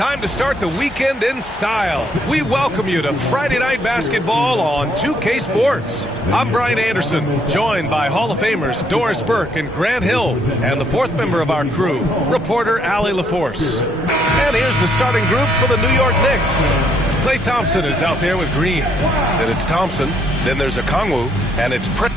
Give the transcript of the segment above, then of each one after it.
time to start the weekend in style. We welcome you to Friday Night Basketball on 2K Sports. I'm Brian Anderson, joined by Hall of Famers Doris Burke and Grant Hill, and the fourth member of our crew, reporter Allie LaForce. And here's the starting group for the New York Knicks. Klay Thompson is out there with Green. Then it's Thompson, then there's Okongwu, and it's Prince.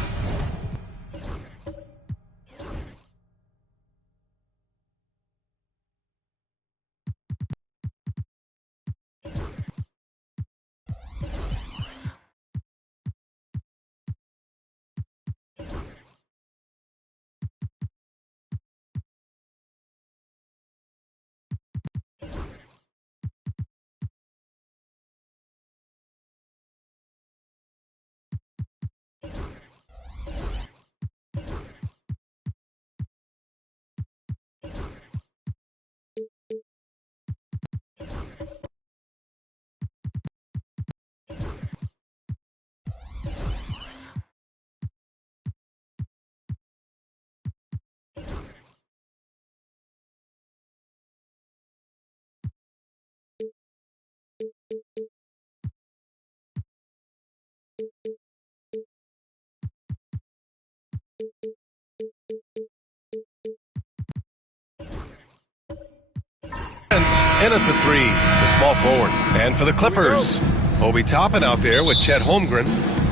In at the three, the small forward. And for the Clippers, Obi Toppin out there with Chet Holmgren.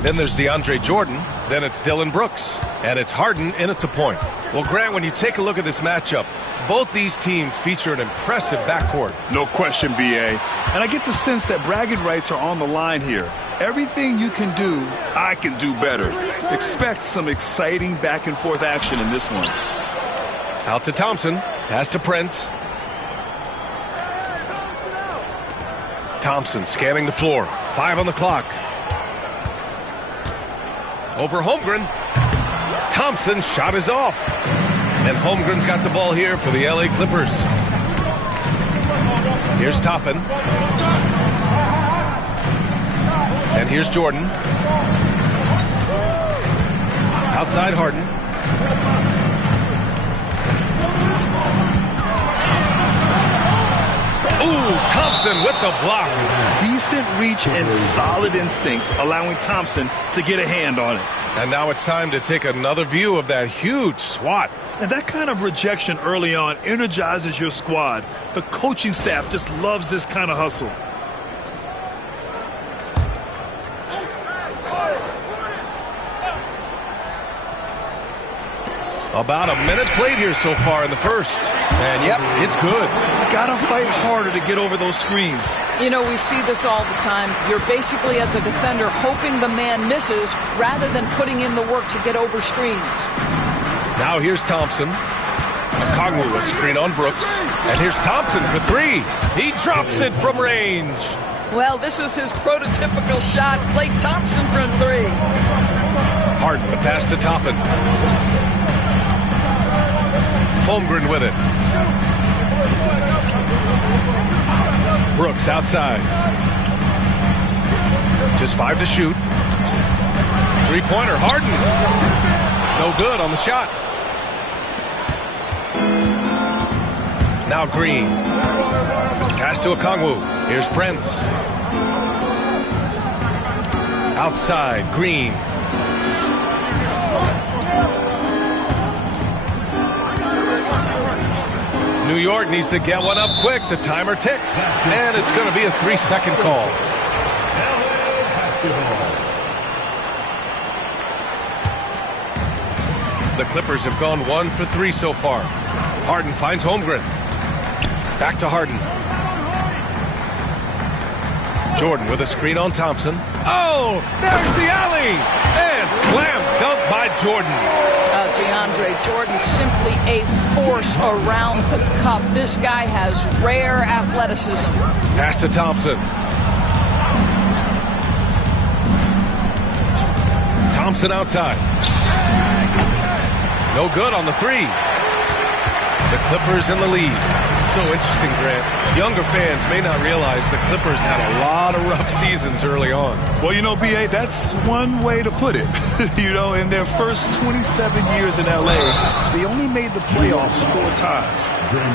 Then there's DeAndre Jordan. Then it's Dillon Brooks. And it's Harden in at the point. Well, Grant, when you take a look at this matchup, both these teams feature an impressive backcourt. No question, B.A. And I get the sense that bragging rights are on the line here. Everything you can do, I can do better. Expect some exciting back-and-forth action in this one. Out to Thompson. Pass to Prince. Thompson scanning the floor. 5 on the clock. Over Holmgren. Thompson's shot is off. And Holmgren's got the ball here for the LA Clippers. Here's Toppin. And here's Jordan. Outside Harden. Ooh, Thompson with the block. Decent reach and solid instincts, allowing Thompson to get a hand on it. And now it's time to take another view of that huge swat. And that kind of rejection early on energizes your squad. The coaching staff just loves this kind of hustle. About a minute played here so far in the first. And yep, it's good. Gotta fight harder to get over those screens. You know, we see this all the time. You're basically, as a defender, hoping the man misses rather than putting in the work to get over screens. Now here's Thompson. Okongwu a screen on Brooks. And here's Thompson for three. He drops it from range. Well, this is his prototypical shot. Klay Thompson from three. Harden, the pass to Toppin. Holmgren with it. Brooks outside. Just 5 to shoot. Three-pointer, Harden. No good on the shot. Now Green. Pass to Okongwu. Here's Prince. Outside, Green. New York needs to get one up quick. The timer ticks. And it's going to be a 3-second call. The Clippers have gone 1 for 3 so far. Harden finds Holmgren. Back to Harden. Jordan with a screen on Thompson. Oh, there's the alley. And slam dunk by Jordan. DeAndre Jordan simply a force around the cup. This guy has rare athleticism. Pass to Thompson. Thompson outside. No good on the three. The Clippers in the lead. It's so interesting, Grant. Younger fans may not realize the Clippers had a lot of rough seasons early on. Well, you know, B.A., that's one way to put it. You know, in their first 27 years in L.A., they only made the playoffs 4 times.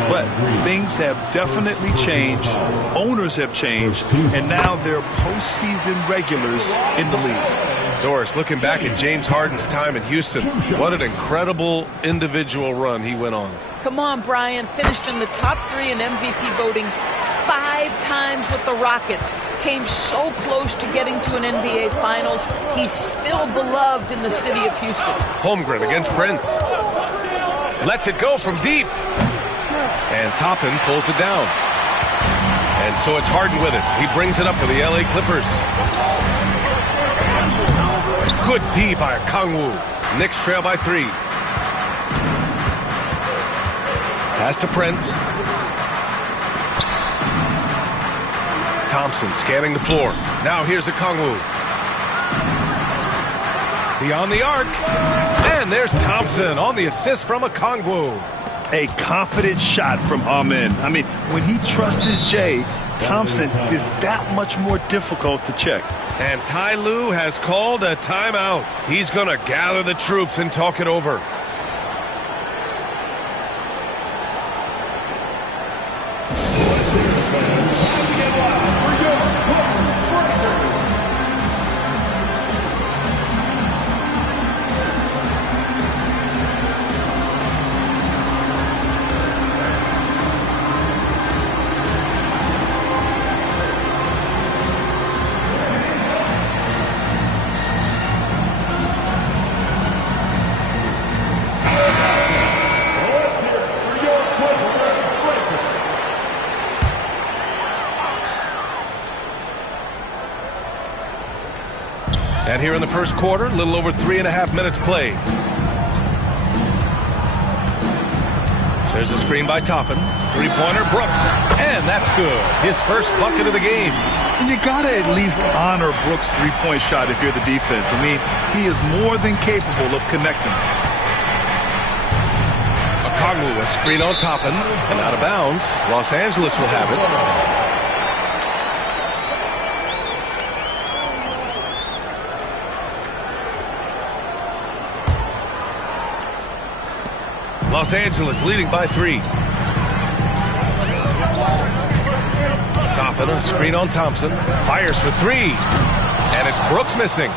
But things have definitely changed. Owners have changed. And now they're postseason regulars in the league. Doris, looking back at James Harden's time in Houston, what an incredible individual run he went on. Come on, Brian. Finished in the top 3 in MVP voting 5 times with the Rockets. Came so close to getting to an NBA Finals. He's still beloved in the city of Houston. Holmgren against Prince. Lets it go from deep. And Toppin pulls it down. And so it's Harden with it. He brings it up for the LA Clippers. Good D by Okongwu. Knicks trail by 3. Pass to Prince. Thompson scanning the floor. Now here's Okongwu. Beyond the arc. And there's Thompson on the assist from Okongwu. A confident shot from Amen. I mean, when he trusts his J, Thompson is that much more difficult to check. And Ty Lue has called a timeout. He's going to gather the troops and talk it over. And here in the first quarter, a little over 3.5 minutes played. There's a screen by Toppin. Three-pointer, Brooks. And that's good. His first bucket of the game. And you got to at least honor Brooks' three-point shot if you're the defense. I mean, he is more than capable of connecting. Okongwu, a screen on Toppin. And out of bounds. Los Angeles will have it. Los Angeles leading by 3. Toppin, a screen on Thompson. Fires for 3. And it's Brooks missing.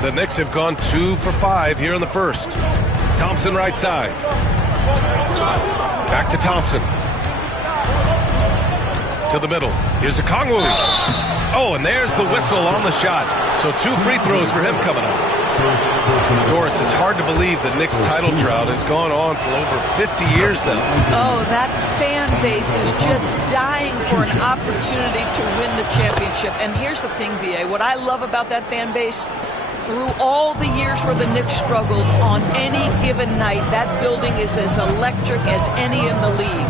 The Knicks have gone 2 for 5 here in the first. Thompson right side. Back to Thompson. To the middle. Here's Okongwu. Oh, and there's the whistle on the shot. So 2 free throws for him coming up. Doris, it's hard to believe the Knicks title drought has gone on for over 50 years now. Oh, that fan base is just dying for an opportunity to win the championship. And here's the thing, B.A., what I love about that fan base, through all the years where the Knicks struggled, on any given night, that building is as electric as any in the league.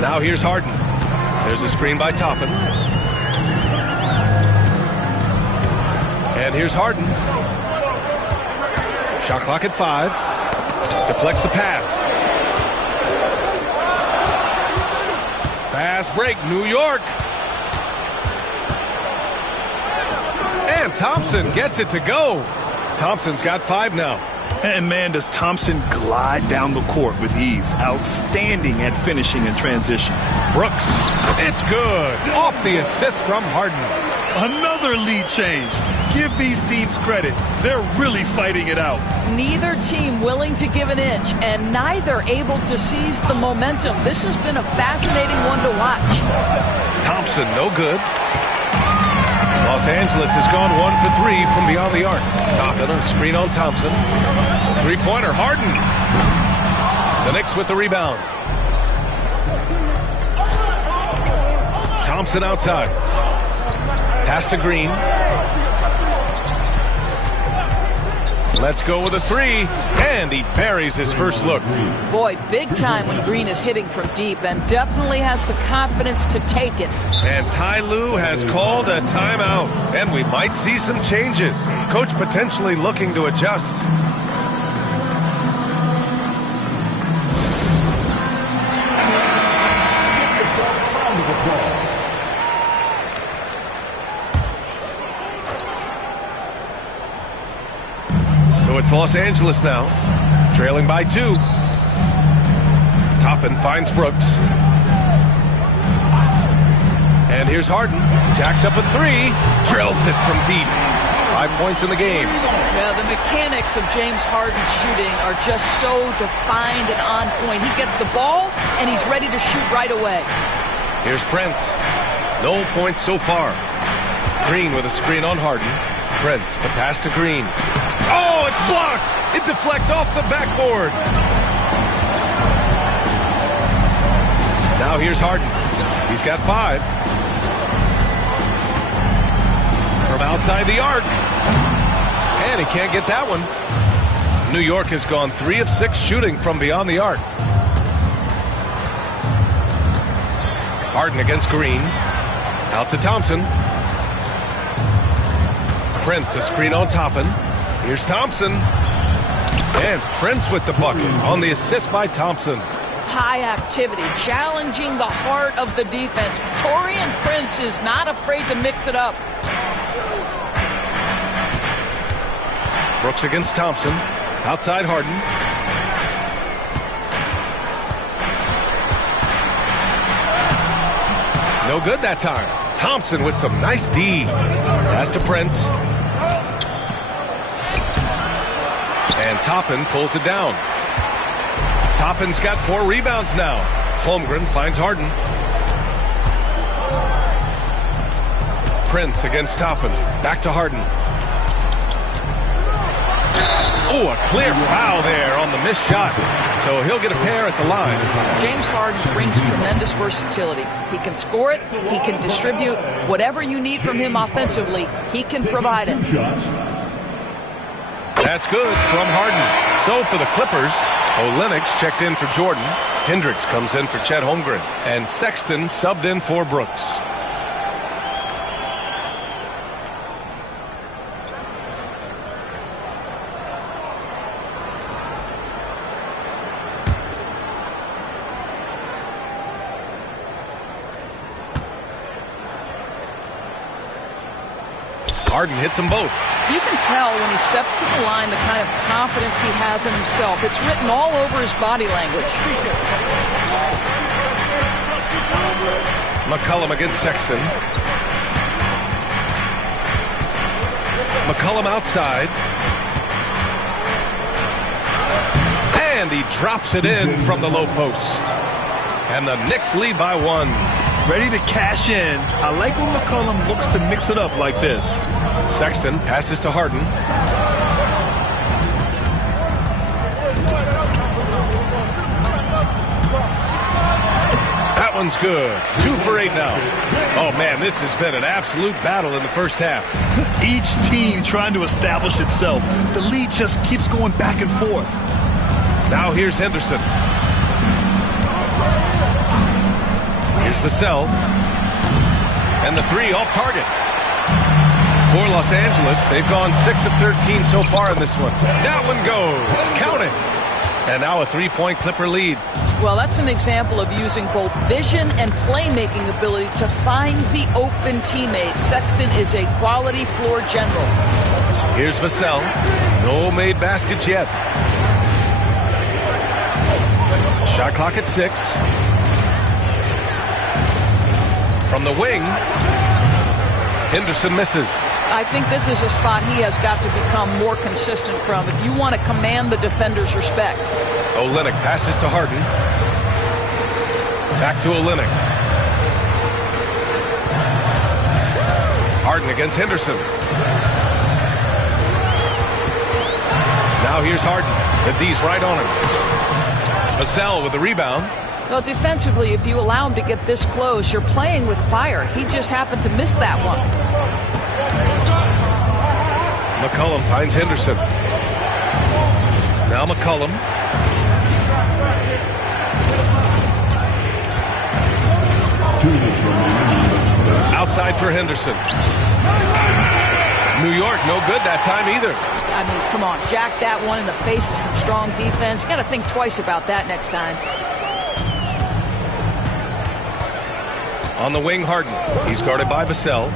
Now here's Harden. There's a screen by Toppin. And here's Harden. Shot clock at 5. Deflects the pass. Fast break, New York. And Thompson gets it to go. Thompson's got 5 now. And man, does Thompson glide down the court with ease. Outstanding at finishing in transition. Brooks, it's good. Off the assist from Harden. Another lead change. Give these teams credit. They're really fighting it out. Neither team willing to give an inch, and neither able to seize the momentum. This has been a fascinating one to watch. Thompson, no good. Los Angeles has gone 1 for 3 from beyond the arc. Toppin, a screen on Thompson. Three-pointer, Harden. The Knicks with the rebound. Thompson outside. Pass to Green. Let's go with a 3, and he buries his first look. Boy, big time when Green is hitting from deep, and definitely has the confidence to take it. And Ty Lue has called a timeout, and we might see some changes. Coach potentially looking to adjust. So it's Los Angeles now. Trailing by 2. Toppin finds Brooks. And here's Harden. Jacks up at 3. Drills it from deep. 5 points in the game. Yeah, the mechanics of James Harden's shooting are just so defined and on point. He gets the ball, and he's ready to shoot right away. Here's Prince. No points so far. Green with a screen on Harden. Prince, the pass to Green. Oh, it's blocked! It deflects off the backboard. Now here's Harden. He's got 5. From outside the arc. And he can't get that one. New York has gone 3 of 6 shooting from beyond the arc. Harden against Green. Out to Thompson. Prince, a screen on Toppin. Here's Thompson. And Prince with the bucket on the assist by Thompson. High activity, challenging the heart of the defense. Taurean Prince is not afraid to mix it up. Brooks against Thompson. Outside Harden. No good that time. Thompson with some nice D. Pass to Prince. And Toppin pulls it down. Toppin's got 4 rebounds now. Holmgren finds Harden. Prince against Toppin. Back to Harden. Oh, a clear foul there on the missed shot. So he'll get a pair at the line. James Harden brings tremendous versatility. He can score it. He can distribute. Whatever you need from him offensively, he can provide it. That's good from Harden. So for the Clippers, Olynyk checked in for Jordan. Hendricks comes in for Chet Holmgren. And Sexton subbed in for Brooks. Harden hits them both. You can tell when he steps to the line the kind of confidence he has in himself. It's written all over his body language. McCollum against Sexton. McCollum outside. And he drops it in from the low post. And the Knicks lead by 1. Ready to cash in. I like when McCollum looks to mix it up like this. Sexton passes to Harden. That one's good. 2 for 8 now. Oh, man, this has been an absolute battle in the first half. Each team trying to establish itself. The lead just keeps going back and forth. Now here's Henderson. Here's Vassell. And the 3 off target. For Los Angeles, they've gone 6 of 13 so far in this one. That one goes. Count it. And now a 3-point Clipper lead. Well, that's an example of using both vision and playmaking ability to find the open teammate. Sexton is a quality floor general. Here's Vassell. No made baskets yet. Shot clock at 6. From the wing, Henderson misses. I think this is a spot he has got to become more consistent from if you want to command the defender's respect. Olynyk passes to Harden. Back to Olynyk. Harden against Henderson. Now here's Harden. The D's right on him. Vassell with the rebound. Well, defensively, if you allow him to get this close, you're playing with fire. He just happened to miss that one. McCollum finds Henderson. Now McCollum. Outside for Henderson. New York, no good that time either. I mean, come on, jack that one in the face of some strong defense. You got to think twice about that next time. On the wing, Harden. He's guarded by Vassell.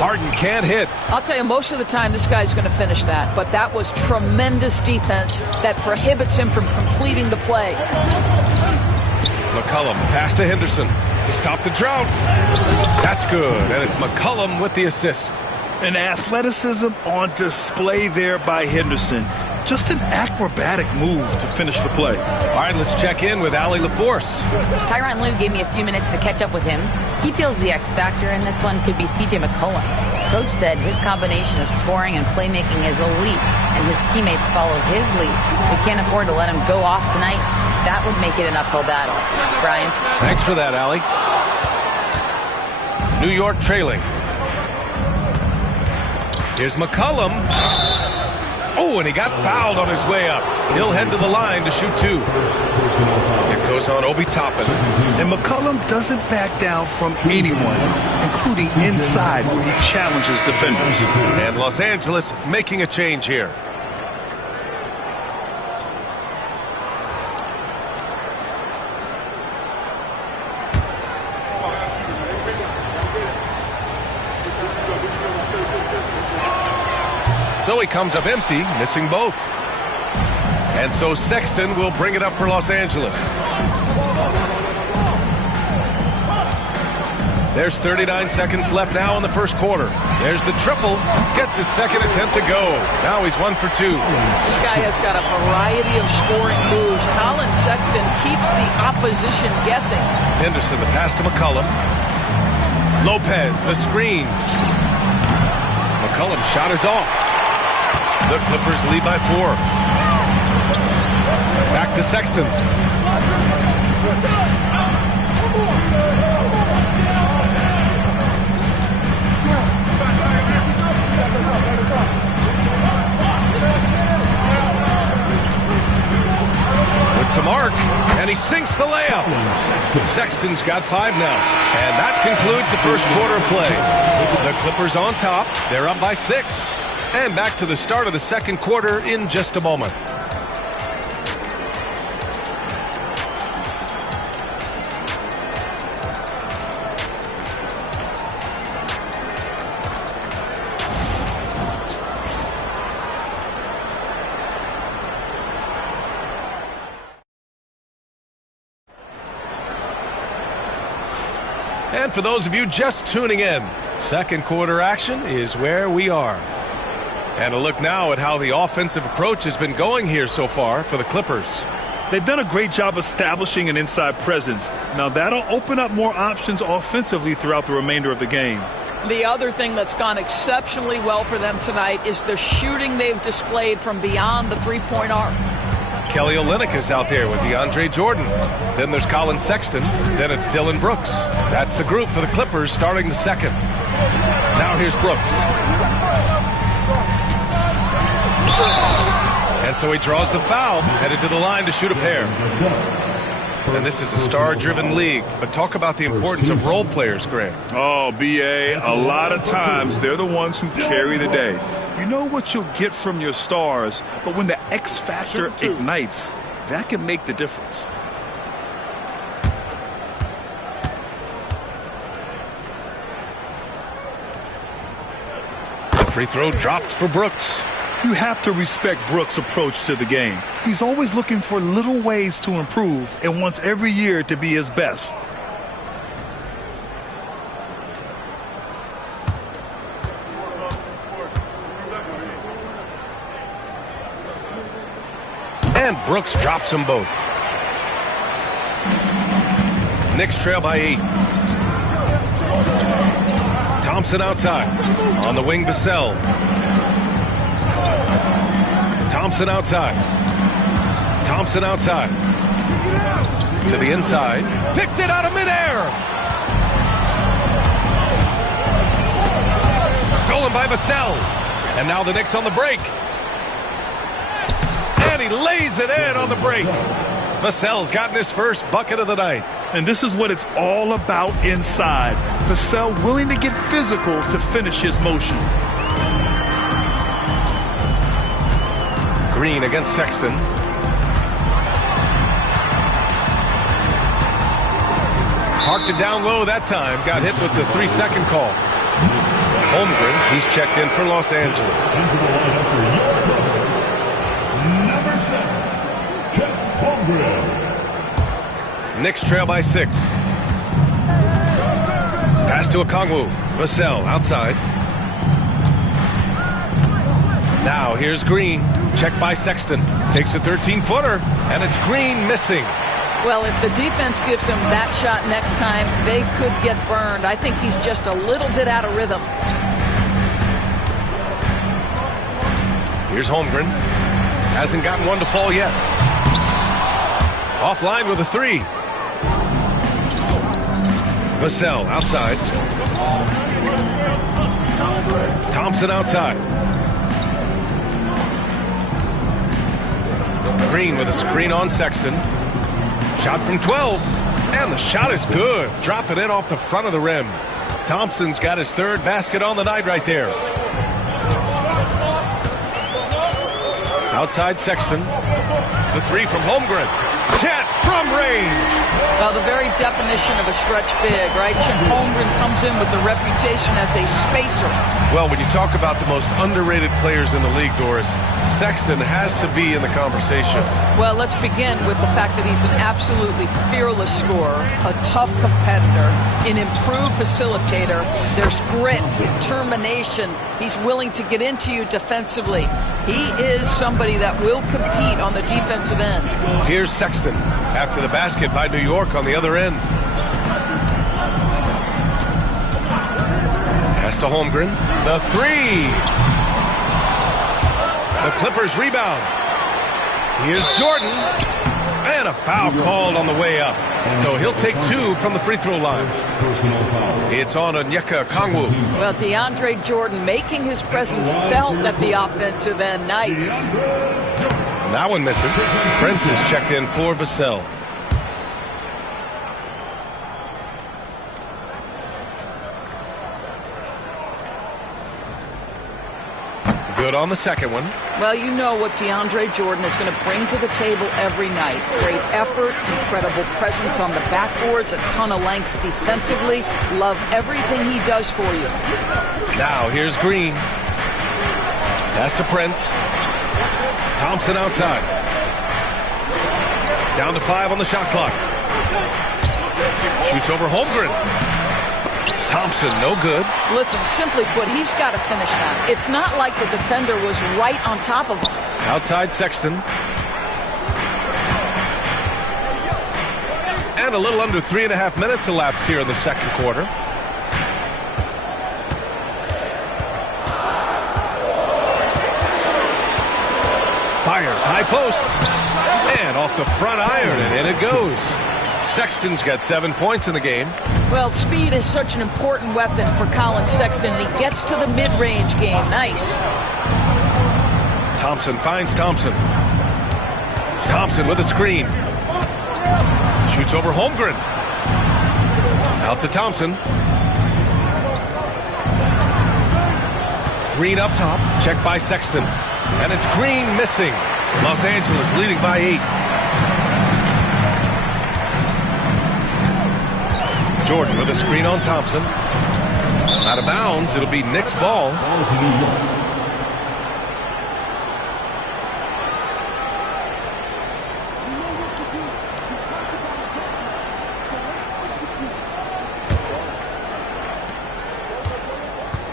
Harden can't hit. I'll tell you, most of the time this guy's going to finish that, but that was tremendous defense that prohibits him from completing the play. McCollum pass to Henderson to stop the drought. That's good, and it's McCollum with the assist. An athleticism on display there by Henderson. Just an acrobatic move to finish the play. All right, let's check in with Allie LaForce. Tyronn Lue gave me a few minutes to catch up with him. He feels the X factor in this one could be C.J. McCollum. Coach said his combination of scoring and playmaking is elite, and his teammates follow his lead. We can't afford to let him go off tonight. That would make it an uphill battle. Brian? Thanks for that, Allie. New York trailing. Here's McCollum. Oh, and he got fouled on his way up. He'll head to the line to shoot two. It goes on Obi Toppin. And McCollum doesn't back down from anyone, including inside where he challenges defenders. And Los Angeles making a change here. So he comes up empty, missing both. And so Sexton will bring it up for Los Angeles. There's 39 seconds left now in the first quarter. There's the triple. Gets his second attempt to go. Now he's 1 for 2. This guy has got a variety of scoring moves. Colin Sexton keeps the opposition guessing. Henderson, the pass to McCollum. Lopez, the screen. McCollum's shot is off. The Clippers lead by 4. Back to Sexton. With some arc, and he sinks the layup. Sexton's got 5 now. And that concludes the first quarter of play. The Clippers on top. They're up by 6. And back to the start of the second quarter in just a moment. And for those of you just tuning in, second quarter action is where we are. And a look now at how the offensive approach has been going here so far for the Clippers. They've done a great job establishing an inside presence. Now that'll open up more options offensively throughout the remainder of the game. The other thing that's gone exceptionally well for them tonight is the shooting they've displayed from beyond the three-point arc. Kelly Olynyk is out there with DeAndre Jordan. Then there's Colin Sexton. Then it's Dillon Brooks. That's the group for the Clippers starting the second. Now here's Brooks. And so he draws the foul, headed to the line to shoot a pair. And this is a star-driven league, but talk about the importance of role players, Grant. Oh, B.A., a lot of times they're the ones who carry the day. You know what you'll get from your stars, but when the X factor ignites, that can make the difference. The free throw dropped for Brooks. You have to respect Brooks' approach to the game. He's always looking for little ways to improve and wants every year to be his best. And Brooks drops them both. Knicks trail by 8. Thompson outside. On the wing, Vassell. Thompson outside. Thompson outside. To the inside. Picked it out of midair. Stolen by Vassell. And now the Knicks on the break. And he lays it in on the break. Vassell's gotten his first bucket of the night. And this is what it's all about inside. Vassell willing to get physical to finish his motion. Green against Sexton. Parked it down low that time. Got hit with the 3-second call. Holmgren, he's checked in for Los Angeles. Number 7, Chet Holmgren. Knicks trail by 6. Pass to Okongwu. Vassell outside. Now here's Green. Check by Sexton. Takes a 13-footer, and it's Green missing. Well, if the defense gives him that shot next time, they could get burned. I think he's just a little bit out of rhythm. Here's Holmgren. Hasn't gotten one to fall yet. Offline with a 3. Vassell outside. Thompson outside. Green with a screen on Sexton. Shot from 12. And the shot is good. Drop it in off the front of the rim. Thompson's got his 3rd basket on the night right there. Outside Sexton. The 3 from Holmgren. Chet from range. Well, the very definition of a stretch big, right? Chet Holmgren comes in with the reputation as a spacer. Well, when you talk about the most underrated players in the league, Doris, Sexton has to be in the conversation. Well, let's begin with the fact that he's an absolutely fearless scorer, a tough competitor, an improved facilitator. There's grit, determination. He's willing to get into you defensively. He is somebody that will compete on the defensive end. Here's Sexton after the basket by New York on the other end. Pass to Holmgren. The 3. The Clippers rebound. Here's Jordan. And a foul called on the way up. So he'll take 2 from the free throw line. It's on Onyeka Okongwu. Well, DeAndre Jordan making his presence felt at the offensive end. Nice. And that one misses. Brent is checked in for Vassell. Good on the second one. Well, you know what DeAndre Jordan is going to bring to the table every night. Great effort, incredible presence on the backboards, a ton of length defensively. Love everything he does for you. Now here's Green. Pass to Prince. Thompson outside. Down to 5 on the shot clock. Shoots over Holmgren. Thompson, no good. Listen, simply put, he's got to finish that. It's not like the defender was right on top of him. Outside Sexton. And a little under 3.5 minutes elapsed here in the second quarter. Fires high post. And off the front iron, and in it goes. Sexton's got 7 points in the game. Well, speed is such an important weapon for Colin Sexton, and he gets to the mid-range game. Nice. Thompson finds Thompson. Thompson with a screen. Shoots over Holmgren. Out to Thompson. Green up top. Checked by Sexton. And it's Green missing. Los Angeles leading by 8. Jordan with a screen on Thompson. Out of bounds. It'll be Knicks ball.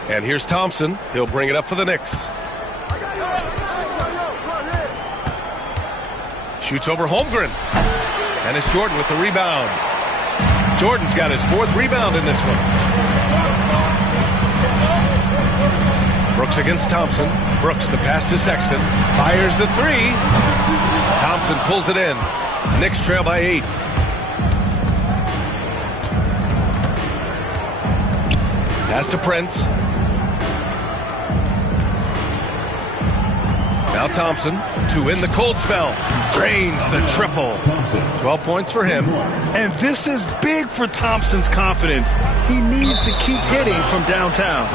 And here's Thompson. He'll bring it up for the Knicks. Shoots over Holmgren. And it's Jordan with the rebound. Jordan's got his 4th rebound in this one. Brooks against Thompson. Brooks, the pass to Sexton. Fires the 3. Thompson pulls it in. Knicks trail by 8. Pass to Prince. Now Thompson to win the cold spell. Drains the triple. 12 points for him. And this is big for Thompson's confidence. He needs to keep hitting from downtown.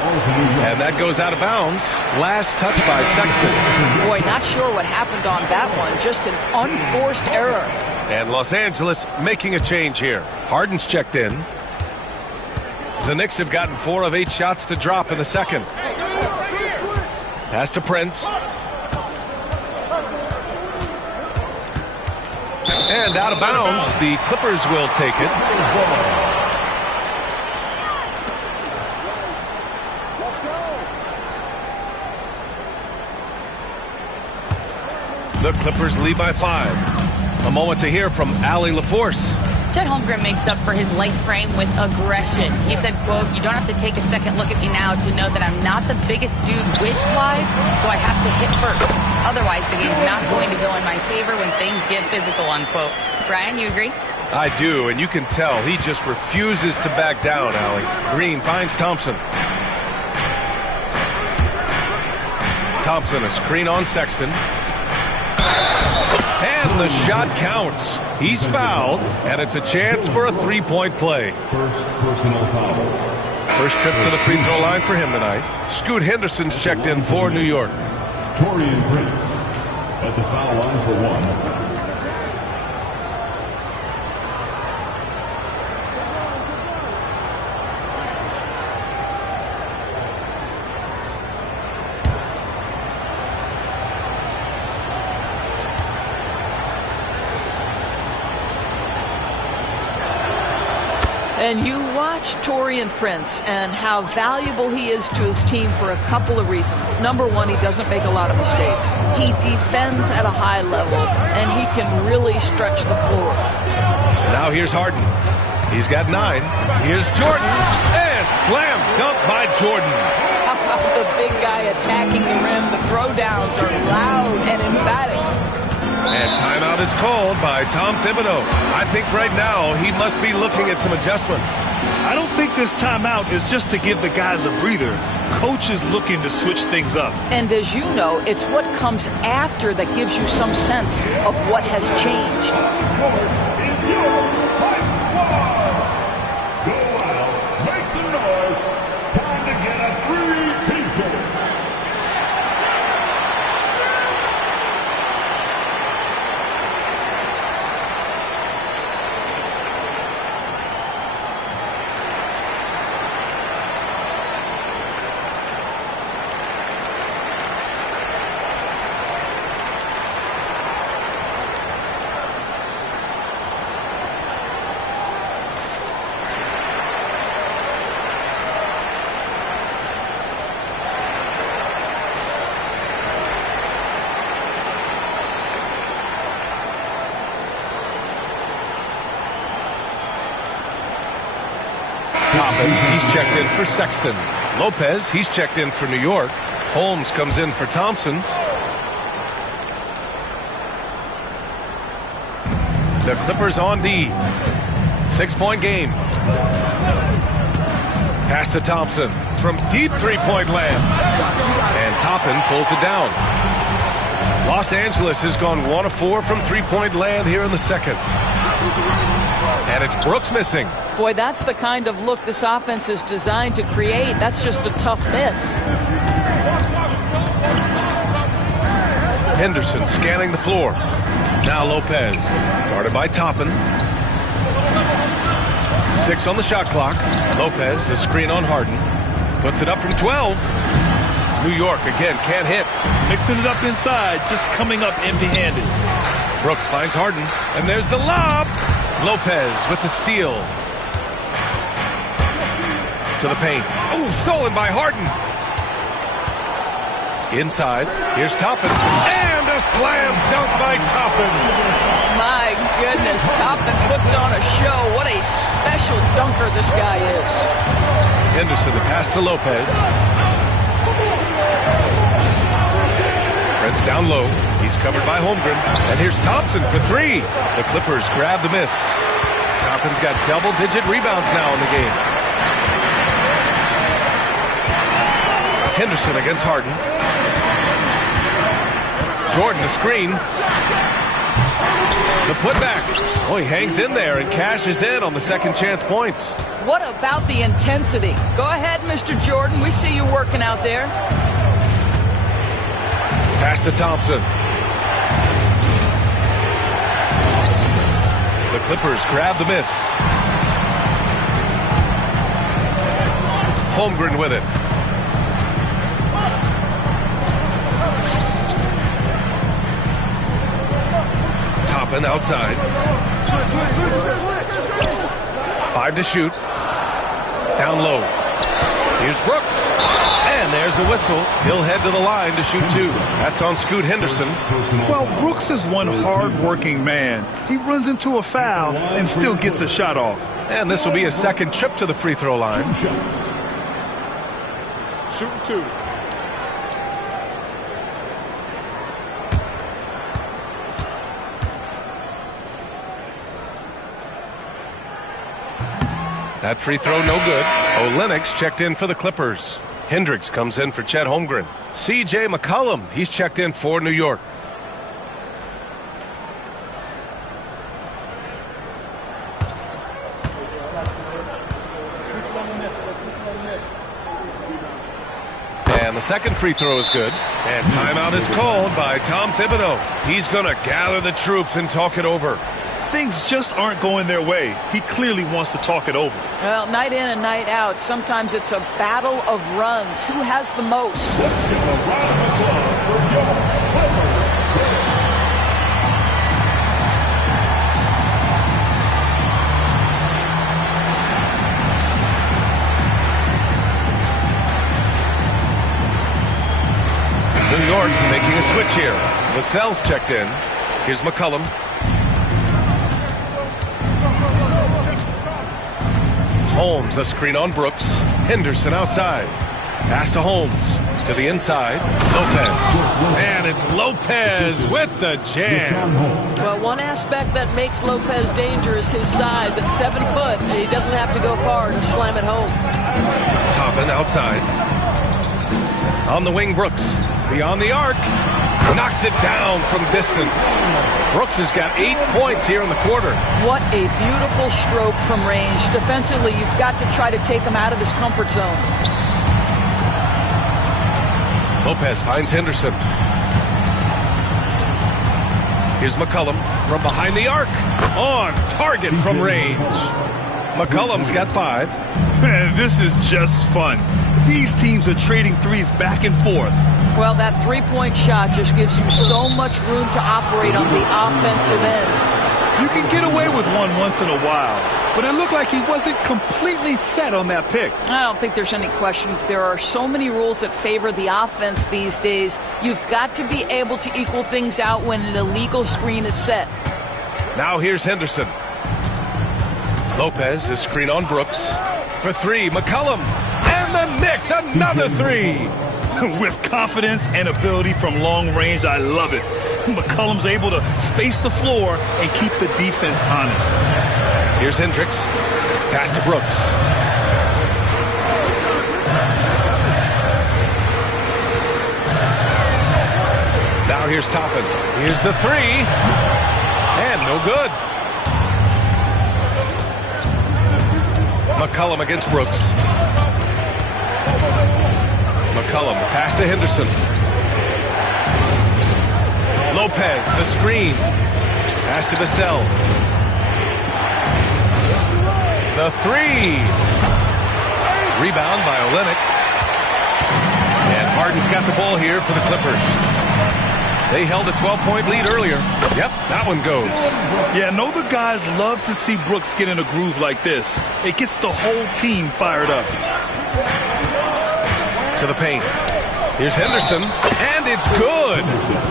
And that goes out of bounds. Last touch by Sexton. Boy, not sure what happened on that one. Just an unforced error. And Los Angeles making a change here. Harden's checked in. The Knicks have gotten 4 of 8 shots to drop in the second. Pass to Prince. And out of bounds, the Clippers will take it. The Clippers lead by 5. A moment to hear from Allie LaForce. Chet Holmgren makes up for his light frame with aggression. He said, quote, "You don't have to take a second look at me now to know that I'm not the biggest dude width-wise, so I have to hit first. Otherwise, the game's not going to go in my favor when things get physical," unquote. Brian, you agree? I do, and you can tell he just refuses to back down, Allie. Green finds Thompson. Thompson, a screen on Sexton. And the shot counts. He's fouled, and it's a chance for a three-point play. First personal foul. First trip to the free throw line for him tonight. Scoot Henderson's checked in for New York. Taurean Prince at the foul line for 1. And you watch Taurean Prince and how valuable he is to his team for a couple of reasons. Number one, he doesn't make a lot of mistakes. He defends at a high level, and he can really stretch the floor. Now here's Harden. He's got 9. Here's Jordan. And slam dunk by Jordan. How about the big guy attacking the rim? The throwdowns are loud and emphatic. And timeout is called by Tom Thibodeau. I think right now he must be looking at some adjustments. I don't think this timeout is just to give the guys a breather. Coach is looking to switch things up. And as you know, it's what comes after that gives you some sense of what has changed. Is your Pipe Squad. Go out, make some noise. Time to get a free t-shirt. He's checked in for Sexton. Lopez, he's checked in for New York. Holmes comes in for Thompson. The Clippers on D. 6-point game. Pass to Thompson from deep three-point land. And Toppin pulls it down. Los Angeles has gone 1 of 4 from three-point land here in the second. And it's Brooks missing. Boy, that's the kind of look this offense is designed to create. That's just a tough miss. Henderson scanning the floor. Now Lopez, guarded by Toppin. 6 on the shot clock. Lopez, the screen on Harden. Puts it up from 12. New York again can't hit. Mixing it up inside, just coming up empty-handed. Brooks finds Harden, and there's the lob. Lopez with the steal. To the paint. Oh, stolen by Harden. Inside, here's Toppin. And a slam dunk by Toppin. My goodness, Toppin puts on a show. What a special dunker this guy is. Henderson, the pass to Lopez. Prince down low. He's covered by Holmgren. And here's Thompson for 3. The Clippers grab the miss. Toppin's got double-digit rebounds now in the game. Henderson against Harden. Jordan, the screen. The putback. Oh, he hangs in there and cashes in on the second chance points. What about the intensity? Go ahead, Mr. Jordan. We see you working out there. Pass to Thompson. The Clippers grab the miss. Holmgren with it. Toppin outside. 5 to shoot. Down low. Here's Brooks. And there's a whistle. He'll head to the line to shoot 2. That's on Scoot Henderson. Well, Brooks is one hard-working man. He runs into a foul and still gets a shot off. And this will be his second trip to the free throw line. Shooting 2. That free throw no good. Olynyk checked in for the Clippers. Hendricks comes in for Chet Holmgren. C.J. McCollum, he's checked in for New York. And the second free throw is good. And timeout is called by Tom Thibodeau. He's going to gather the troops and talk it over. Things just aren't going their way. He clearly wants to talk it over. Well, night in and night out, sometimes it's a battle of runs. Who has the most? New York making a switch here. Vassell's checked in. Here's McCollum. Holmes, a screen on Brooks. Henderson outside. Pass to Holmes. To the inside. Lopez. And it's Lopez with the jam. Well, one aspect that makes Lopez dangerous is his size. At 7 foot, and he doesn't have to go far to slam it home. Toppin outside. On the wing, Brooks. Beyond the arc. Knocks it down from distance. Brooks has got 8 points here in the quarter. What a beautiful stroke from range. Defensively, you've got to try to take him out of his comfort zone. Lopez finds Henderson. Here's McCollum from behind the arc. On target from range. McCollum's got 5. Man, this is just fun. These teams are trading threes back and forth. Well, that three-point shot just gives you so much room to operate on the offensive end. You can get away with one once in a while, but it looked like he wasn't completely set on that pick. I don't think there's any question. There are so many rules that favor the offense these days. You've got to be able to equal things out when an illegal screen is set. Now here's Henderson. Lopez is screen on Brooks. For 3, McCollum. And the Knicks, another 3. With confidence and ability from long range, I love it. McCollum's able to space the floor and keep the defense honest. Here's Hendricks. Pass to Brooks. Now here's Toppin. Here's the 3. And no good. McCollum against Brooks. McCollum, pass to Henderson. Lopez, the screen. Pass to Vassell. The 3. Rebound by Olynyk. And Harden's got the ball here for the Clippers. They held a 12-point lead earlier. Yep, that one goes. Yeah, I know the guys love to see Brooks get in a groove like this. It gets the whole team fired up. To the paint. Here's Henderson, and it's good.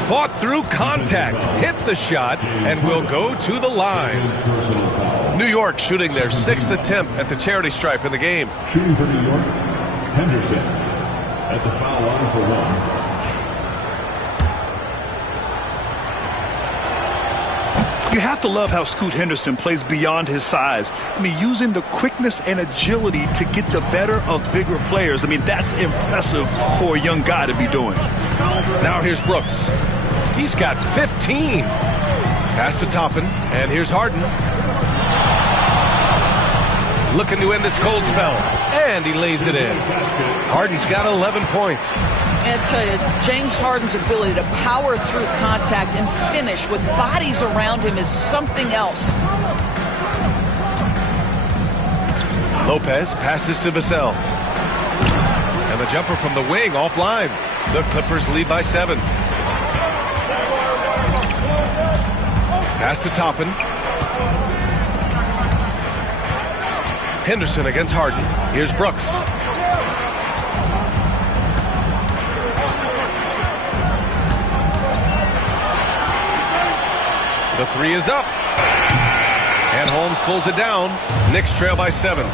Fought through contact, hit the shot, and will go to the line. New York shooting their 6th attempt at the charity stripe in the game. Shooting for New York, Henderson at the foul line for 1. You have to love how Scoot Henderson plays beyond his size. I mean, using the quickness and agility to get the better of bigger players. I mean, that's impressive for a young guy to be doing. Now here's Brooks. He's got 15. Pass to Toppin, and here's Harden. Looking to end this cold spell, and he lays it in. Harden's got 11 points. And I tell you, James Harden's ability to power through contact and finish with bodies around him is something else. Lopez passes to Vassell. a jumper from the wing offline. The Clippers lead by 7. Pass to Toppin. Henderson against Harden. Here's Brooks. The 3 is up. And Holmes pulls it down. Knicks trail by 7.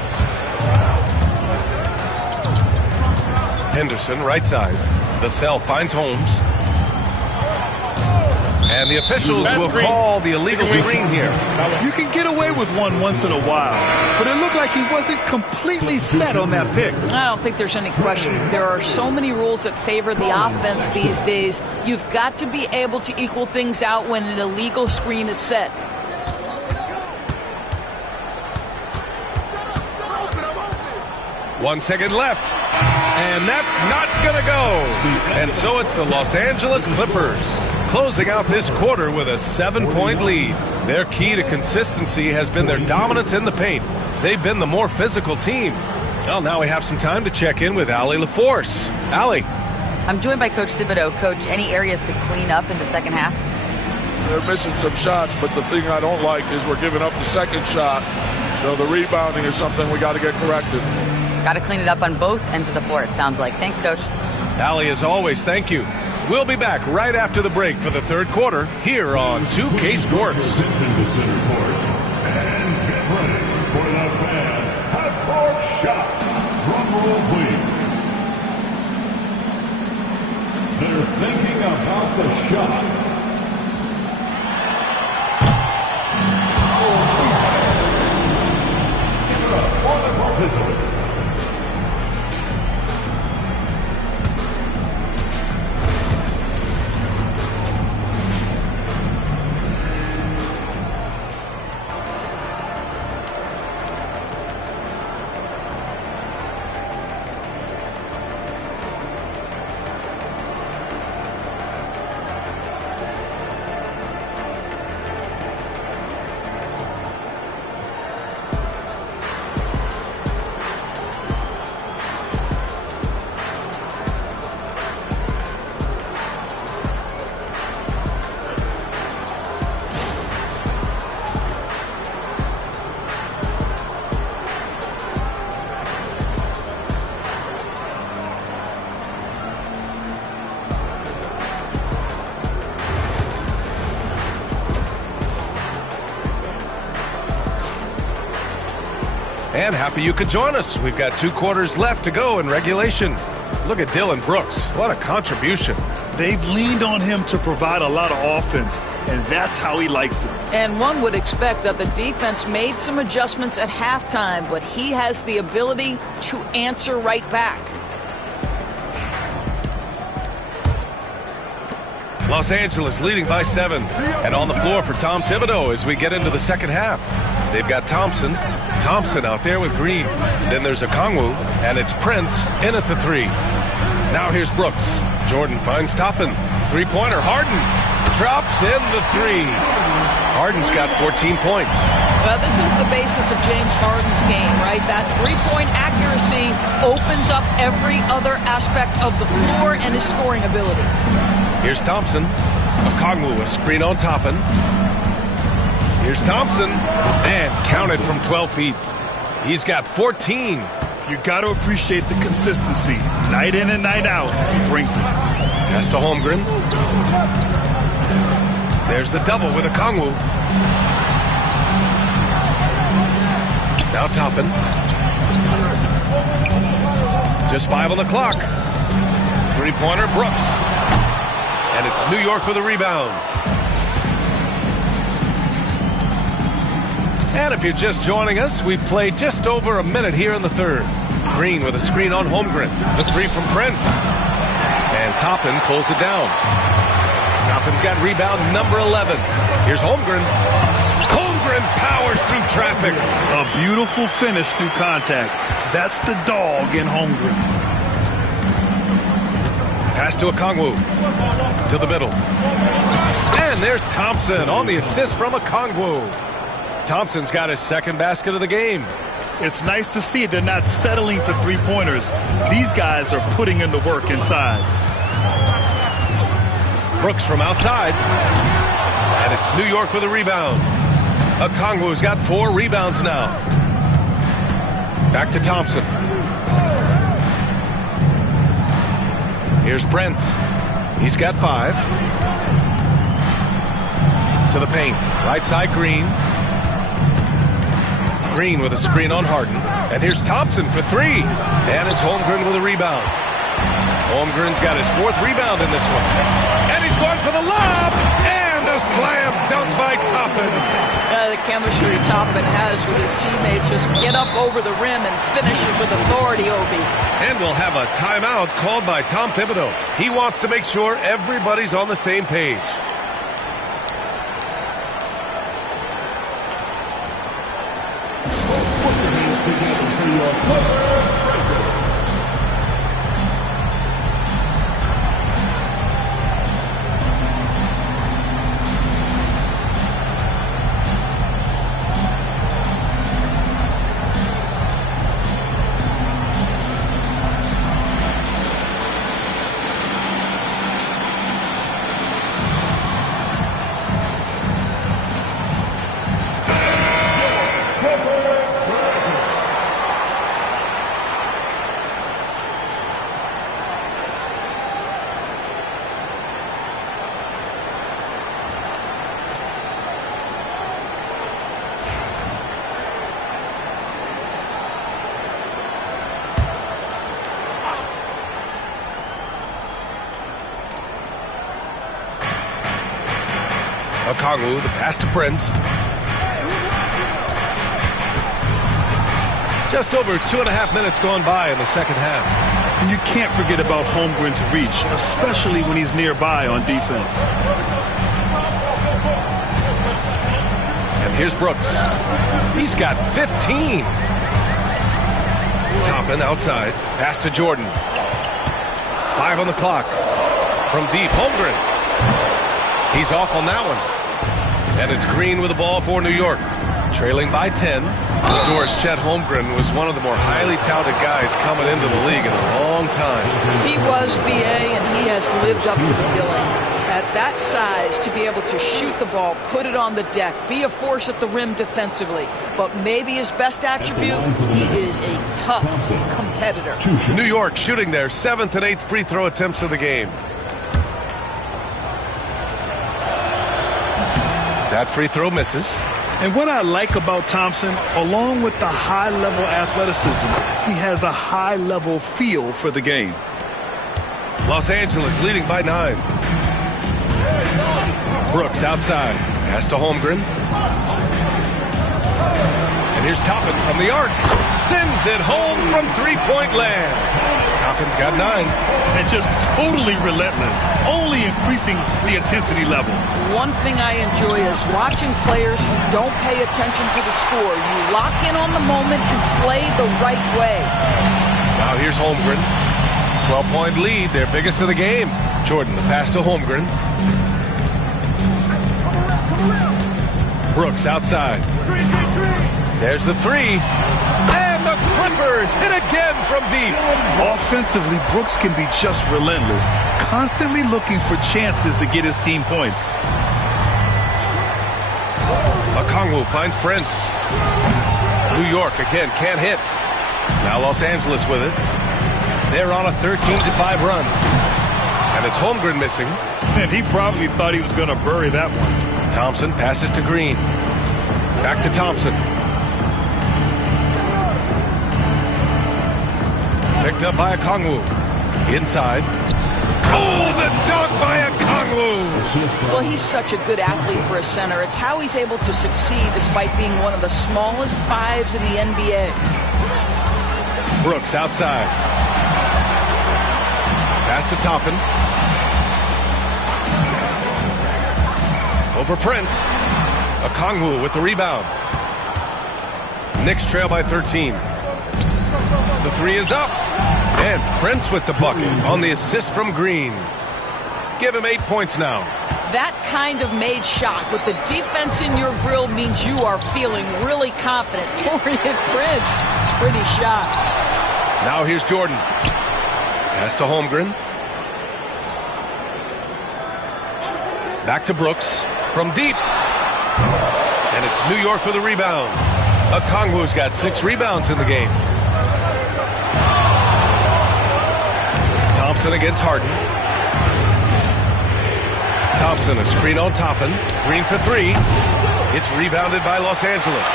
Henderson, right side. Vassell finds Holmes. And the officials will call the illegal screen here. You can get away with one once in a while, but it looked like he wasn't completely set on that pick. I don't think there's any question. There are so many rules that favor the offense these days. You've got to be able to equal things out when an illegal screen is set. One second left. And that's not going to go. And so it's the Los Angeles Clippers closing out this quarter with a 7-point lead. Their key to consistency has been their dominance in the paint. They've been the more physical team. Well, now we have some time to check in with Allie LaForce. Allie. I'm joined by Coach Thibodeau. Coach, any areas to clean up in the second half? They're missing some shots, but the thing I don't like is we're giving up the second shot. So the rebounding is something we got to get corrected. Got to clean it up on both ends of the floor, it sounds like. Thanks, Coach. Allie, as always, thank you. We'll be back right after the break for the third quarter here on 2K Sports. And get ready for the fan half-court shot. Drum roll, please. They're thinking about the shot. Give it up for the participants. And happy you could join us. We've got 2 quarters left to go in regulation. Look at Dillon Brooks. What a contribution. They've leaned on him to provide a lot of offense, and that's how he likes it. And one would expect that the defense made some adjustments at halftime, but he has the ability to answer right back. Los Angeles leading by 7. And on the floor for Tom Thibodeau as we get into the second half. They've got Thompson out there with Green. Then there's Okongwu, and it's Prince in at the 3. Now here's Brooks. Jordan finds Toppin. Three-pointer, Harden drops in the 3. Harden's got 14 points. Well, this is the basis of James Harden's game, right? That three-point accuracy opens up every other aspect of the floor and his scoring ability. Here's Thompson. Okongwu, a screen on Toppin. Here's Thompson, and counted from 12 feet. He's got 14. You got to appreciate the consistency. Night in and night out, he brings it. Pass to Holmgren. There's the double with Okongwu. Now Toppin. Just 5 on the clock. Three-pointer, Brooks. And it's New York with a rebound. And if you're just joining us, we've played just over a minute here in the third. Green with a screen on Holmgren. The 3 from Prince. And Toppin pulls it down. Toppin's got rebound number 11. Here's Holmgren. Holmgren powers through traffic. A beautiful finish through contact. That's the dog in Holmgren. Pass to Okongwu. To the middle. And there's Thompson on the assist from Okongwu. Thompson's got his second basket of the game. It's nice to see they're not settling for three-pointers. These guys are putting in the work inside. Brooks from outside. And it's New York with a rebound. Okongwu's got 4 rebounds now. Back to Thompson. Here's Brent. He's got 5. To the paint. Right side, Green. Green with a screen on Harden. And here's Thompson for 3. And it's Holmgren with a rebound. Holmgren's got his 4th rebound in this one. And he's going for the lob. And a slam dunk by Toppin. The chemistry Toppin has with his teammates. Just get up over the rim and finish it with authority, Obi. And we'll have a timeout called by Tom Thibodeau. He wants to make sure everybody's on the same page. Okongwu, the pass to Prince. Just over 2.5 minutes gone by in the second half. And you can't forget about Holmgren's reach, especially when he's nearby on defense. And here's Brooks. He's got 15. Toppin outside. Pass to Jordan. 5 on the clock. From deep, Holmgren. He's off on that one. And it's Green with the ball for New York. Trailing by 10. Doris Chet Holmgren was one of the more highly touted guys coming into the league in a long time. He was, BA, and he has lived up to the billing. At that size, to be able to shoot the ball, put it on the deck, be a force at the rim defensively. But maybe his best attribute, he is a tough competitor. New York shooting their 7th and 8th free throw attempts of the game. That free throw misses. And what I like about Thompson, along with the high-level athleticism, he has a high-level feel for the game. Los Angeles leading by 9. Brooks outside. Pass to Holmgren. And here's Toppin from the arc. Sends it home from three-point land. Toppin's got 9. And just totally relentless, only increasing the intensity level. One thing I enjoy is watching players who don't pay attention to the score. You lock in on the moment and play the right way. Now here's Holmgren. 12-point lead, their biggest of the game. Jordan, the pass to Holmgren. Brooks outside. There's the 3. And the Clippers hit again from deep. Offensively, Brooks can be just relentless, constantly looking for chances to get his team points. Okongwu finds Prince. New York again can't hit. Now Los Angeles with it. They're on a 13-5 run. And it's Holmgren missing. And he probably thought he was going to bury that one. Thompson passes to Green. Back to Thompson. Picked up by Okongwu. Inside. Oh, the dunk by Okongwu! Well, he's such a good athlete for a center. It's how he's able to succeed despite being one of the smallest 5s in the NBA. Brooks outside. Pass to Toppin. Over Prince. Okongwu with the rebound. Knicks trail by 13. The 3 is up. And Prince with the bucket on the assist from Green. Give him 8 points now. That kind of made shot with the defense in your grill means you are feeling really confident. Taurean Prince, pretty shot. Now here's Jordan. Pass to Holmgren. Back to Brooks from deep. And it's New York with a rebound. Okongwu's got 6 rebounds in the game. Thompson against Harden. Thompson, a screen on Toppin. Green for 3. It's rebounded by Los Angeles.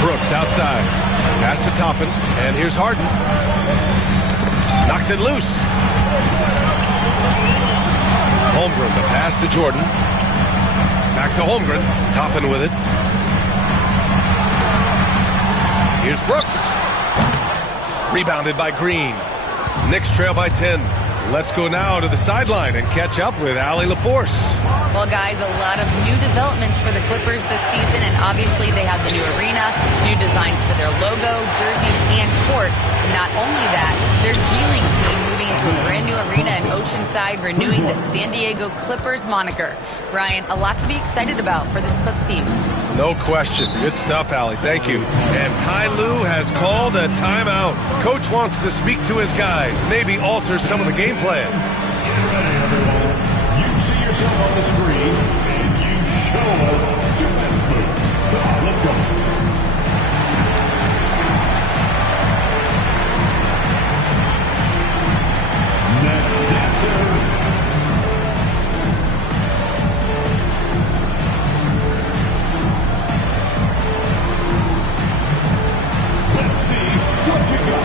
Brooks outside. Pass to Toppin. And here's Harden. Knocks it loose. Holmgren, the pass to Jordan. Back to Holmgren. Toppin with it. Here's Brooks. Rebounded by Green. Knicks trail by 10. Let's go now to the sideline and catch up with Allie LaForce. Well, guys, a lot of new developments for the Clippers this season, and obviously they have the new arena, new designs for their logo, jerseys, and court. Not only that, their G League team moving into a brand new arena in Oceanside, renewing the San Diego Clippers moniker. Brian, a lot to be excited about for this Clips team. No question. Good stuff, Allie. Thank you. And Ty Lue has called a timeout. Coach wants to speak to his guys, maybe alter some of the game plan. Get ready, everyone. You see yourself on the screen, and you show us your best move. Come on, let's go. Next dancer. Let's see what you got.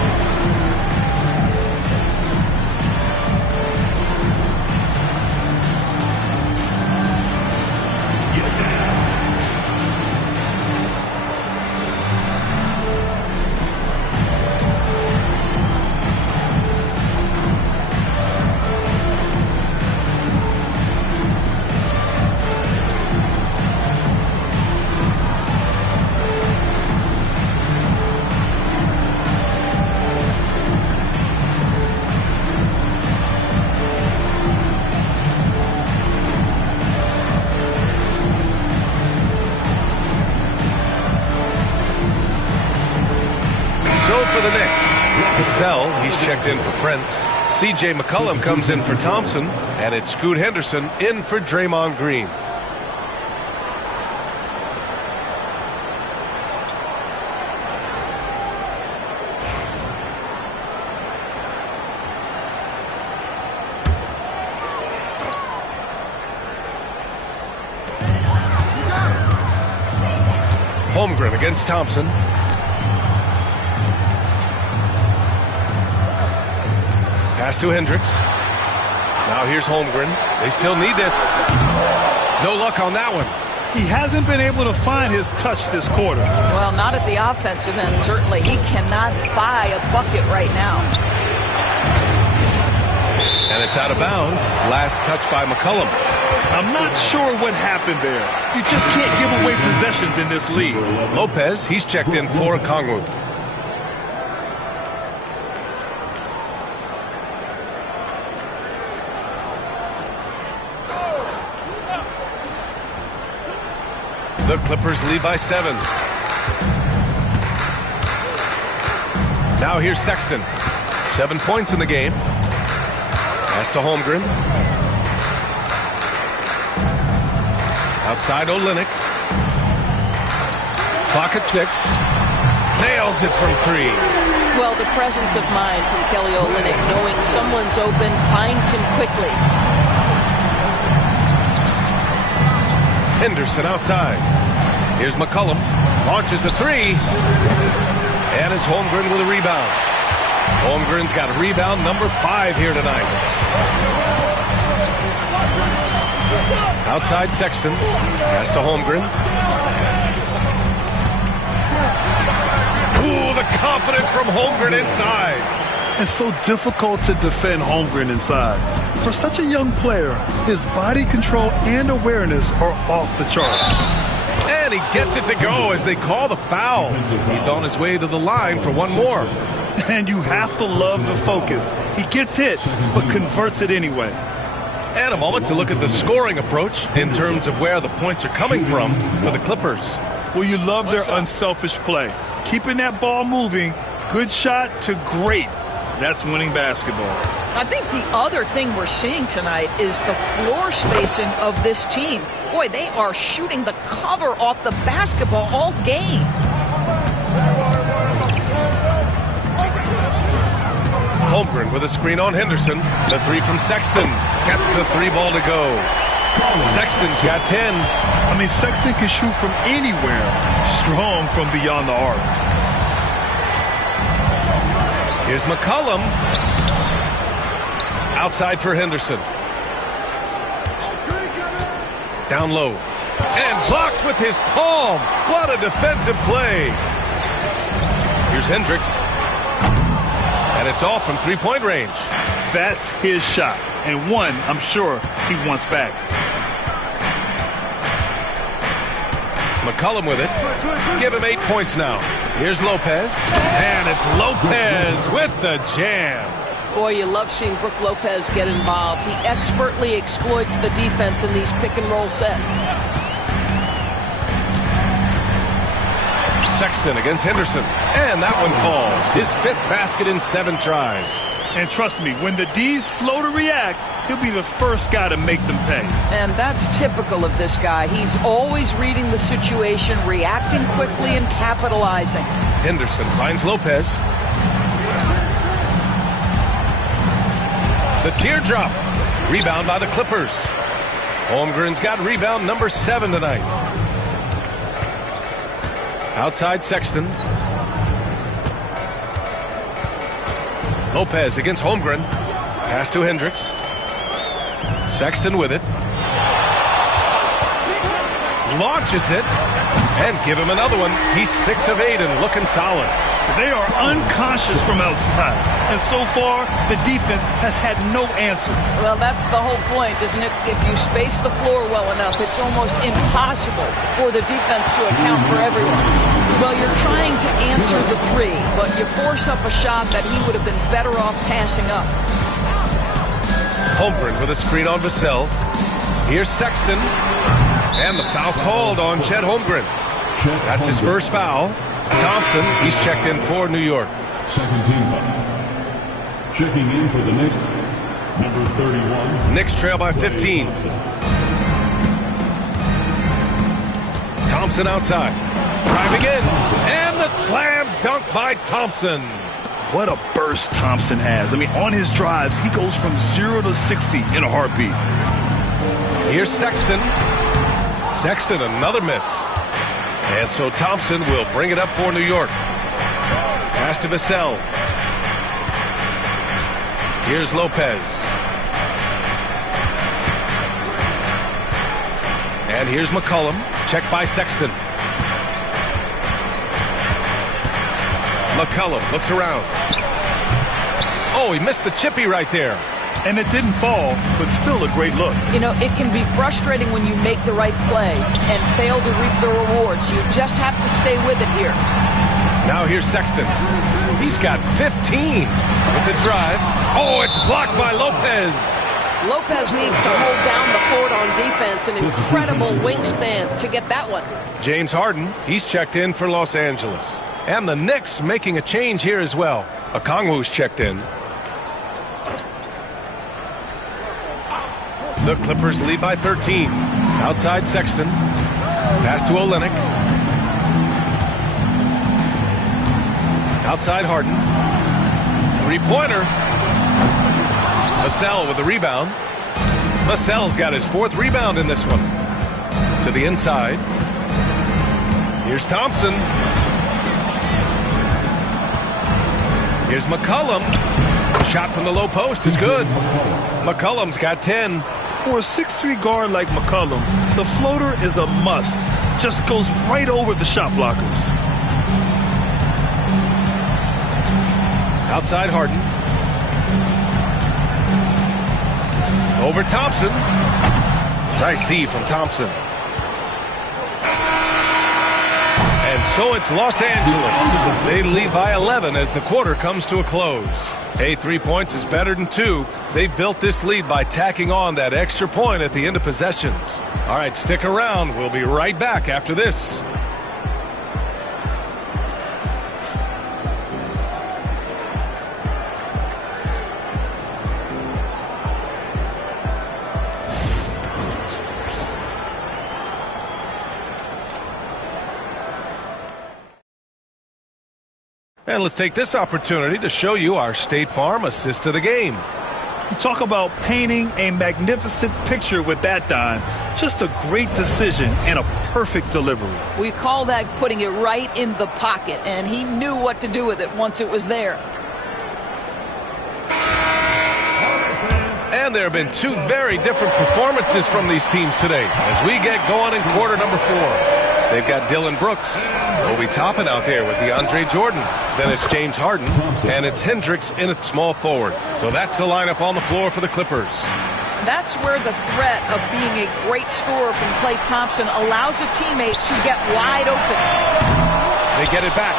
For the Knicks, Cassell, he's checked in for Prince. C.J. McCollum comes in for Thompson, and it's Scoot Henderson in for Draymond Green. Holmgren against Thompson. Pass to Hendricks. Now here's Holmgren. They still need this. No luck on that one. He hasn't been able to find his touch this quarter. Well, not at the offensive end, certainly. He cannot buy a bucket right now. And it's out of bounds. Last touch by McCollum. I'm not sure what happened there. You just can't give away possessions in this league. Lopez, he's checked in for Okongwu. The Clippers lead by 7. Now here's Sexton. 7 points in the game. Pass to Holmgren. Outside Olynyk. Clock at 6. Nails it from 3. Well, the presence of mind from Kelly Olynyk, knowing someone's open, finds him quickly. Henderson outside. Here's McCollum. Launches a 3. And it's Holmgren with a rebound. Holmgren's got rebound number 5 here tonight. Outside Sexton. Pass to Holmgren. Ooh, the confidence from Holmgren inside. It's so difficult to defend Holmgren inside. For such a young player, his body control and awareness are off the charts. And he gets it to go as they call the foul. He's on his way to the line for one more. And you have to love the focus. He gets hit, but converts it anyway. And a moment to look at the scoring approach in terms of where the points are coming from for the Clippers. Well, you love their unselfish play. Keeping that ball moving, good shot to great. That's winning basketball. I think the other thing we're seeing tonight is the floor spacing of this team. Boy, they are shooting the cover off the basketball all game. Holmgren with a screen on Henderson. The three from Sexton. Gets the three ball to go. Sexton's got 10. I mean, Sexton can shoot from anywhere. Strong from beyond the arc. Here's McCollum. Outside for Henderson. Down low. And blocked with his palm. What a defensive play. Here's Hendricks. And it's off from three-point range. That's his shot. And one, I'm sure, he wants back. McCollum with it. Give him 8 points now. Here's Lopez. And it's Lopez with the jam. Boy, you love seeing Brook Lopez get involved. He expertly exploits the defense in these pick-and-roll sets. Sexton against Henderson. And that one falls. His 5th basket in 7 tries. And trust me, when the D's slow to react, he'll be the first guy to make them pay. And that's typical of this guy. He's always reading the situation, reacting quickly, and capitalizing. Henderson finds Lopez. The teardrop. Rebound by the Clippers. Holmgren's got rebound number 7 tonight. Outside Sexton. Lopez against Holmgren. Pass to Hendricks. Sexton with it. Launches it. And give him another one. He's 6 of 8 and looking solid. They are unconscious from outside. And so far, the defense has had no answer. Well, that's the whole point, isn't it? If you space the floor well enough, it's almost impossible for the defense to account for everyone. Well, you're trying to answer the three, but you force up a shot that he would have been better off passing up. Holmgren with a screen on Vassell. Here's Sexton. And the foul called on Chet Holmgren. That's his first foul. Thompson, he's checked in for New York. Second team foul. Checking in for the Knicks, number 31. Knicks trail by 15. Thompson outside. Driving in. And the slam dunk by Thompson. What a burst Thompson has. I mean, on his drives, he goes from 0 to 60 in a heartbeat. Here's Sexton. Sexton, another miss. And so Thompson will bring it up for New York. Pass to Vassell. Here's Lopez. And here's McCollum. Checked by Sexton. McCollum looks around. Oh, he missed the chippy right there. And it didn't fall, but still a great look. You know, it can be frustrating when you make the right play and fail to reap the rewards. You just have to stay with it here. Now here's Sexton. He's got 15 with the drive. Oh, it's blocked by Lopez. Lopez needs to hold down the fort on defense. An incredible wingspan to get that one. James Harden, he's checked in for Los Angeles. And the Knicks making a change here as well. Okongwu's checked in. The Clippers lead by 13. Outside Sexton. Pass to Olynyk. Outside Harden. Three-pointer. Vassell with the rebound. Vassell's got his 4th rebound in this one. To the inside. Here's Thompson. Here's McCollum. Shot from the low post is good. McCollum's got 10. For a 6'3 guard like McCollum, the floater is a must. Just goes right over the shot blockers. Outside Harden. Over Thompson. Nice D from Thompson. And so it's Los Angeles. They lead by 11 as the quarter comes to a close. Hey, 3 points is better than 2. They built this lead by tacking on that extra point at the end of possessions. All right, stick around. We'll be right back after this. And let's take this opportunity to show you our State Farm assist of the game. You talk about painting a magnificent picture with that dime. Just a great decision and a perfect delivery. We call that putting it right in the pocket, and he knew what to do with it once it was there. And there have been 2 very different performances from these teams today as we get going in quarter number 4. They've got Dylan Brooks, Obi Toppin out there with DeAndre Jordan. Then it's James Harden, and it's Hendricks in at small forward. So that's the lineup on the floor for the Clippers. That's where the threat of being a great scorer from Klay Thompson allows a teammate to get wide open. They get it back.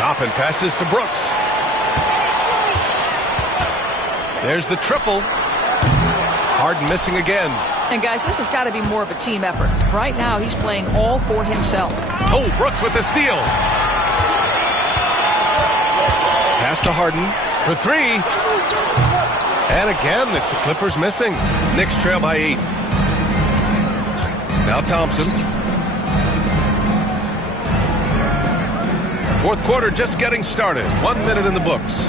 Toppin passes to Brooks. There's the triple. Harden missing again. And guys, this has got to be more of a team effort. Right now, he's playing all for himself. Oh, Brooks with the steal. Pass to Harden for 3. And again, it's the Clippers missing. Knicks trail by 8. Now Thompson. Fourth quarter just getting started. 1 minute in the books.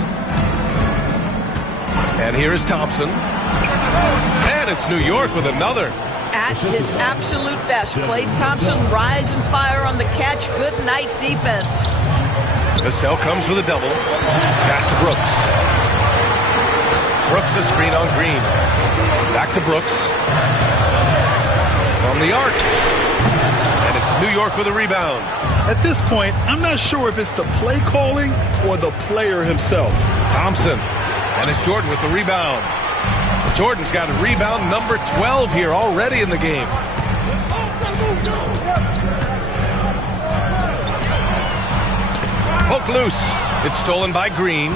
And here is Thompson. And it's New York with another. At his absolute best, Klay Thompson rise and fire on the catch. Good night defense. Vassell comes with a double. Pass to Brooks. Brooks a screen on Green. Back to Brooks. From the arc. And it's New York with a rebound. At this point, I'm not sure if it's the play calling or the player himself. Thompson. And it's Jordan with the rebound. Jordan's got a rebound number 12 here already in the game. Poke loose. It's stolen by Green.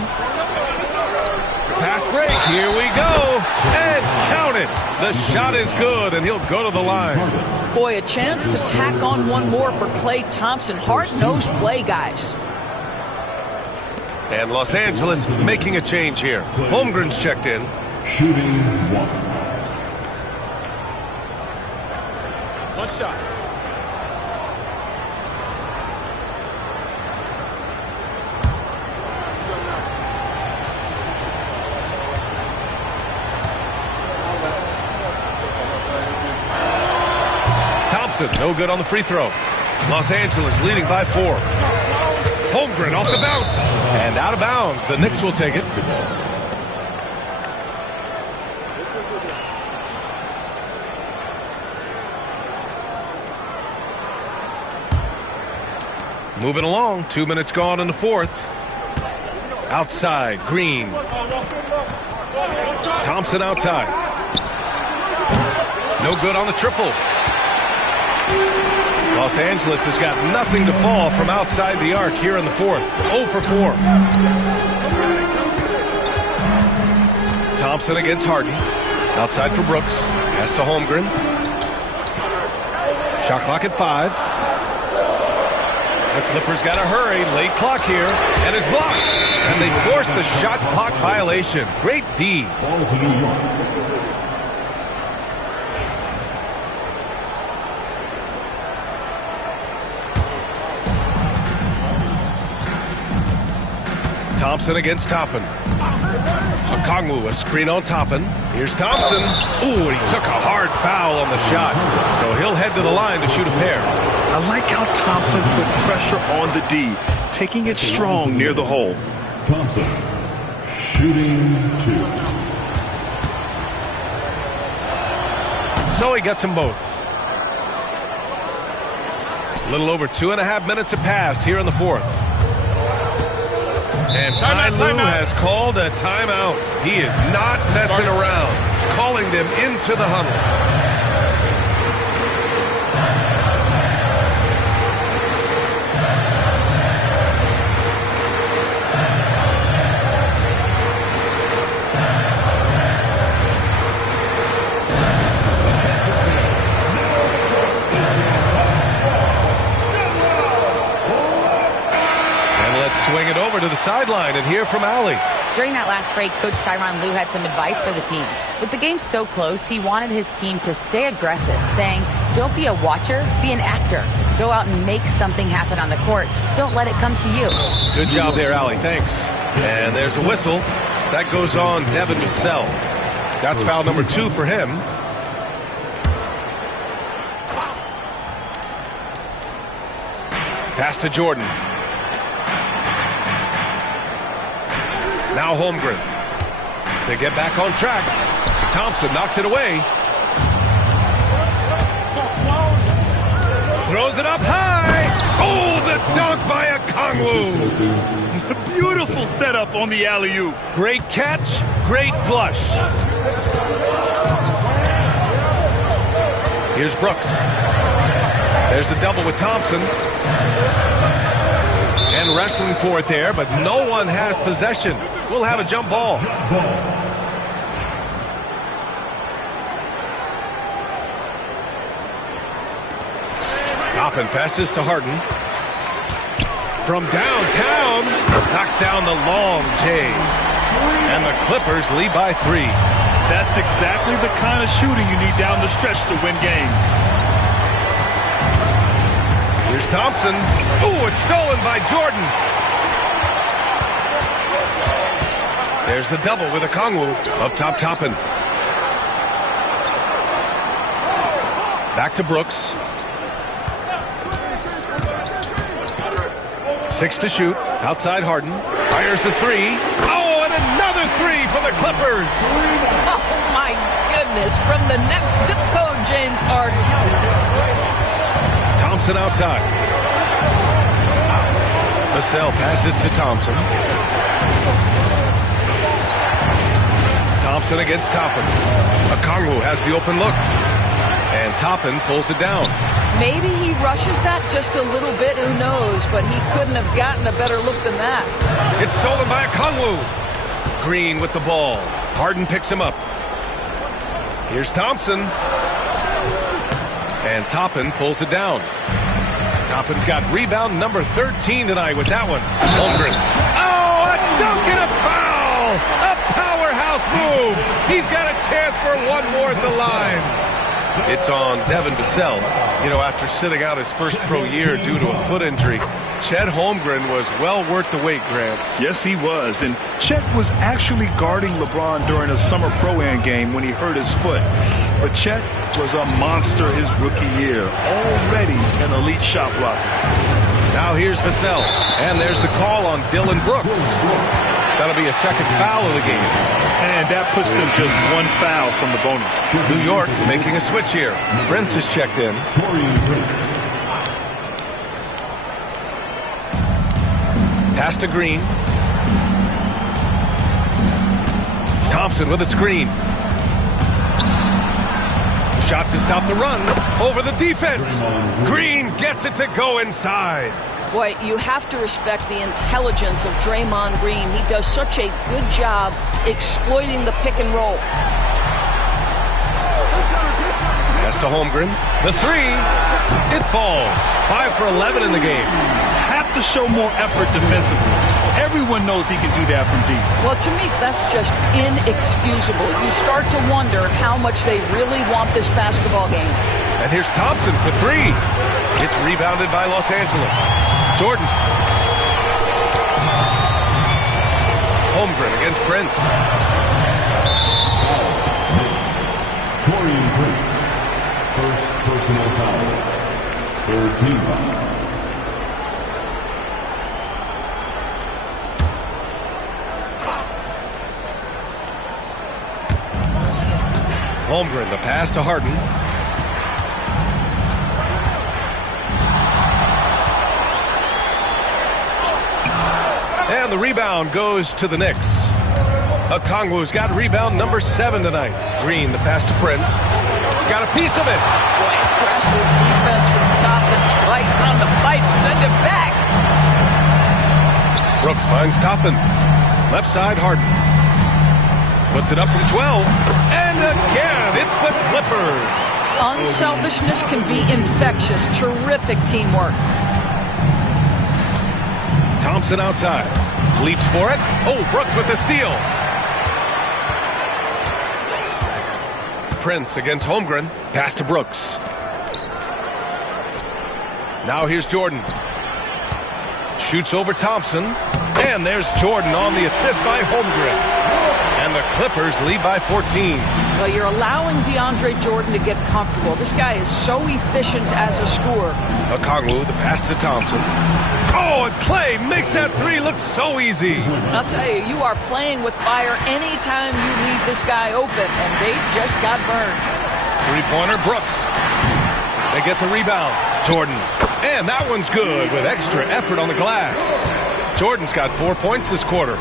Fast break. Here we go. And count it. The shot is good, and he'll go to the line. Boy, a chance to tack on one more for Klay Thompson. Hard-nosed play, guys. And Los Angeles making a change here. Holmgren's checked in. Shooting 1. One shot. Thompson, no good on the free throw. Los Angeles leading by 4. Holmgren off the bounce. And out of bounds. The Knicks will take it. Moving along, 2 minutes gone in the fourth. Outside, Green. Thompson outside. No good on the triple. Los Angeles has got nothing to fall from outside the arc here in the fourth. 0 for 4. Thompson against Harden. Outside for Brooks. Pass to Holmgren. Shot clock at 5. The Clippers got to hurry. Late clock here. And is blocked. And they forced the shot clock violation. Great D. Ball to New York. Thompson against Toppin. Okongwu, a screen on Toppin. Here's Thompson. Ooh, he took a hard foul on the shot. So he'll head to the line to shoot a pair. I like how Thompson put pressure on the D, taking it strong near the hole. Thompson, shooting 2. So he gets them both. A little over 2.5 minutes have passed here in the fourth. And Ty Lue has called a timeout. He is not messing around, calling them into the huddle. to the sideline and hear from Allie. During that last break, Coach Tyronn Lue had some advice for the team. With the game so close, he wanted his team to stay aggressive, saying, don't be a watcher, be an actor. Go out and make something happen on the court. Don't let it come to you. Good job there, Allie. Thanks. And there's a whistle. That goes on Devin Vassell. That's foul number 2 for him. Pass to Jordan. Now Holmgren to get back on track. Thompson knocks it away. Throws it up high. Oh, the dunk by Okongwu. Beautiful setup on the alley-oop. Great catch, great flush. Here's Brooks. There's the double with Thompson. And wrestling for it there, but no one has possession. We'll have a jump ball. Toppin passes to Harden. From downtown, knocks down the long J. And the Clippers lead by 3. That's exactly the kind of shooting you need down the stretch to win games. Here's Thompson. Ooh, it's stolen by Jordan. There's the double with Okongwu. Up top, Toppin. Back to Brooks. 6 to shoot. Outside Harden. Fires the 3. Oh, and another 3 for the Clippers. Oh, my goodness. From the next zip code, James Harden. Thompson outside. Vassell passes to Thompson. Thompson against Toppin. Okongwu has the open look. And Toppin pulls it down. Maybe he rushes that just a little bit, who knows, but he couldn't have gotten a better look than that. It's stolen by Okongwu. Green with the ball. Harden picks him up. Here's Thompson. And Toppin pulls it down. Toppin's got rebound number 13 tonight with that one. Holmgren. Oh, a dunk and a foul! A powerhouse move! He's got a chance for one more at the line. It's on Devin Vassell. You know, after sitting out his first pro year due to a foot injury, Chet Holmgren was well worth the wait, Grant. Yes, he was. And Chet was actually guarding LeBron during a summer Pro-Am game when he hurt his foot. But Chet was a monster his rookie year. Already an elite shot blocker. Now here's Vassell. And there's the call on Dylan Brooks. That'll be a second foul of the game. And that puts them just one foul from the bonus. New York making a switch here. Prince is checked in. Pass to Green. Thompson with a screen. Shot to stop the run. Over the defense. Green gets it to go inside. Boy, you have to respect the intelligence of Draymond Green. He does such a good job exploiting the pick and roll. Pass to Holmgren. The 3. It falls. 5 for 11 in the game. Have to show more effort defensively. Everyone knows he can do that from deep. Well, to me, that's just inexcusable. You start to wonder how much they really want this basketball game. And here's Thompson for 3. It's rebounded by Los Angeles. Jordan's. Holmgren against Prince. Taurean Prince. First personal foul. Third team foul. Holmgren, the pass to Harden. And the rebound goes to the Knicks. Okongwu's got rebound number 7 tonight. Green, the pass to Prince. Got a piece of it. Boy, aggressive defense from top and right on the pipe. Send it back. Brooks finds Toppin. Left side, Harden. Puts it up from 12. And again, it's the Clippers. Unselfishness can be infectious. Terrific teamwork. Thompson outside. Leaps for it. Oh, Brooks with the steal. Prince against Holmgren. Pass to Brooks. Now here's Jordan. Shoots over Thompson. And there's Jordan on the assist by Holmgren. And the Clippers lead by 14. Well, you're allowing DeAndre Jordan to get comfortable. This guy is so efficient as a scorer. Okongwu, the pass to Thompson. Oh, and Clay makes that three look so easy. I'll tell you, you are playing with fire anytime you leave this guy open, and they just got burned. Three-pointer, Brooks. They get the rebound. Jordan. And that one's good with extra effort on the glass. Jordan's got 4 points this quarter.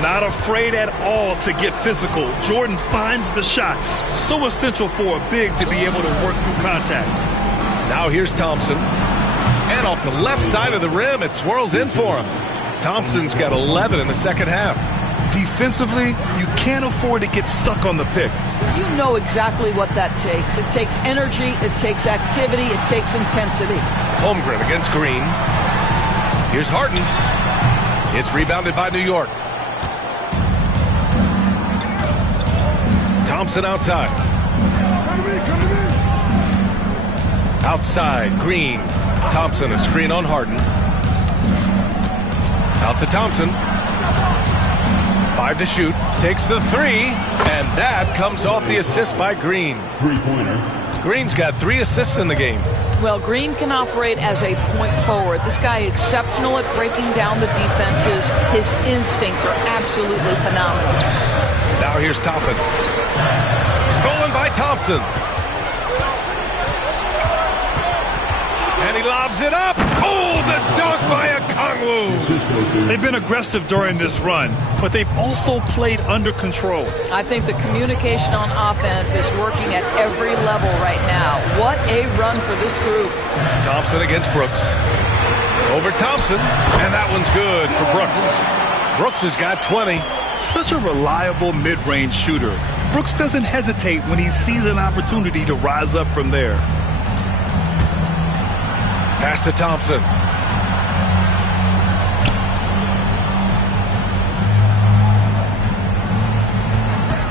Not afraid at all to get physical. Jordan finds the shot. So essential for a big to be able to work through contact. Now here's Thompson. And off the left side of the rim, it swirls in for him. Thompson's got 11 in the second half. Defensively, you can't afford to get stuck on the pick. You know exactly what that takes. It takes energy, it takes activity, it takes intensity. Holmgren against Green. Here's Harden. It's rebounded by New York. Thompson outside. Outside, Green. Thompson, a screen on Harden. Out to Thompson. 5 to shoot. Takes the three. And that comes off the assist by Green. Three-pointer. Green's got 3 assists in the game. Well, Green can operate as a point forward. This guy is exceptional at breaking down the defenses. His instincts are absolutely phenomenal. Now here's Toppin. Stolen by Thompson. And he lobs it up. Oh, the dunk by Okongwu. They've been aggressive during this run, but they've also played under control. I think the communication on offense is working at every level right now. What a run for this group. Thompson against Brooks. Over Thompson. And that one's good for Brooks. Brooks has got 20. Such a reliable mid-range shooter. Brooks doesn't hesitate when he sees an opportunity to rise up from there. Pass to Thompson.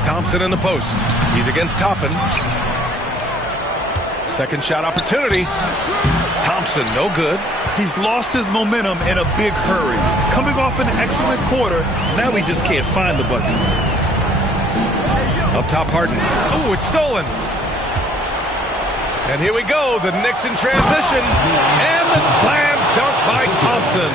Thompson in the post. He's against Toppin. Second shot opportunity. Thompson, no good. He's lost his momentum in a big hurry. Coming off an excellent quarter, now he just can't find the bucket. Up top, Harden. Oh, it's stolen. And here we go, the Knicks in transition. And the slam dunk by Thompson.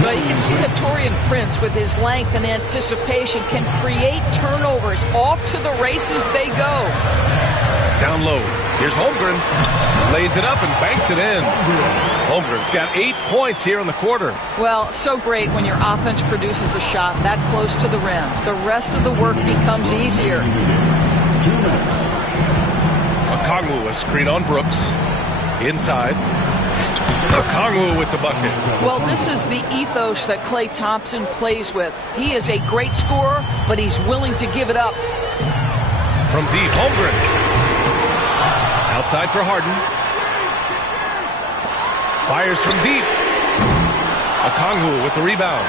Well, you can see that Taurean Prince, with his length and anticipation, can create turnovers. Off to the races they go. Down low. Here's Holmgren. Lays it up and banks it in. Holmgren's got 8 points here in the quarter. Well, so great when your offense produces a shot that close to the rim. The rest of the work becomes easier. Okongwu, a screen on Brooks. Inside. Okongwu with the bucket. Well, this is the ethos that Klay Thompson plays with. He is a great scorer, but he's willing to give it up. From deep, Holmgren. Outside for Harden. Fires from deep. Okongwu with the rebound.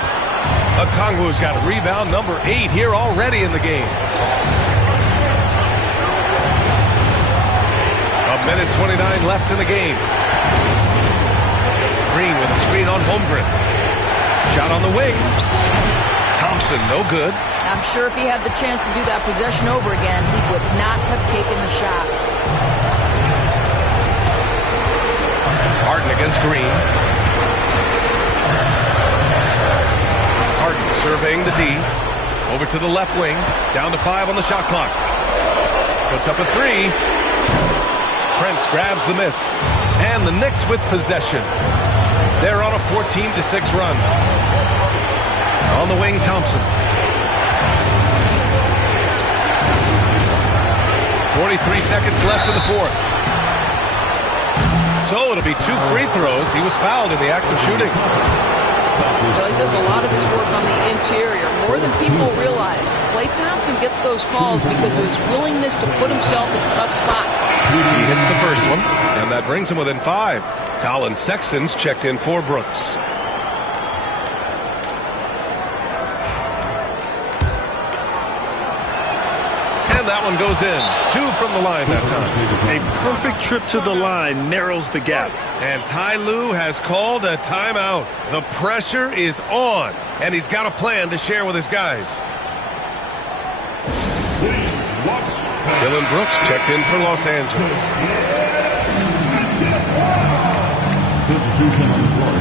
Okongwu's got rebound number 8 here already in the game. A minute 29 left in the game. Green with a screen on Holmgren. Shot on the wing. Thompson, no good. I'm sure if he had the chance to do that possession over again, he would not have taken the shot. Harden against Green. Harden surveying the D. Over to the left wing. Down to 5 on the shot clock. Puts up a 3. Prince grabs the miss. And the Knicks with possession. They're on a 14-6 run. On the wing, Thompson. 43 seconds left in the fourth. So it'll be 2 free throws. He was fouled in the act of shooting. Well, he does a lot of his work on the interior, more than people realize. Klay Thompson gets those calls because of his willingness to put himself in tough spots. He hits the first one, and that brings him within 5. Colin Sexton's checked in for Brooks. That one goes in. 2 from the line that time. A perfect trip to the line narrows the gap. And Ty Lue has called a timeout. The pressure is on, and he's got a plan to share with his guys. Dylan Brooks checked in for Los Angeles. Substitution on the court.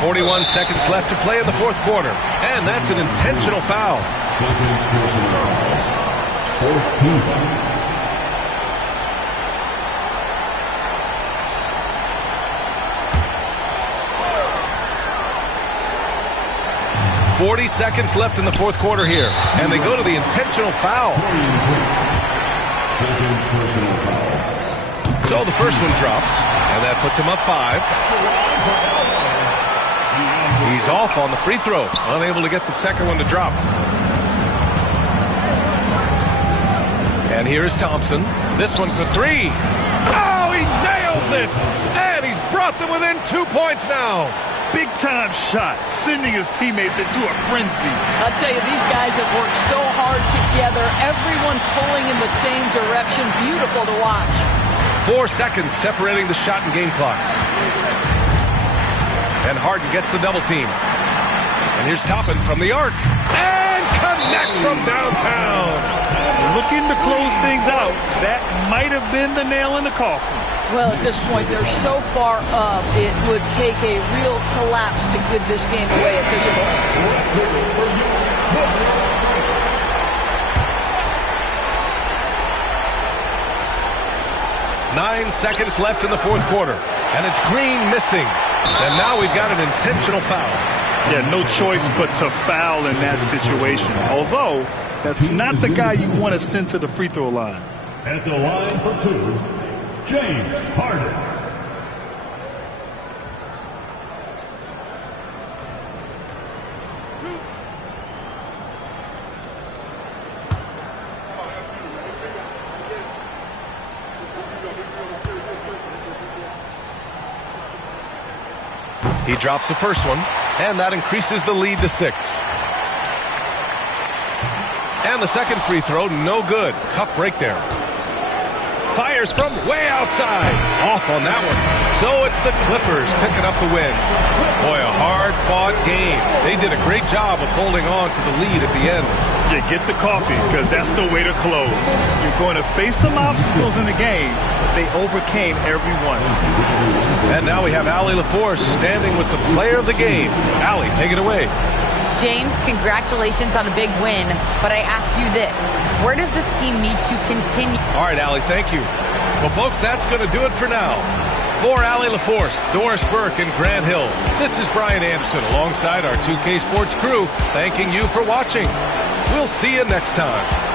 41 seconds left to play in the fourth quarter, and that's an intentional foul. Second personal foul. Fourth team foul. 40 seconds left in the fourth quarter here, and they go to the intentional foul. Second personal foul. So the first one drops, and that puts him up 5. He's off on the free throw, unable to get the second one to drop. And here's Thompson. This one for 3. Oh, he nails it! And he's brought them within 2 points now. Big-time shot, sending his teammates into a frenzy. I'll tell you, these guys have worked so hard together. Everyone pulling in the same direction. Beautiful to watch. 4 seconds separating the shot and game clocks. And Harden gets the double team. And here's Toppin from the arc. And connects from downtown. Looking to close things out. That might have been the nail in the coffin. Well, at this point, they're so far up, it would take a real collapse to give this game away at this point. 9 seconds left in the fourth quarter. And it's Green missing. And now we've got an intentional foul. Yeah, no choice but to foul in that situation. Although, that's not the guy you want to send to the free throw line. At the line for 2, James Harden. He drops the first one, and that increases the lead to 6. And the second free throw, no good. Tough break there. Fires from way outside. Off on that one. So it's the Clippers picking up the win. Boy, a hard-fought game. They did a great job of holding on to the lead at the end. Yeah, get the coffee, because that's the way to close. You're going to face some obstacles in the game, but they overcame every one. And now we have Allie LaForce standing with the player of the game. Allie, take it away. James, congratulations on a big win, but I ask you this. Where does this team need to continue? All right, Allie, thank you. Well, folks, that's going to do it for now. For Allie LaForce, Doris Burke, and Grant Hill, this is Brian Anderson alongside our 2K Sports crew, thanking you for watching. We'll see you next time.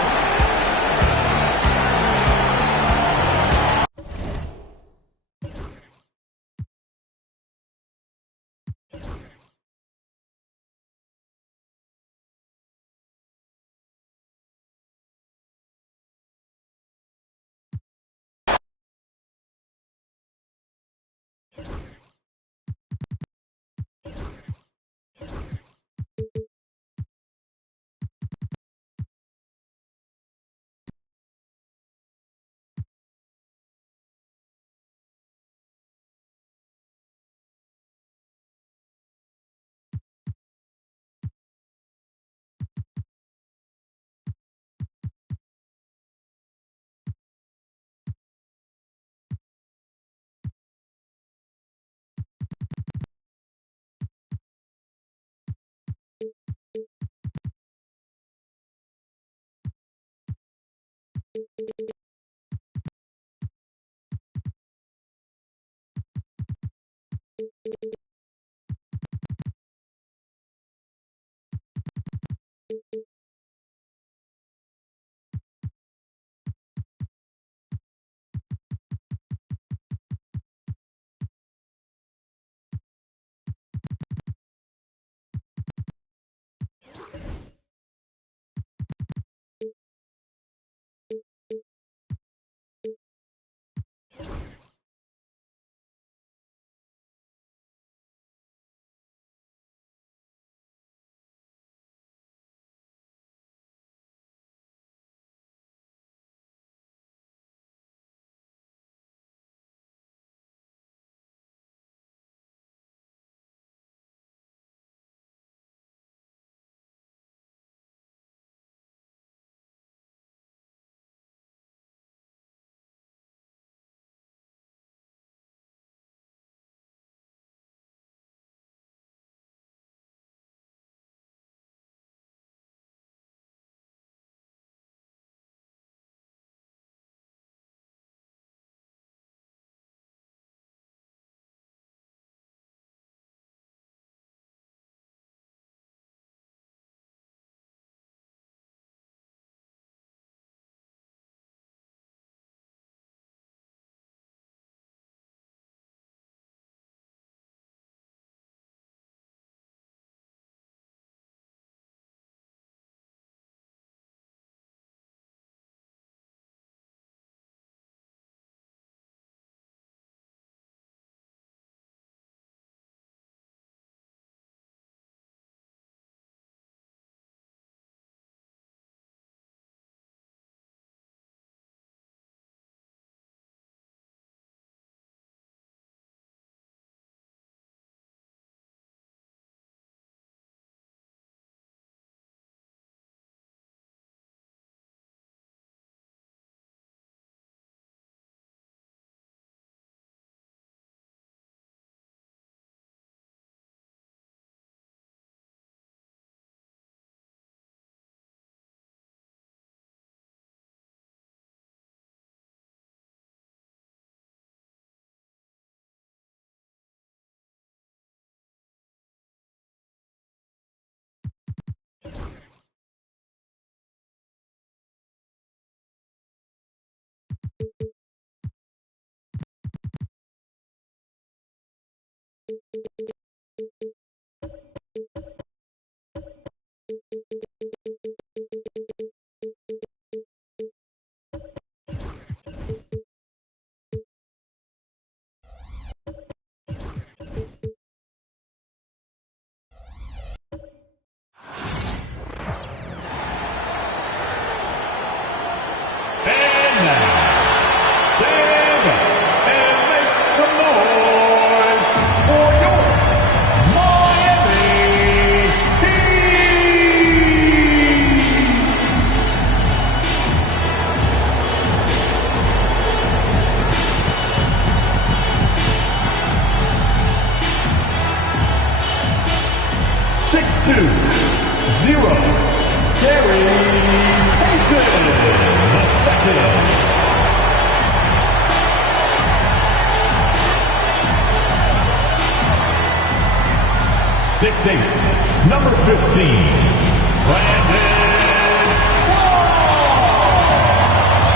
Number 15, Brandon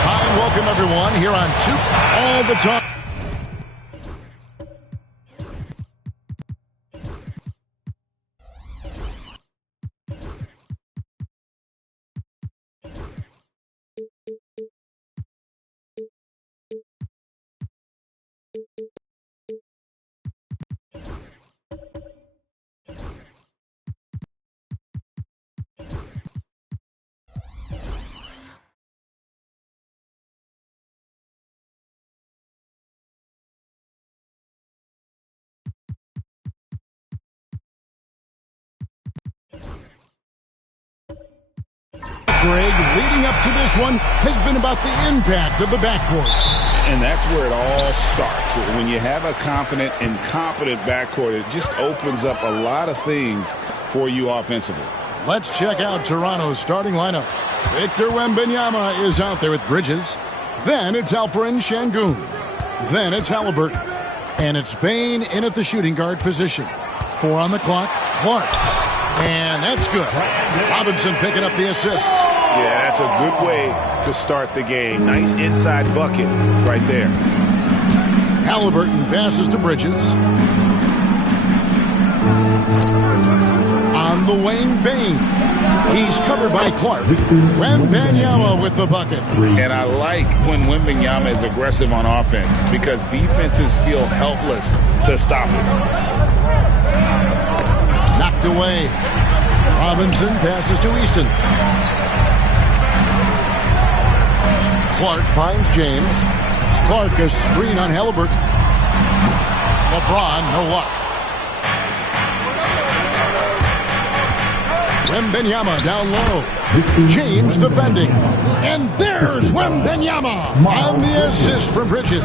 Hi, and welcome everyone here on All the Time. Greg, leading up to this one has been about the impact of the backcourt. And that's where it all starts. When you have a confident and competent backcourt, it just opens up a lot of things for you offensively. Let's check out Toronto's starting lineup. Victor Wembanyama is out there with Bridges. Then it's Alperen Sengun. Then it's Halliburton. And it's Bane in at the shooting guard position. 4 on the clock. Clark. And that's good. Robinson picking up the assist. Yeah, that's a good way to start the game. Nice inside bucket right there. Halliburton passes to Bridges. On the wing, Bane. He's covered by Clark. Wembanyama with the bucket. And I like when Wembanyama is aggressive on offense because defenses feel helpless to stop him. Knocked away. Robinson passes to Easton. Clark finds James. Clark a screen on Halliburton. LeBron, no luck. Wembanyama down low. James defending. And there's Wembanyama on the assist from Bridges.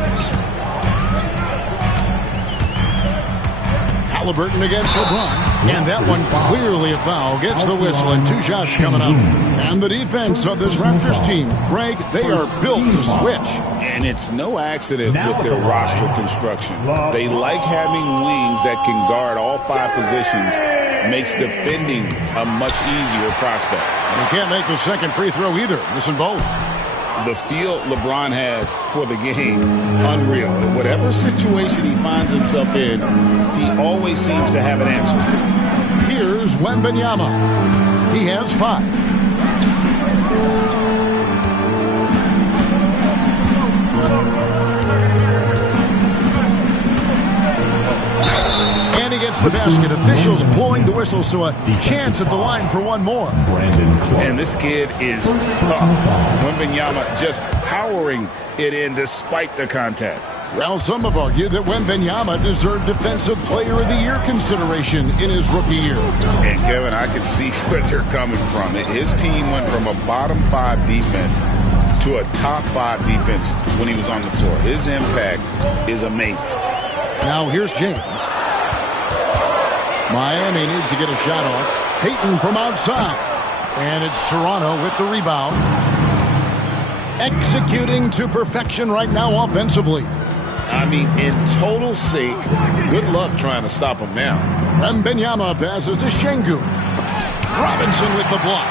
Halliburton against LeBron. And that one clearly a foul. Gets the whistle and 2 shots coming up. And the defense of this Raptors team, Greg, they are built to switch. And it's no accident with their roster construction. They like having wings that can guard all 5 positions. Makes defending a much easier prospect. And he can't make the second free throw either. Missing both. The feel LeBron has for the game, unreal. Whatever situation he finds himself in, he always seems to have an answer. Here's Wembanyama. He has 5. And he gets the basket. Officials blowing the whistle, so a chance at the line for one more. And this kid is tough. Wembanyama just powering it in despite the contact. Well, some have argued that Wembanyama deserved Defensive Player of the Year consideration in his rookie year. And, Kevin, I can see where they're coming from. His team went from a bottom 5 defense to a top 5 defense when he was on the floor. His impact is amazing. Now here's James. Miami needs to get a shot off. Payton from outside. And it's Toronto with the rebound. Executing to perfection right now offensively. I mean, in total sync. Good luck trying to stop him now. Wembanyama passes to Sengun. Robinson with the block.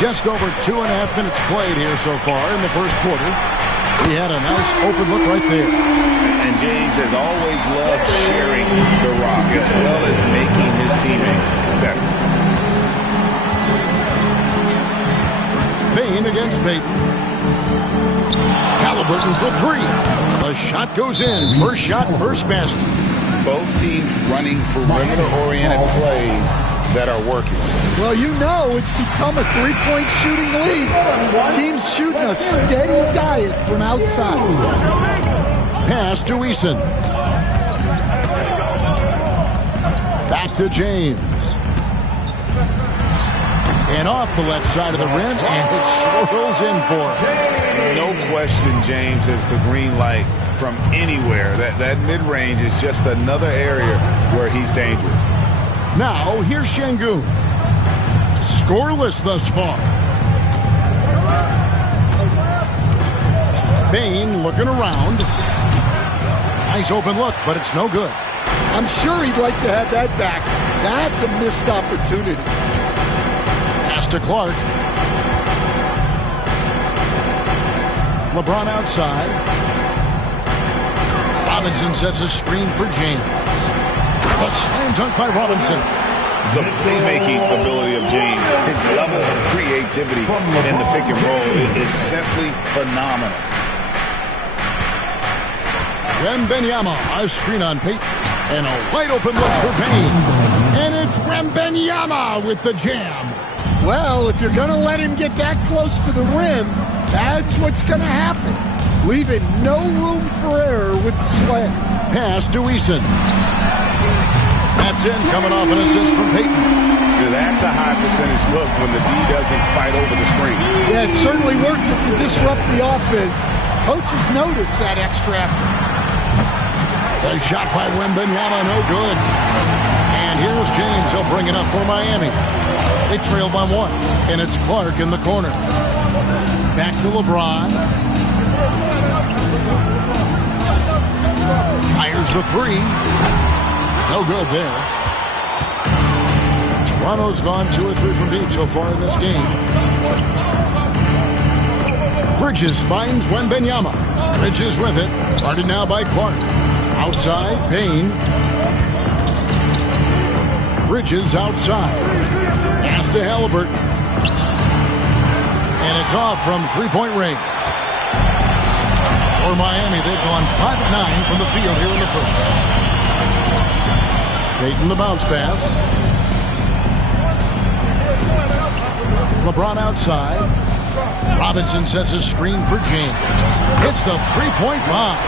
Just over 2.5 minutes played here so far in the first quarter. He had a nice open look right there. And James has always loved sharing the rock as well as making his teammates better. Payne against Payton. Halliburton for three. The shot goes in. First shot, first basket. Both teams running perimeter-oriented plays that are working. Well, you know it's become a three-point shooting league. Teams shooting a steady diet from outside. Pass to Eason. Back to James. And off the left side of the rim, and it swirls in for him. No question James has the green light from anywhere. That mid-range is just another area where he's dangerous. Now, here's Şengün. Scoreless thus far. Payne looking around. Nice open look, but it's no good. I'm sure he'd like to have that back. That's a missed opportunity. Pass to Clark. LeBron outside. Robinson sets a screen for James. A slam dunk by Robinson. The playmaking ability of James, his level of creativity in the pick and roll is simply phenomenal. Wembanyama, a screen on Payton. And a wide open look for Payne. And it's Wembanyama with the jam. Well, if you're going to let him get that close to the rim, that's what's going to happen. Leaving no room for error with the slam. Pass to Eason. That's in, coming off an assist from Payton. That's a high percentage look when the D doesn't fight over the screen. Yeah, it's certainly worth it to disrupt the offense. Coaches notice that extra effort. The shot by Wembanyama, no good. And here's James. He'll bring it up for Miami. They trail by one, and it's Clark in the corner. Back to LeBron. Fires the three. No good there. Toronto's gone 2 or 3 from deep so far in this game. Bridges finds Wembanyama. Bridges with it. Guarded now by Clark. Outside, Payne. Bridges outside. Pass to Halliburton. And it's off from three-point range. For Miami, they've gone 5 of 9 from the field here in the first. Payton the bounce pass. LeBron outside. Robinson sets a screen for James. Hits the three-point bomb.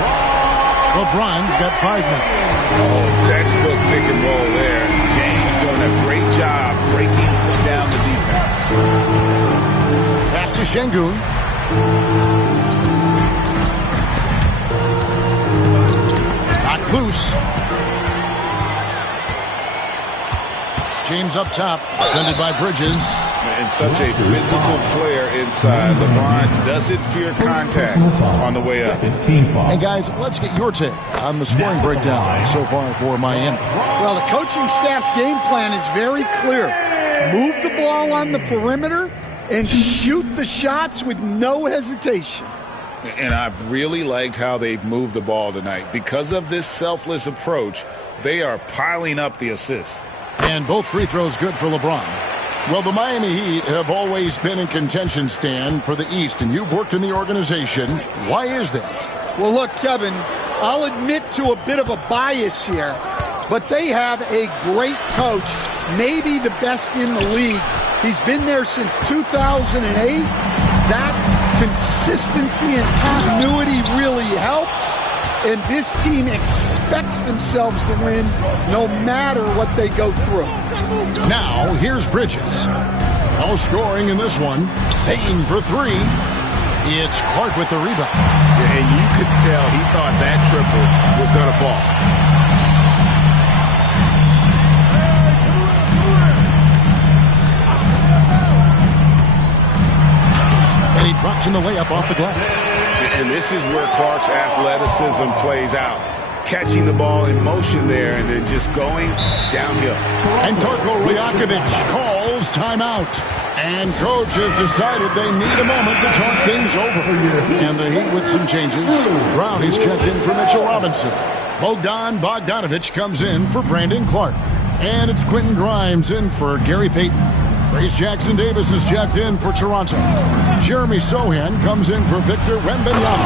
LeBron's got 5 minutes. Oh, textbook pick and roll there. James doing a great job breaking down the defense. Pass to Şengün. Not loose. James up top, defended by Bridges. And such a physical player inside. LeBron doesn't fear contact on the way up. And guys, let's get your take on the scoring breakdown so far for Miami. Well, the coaching staff's game plan is very clear. Move the ball on the perimeter and shoot the shots with no hesitation. And I've really liked how they've moved the ball tonight. Because of this selfless approach, they are piling up the assists. And both free throws good for LeBron. Well, the Miami Heat have always been in contention, Stan, for the East, and you've worked in the organization. Why is that? Well, look, Kevin, I'll admit to a bit of a bias here, but they have a great coach, maybe the best in the league. He's been there since 2008. That consistency and continuity really helps, and this team expects themselves to win no matter what they go through. Now, here's Bridges. No scoring in this one. Payton for 3. It's Clark with the rebound. Yeah, and you could tell he thought that triple was going to fall. And he drops in the layup off the glass. And this is where Clark's athleticism plays out. Catching the ball in motion there and then just going downhill. And Darko Rajakovic calls timeout. And coach has decided they need a moment to talk things over. And the Heat with some changes. Brownie's checked in for Mitchell Robinson. Bogdan Bogdanovic comes in for Brandon Clark. And it's Quentin Grimes in for Gary Payton. Trace Jackson-Davis is checked in for Toronto. Jeremy Sohan comes in for Victor Wembanyama.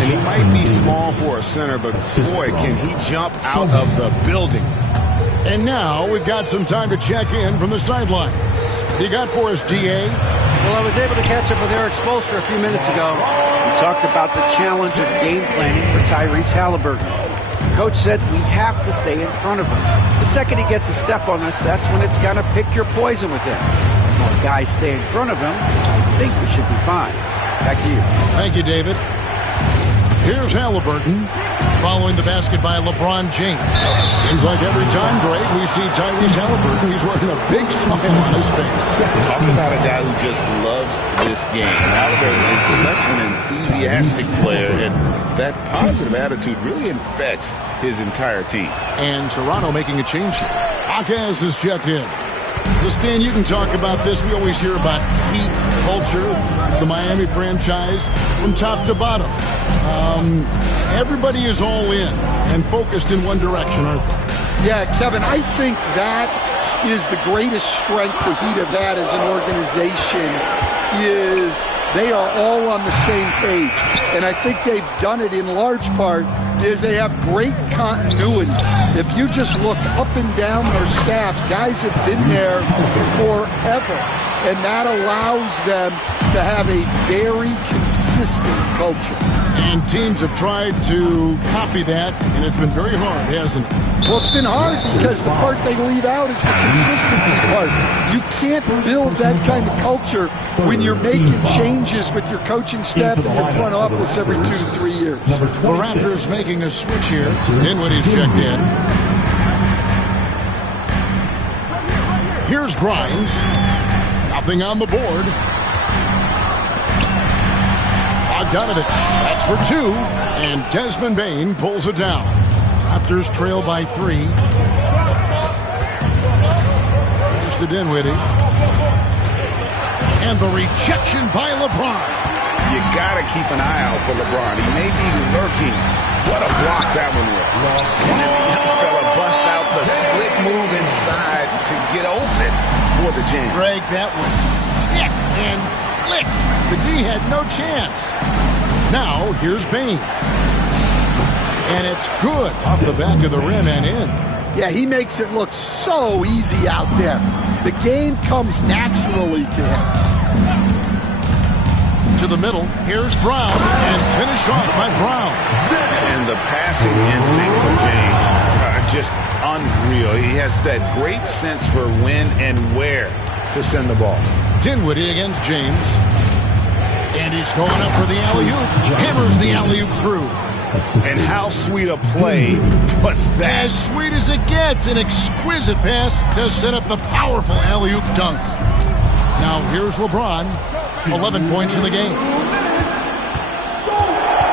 And he might be small for a center, but boy, can he jump out of the building. And now we've got some time to check in from the sidelines. You got for us, D.A.? Well, I was able to catch up with Eric Spoelstra a few minutes ago. He talked about the challenge of game planning for Tyrese Halliburton. Coach said we have to stay in front of him. The second he gets a step on us, that's when it's got to pick your poison with him. If our guys stay in front of him, I think we should be fine. Back to you. Thank you, David. Here's Halliburton, following the basket by LeBron James. Seems like every time, Greg, we see Tyrese Halliburton, he's wearing a big smile on his face. Talk about a guy who just loves this game. Halliburton is such an enthusiastic player, and that positive attitude really infects his entire team. And Toronto making a change here. Hawkes is checked in. So, Stan, you can talk about this. We always hear about Heat culture, the Miami franchise, from top to bottom. Everybody is all in and focused in one direction, aren't they? Yeah, Kevin, I think that is the greatest strength the Heat have had as an organization is they are all on the same page. And I think they've done it in large part is they have great continuity. If you just look up and down their staff, guys have been there forever. And that allows them to have a very consistent culture. And teams have tried to copy that, and it's been very hard, hasn't it? Well, it's been hard because the part they leave out is the consistency part. You can't build that kind of culture when you're making changes with your coaching staff and your front office every 2 to 3 years. The Raptors making a switch here. Dinwiddie's checked in. Here's Grimes. Nothing on the board. Bogdanovic, that's for 2. And Desmond Bane pulls it down. Raptors trail by 3. Pass to Dinwiddie. And the rejection by LeBron. You got to keep an eye out for LeBron. He may be lurking. What a block that one was. And then the young fella busts out the split move inside to get open for the jam. Greg, that was sick and slick. The D had no chance. Now, here's Bane. And it's good off the back of the rim and in. Yeah, he makes it look so easy out there. The game comes naturally to him. To the middle, here's Brown, and finished off by Brown. And the passing instincts of James are just unreal. He has that great sense for when and where to send the ball. Dinwiddie against James. And he's going up for the alley-oop. Hammers the alley-oop through. And how sweet a play was that? As sweet as it gets, an exquisite pass to set up the powerful alley-oop dunk. Now here's LeBron, 11 points in the game.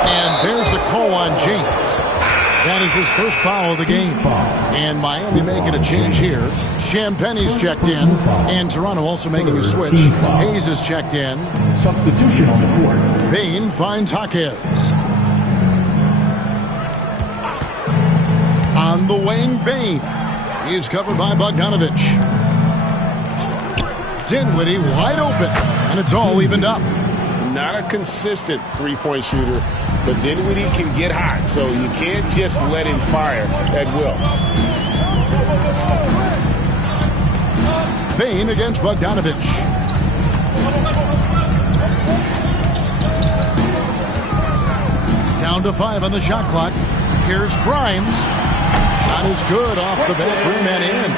And there's the call on James. That is his first foul of the game. And Miami making a change here. Champagne's checked in. And Toronto also making a switch. Hayes is checked in. Substitution on the court. Bane finds Hawkes. On the wing, Bane. He's covered by Bogdanovic. Dinwiddie wide open. And it's all evened up. Not a consistent three-point shooter, but Dinwiddie can get hot, so you can't just let him fire at will. Bane against Bogdanovic. Down to 5 on the shot clock. Here's Grimes. Shot is good off the back rim and in.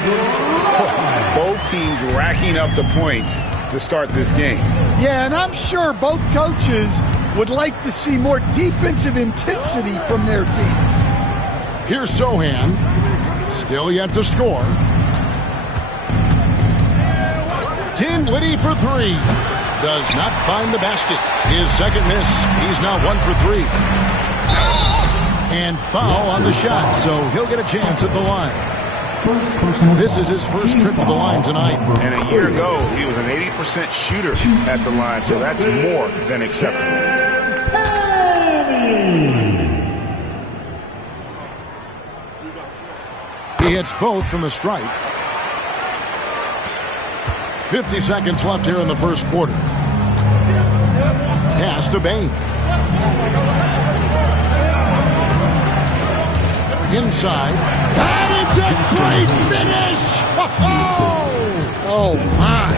Both teams racking up the points to start this game. Yeah, and I'm sure both coaches would like to see more defensive intensity from their teams. Here's Sohan. Still yet to score. Dinwiddie for 3. Does not find the basket. His second miss. He's now 1 for 3. And foul on the shot, so he'll get a chance at the line. This is his first trip to the line tonight. And a year ago, he was an 80% shooter at the line, so that's more than acceptable. He hits both from the stripe. 50 seconds left here in the first quarter. Pass to Bane. Inside. And it's a great finish! Oh, my.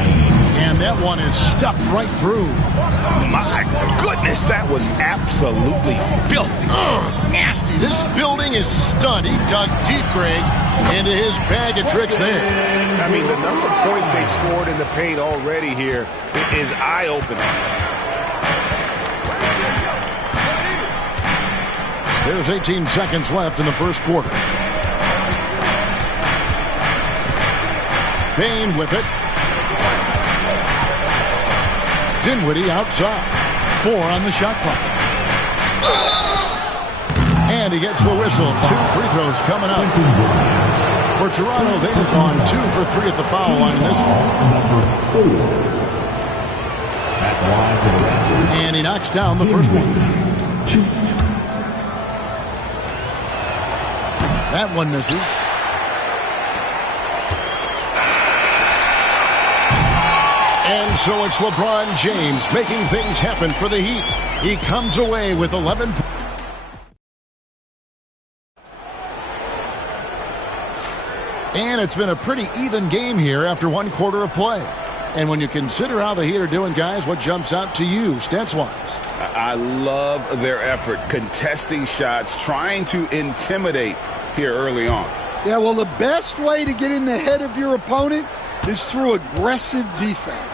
And that one is stuffed right through. My goodness, that was absolutely filthy. Nasty. This building is stunned. He dug deep, Greg, into his bag of tricks there. I mean, the number of points they've scored in the paint already here is eye-opening. There's 18 seconds left in the first quarter. Bane with it. Dinwiddie outside. 4 on the shot clock. And he gets the whistle. 2 free throws coming up. For Toronto, they've gone 2 for 3 at the foul line in this one. And he knocks down the first one. That one misses. And so it's LeBron James making things happen for the Heat. He comes away with 11 points. And it's been a pretty even game here after one quarter of play. And when you consider how the Heat are doing, guys, what jumps out to you, stats-wise? I love their effort, contesting shots, trying to intimidate here early on. Yeah, well, the best way to get in the head of your opponent is through aggressive defense.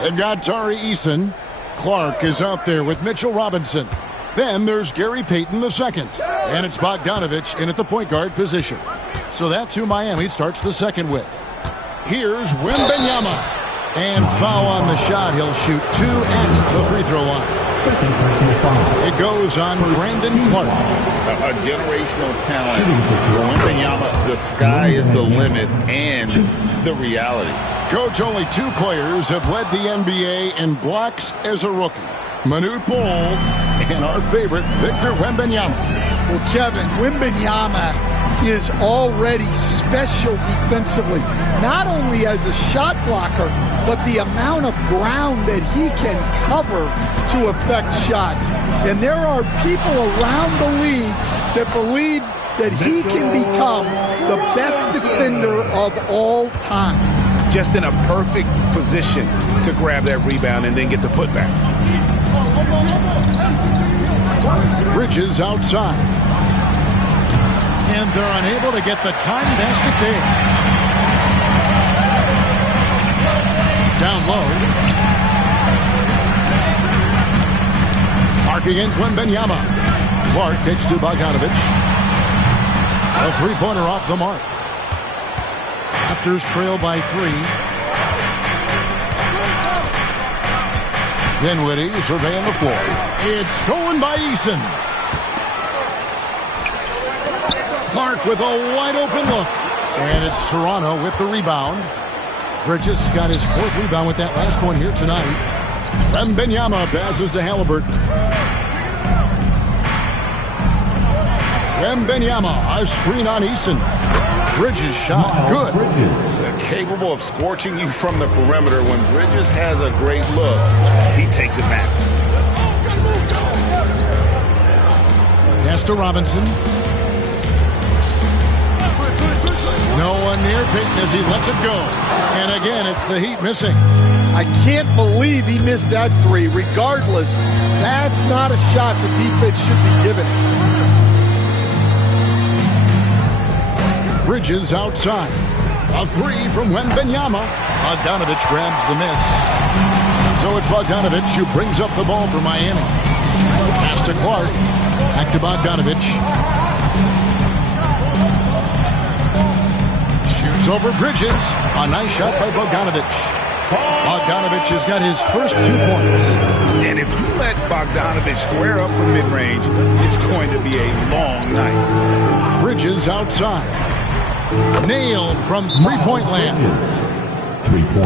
They've got Tari Eason. Clark is out there with Mitchell Robinson. Then there's Gary Payton II. And it's Bogdanovich in at the point guard position. So that's who Miami starts the second with. Here's Wembanyama. And foul on the shot. He'll shoot 2 at the free throw line. It goes on Brandon Clark. A generational talent. Wembanyama, the sky is the limit and the reality. Coach, only 2 players have led the NBA in blocks as a rookie. Manute Bol and our favorite Victor Wembanyama. Well, Kevin, Wembanyama is already special defensively, not only as a shot blocker, but the amount of ground that he can cover to affect shots. And there are people around the league that believe that he can become the best defender of all time. Just in a perfect position to grab that rebound and then get the putback. Bridges outside. And they're unable to get the time basket there. Down low. Clark against Wembanyama. Clark kicks to Bogdanovich. A 3-pointer off the mark. Raptors trail by 3. Dinwiddie surveying the floor. It's stolen by Eason. Clark with a wide-open look. And it's Toronto with the rebound. Bridges got his 4th rebound with that last one here tonight. Wembanyama passes to Halliburton. Wembanyama, a screen on Eason. Bridges shot, good. Capable of scorching you from the perimeter. When Bridges has a great look, he takes it back. Pass to Robinson. No one near Payton as he lets it go. And again, it's the Heat missing. I can't believe he missed that 3. Regardless, that's not a shot the defense should be giving him. Bridges outside. A 3 from Wembanyama. Bogdanovich grabs the miss. So it's Bogdanovich who brings up the ball for Miami. Pass to Clark. Back to Bogdanovich. Shoots over Bridges. A nice shot by Bogdanovich. Bogdanovich has got his first 2 points. And if you let Bogdanovich square up from mid-range, it's going to be a long night. Bridges outside. Nailed from three-point land.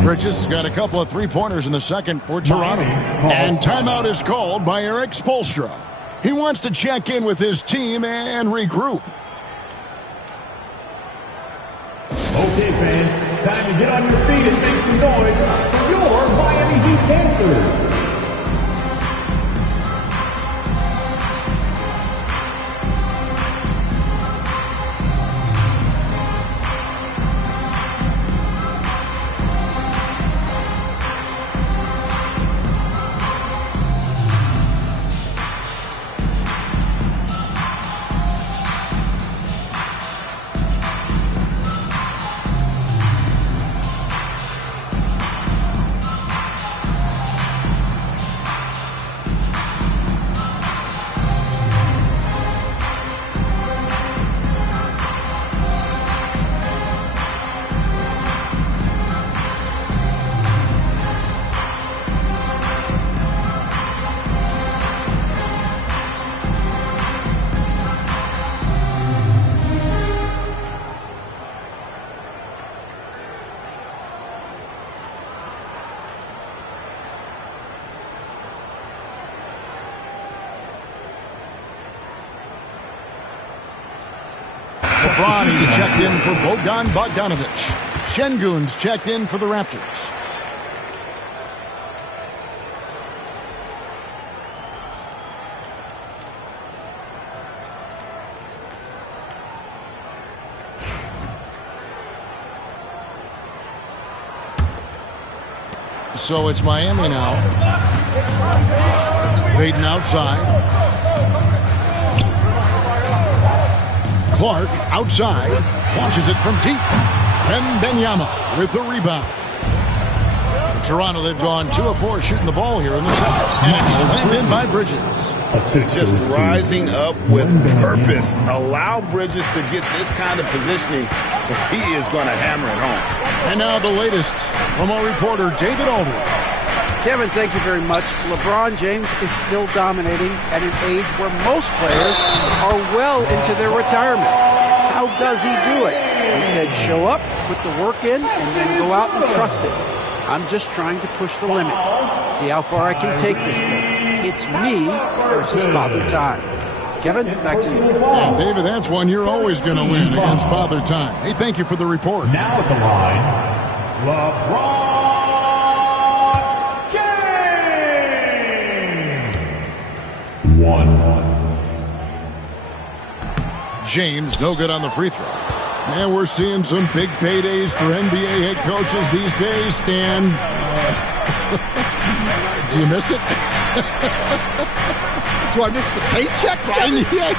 Bridges got a couple of three-pointers in the second for Toronto. And timeout is called by Eric Spoelstra. He wants to check in with his team and regroup. Okay, fans, time to get on your feet and make some noise for your Miami Heat Panthers. LeBron, he's checked in for Bogdan Bogdanović. Şengün's checked in for the Raptors. So it's Miami now. Baden outside. Clark outside, launches it from deep. Wembanyama with the rebound. For Toronto, they've gone 2 of 4 shooting the ball here in the second. And it's slammed in by Bridges. Just rising up with purpose. Allow Bridges to get this kind of positioning. He is going to hammer it home. And now the latest from our reporter, David Aldridge. Kevin, thank you very much. LeBron James is still dominating at an age where most players are well into their retirement. How does he do it? He said, show up, put the work in, and then go out and trust it. I'm just trying to push the limit. See how far I can take this thing. It's me versus Father Time. Kevin, back to you. And David, that's one you're always going to win against Father Time. Hey, thank you for the report. Now at the line, LeBron. James, no good on the free throw. Man, we're seeing some big paydays for NBA head coaches these days, Stan. Do you miss it? Do I miss the paychecks? Yeah.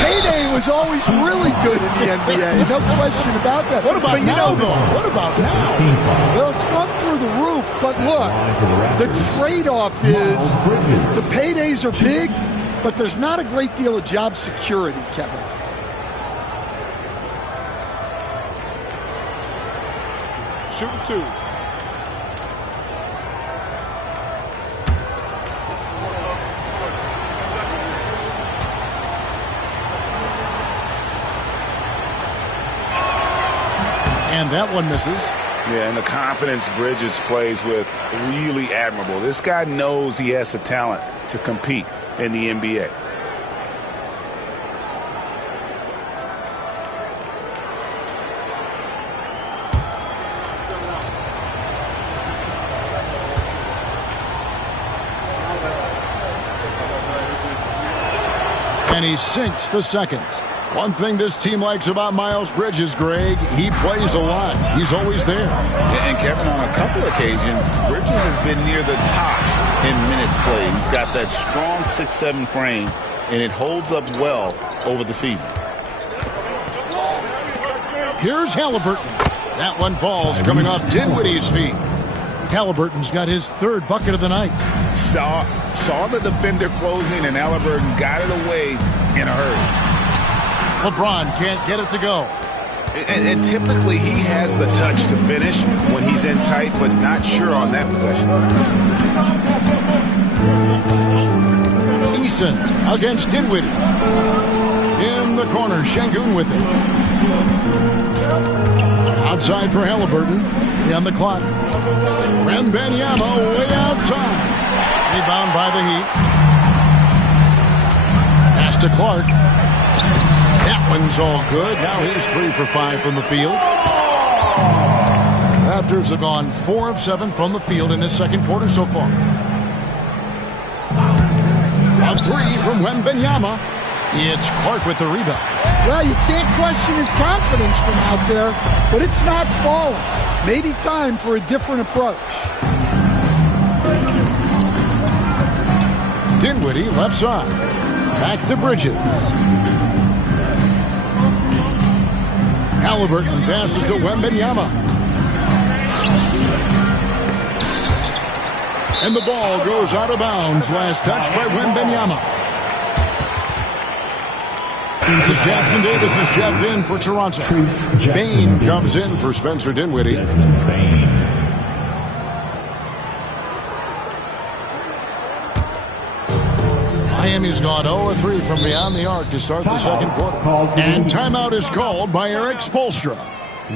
Payday was always really good in the NBA. No question about that. What about now, though? What about now? Well, it's gone through the roof, but look, the trade-off is the paydays are big, but there's not a great deal of job security, Kevin. Shooting 2. And that one misses. Yeah, and the confidence Bridges plays with, really admirable. This guy knows he has the talent to compete in the NBA. And he sinks the second. One thing this team likes about Miles Bridges, Greg, he plays a lot. He's always there. And Kevin, on a couple occasions, Bridges has been near the top in minutes played. He's got that strong 6'7" frame, and it holds up well over the season. Here's Halliburton. That one falls coming off Dinwiddie's feet. Halliburton's got his third bucket of the night. Saw the defender closing, and Halliburton got it away in a hurry. LeBron can't get it to go. And typically he has the touch to finish when he's in tight, but not sure on that possession. Eason against Dinwiddie. In the corner, Şengün with it. Outside for Halliburton. On the clock. Wembanyama way outside. Rebound by the Heat. Pass to Clark. That one's all good. Now he's 3 for 5 from the field. Raptors have gone 4 of 7 from the field in this second quarter so far. A 3 from Wembanyama. It's Clark with the rebound. Well, you can't question his confidence from out there, but it's not falling. Maybe time for a different approach. Dinwiddie left side. Back to Bridges. Halliburton passes to Wembanyama. And the ball goes out of bounds. Last touch by Wembanyama. As Jackson Davis is jabbed in for Toronto. Bane comes in for Spencer Dinwiddie. Miami's gone 0-3 from beyond the arc to start the second quarter. And timeout is called by Eric Spoelstra.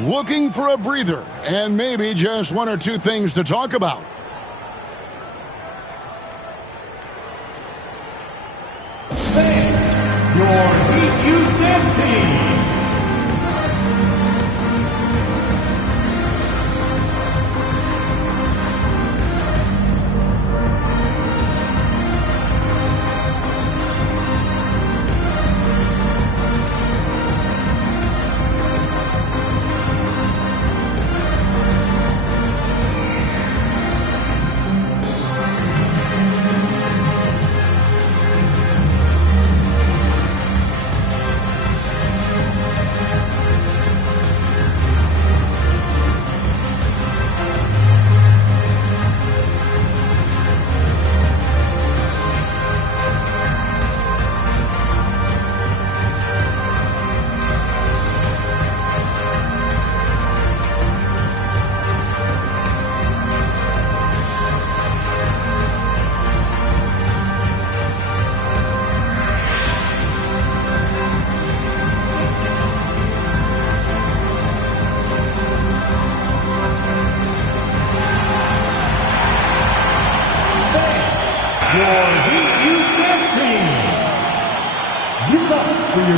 Looking for a breather and maybe just 1 or 2 things to talk about. Your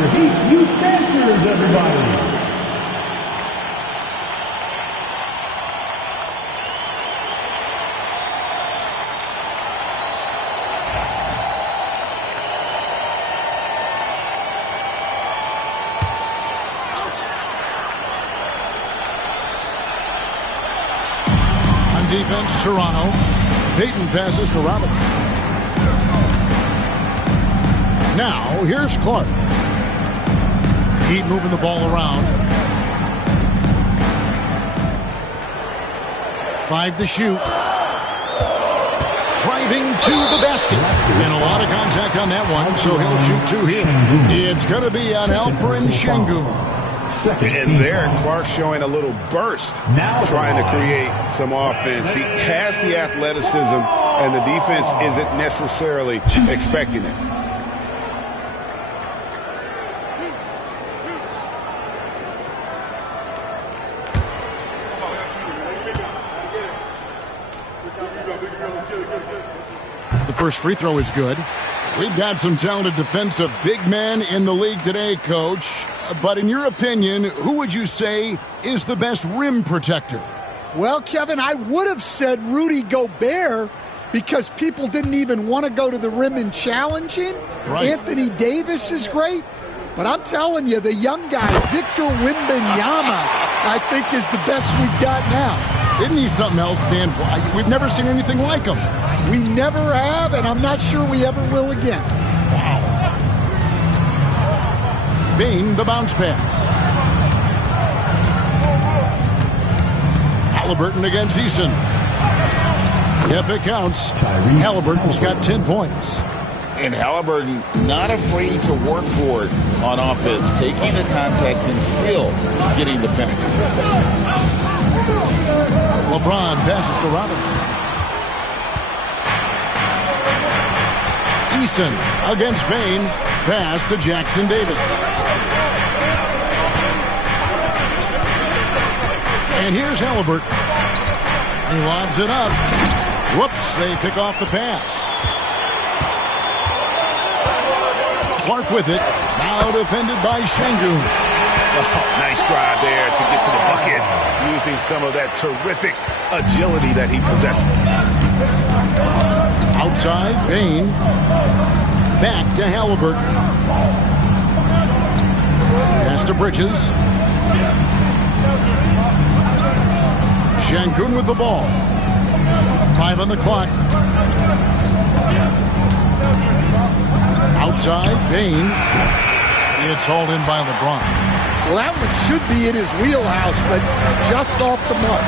Heat Youth Dance Team. Defense, Toronto. Payton passes to Robinson. Now, here's Clark. Heat moving the ball around. 5 to shoot. Driving to the basket. And a lot of contact on that one, so he'll shoot 2 here. It's going to be on Alperen Sengun. And there, Clark showing a little burst, trying to create some offense. He has the athleticism, and the defense isn't necessarily expecting it. The first free throw is good. We've got some talented defensive big men in the league today, Coach. But in your opinion, who would you say is the best rim protector? Well, Kevin, I would have said Rudy Gobert because people didn't even want to go to the rim and challenge him. Right. Anthony Davis is great. But I'm telling you, the young guy, Victor Wembanyama, I think is the best we've got now. Isn't he something else, Dan? We've never seen anything like him. We never have, and I'm not sure we ever will again. Wow. Bane, the bounce pass. Halliburton against Eason. Yep, it counts. Halliburton's got 10 points. And Halliburton not afraid to work for it on offense, taking the contact and still getting the finish. LeBron passes to Robinson. Eason against Bane. Pass to Jackson Davis. And here's Halliburton. He lobs it up. Whoops, they pick off the pass. Clark with it. Now defended by Şengün. Oh, nice drive there to get to the bucket, using some of that terrific agility that he possesses. Outside, Bane. Back to Halliburton. Pass to Bridges. Şengün with the ball. 5 on the clock. Outside, Bane. It's hauled in by LeBron. Well, that one should be in his wheelhouse, but just off the mark.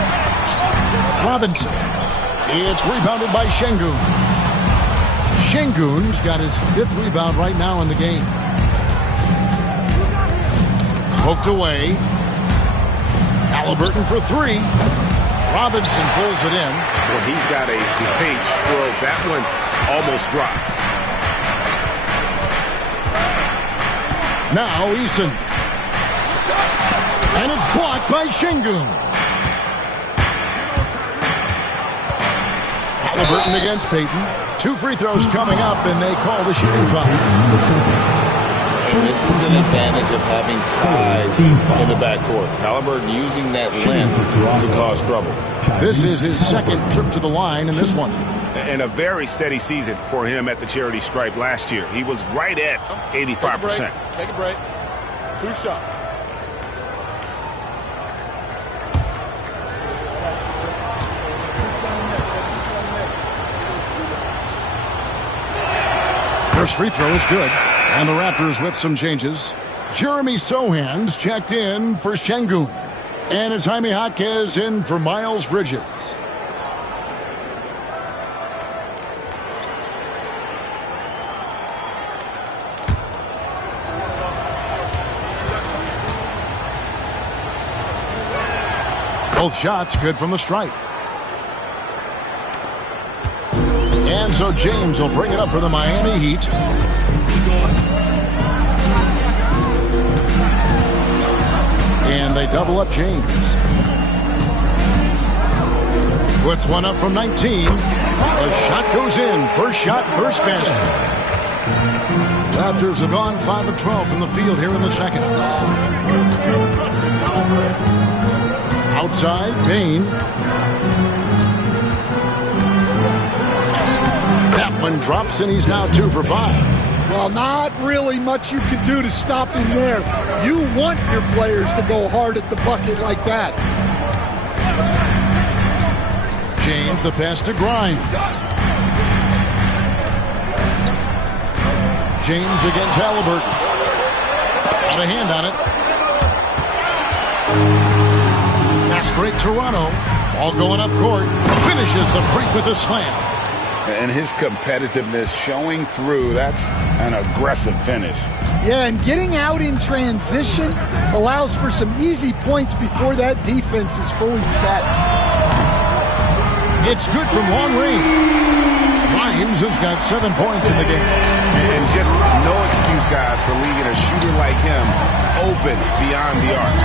Robinson. It's rebounded by Şengün. Şengün's got his 5th rebound right now in the game. Poked away. Halliburton for 3. Robinson pulls it in. Well, he's got a great stroke. That one almost dropped. Now Eason. And it's blocked by Şengün. Halliburton against Payton. 2 free throws coming up, and they call the shooting foul. And this is an advantage of having size in the backcourt. Halliburton using that length to cause trouble. This is his 2nd trip to the line in this one. And a very steady season for him at the charity stripe last year. He was right at 85%. Take a break. 2 shots. First free throw is good. And the Raptors with some changes. Jeremy Sohan's checked in for Şengün. And it's Jaime Jaquez in for Miles Bridges. Both shots good from the stripe. And so James will bring it up for the Miami Heat. And they double up James. Puts one up from 19. The shot goes in. First shot, first basket. Raptors have gone 5 of 12 from the field here in the second. Outside, Bane. That one drops, and he's now 2 for 5. Well, not really much you can do to stop him there. You want your players to go hard at the bucket like that. James, the pass to Grimes. James against Halliburton. Got a hand on it. Fast break, Toronto. Ball going up court. Finishes the break with a slam. And his competitiveness showing through. That's an aggressive finish. Yeah, and getting out in transition allows for some easy points before that defense is fully set. It's good from long range. Grimes has got 7 points in the game. And just no excuse, guys, for leaving a shooter like him open beyond the arc.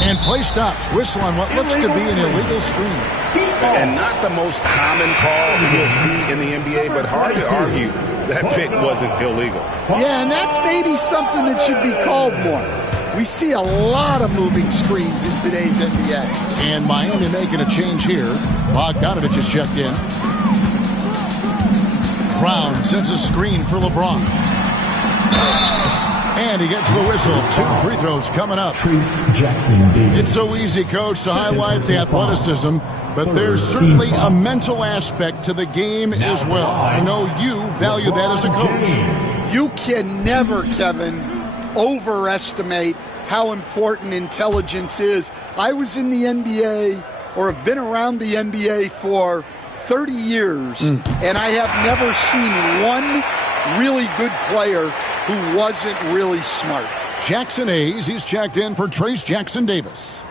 And play stops. Whistle on what looks to be an illegal screen. And not the most common call you'll see in the NBA, but hard to argue that pick wasn't illegal. Yeah, and that's maybe something that should be called more. We see a lot of moving screens in today's NBA. And Miami making a change here. Bogdanović just checked in. Brown sends a screen for LeBron. And he gets the whistle. 2 free throws coming up. It's so easy, Coach, to highlight the athleticism, but there's certainly a mental aspect to the game as well. I know you value that as a coach. You can never, Kevin, overestimate how important intelligence is. I was in the NBA, or have been around the NBA for 30 years, and I have never seen one really good player who wasn't really smart. Jackson Hayes, he's checked in for Trace Jackson Davis.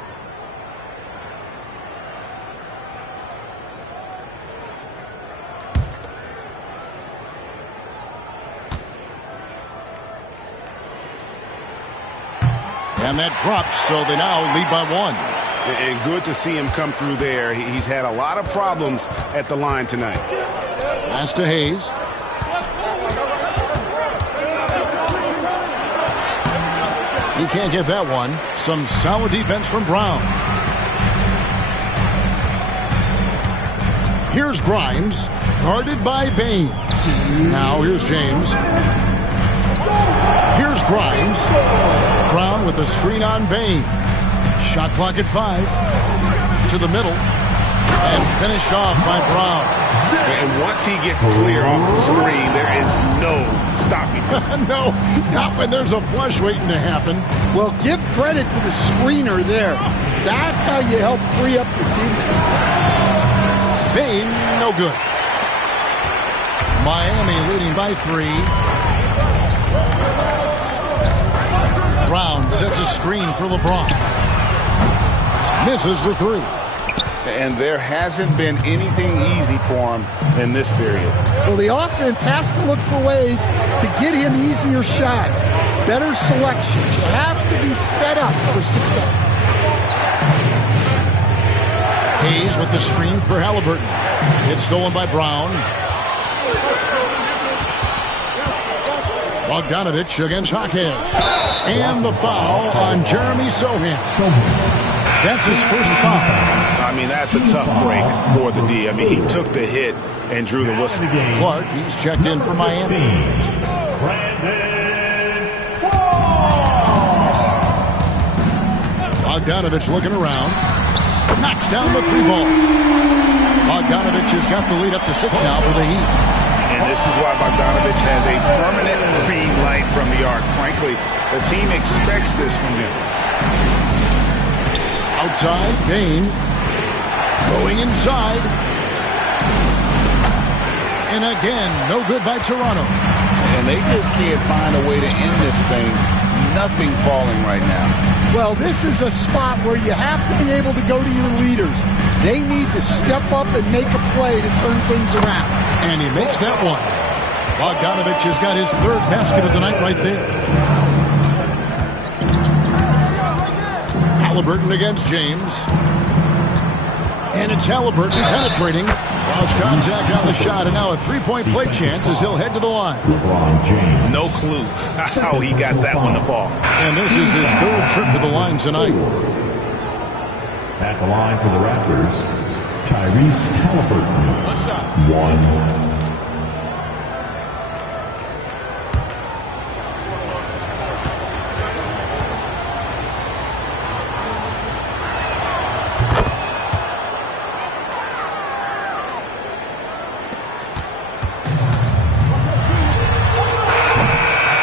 And that drops, so they now lead by 1. And good to see him come through there. He's had a lot of problems at the line tonight. Pass to Hayes. He can't get that one. Some solid defense from Brown. Here's Grimes, guarded by Bain. Now here's James. Here's Grimes. Brown with a screen on Bain. Shot clock at 5. To the middle. And finished off by Brown. And once he gets clear off the screen, there is no stopping him. No, not when there's a flush waiting to happen. Well, give credit to the screener there. That's how you help free up your teammates. Bain, no good. Miami leading by 3. Brown sets a screen for LeBron. Misses the 3. And there hasn't been anything easy for him in this period. Well, the offense has to look for ways to get him easier shots, better selections. You have to be set up for success. Hayes with the screen for Halliburton. It's stolen by Brown. Bogdanovich against Hackett. And the foul on Jeremy Sohan. That's his first foul. I mean, that's a tough break for the D. I mean, he took the hit and drew the whistle. Clark, he's checked in for Miami. Bogdanovich looking around. Knocks down the 3 ball. Bogdanovich has got the lead up to 6 now for the Heat. And this is why Bogdanovich has a permanent green light from the arc. Frankly, the team expects this from him. Outside, Bain. Going inside. And again, no good by Toronto. And they just can't find a way to end this thing. Nothing falling right now. Well, this is a spot where you have to be able to go to your leaders. They need to step up and make a play to turn things around. And he makes that one. Bogdanovich has got his 3rd basket of the night right there. Halliburton against James. And it's Halliburton penetrating. Draws contact on the shot, and now a 3-point play chance as he'll head to the line. LeBron James. No clue how he got that one to fall. And this is his 3rd trip to the line tonight. At the line for the Raptors, Tyrese Halliburton. 1.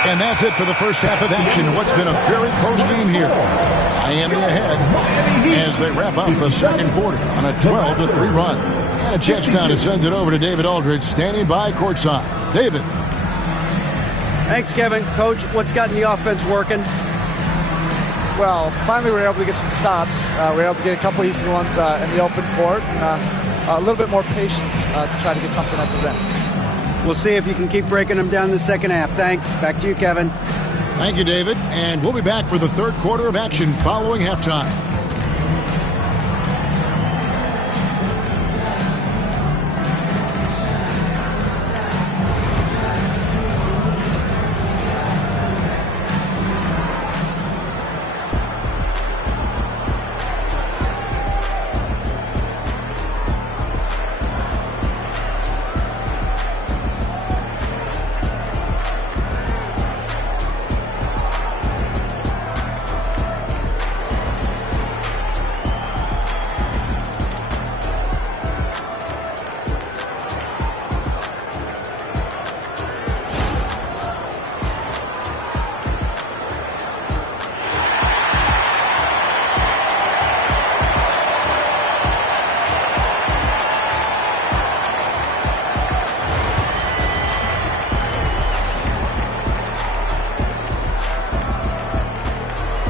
And that's it for the first half of action. What's been a very close game here. Miami ahead as they wrap up the second quarter on a 12-3 run. And a chance now to send it over to David Aldridge, standing by courtside. David. Thanks, Kevin. Coach, what's gotten the offense working? Well, finally we were able to get some stops. We were able to get a couple easy ones in the open court. And, a little bit more patience to try to get something at the rim. We'll see if you can keep breaking them down in the second half. Thanks. Back to you, Kevin. Thank you, David. And we'll be back for the third quarter of action following halftime.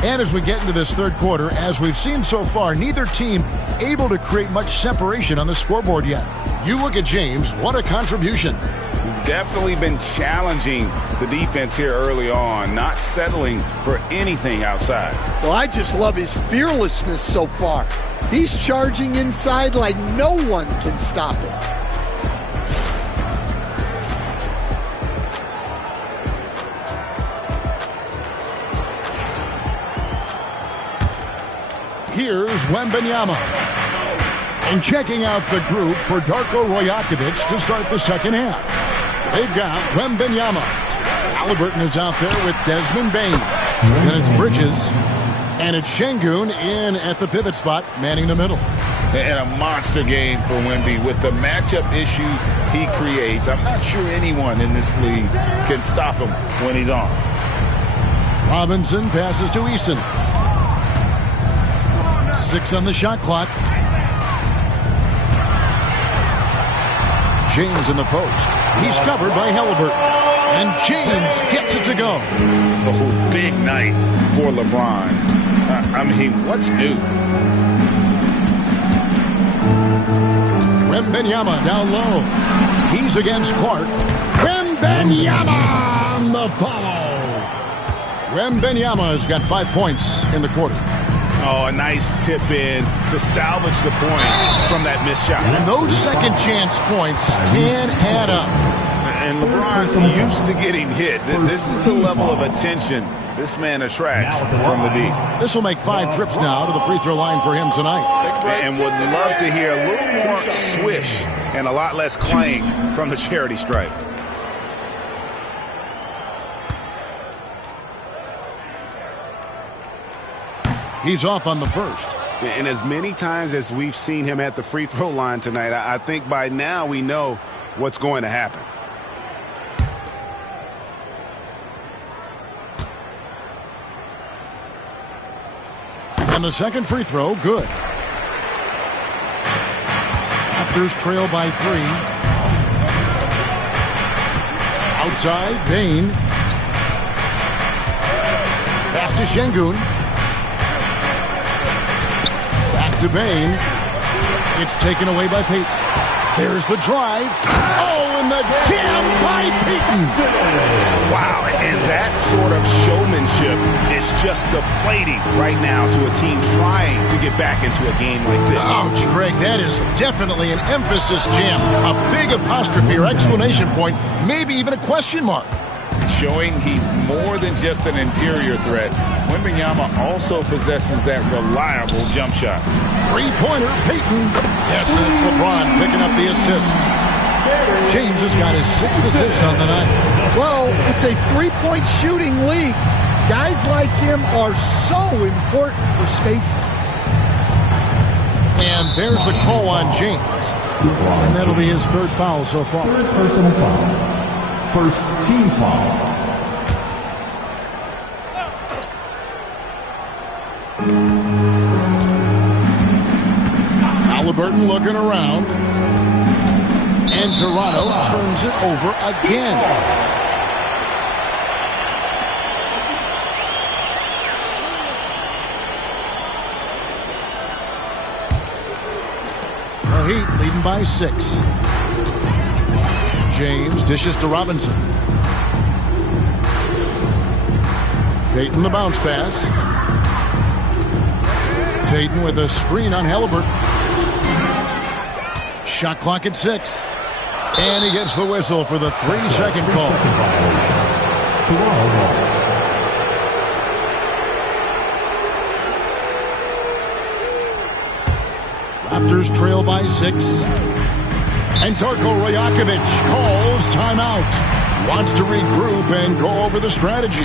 And as we get into this third quarter, as we've seen so far, neither team able to create much separation on the scoreboard yet. You look at James, what a contribution. Definitely been challenging the defense here early on, not settling for anything outside. Well, I just love his fearlessness so far. He's charging inside like no one can stop him. Here's Wembanyama. And checking out the group for Darko Rajakovic to start the second half. They've got Wembanyama. Halliburton is out there with Desmond Bane. Then it's Bridges. And it's Şengün in at the pivot spot, manning the middle. And a monster game for Wemby with the matchup issues he creates. I'm not sure anyone in this league can stop him when he's on. Robinson passes to Eason. 6 on the shot clock. James in the post. He's covered by Halliburton. And James gets it to go. Oh, big night for LeBron. I mean, what's new? Wembanyama down low. He's against Clark. Wembanyama on the follow. Wembanyama's got 5 points in the quarter. Oh, a nice tip in to salvage the points from that missed shot. And those second chance points can add up. And LeBron used to getting hit. This is the level of attention this man attracts from the deep. This will make 5 trips now to the free throw line for him tonight. And would love to hear a little more swish and a lot less clang from the charity stripe. He's off on the first. And as many times as we've seen him at the free throw line tonight, I think by now we know what's going to happen. And the second free throw, good. Raptors trail by 3. Outside, Bane. Pass to Şengün. To Bane. It's taken away by Payton. There's the drive. Oh, and the jam by Payton. Wow, and that sort of showmanship is just deflating right now to a team trying to get back into a game like this. Ouch, Greg, that is definitely an emphasis jam. A big apostrophe or exclamation point, maybe even a question mark. Showing he's more than just an interior threat. Wembanyama also possesses that reliable jump shot. 3-pointer, Payton. Yes, and it's LeBron picking up the assist. James has got his 6th assist on the night. Well, it's a 3-point shooting league. Guys like him are so important for spacing. And there's the call on James. And that'll be his 3rd foul so far. 3rd personal foul. First team foul. Halliburton looking around. And Toronto turns it over again. The Heat leading by 6. James dishes to Robinson. Payton the bounce pass. Payton with a screen on Halliburton. Shot clock at 6. And he gets the whistle for the 3-second call. Raptors trail by 6. And Darko Rajakovic calls timeout. Wants to regroup and go over the strategy.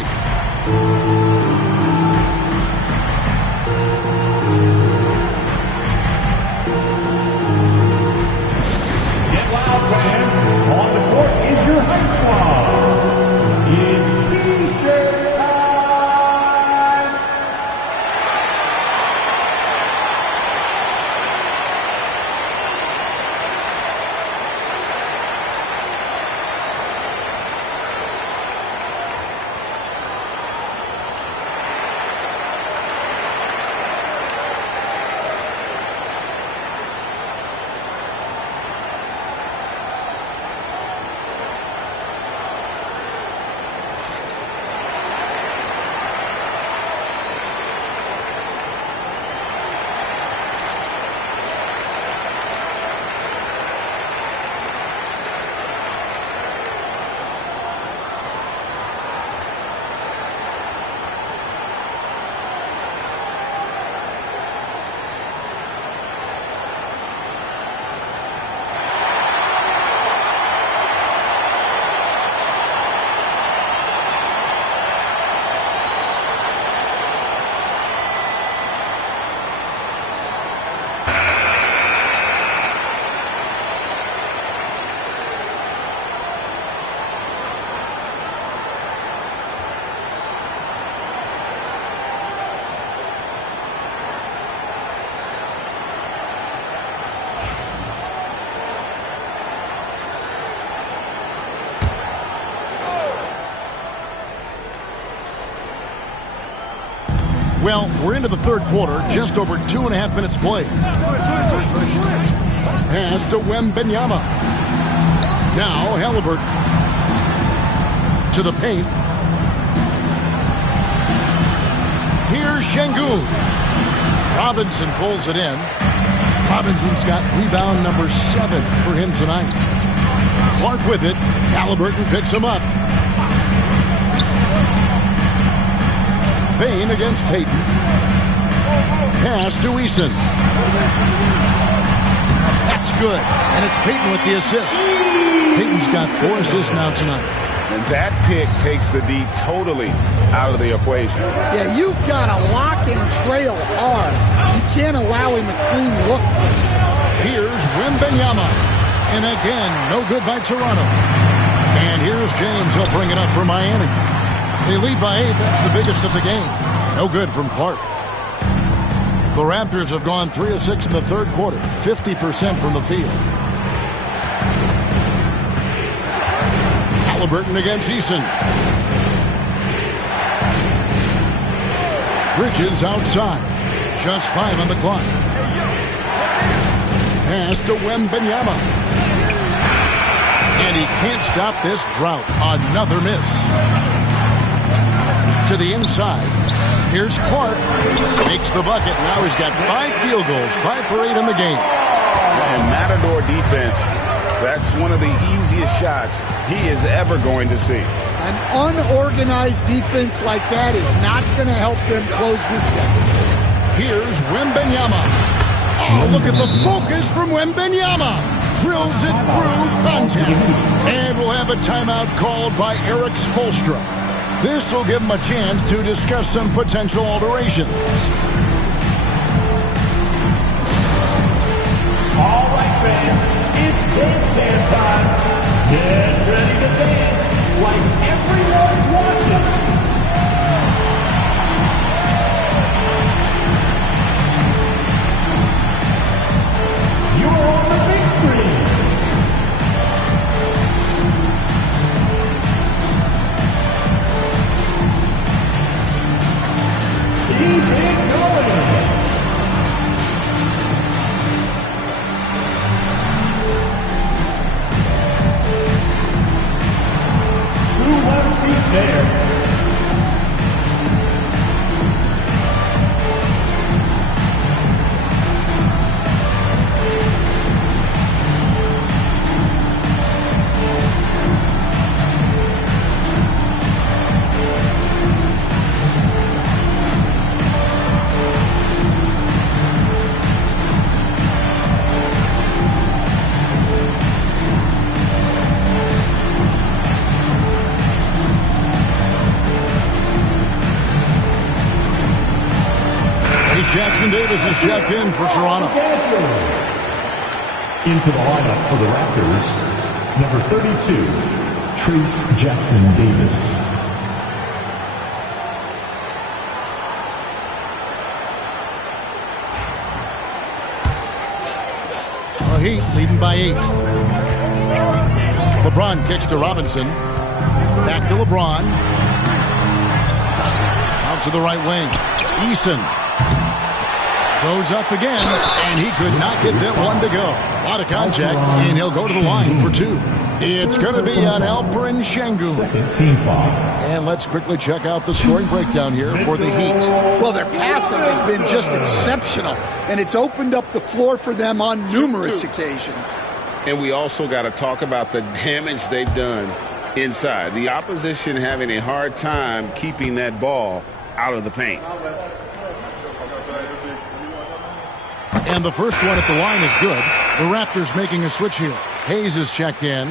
Get loud, fans. On the court is your high squad. It's T-shirt time. Well, we're into the third quarter, just over 2.5 minutes played. Pass to Wembanyama. Now Halliburton. To the paint. Here's Şengün. Robinson pulls it in. Robinson's got rebound number 7 for him tonight. Clark with it. Halliburton picks him up. Payne against Payton. Pass to Eason. That's good. And it's Payton with the assist. Payton's got 4 assists now tonight. And that pick takes the D totally out of the equation. Yeah, you've got to lock and trail hard. You can't allow him a clean look. Here's Wembanyama. And again, no good by Toronto. And here's James. He'll bring it up for Miami. They lead by 8. That's the biggest of the game. No good from Clark. The Raptors have gone 3 of 6 in the third quarter. 50% from the field. Halliburton against Eason. Bridges outside. Just 5 on the clock. Pass to Wembanyama. And he can't stop this drought. Another miss. To the inside. Here's Clark. Makes the bucket. Now he's got 5 field goals. 5 for 8 in the game. And Matador defense, that's one of the easiest shots he is ever going to see. An unorganized defense like that is not going to help them close this deficit. Here's Wembanyama. Oh, look at the focus from Wembanyama. Drills it through contact. And we'll have a timeout called by Eric Spoelstra. This will give him a chance to discuss some potential alterations. All right, fans, it's dance band time. Get ready to dance like everyone's watching. You're on the big screen. Keep it going. There. Jackson Davis is checked in for Toronto. Into the lineup for the Raptors, number 32, Trayce Jackson Davis. The Heat leading by 8. LeBron kicks to Robinson. Back to LeBron. Out to the right wing. Eason. Goes up again, and he could not get that one to go. A lot of contact, and he'll go to the line for 2. It's going to be on Alperen Şengün. And let's quickly check out the scoring breakdown here for the Heat. Well, their passing has been just exceptional, and it's opened up the floor for them on numerous occasions. And we also got to talk about the damage they've done inside. The opposition having a hard time keeping that ball out of the paint. And the first one at the line is good. The Raptors making a switch here. Hayes is checked in.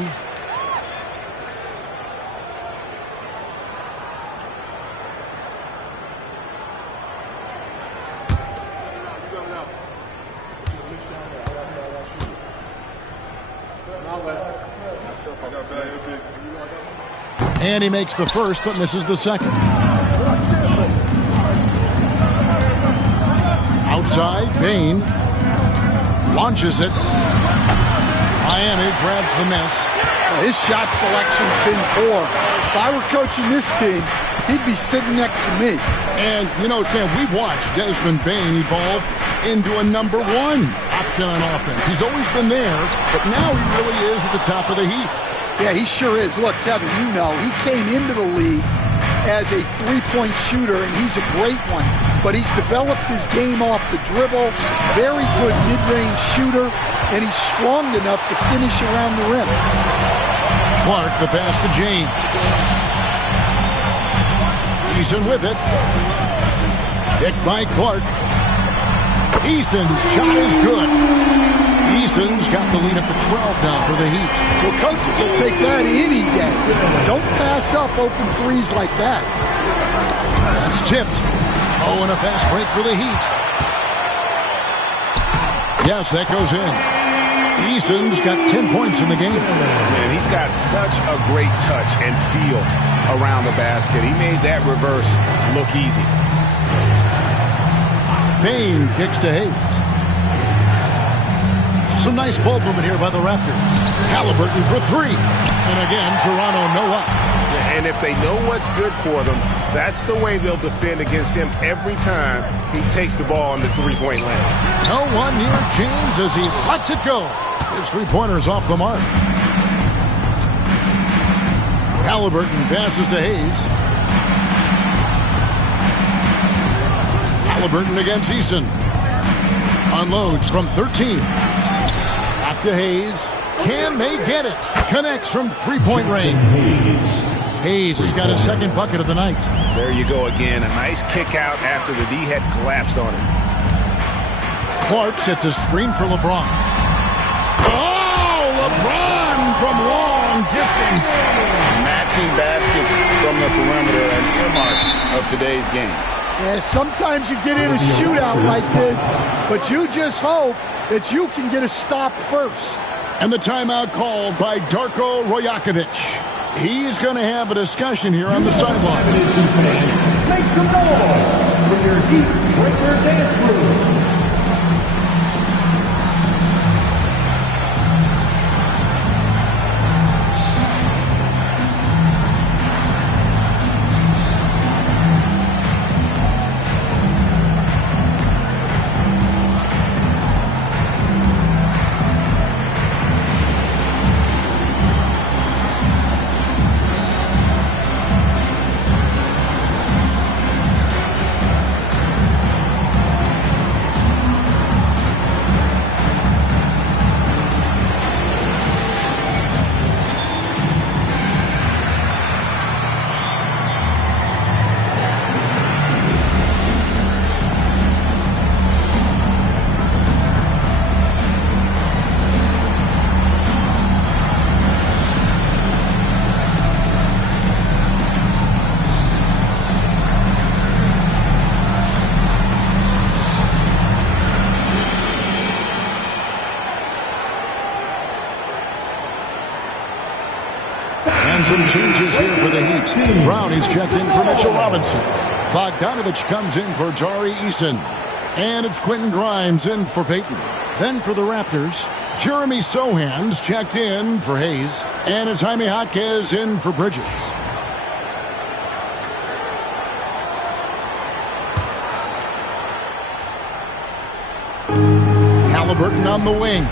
And he makes the first but misses the second. Outside, Payne launches it. Miami grabs the miss. His shot selection's been poor. If I were coaching this team, he'd be sitting next to me. And, you know, Stan, we've watched Desmond Bane evolve into a number one option on offense. He's always been there, but now he really is at the top of the heap. Yeah, he sure is. Look, Kevin, you know, he came into the league as a three-point shooter, and he's a great one. But he's developed his game off the dribble, very good mid-range shooter, and he's strong enough to finish around the rim. Clark, the pass to James. Eason with it. Picked by Clark. Eason's shot is good. Eason's got the lead up to 12 now for the Heat. Well, coaches will take that any day. Don't pass up open threes like that. That's tipped. Oh, and a fast break for the Heat. Yes, that goes in. Eason's got 10 points in the game. Man, he's got such a great touch and feel around the basket. He made that reverse look easy. Bane kicks to Hayes. Some nice ball movement here by the Raptors. Halliburton for three. And again, Toronto no up. And if they know what's good for them, that's the way they'll defend against him every time he takes the ball in the three-point lane. No one near James as he lets it go. His three-pointer's off the mark. Halliburton passes to Hayes. Halliburton against Eason. Unloads from 13. Back to Hayes. Can they get it? Connects from three-point range. Hayes has got his second bucket of the night. There you go again. A nice kick out after the D had collapsed on him. Clark sets a screen for LeBron. Oh, LeBron from long distance. Matching baskets from the perimeter, an earmark of today's game. Yeah, sometimes you get in a shootout like this, but you just hope that you can get a stop first. And the timeout called by Darko Rajakovic. He's going to have a discussion here on the sideline. Make some noise for your Heat Breaker dance move. Some changes here for the Heat. Brownie's checked in for Mitchell Robinson. Bogdanovich comes in for Tari Eason. And it's Quentin Grimes in for Peyton. Then for the Raptors, Jeremy Sohan's checked in for Hayes. And it's Jaime Jaquez in for Bridges. Halliburton on the wing.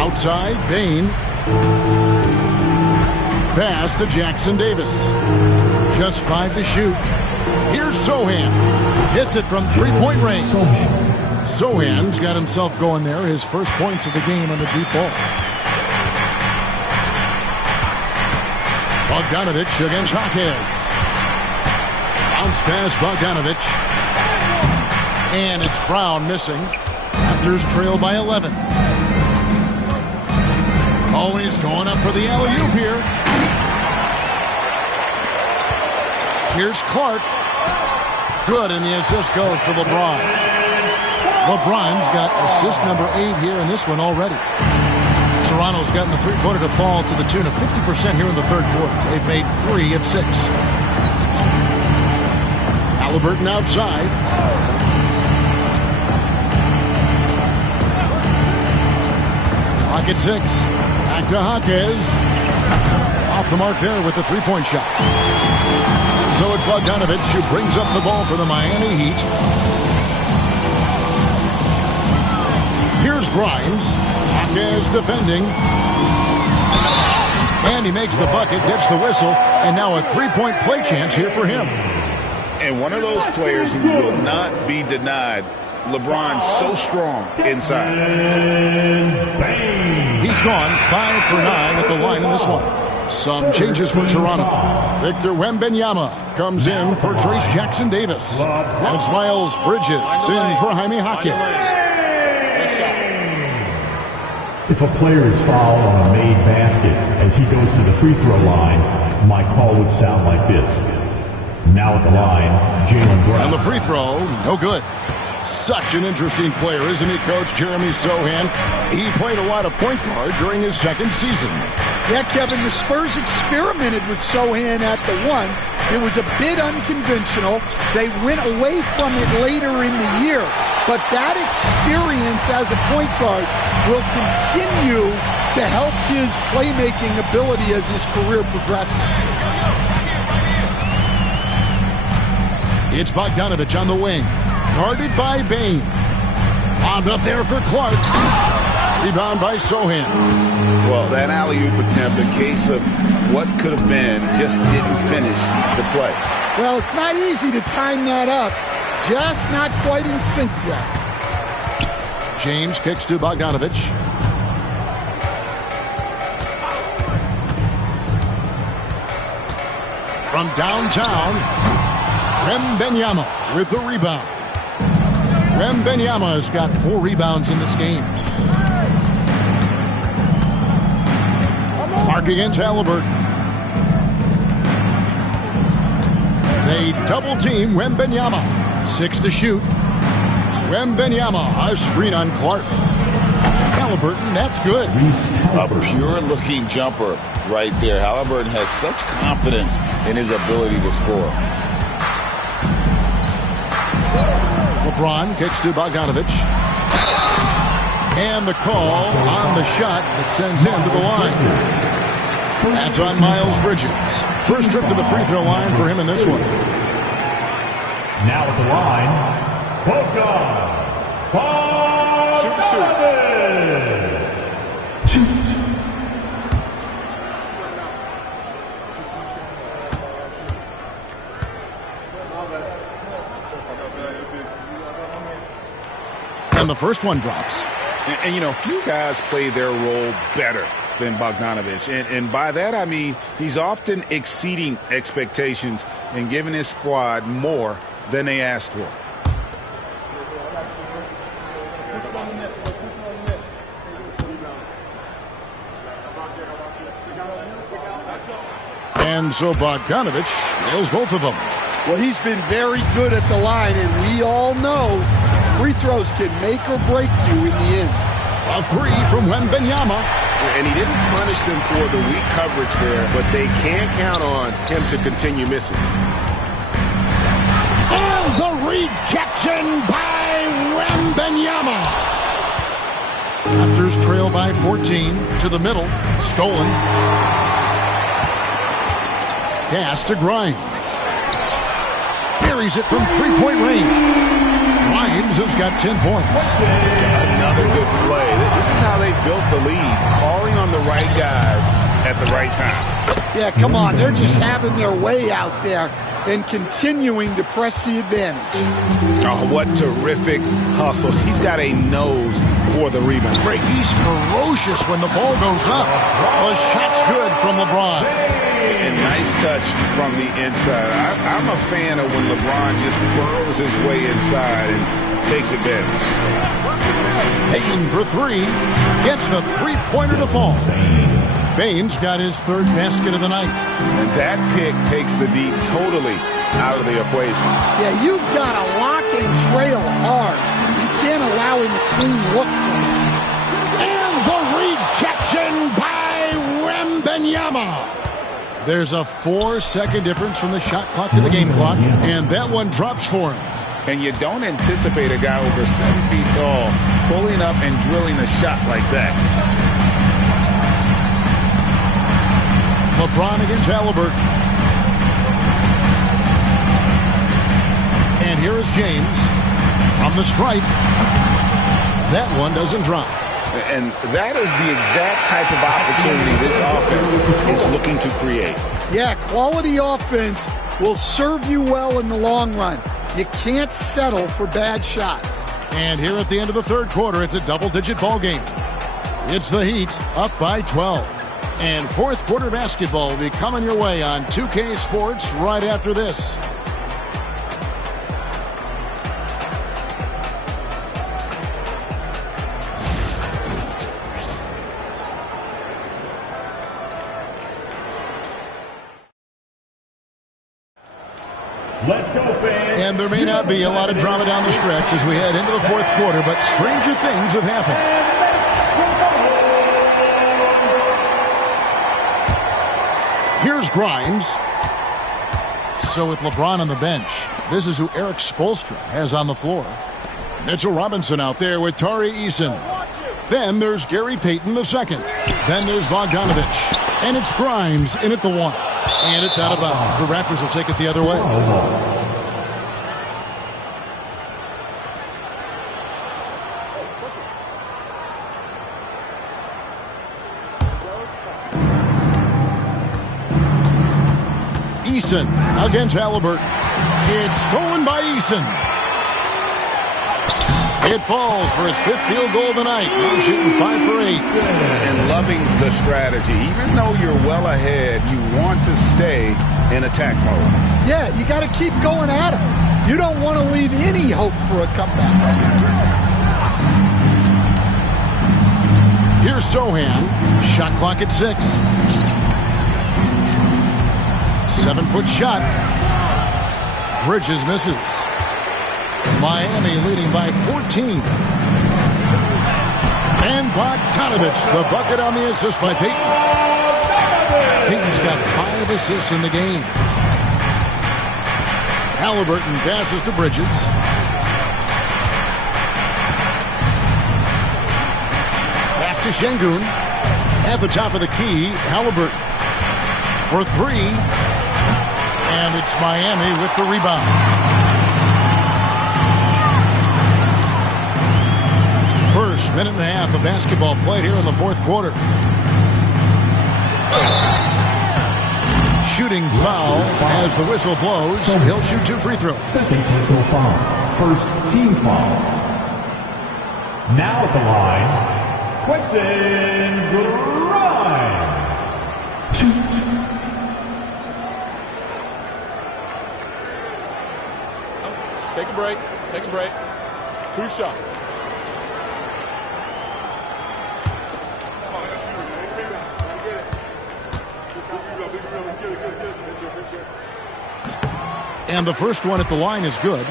Outside, Bane. Pass to Jackson Davis. Just 5 to shoot. Here's Sohan. Hits it from three-point range. Sohan's got himself going there. His first points of the game on the deep ball. Bogdanovich against Jaquez. Bounce pass, Bogdanovich. And it's Brown missing. Raptors trail by 11. Always going up for the alley-oop here. Here's Clark. Good, and the assist goes to LeBron. LeBron's got assist number 8 here in this one already. Toronto's gotten the three-pointer to fall to the tune of 50% here in the third quarter. They've made 3 of 6. Halliburton outside. Clock at 6. Back to Jaquez. Off the mark there with the three-point shot. So it's Bogdanovich who brings up the ball for the Miami Heat. Here's Grimes. Jaquez defending. And he makes the bucket, gets the whistle, and now a three-point play chance here for him. And one of those players who will not be denied. LeBron's so strong inside. He's gone 5 for 9 at the line in this one. Some changes for Toronto. Victor Wembanyama comes in for Trace Jackson Davis. And it's Miles Bridges in for Jaime Jaquez. If a player is fouled on a made basket as he goes to the free throw line, my call would sound like this. Now at the line, Jaylen Brown. And the free throw, no good. Such an interesting player, isn't he, Coach Jeremy Sohan? He played a lot of point guard during his second season. Yeah, Kevin, the Spurs experimented with Sohan at the 1. It was a bit unconventional. They went away from it later in the year. But that experience as a point guard will continue to help his playmaking ability as his career progresses. It's Bogdanovich on the wing. Guarded by Bane. Lobbed up there for Clark. Rebound by Sohan. Well, that alley-oop attempt, a case of what could have been, just didn't finish the play. Well, it's not easy to time that up. Just not quite in sync yet. James kicks to Bogdanovich. From downtown, Wembanyama with the rebound. Wembanyama has got 4 rebounds in this game. Mark against Halliburton. They double team Wembanyama. 6 to shoot. Wembanyama, a screen on Clark. Halliburton, that's good. A pure-looking jumper right there. Halliburton has such confidence in his ability to score. LeBron kicks to Bogdanovich. And the call on the shot that sends him to the line. That's on Miles Bridges. First trip to the free throw line for him in this one. Now at the line, And the first one drops. And you know, few guys play their role better than Bogdanovich. And by that, I mean he's often exceeding expectations and giving his squad more than they asked for. And so Bogdanovich nails both of them. Well, he's been very good at the line, and we all know free throws can make or break you in the end. A 3 from Wembanyama. And he didn't punish them for the weak coverage there, but they can count on him to continue missing. And the rejection by Wembanyama. Raptors trail by 14 to the middle. Stolen. Pass to Grimes. Buries it from three-point range. Grimes has got 10 points. Another good play. This is how they built the lead, calling on the right guys at the right time. Yeah, come on. They're just having their way out there and continuing to press the advantage. Oh, what terrific hustle. He's got a nose for the rebound. Craig, he's ferocious when the ball goes up. The shot's good from LeBron. And nice touch from the inside. I'm a fan of when LeBron just burrows his way inside and takes advantage. Payton for 3. Gets the three-pointer to fall. Bane's got his third basket of the night. And that pick takes the D totally out of the equation. Yeah, you've got to lock and trail hard. You can't allow him to clean look. And the rejection by Wembanyama. There's a 4-second difference from the shot clock to the game clock, and that one drops for him. And you don't anticipate a guy over 7 feet tall pulling up and drilling a shot like that. LeBron against Halliburton. And here is James from the stripe. That one doesn't drop. And that is the exact type of opportunity this offense is looking to create. Yeah, quality offense will serve you well in the long run. You can't settle for bad shots. And here at the end of the third quarter, it's a double-digit ball game. It's the Heat up by 12. And fourth quarter basketball will be coming your way on 2K Sports right after this. Let's go, fans. And there may not be a lot of drama down the stretch as we head into the fourth quarter, but stranger things have happened. Here's Grimes. So with LeBron on the bench, this is who Eric Spoelstra has on the floor. Mitchell Robinson out there with Tari Eason. Then there's Gary Payton II. Then there's Bogdanovich. And it's Grimes in at the one. And it's out of bounds. The Raptors will take it the other way. Eason against Halliburton. It's stolen by Eason. It falls for his fifth field goal tonight. Now shooting 5 for 8. And loving the strategy. Even though you're well ahead, you want to stay in attack mode. Yeah, you got to keep going at him. You don't want to leave any hope for a comeback. Here's Sohan. Shot clock at 6. 7-foot shot. Bridges misses. Miami leading by 14. And Bogdanovich, the bucket on the assist by Payton. Payton's got 5 assists in the game. Halliburton passes to Bridges. Pass to Şengün. At the top of the key, Halliburton for 3. And it's Miami with the rebound. First minute and a half of basketball played here in the fourth quarter. Shooting foul as the whistle blows. He'll shoot 2 free throws. Second personal foul. First team foul. Now at the line, Quentin Grimes. 2. Take a break. Take a break. 2 shots. And the first one at the line is good.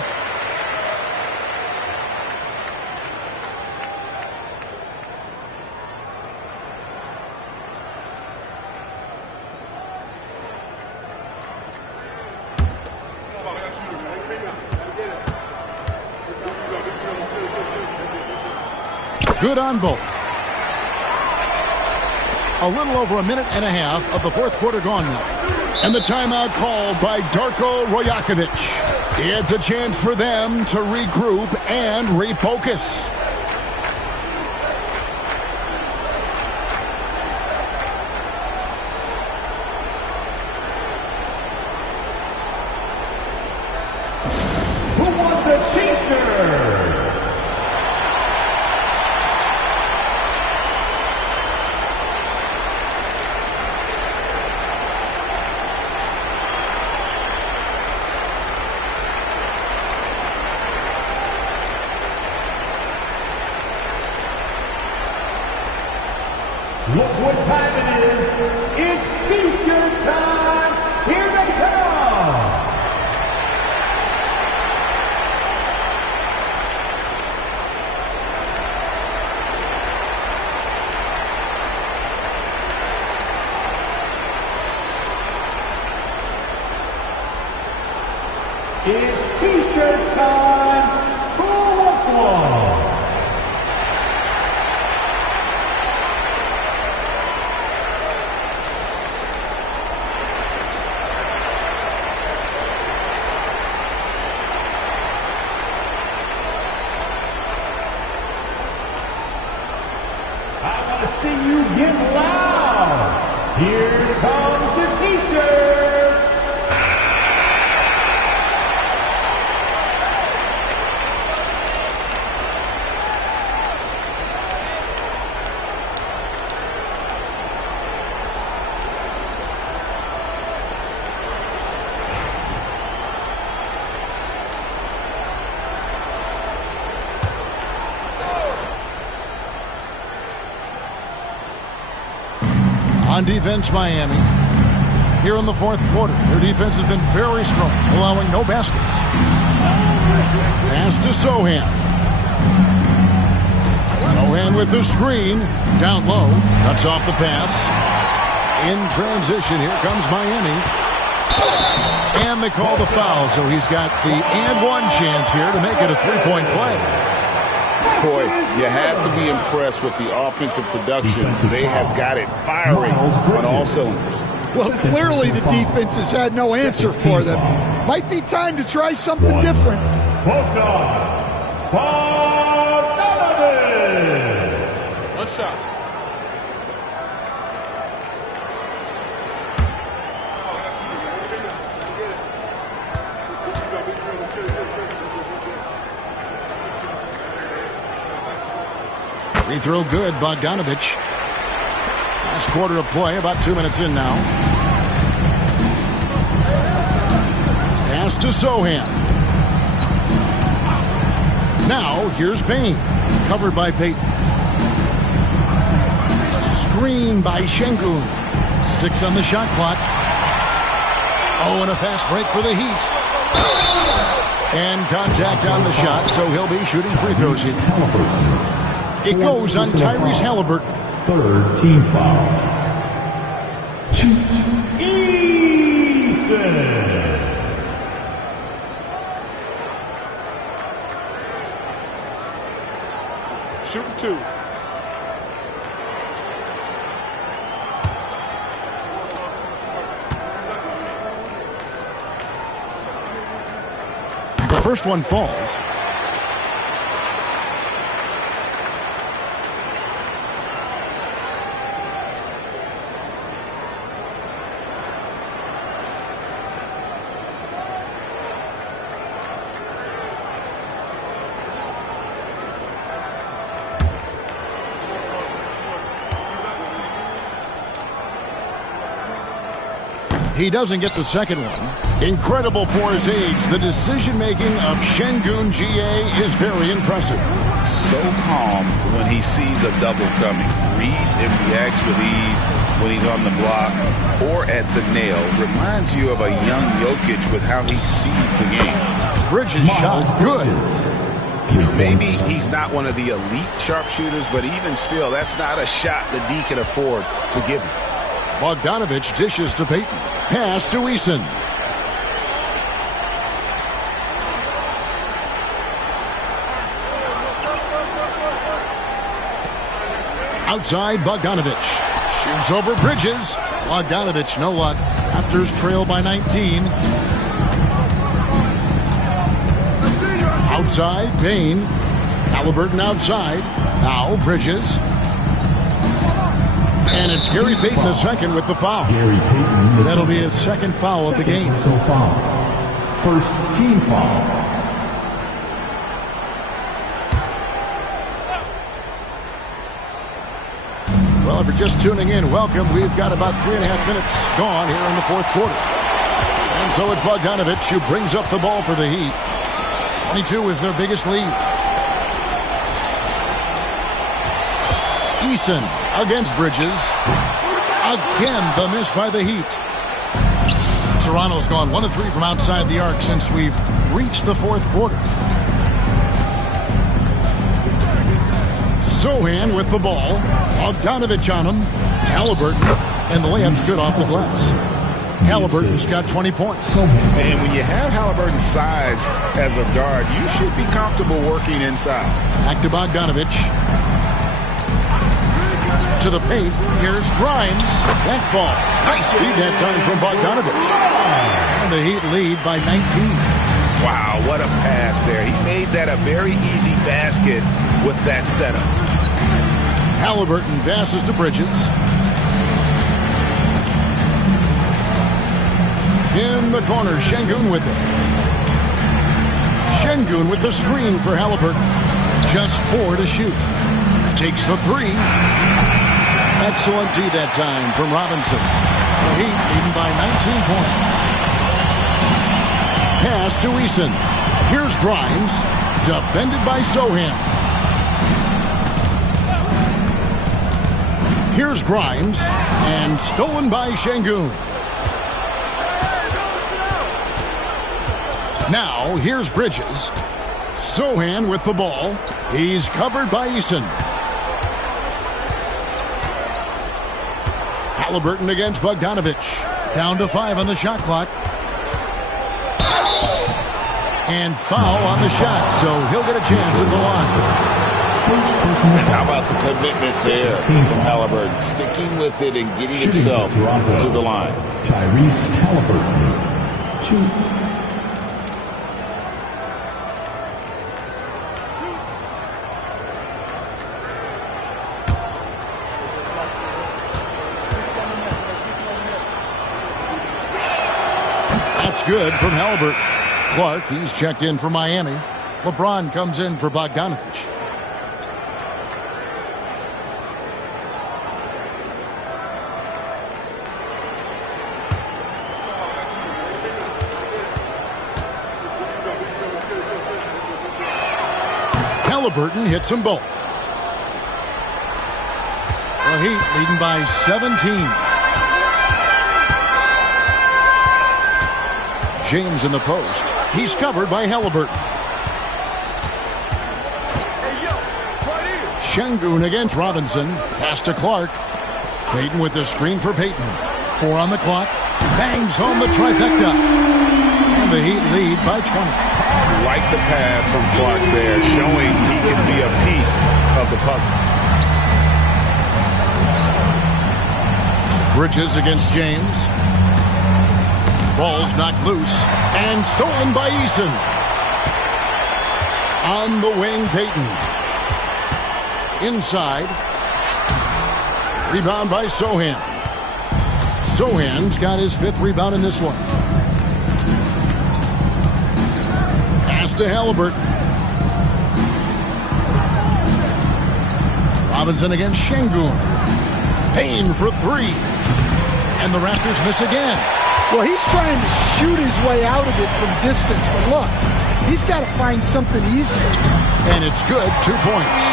Good on both. A little over a minute and a half of the fourth quarter gone now. And the timeout called by Darko Rajakovic. It's a chance for them to regroup and refocus. Who wants a t-shirt? Look what time it is. It's t-shirt time. Here they come. It's t-shirt time. Who wants one? get loud. Here comes the T-shirts. On defense, Miami. Here in the fourth quarter, their defense has been very strong, allowing no baskets. Pass to Sochan. Sochan with the screen. Down low. Cuts off the pass. In transition, here comes Miami. And they call the foul, so he's got the and one chance here to make it a three-point play. Boy, you have to be impressed with the offensive production. They have got it firing on all cylinders. Well, clearly the defense has had no answer for them. Might be time to try something different. One shot. Free throw good, Bogdanovich. Last quarter of play, about 2 minutes in now. Pass to Sochan. Now, here's Payne. Covered by Payton. Screen by Şengün. 6 on the shot clock. Oh, and a fast break for the Heat. And contact on the shot, so he'll be shooting free throws here. It goes on Tyrese Halliburton. Third team foul. Eason. Shooting 2. The first one falls. He doesn't get the second one. Incredible for his age. The decision-making of Şengün GA is very impressive. So calm when he sees a double coming. Reads and reacts with ease when he's on the block or at the nail. Reminds you of a young Jokic with how he sees the game. Bridges shot good. You know, maybe he's not one of the elite sharpshooters, but even still, that's not a shot that D can afford to give him. Bogdanovich dishes to Payton. Pass to Eason. Outside, Bogdanovich. Shoots over Bridges. Bogdanovich, no luck. Raptors trail by 19. Outside, Payne. Halliburton outside. Now, Bridges. And it's Gary Payton the second with the foul. Gary Payton. That'll be his second foul of the game. So foul. First team foul. Well, if you're just tuning in, welcome. We've got about 3.5 minutes gone here in the fourth quarter. And so it's Bogdanovich who brings up the ball for the Heat. 22 is their biggest lead. Eason against Bridges. Again, the miss by the Heat. Toronto's gone 1 of 3 from outside the arc since we've reached the fourth quarter. Sochan with the ball. Bogdanovich on him. Halliburton. And the layup's good off the glass. Halliburton's got 20 points. And when you have Halliburton's size as a guard, you should be comfortable working inside. Back to Bogdanovich. To the paint. Here's Grimes. That ball. Nice feed that time from Bogdanovich. And the Heat lead by 19. Wow, what a pass there. He made that a very easy basket with that setup. Halliburton passes to Bridges. In the corner, Şengün with it. Şengün with the screen for Halliburton. Just 4 to shoot. Takes the 3. Excellent D that time from Robinson. The Heat leading by 19 points. Pass to Eason. Here's Grimes. Defended by Sochan. Here's Grimes. And stolen by Şengün. Now, here's Bridges. Sochan with the ball. He's covered by Eason. Halliburton against Bogdanović. Down to 5 on the shot clock. And foul on the shot, so he'll get a chance at the line. And how about the commitment there from Halliburton, sticking with it and getting himself to the line. Tyrese Halliburton, 2. That's good from Halliburton. Clark, he's checked in for Miami. LeBron comes in for Bogdanović. Halliburton hits them both. The Heat leading by 17. James in the post. He's covered by Halliburton. Şengün against Robinson. Pass to Clark. Payton with the screen for Payton. 4 on the clock. Bangs home the trifecta. And the Heat lead by 20. Like the pass from Clark there, showing he can be a piece of the puzzle. Bridges against James. Ball's knocked loose and stolen by Eason. On the wing, Payton. Inside. Rebound by Sochan. Sochan's got his 5th rebound in this one. Pass to Halliburton. Robinson against Şengün. Payne for 3. And the Raptors miss again. Well, he's trying to shoot his way out of it from distance, but look, he's got to find something easier. And it's good, 2 points.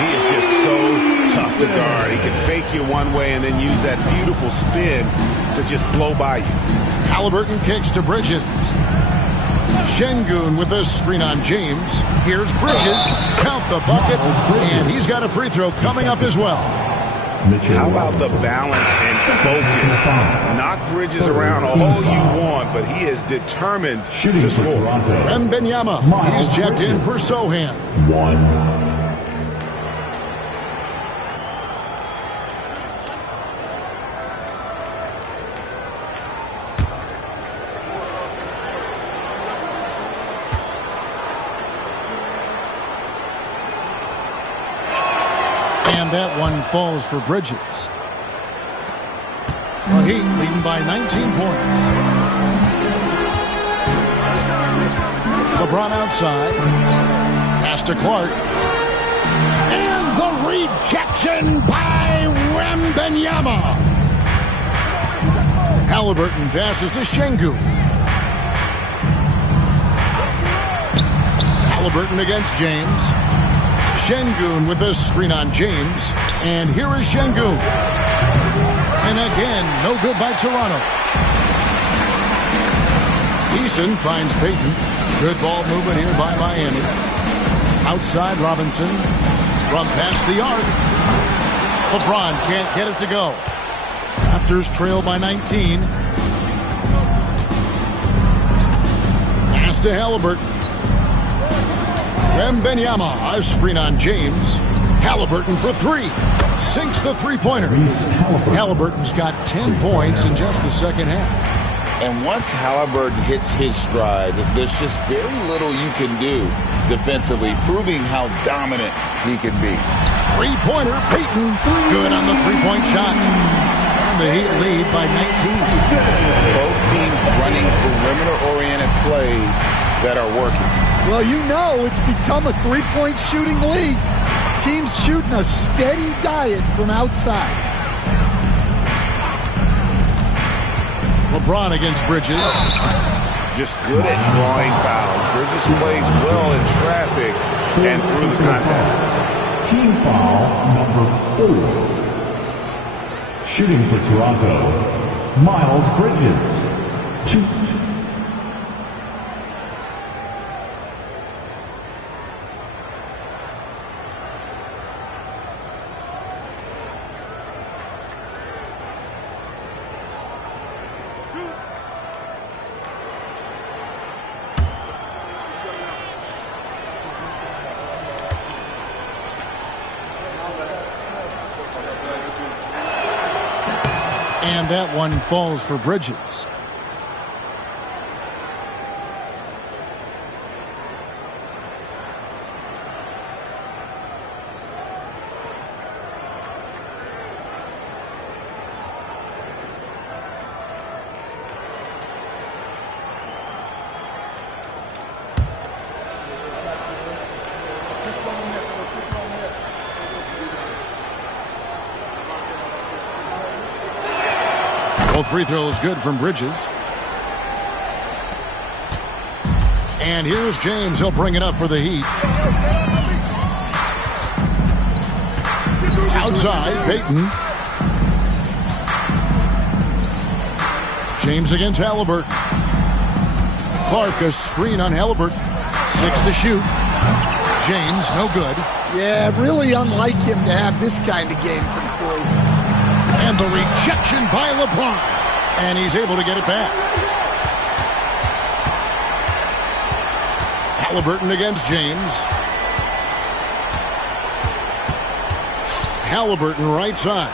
He is just so tough to guard. He can fake you one way and then use that beautiful spin to just blow by you. Halliburton kicks to Bridges. Şengün with a screen on James. Here's Bridges. Count the bucket, and he's got a free throw coming up as well. How about the balance and focus? Knock Bridges around all you want, but he is determined to score. Wembanyama, he's checked in for Sochan. 1. And that one falls for Bridges. The Heat leading by 19 points. LeBron outside. Pass to Clark. And the rejection by Wembanyama. Halliburton passes to Şengün. Halliburton against James. Şengün with a screen on James. And here is Şengün. And again, no good by Toronto. Eason finds Payton. Good ball movement here by Miami. Outside Robinson. From past the arc. LeBron can't get it to go. Raptors trail by 19. Pass to Halliburton. Wembanyama, a screen on James. Halliburton for 3. Sinks the three-pointer. Halliburton's got 10 points in just the second half. And once Halliburton hits his stride, there's just very little you can do defensively, proving how dominant he can be. Three-pointer, Payton. Good on the three-point shot. And the Heat lead by 19. Both teams running perimeter-oriented plays that are working. Well, you know it's become a three-point shooting league. Teams shooting a steady diet from outside. LeBron against Bridges. Just good at drawing fouls. Bridges plays well in traffic and through the contact. Team foul number 4. Shooting for Toronto, Miles Bridges. 2. And that one falls for Bridges. Both free throws good from Bridges. And here's James. He'll bring it up for the Heat. Outside, Payton. James against Halliburton. Clark, a screen on Halliburton. 6 to shoot. James, no good. Yeah, really unlike him to have this kind of game from 3. And the rejection by LeBron. And he's able to get it back. Halliburton against James. Halliburton right side.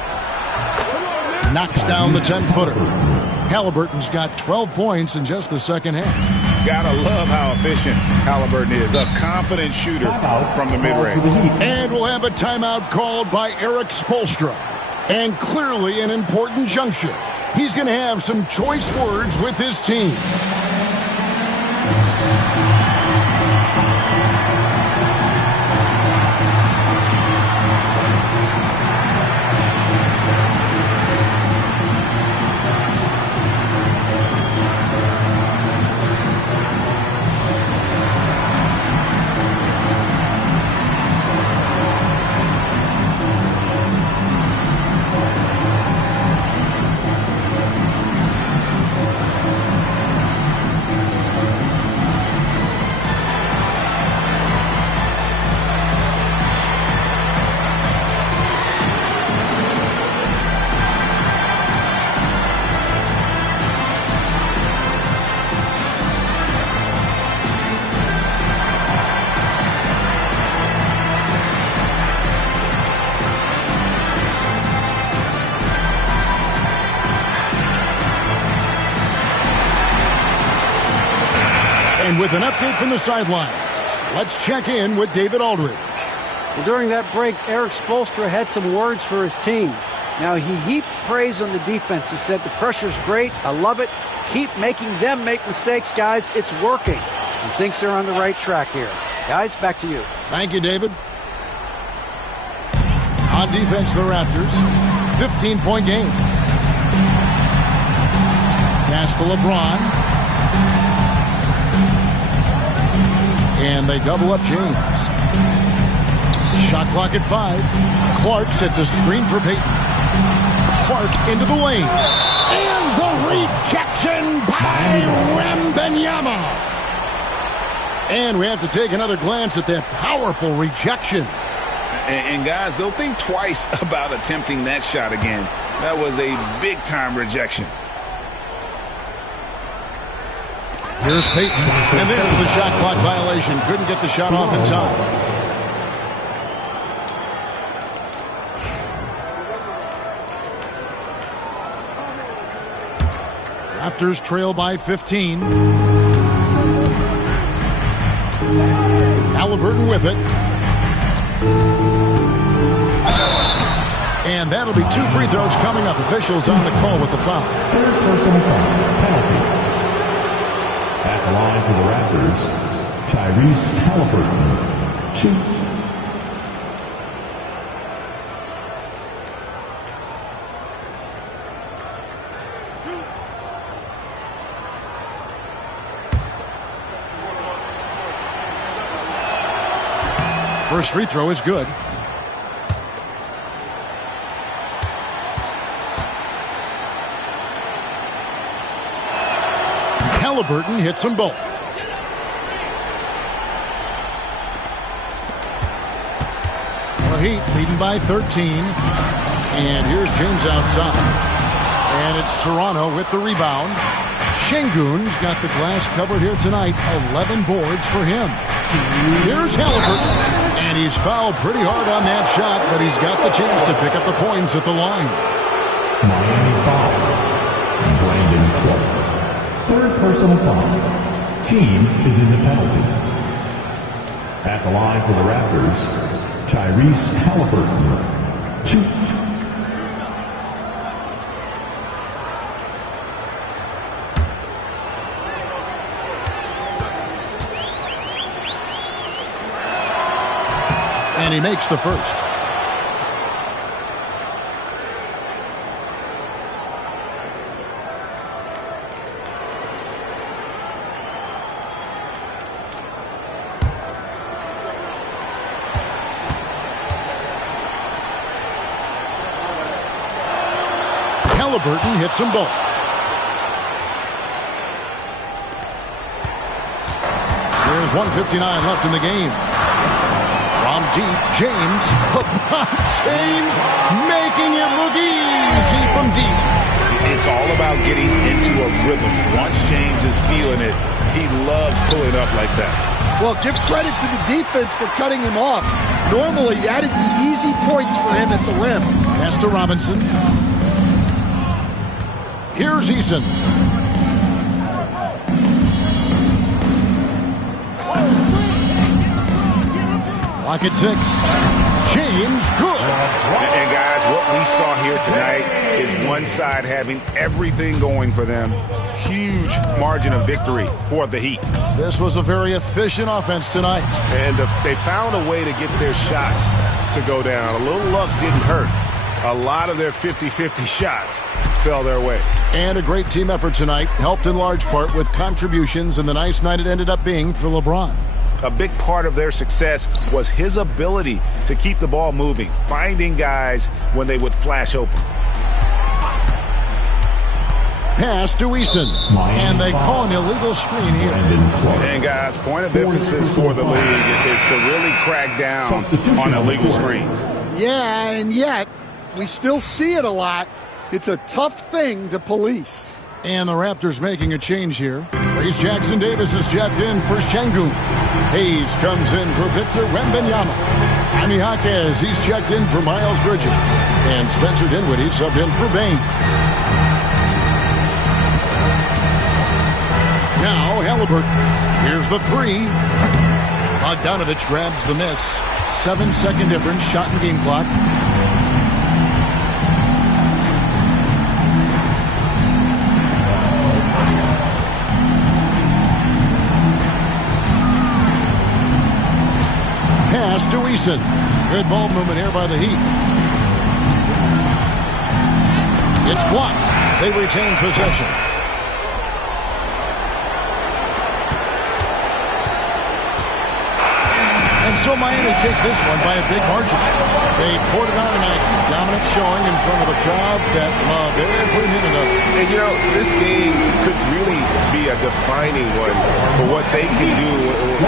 Knocks down the 10-footer. Halliburton's got 12 points in just the second half. Gotta love how efficient Halliburton is. A confident shooter from the mid-range. And we'll have a timeout called by Erik Spoelstra. And clearly an important juncture. He's going to have some choice words with his team. With an update from the sidelines, let's check in with David Aldridge. Well, during that break, Erik Spoelstra had some words for his team. Now, he heaped praise on the defense. He said, the pressure's great. I love it. Keep making them make mistakes, guys. It's working. He thinks they're on the right track here. Guys, back to you. Thank you, David. On defense, the Raptors. 15-point game. Pass to LeBron. And they double up James. Shot clock at 5. Clark sets a screen for Payton. Clark into the lane. And the rejection by Wembanyama. And we have to take another glance at that powerful rejection. And guys, they'll think twice about attempting that shot again. That was a big-time rejection. Here's Payton, and there's the shot clock violation. Couldn't get the shot off in time. Raptors trail by 15. Halliburton with it. And that'll be 2 free throws coming up. Officials on the call with the foul. Third personal foul, penalty. At the line for the Raptors, Tyrese Halliburton, 2. First free throw is good. Halliburton hits them both. The Heat leading by 13. And here's James outside. And it's Toronto with the rebound. Şengün's got the glass covered here tonight. 11 boards for him. Here's Halliburton. And he's fouled pretty hard on that shot, but he's got the chance to pick up the points at the line. Miami foul. Brandon Clark. Third personal foul. Team is in the penalty. At the line for the Raptors, Tyrese Halliburton, 2. And he makes the first. Halliburton hits them both. There's 1:59 left in the game. From deep, James. LeBron James making it look easy from deep. It's all about getting into a rhythm. Once James is feeling it, he loves pulling up like that. Well, give credit to the defense for cutting him off. Normally, that'd be easy points for him at the rim. Pass to Robinson. Here's Eason. Clock at 6. James, good. And guys, what we saw here tonight is one side having everything going for them. Huge margin of victory for the Heat. This was a very efficient offense tonight. And they found a way to get their shots to go down. A little luck didn't hurt. A lot of their 50-50 shots fell their way. And a great team effort tonight, helped in large part with contributions, and the nice night it ended up being for LeBron. A big part of their success was his ability to keep the ball moving, finding guys when they would flash open. Pass to Eason. And they call an illegal screen here. And guys, point of emphasis for the league is to really crack down on illegal screens. Yeah, and yet we still see it a lot. It's a tough thing to police. And the Raptors making a change here. Trace Jackson-Davis is jacked in for Şengün. Hayes comes in for Victor Wembanyama. Jaime Jaquez, he's checked in for Miles Bridges. And Spencer Dinwiddie subbed in for Bane. Now Halliburton. Here's the 3. Bogdanovich grabs the miss. 7-second difference, shot and game clock. Pass to Eason. Good ball movement here by the Heat. It's blocked. They retain possession. And so Miami takes this one by a big margin. They poured it on tonight. Dominant showing in front of a crowd that loved every minute of it. And, you know, this game could really be a defining one for what they can do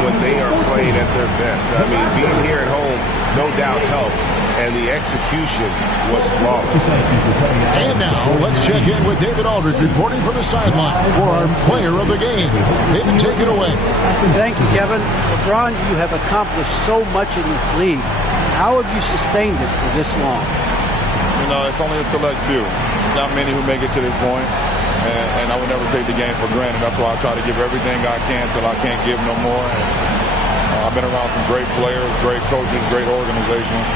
when they are playing at their best. I mean, being here at home, no doubt helps. And the execution was flawless. And now, let's check in with David Aldridge reporting from the sideline for our player of the game. David, take it away. Thank you, Kevin. LeBron, you have accomplished so much in this league. How have you sustained it for this long? You know, it's only a select few. It's not many who make it to this point, and I would never take the game for granted. That's why I try to give everything I can till I can't give no more. And, I've been around some great players, great coaches, great organizations.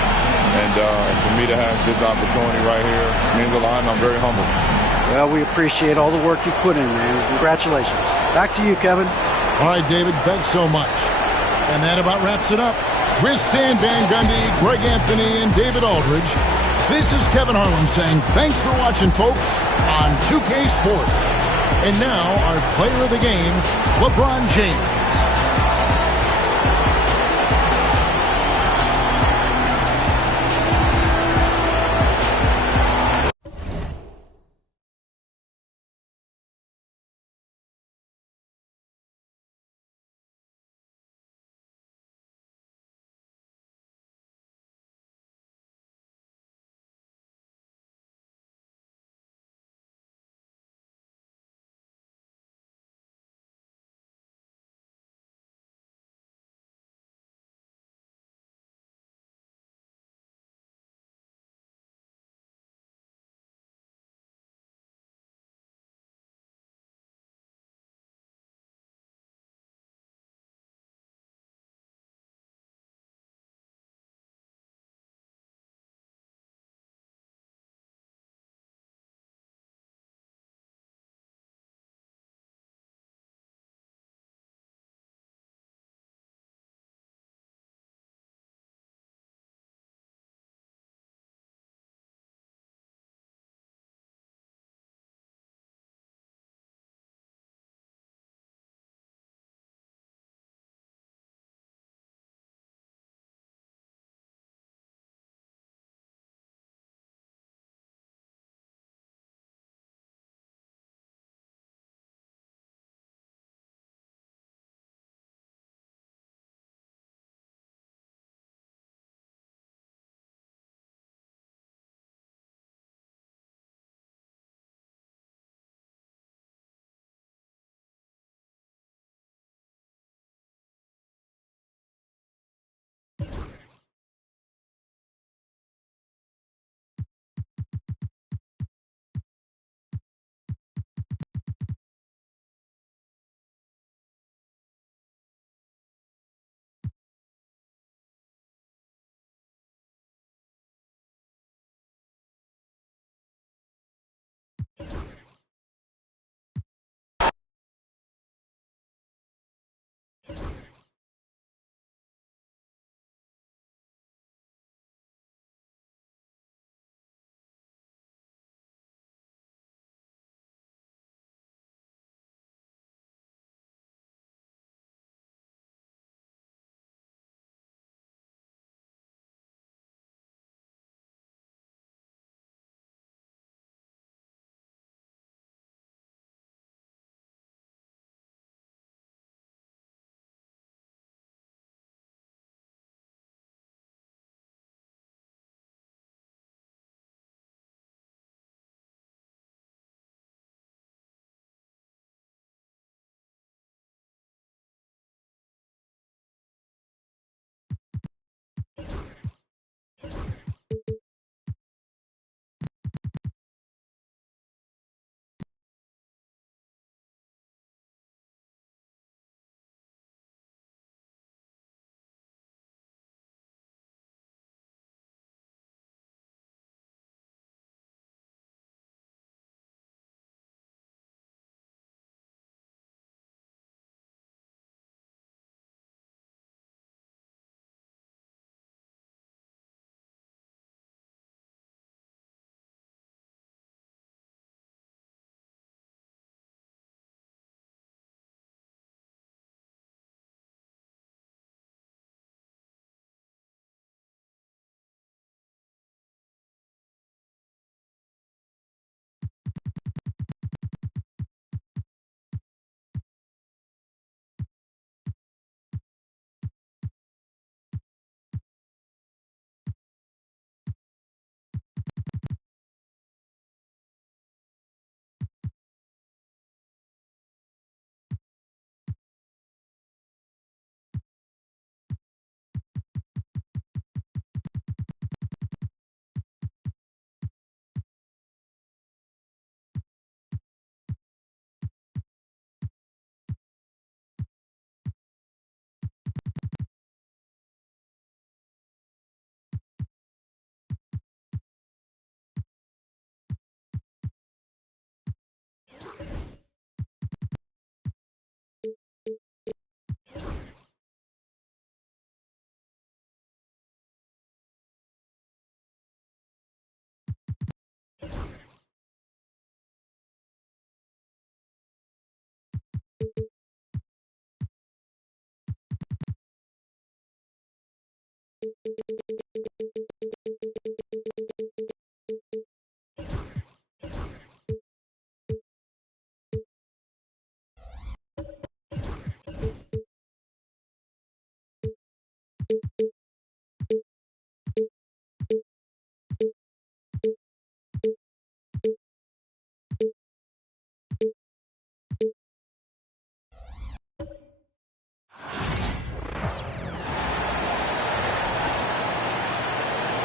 And for me to have this opportunity right here means a lot, and I'm very humbled. Well, we appreciate all the work you've put in, man. Congratulations. Back to you, Kevin. All right, David, thanks so much. And that about wraps it up. With Stan Van Gundy, Greg Anthony, and David Aldridge, this is Kevin Harlan saying thanks for watching, folks, on 2K Sports. And now, our player of the game, LeBron James.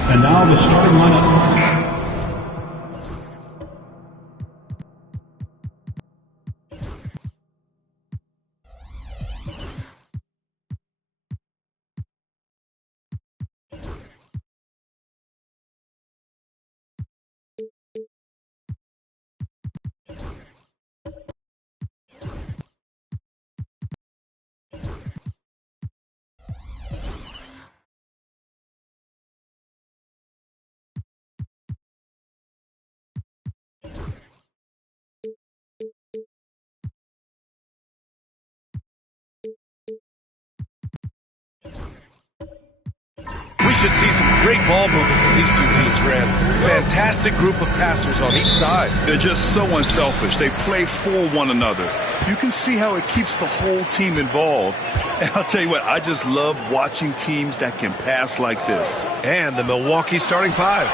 And now the starting lineup. We should see some great ball movement from these two teams, Grant. Fantastic group of passers on each side. They're just so unselfish. They play for one another. You can see how it keeps the whole team involved. And I'll tell you what, I just love watching teams that can pass like this. And the Milwaukee starting five.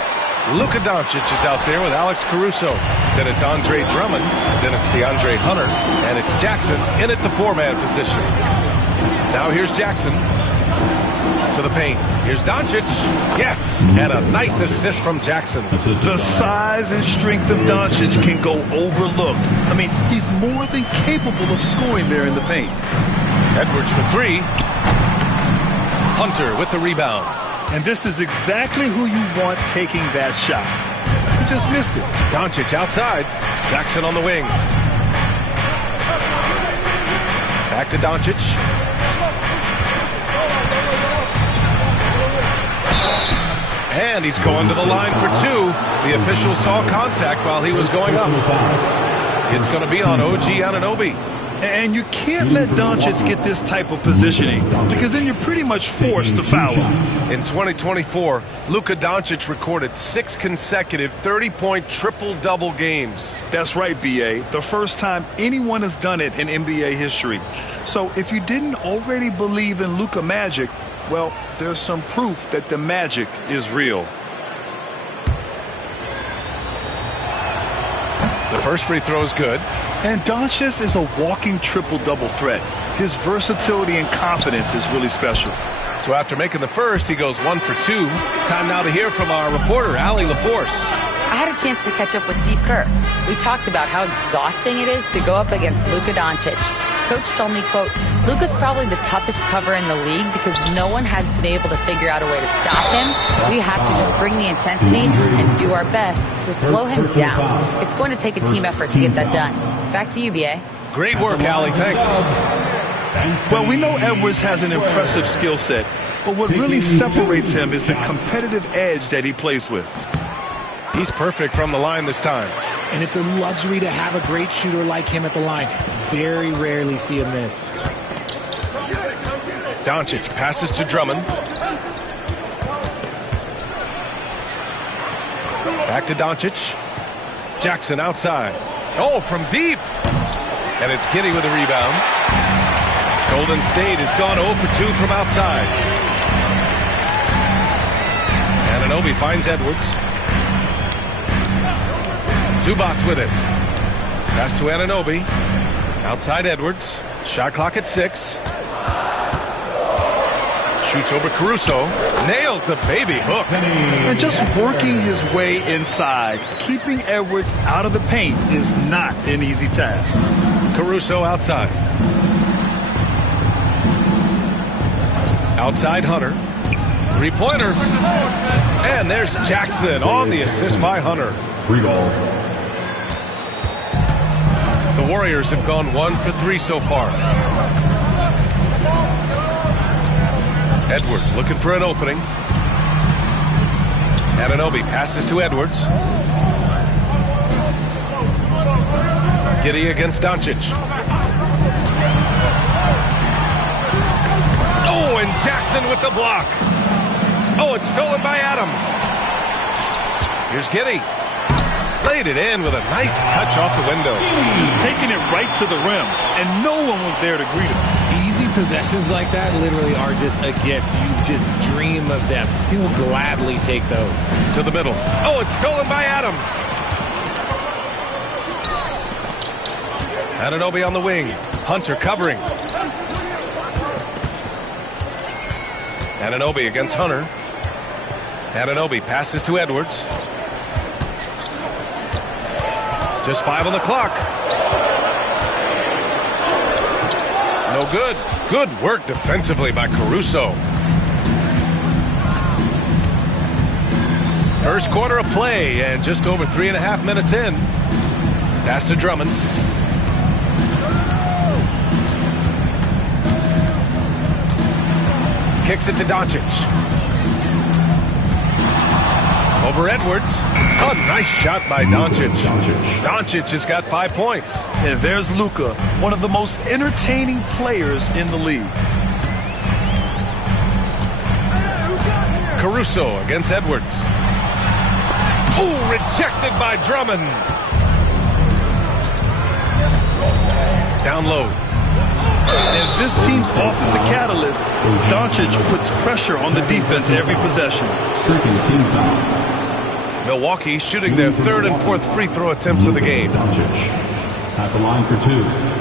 Luka Doncic is out there with Alex Caruso. Then it's Andre Drummond. Then it's DeAndre Hunter. And it's Jackson in at the four-man position. Now here's Jackson to the paint. Here's Doncic. Yes, and a nice assist from Jackson. The size and strength of Doncic can go overlooked. I mean, he's more than capable of scoring there in the paint. Edwards for three. Hunter with the rebound. And this is exactly who you want taking that shot. He just missed it. Doncic outside. Jackson on the wing. Back to Doncic. And he's going to the line for two. The official saw contact while he was going up. It's going to be on OG Anunoby. And you can't let Doncic get this type of positioning because then you're pretty much forced to foul him. In 2024, Luka Doncic recorded 6 consecutive 30-point triple-double games. That's right, B.A. The first time anyone has done it in NBA history. So if you didn't already believe in Luka Magic, well, there's some proof that the magic is real. The first free throw is good. And Doncic is a walking triple-double threat. His versatility and confidence is really special. So after making the first, he goes 1 for 2. Time now to hear from our reporter, Allie LaForce. I had a chance to catch up with Steve Kerr. We talked about how exhausting it is to go up against Luka Doncic. Coach told me, quote, Luka's probably the toughest cover in the league because no one has been able to figure out a way to stop him. We have to just bring the intensity and do our best to slow him down. It's going to take a team effort to get that done. Back to you, B.A. Great work, Allie. Thanks. Well, we know Edwards has an impressive skill set, but what really separates him is the competitive edge that he plays with. He's perfect from the line this time. And it's a luxury to have a great shooter like him at the line. Very rarely see him miss. Doncic passes to Drummond. Back to Doncic. Jackson outside. Oh, from deep. And it's Giddey with the rebound. Golden State has gone 0 for 2 from outside. Anunoby finds Edwards. Zubac with it. Pass to Anunoby. Outside Edwards. Shot clock at 6. Shoots over Caruso. Nails the baby hook. And just working his way inside, keeping Edwards out of the paint is not an easy task. Caruso outside. Outside Hunter. Three-pointer. And there's Jackson on the assist by Hunter. Free ball. The Warriors have gone 1 for 3 so far. Edwards looking for an opening. Anunoby passes to Edwards. Giddey against Doncic. Oh, and Jackson with the block. Oh, it's stolen by Adams. Here's Giddey. Laid it in with a nice touch off the window. Just taking it right to the rim, and no one was there to greet him. Easy possessions like that literally are just a gift. You just dream of them. He'll gladly take those. To the middle. Oh, it's stolen by Adams. Anunoby on the wing. Hunter covering. Anunoby against Hunter. Anunoby passes to Edwards. Just 5 on the clock. No good. Good work defensively by Caruso. First quarter of play and just over 3.5 minutes in. Pass to Drummond. Kicks it to Doncic. Over Edwards. Oh, nice shot by Doncic. Doncic has got 5 points. And there's Luka, one of the most entertaining players in the league. Caruso against Edwards. Oh, rejected by Drummond. Down low. And this team's offensive catalyst, Doncic puts pressure on the defense every possession. Second team foul. Milwaukee shooting their 3rd and 4th free throw attempts of the game. Doncic at the line for 2.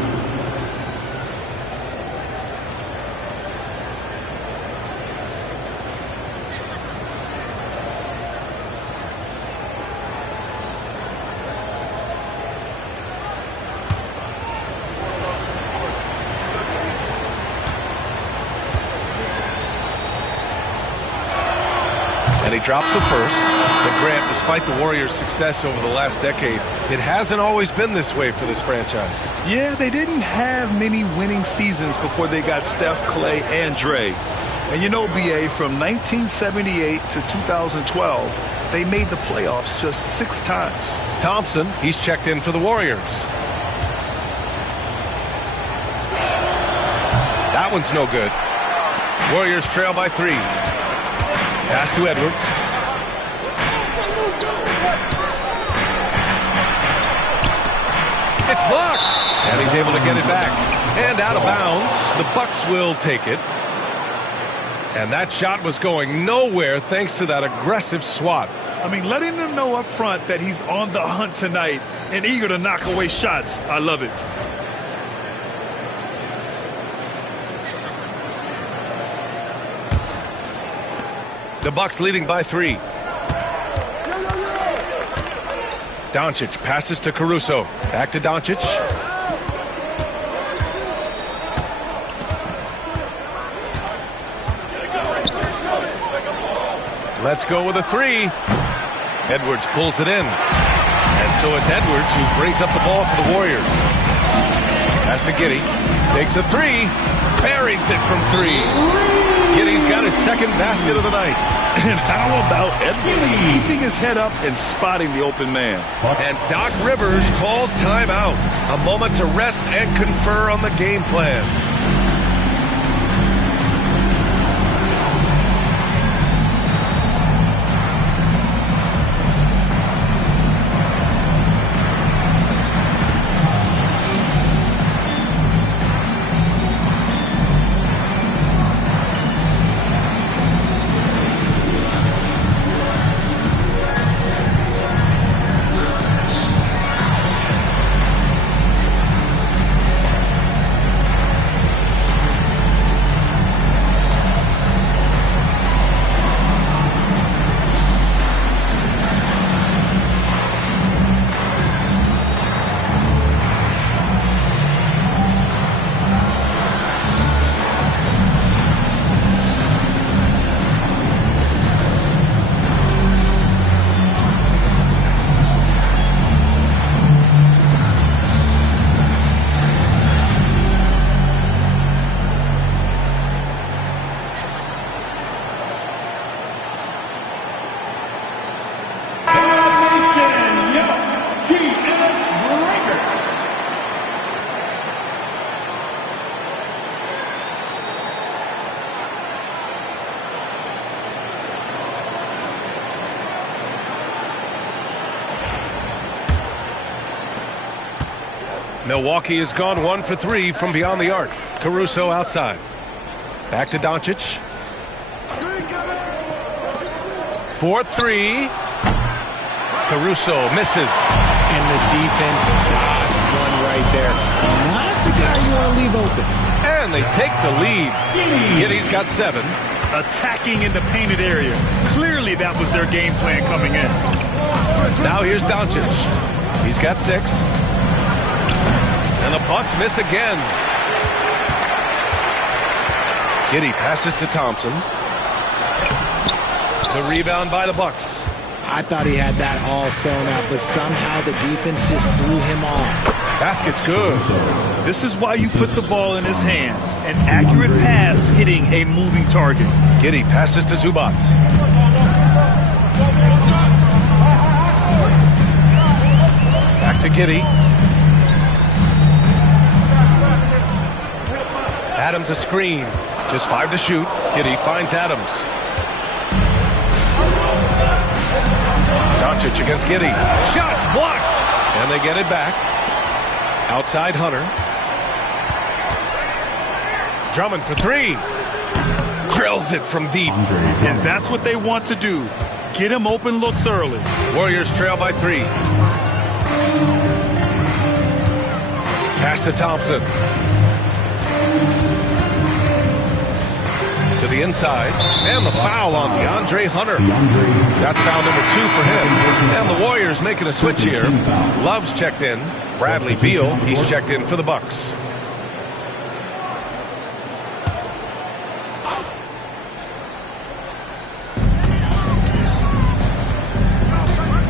And he drops the first. But Grant, despite the Warriors' success over the last decade, it hasn't always been this way for this franchise. Yeah, they didn't have many winning seasons before they got Steph, Clay, and Dre. And you know, BA, from 1978 to 2012, they made the playoffs just 6 times. Thompson, he's checked in for the Warriors. That one's no good. Warriors trail by 3. Pass to Edwards. It's blocked. And he's able to get it back. And out of bounds. The Bucks will take it. And that shot was going nowhere thanks to that aggressive swat. I mean, letting them know up front that he's on the hunt tonight and eager to knock away shots. I love it. The Bucks leading by 3. Doncic passes to Caruso. Back to Doncic. Let's go with a 3. Edwards pulls it in. And so it's Edwards who brings up the ball for the Warriors. Pass to Giddey. Takes a 3. Buries it from 3. Giddey's got his 2nd basket of the night. And how about Edwards keeping his head up and spotting the open man? And Doc Rivers calls timeout. A moment to rest and confer on the game plan. Milwaukee has gone 1 for 3 from beyond the arc. Caruso outside. Back to Doncic. 4-3. Caruso misses. And the defense dodged one right there. Not the guy you want to leave open. And they take the lead. Giddey's got 7. Attacking in the painted area. Clearly that was their game plan coming in. Now here's Doncic. He's got 6. And the Bucks miss again. Giddey passes to Thompson. The rebound by the Bucks. I thought he had that all sewn up, but somehow the defense just threw him off. Basket's good. This is why you put the ball in his hands. An accurate pass hitting a moving target. Giddey passes to Zubac. Back to Giddey. Adams a screen. Just 5 to shoot. Giddey finds Adams. Doncic against Giddey. Shots blocked. And they get it back. Outside Hunter. Drummond for 3. Drills it from deep. And that's what they want to do. Get him open looks early. Warriors trail by 3. Pass to Thompson. To the inside. And the foul on DeAndre Hunter. That's foul number 2 for him. And the Warriors making a switch here. Love's checked in. Bradley Beal, he's checked in for the Bucks.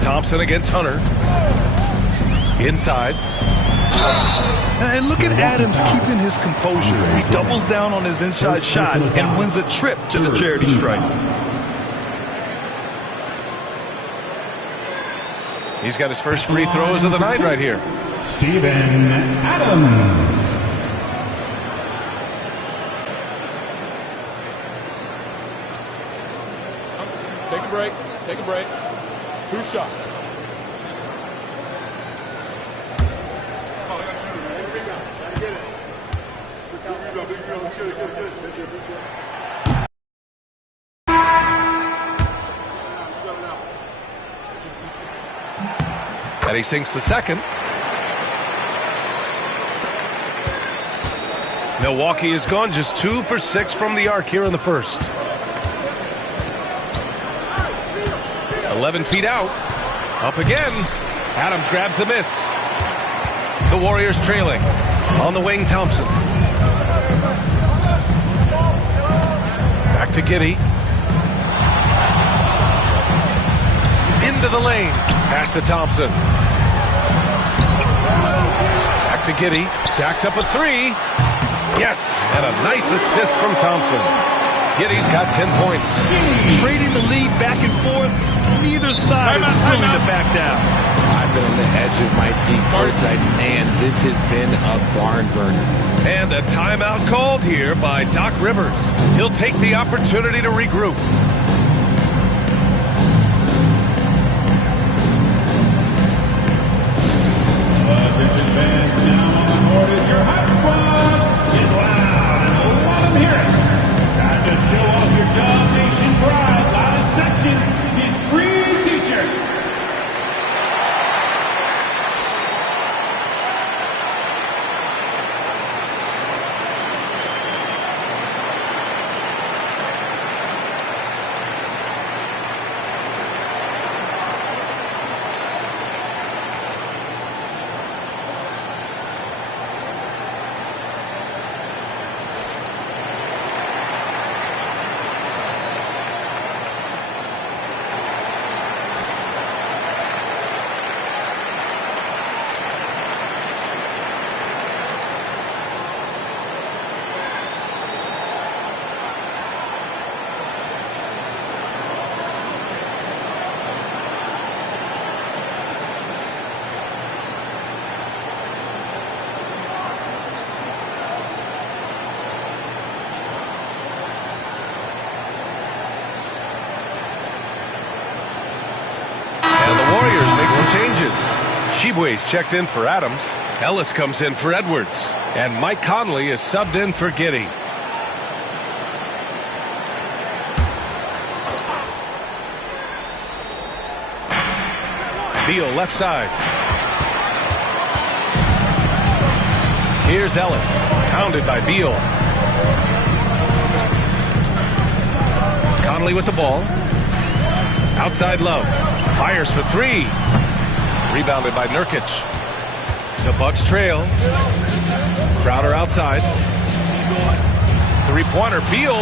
Thompson against Hunter. Inside. And look at Adams keeping his composure. He doubles down on his inside shot and wins a trip to the charity stripe. He's got his first free throws of the night right here. Steven Adams. Take a break. Take a break. 2 shots. And he sinks the second. Milwaukee has gone just 2 for 6 from the arc here in the first. 11 feet out. Up again. Adams grabs the miss. The Warriors trailing. On the wing, Thompson. Back to Giddey. Into the lane. Pass to Thompson. Back to Giddey. Jacks up a 3. Yes, and a nice assist from Thompson. Giddey's got 10 points. Trading the lead back and forth. Neither side is willing to back down. I've been on the edge of my seat courtside. Man, this has been a barn burner. And a timeout called here by Doc Rivers. He'll take the opportunity to regroup. Attention fans, now on the court is your hot squad. Get loud and let them hear it. Time to show off your domination pride. Loudest section gets free t-shirts. Shibwe's checked in for Adams. Ellis comes in for Edwards. And Mike Conley is subbed in for Giddey. Beal left side. Here's Ellis, pounded by Beal. Conley with the ball. Outside Love. Fires for three. Rebounded by Nurkic. The Bucks trail. Crowder outside. Three-pointer, Beal,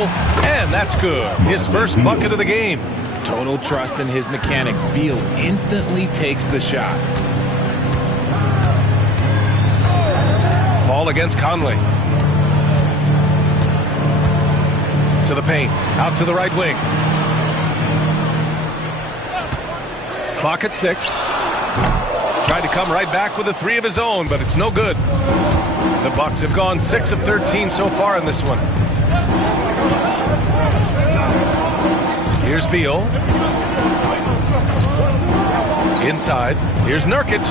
and that's good. His first bucket of the game. Total trust in his mechanics. Beal instantly takes the shot. Ball against Conley. To the paint. Out to the right wing. Clock at 6. Tried to come right back with a three of his own, but it's no good. The Bucks have gone 6 of 13 so far in this one. Here's Beal. Inside. Here's Nurkic.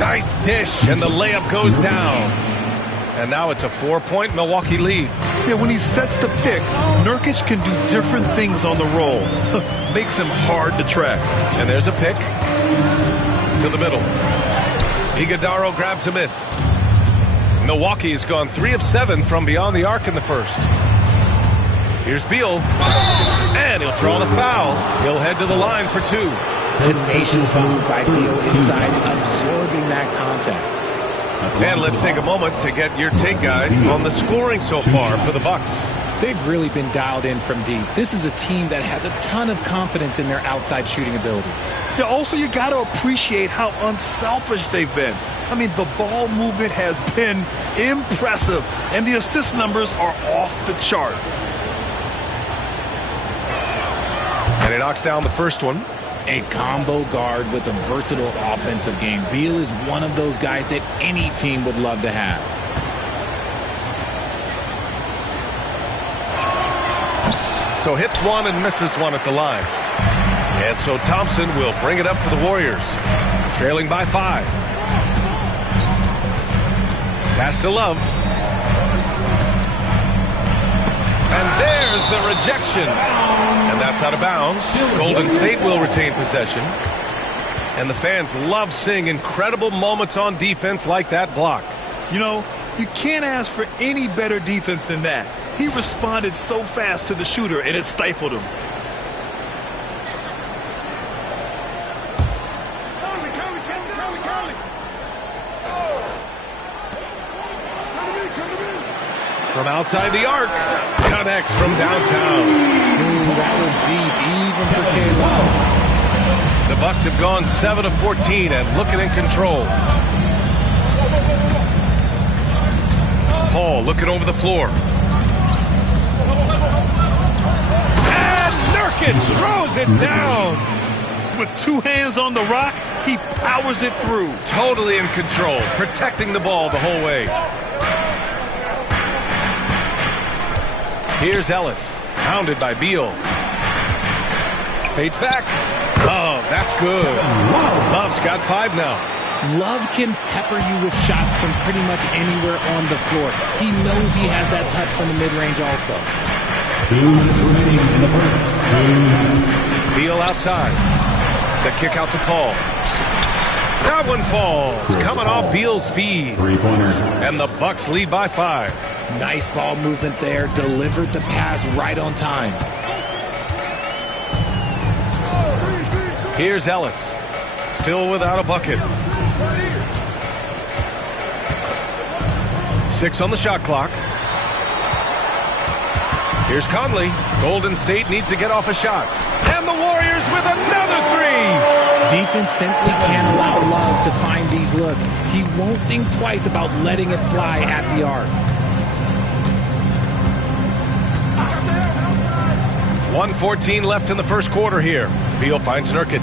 Nice dish, and the layup goes down. And now it's a 4-point Milwaukee lead. Yeah, when he sets the pick, Nurkic can do different things on the roll. Makes him hard to track. And there's a pick. To the middle. Iguodala grabs a miss. Milwaukee's gone 3 of 7 from beyond the arc in the first. Here's Beal. And he'll draw the foul. He'll head to the line for 2. Tenacious move by Beal inside, absorbing that contact. And let's take a moment to get your take, guys, on the scoring so far for the Bucks. They've really been dialed in from deep. This is a team that has a ton of confidence in their outside shooting ability. Yeah, also, you got to appreciate how unselfish they've been. I mean, the ball movement has been impressive, and the assist numbers are off the chart. And he knocks down the first one. A combo guard with a versatile offensive game. Beal is one of those guys that any team would love to have. So hits one and misses one at the line. And so Thompson will bring it up for the Warriors. Trailing by 5. Pass to Love. And there's the rejection. And that's out of bounds. Golden State will retain possession. And the fans love seeing incredible moments on defense like that block. You know, you can't ask for any better defense than that. He responded so fast to the shooter, and it stifled him. From outside the arc, connects from downtown. Ooh, that was deep, even for K-Love. The Bucks have gone 7 of 14 and looking in control. Paul looking over the floor. And Nurkic throws it down. With 2 hands on the rock, he powers it through. Totally in control, protecting the ball the whole way. Here's Ellis, pounded by Beal. Fades back. Oh, that's good. Love's got 5 now. Love can pepper you with shots from pretty much anywhere on the floor. He knows he has that touch from the mid-range also. 2 minutes remaining in the first. Beal outside. The kick out to Paul. That one falls. Coming off Beal's feed. 3-pointer. And the Bucks lead by 5. Nice ball movement there. Delivered the pass right on time. Here's Ellis. Still without a bucket. 6 on the shot clock. Here's Conley. Golden State needs to get off a shot. And the Warriors with another 3. Defense simply can't allow Love to find these looks. He won't think twice about letting it fly at the arc. 1:14 left in the first quarter here. Beal finds Nurkic.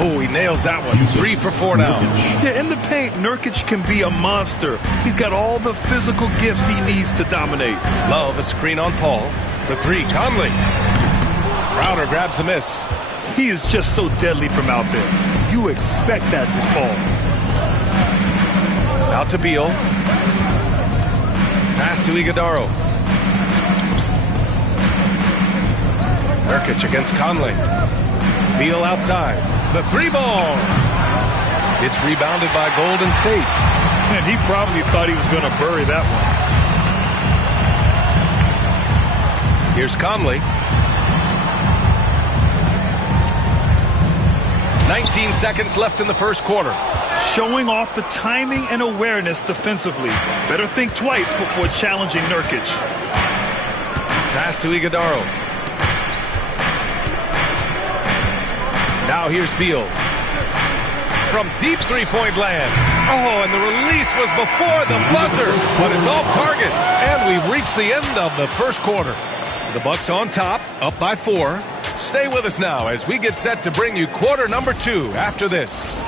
Oh, he nails that one. 3 for 4 now. Yeah, in the paint, Nurkic can be a monster. He's got all the physical gifts he needs to dominate. Love a screen on Paul. For 3, Conley. Crowder grabs the miss. He is just so deadly from out there. You expect that to fall. Out to Beal. Pass to Iguodaro. Nurkic against Conley. Beal outside. The three ball. It's rebounded by Golden State. And he probably thought he was going to bury that one. Here's Conley. 19 seconds left in the first quarter. Showing off the timing and awareness defensively. Better think twice before challenging Nurkic. Pass to Iguodaro. Now here's Beal. From deep three-point land. Oh, and the release was before the buzzer, but it's off target. And we've reached the end of the first quarter. The Bucks on top, up by 4. Stay with us now as we get set to bring you quarter number 2 after this.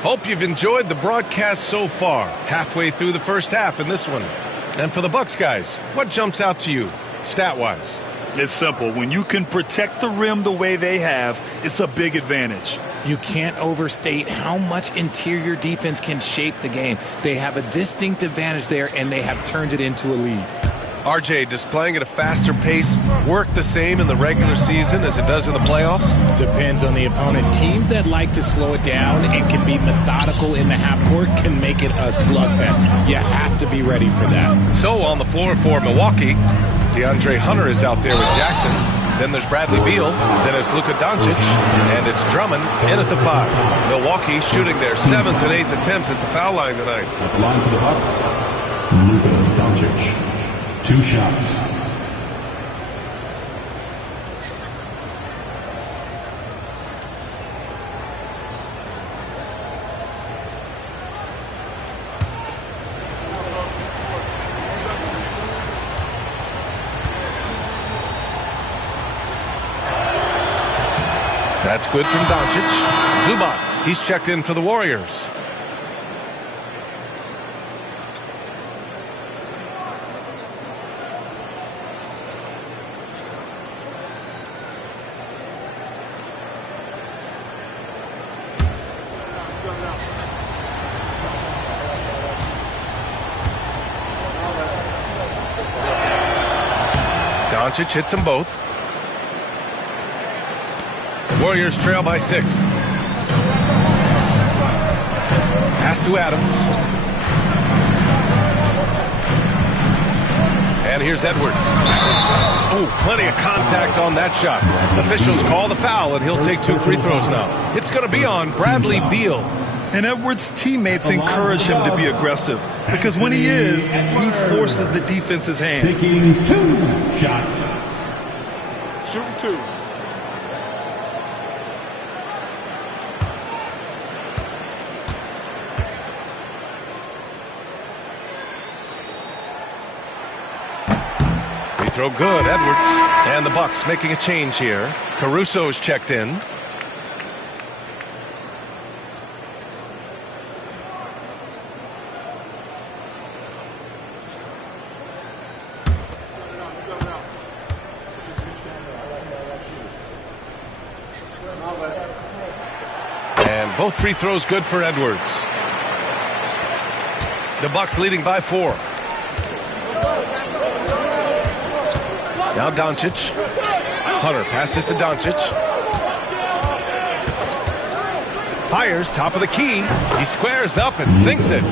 Hope you've enjoyed the broadcast so far. Halfway through the first half in this one. And for the Bucks guys, what jumps out to you, stat-wise? It's simple. When you can protect the rim the way they have, it's a big advantage. You can't overstate how much interior defense can shape the game. They have a distinct advantage there, and they have turned it into a lead. RJ, does playing at a faster pace work the same in the regular season as it does in the playoffs? Depends on the opponent. Teams that like to slow it down and can be methodical in the half court can make it a slugfest. You have to be ready for that. So on the floor for Milwaukee, DeAndre Hunter is out there with Jackson. Then there's Bradley Beal. Then it's Luka Doncic. And it's Drummond in at the 5. Milwaukee shooting their 7th and 8th attempts at the foul line tonight. At the line for the Bucks, Luka Doncic. 2 shots. That's good from Doncic. Zubats, he's checked in for the Warriors. Doncic hits them both. Warriors trail by 6. Pass to Adams. And here's Edwards. Oh, plenty of contact on that shot. Officials call the foul, and he'll take 2 free throws now. It's going to be on Bradley Beal. And Edwards' teammates encourage him to be aggressive because when he is, he forces the defense's hand. Taking 2 shots. Shooting 2. Free throw good, Edwards. And the Bucks making a change here. Caruso's checked in. And both free throws good for Edwards. The Bucks leading by 4. Now Doncic. Hunter passes to Doncic. Fires top of the key. He squares up and sinks it.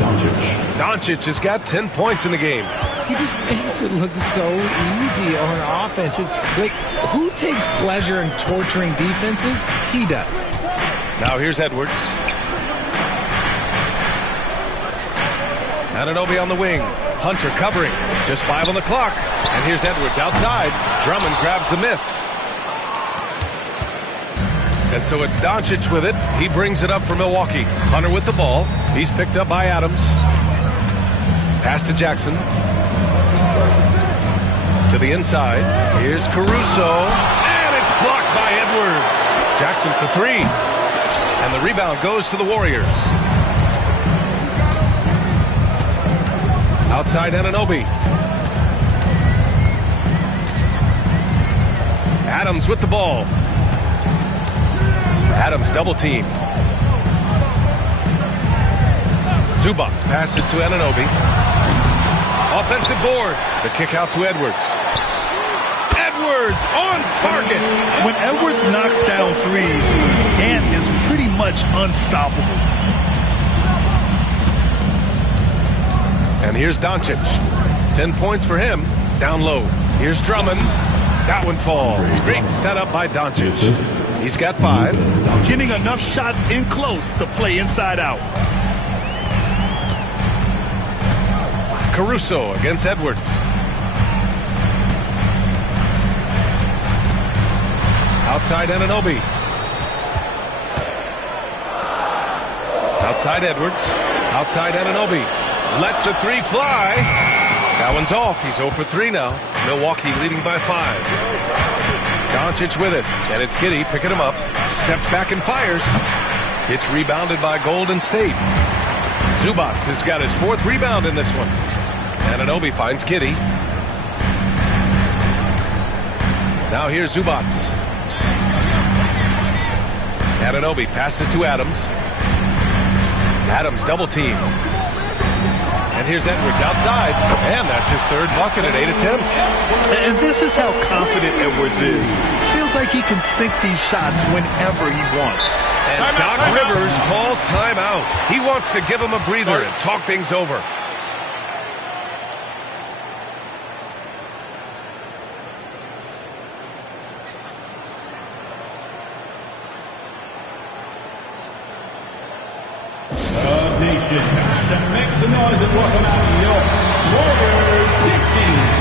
Doncic has got 10 points in the game. He just makes it look so easy on offense. Like, who takes pleasure in torturing defenses? He does. Now here's Edwards. Anunoby on the wing. Hunter covering. Just 5 on the clock. And here's Edwards outside. Drummond grabs the miss. And so it's Doncic with it. He brings it up for Milwaukee. Hunter with the ball. He's picked up by Adams. Pass to Jackson. To the inside. Here's Caruso. And it's blocked by Edwards. Jackson for 3. And the rebound goes to the Warriors. Outside Anunoby. Adams with the ball. Adams double team. Zubac passes to Anunoby. Offensive board. The kick out to Edwards. Edwards on target. When Edwards knocks down threes, Ant is pretty much unstoppable. And here's Doncic. 10 points for him. Down low. Here's Drummond. That one falls. Great setup by Doncic. He's got 5. Getting enough shots in close to play inside out. Caruso against Edwards. Outside Anunoby. Outside Edwards. Outside Anunoby. Lets the 3 fly. That one's off. He's 0 for 3 now. Milwaukee leading by 5. Doncic with it. And it's Giddey picking him up. Steps back and fires. It's rebounded by Golden State. Zubac has got his 4th rebound in this one. Anunoby finds Giddey. Now here's Zubac. Anunoby passes to Adams. Adams double team. And here's Edwards outside. And that's his 3rd bucket at 8 attempts. And this is how confident Edwards is. Feels like he can sink these shots whenever he wants. And Doc Rivers calls timeout. He wants to give him a breather and talk things over. Make some noise and welcome out New York Warriors 16.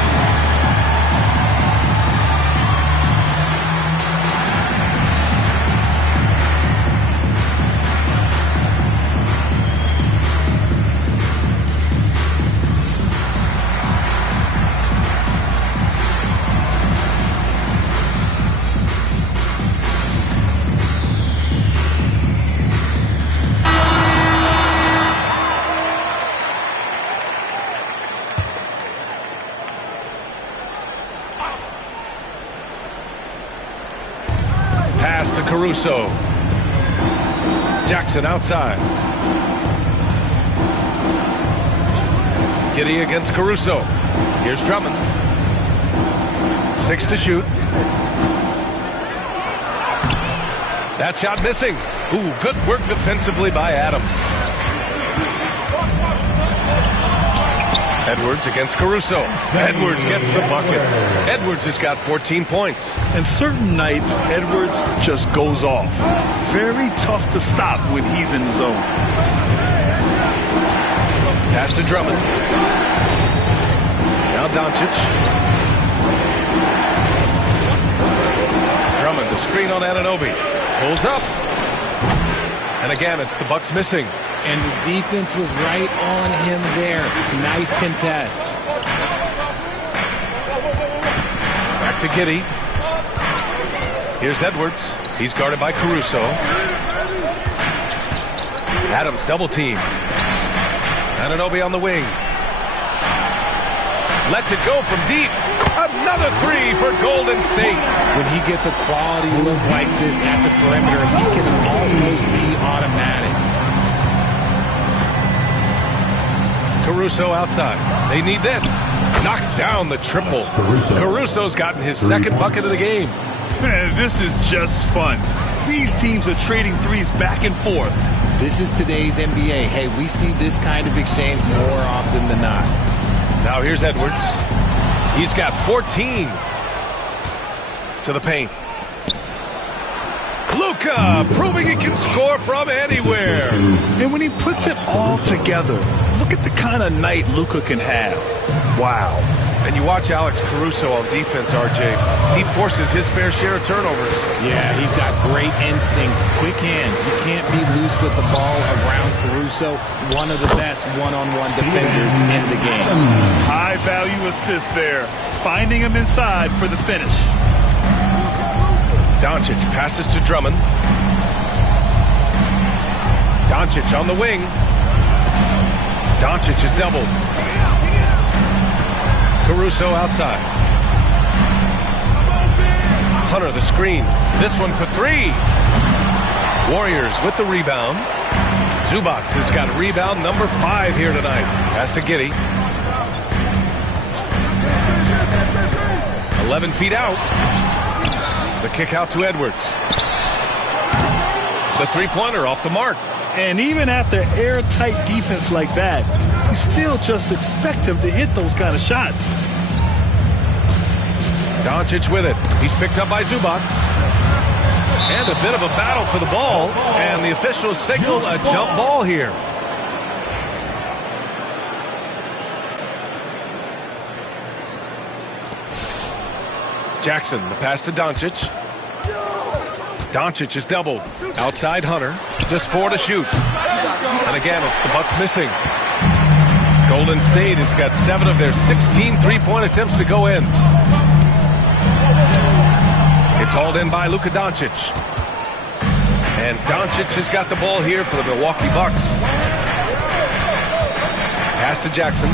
To Caruso. Jackson outside. Giddey against Caruso. Here's Drummond. 6 to shoot. That shot missing. Ooh, good work defensively by Adams. Edwards against Caruso. Edwards gets the bucket. Edwards has got 14 points. And certain nights, Edwards just goes off. Very tough to stop when he's in the zone. Pass to Drummond. Now Doncic. Drummond, the screen on Anunoby. Pulls up. And again, it's the Bucks missing. And the defense was right on him there. Nice contest. Back to Giddey. Here's Edwards. He's guarded by Caruso. Adams double team. Anunoby on the wing. Lets it go from deep. Another 3 for Golden State. When he gets a quality look like this at the perimeter, he can almost be automatic. Caruso outside. They need this. Knocks down the triple. Caruso's gotten his 2nd bucket of the game. Man, this is just fun. These teams are trading threes back and forth. This is today's NBA. Hey, we see this kind of exchange more often than not. Now here's Edwards. He's got 14 to the paint. Luka proving he can score from anywhere. And when he puts it all together, look at the kind of night Luka can have. Wow. And you watch Alex Caruso on defense, RJ. He forces his fair share of turnovers. Yeah, he's got great instincts, quick hands. You can't be loose with the ball around Caruso. One of the best one-on-one defenders in the game. High value assist there. Finding him inside for the finish. Doncic passes to Drummond. Doncic on the wing. Doncic is doubled. Caruso outside. Hunter the screen. This one for three. Warriors with the rebound. Zubac has got rebound number 5 here tonight. Pass to Giddey. 11 feet out. The kick out to Edwards. The three-pointer off the mark. And even after airtight defense like that, you still just expect him to hit those kind of shots. Doncic with it. He's picked up by Zubac. And a bit of a battle for the ball. And the officials signal a jump ball here. Jackson, the pass to Doncic. Doncic is doubled. Outside Hunter. Just 4 to shoot. And again, it's the Bucks missing. Golden State has got 7 of their 16 three-point attempts to go in. It's hauled in by Luka Doncic. And Doncic has got the ball here for the Milwaukee Bucks. Pass to Jackson.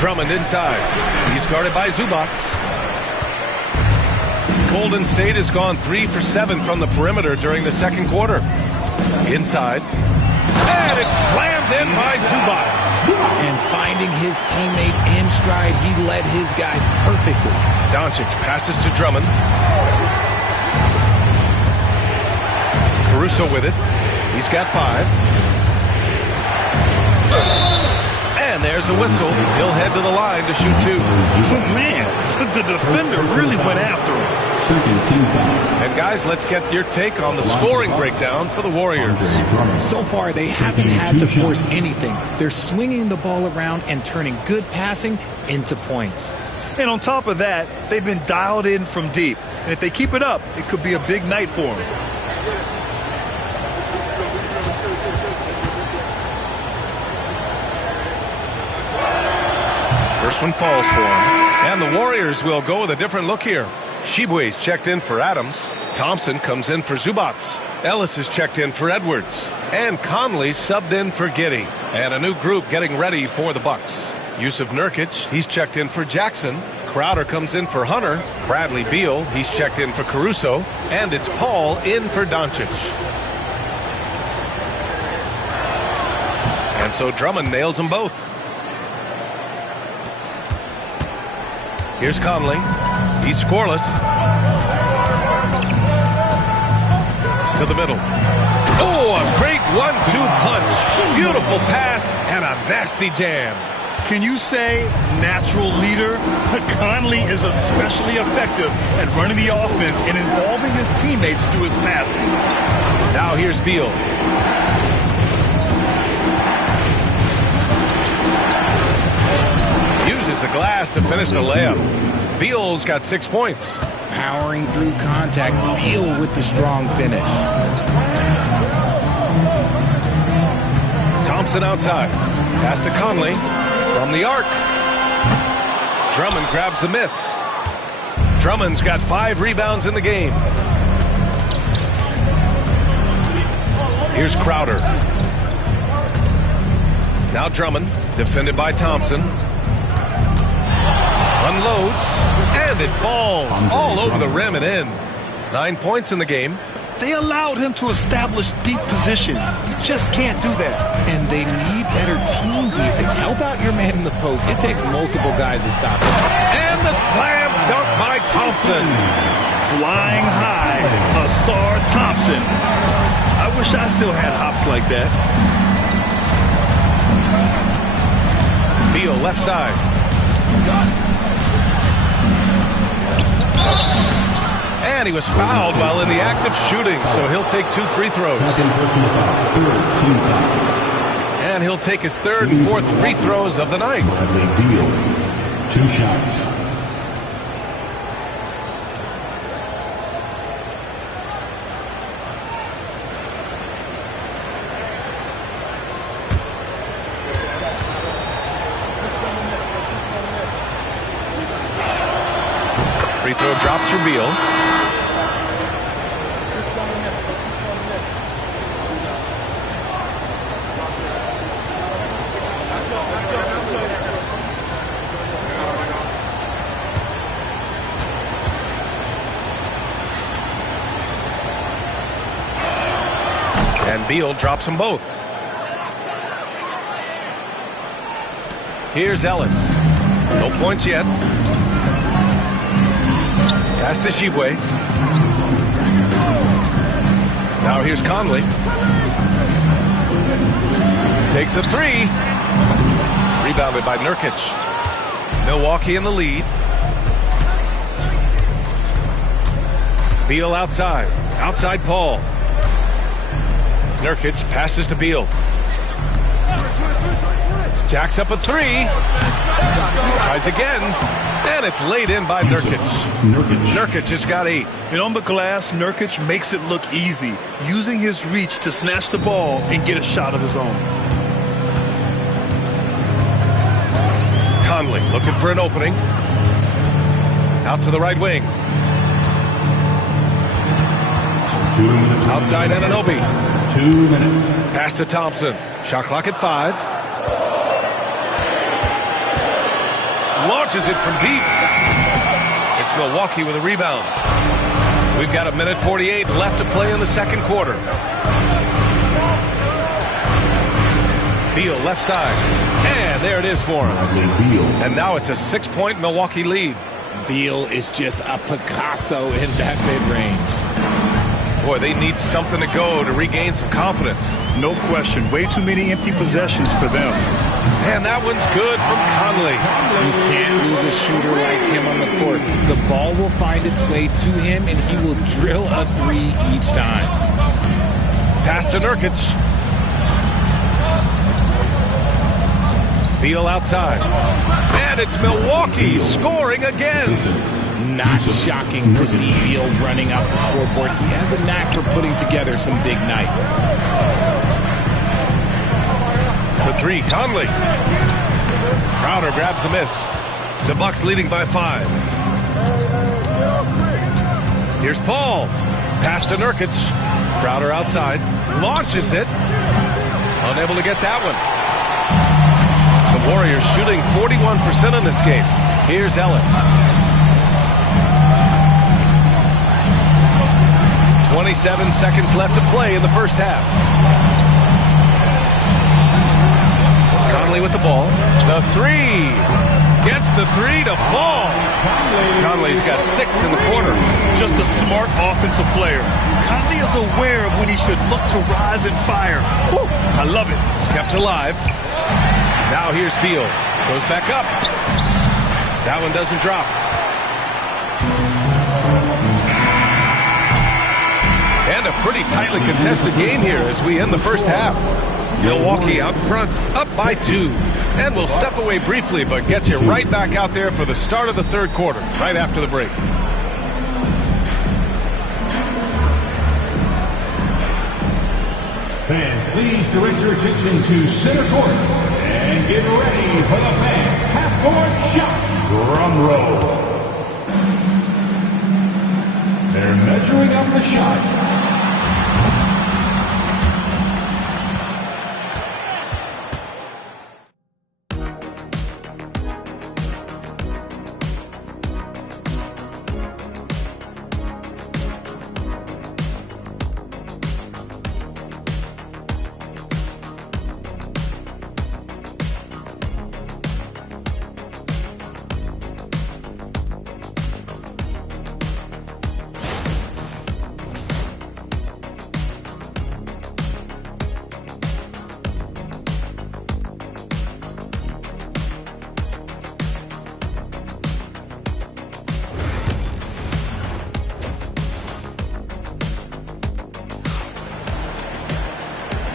Drummond inside. He's guarded by Zubac. Golden State has gone 3 for 7 from the perimeter during the second quarter. Inside. And it's slammed in by Zubac. And finding his teammate in stride, he led his guy perfectly. Doncic passes to Drummond. Caruso with it. He's got 5. And there's a whistle. He'll head to the line to shoot 2. Man, the defender really went after him. And guys, let's get your take on the scoring breakdown for the Warriors. So far, they haven't had to force anything. They're swinging the ball around and turning good passing into points. And on top of that, they've been dialed in from deep. And if they keep it up, it could be a big night for them. First one falls for him. And the Warriors will go with a different look here. Tshiebwe's checked in for Adams. Thompson comes in for Zubac. Ellis is checked in for Edwards. And Conley subbed in for Giddey. And a new group getting ready for the Bucks. Yusuf Nurkic, he's checked in for Jackson. Crowder comes in for Hunter. Bradley Beal, he's checked in for Caruso. And it's Paul in for Doncic. And so Drummond nails them both. Here's Conley. He's scoreless. To the middle. Oh, a great 1-2 punch. Beautiful pass and a nasty jam. Can you say natural leader? Conley is especially effective at running the offense and involving his teammates through his passing. Now here's Beal. Uses the glass to finish the layup. Beal's got 6 points. Powering through contact. Beal with the strong finish. Thompson outside. Pass to Conley. From the arc. Drummond grabs the miss. Drummond's got 5 rebounds in the game. Here's Crowder. Now Drummond, defended by Thompson. Unloads, and it falls all over the rim and in. 9 points in the game. They allowed him to establish deep position. You just can't do that. And they need better team defense. Help out your man in the post. It takes multiple guys to stop him. And the slam dunk by Thompson. Flying high, Ausar Thompson. I wish I still had hops like that. Beal left side. And he was fouled while in the act of shooting, so he'll take 2 free throws. And he'll take his 3rd and 4th free throws of the night. 2 shots. Free throw drops for Beal. And Beal drops them both. Here's Ellis. No points yet. Pass to Shibwe. Now here's Conley. Takes a three. Rebounded by Nurkic. Milwaukee in the lead. Beal outside. Outside Paul. Nurkic passes to Beal. Jacks up a three. Tries again. And it's laid in by Nurkic. Nurkic has got 8. And on the glass, Nurkic makes it look easy, using his reach to snatch the ball and get a shot of his own. Conley looking for an opening. Out to the right wing. Outside Anunoby. 2 minutes. Pass to Thompson. Shot clock at 5. Launches it from deep. It's Milwaukee with a rebound. We've got 1:48 left to play in the second quarter. Beal left side. And there it is for him. And now it's a 6-point Milwaukee lead. Beal is just a Picasso in that mid-range. Boy, they need something to go to regain some confidence. No question. Way too many empty possessions for them. And that one's good from Conley. You can't lose a shooter like him on the court. The ball will find its way to him, and he will drill a 3 each time. Pass to Nurkic. Beal outside. And it's Milwaukee scoring again. Not shocking to see Beal running up the scoreboard. He has a knack for putting together some big nights. For 3, Conley. Crowder grabs the miss. The Bucks leading by 5. Here's Paul. Pass to Nurkic. Crowder outside. Launches it. Unable to get that one. The Warriors shooting 41% in this game. Here's Ellis. 27 seconds left to play in the first half. Conley with the ball. The 3. Gets the 3 to fall. Conley's got 6 in the quarter. Just a smart offensive player. Conley is aware of when he should look to rise and fire. Woo, I love it. Kept alive. Now here's Beal. Goes back up. That one doesn't drop. And a pretty tightly contested game here as we end the first half. Milwaukee out front, up by 2. And we'll step away briefly, but get you right back out there for the start of the third quarter, right after the break. Fans, please direct your attention to center court and get ready for the fan half-court shot. Drum roll. They're measuring up the shot.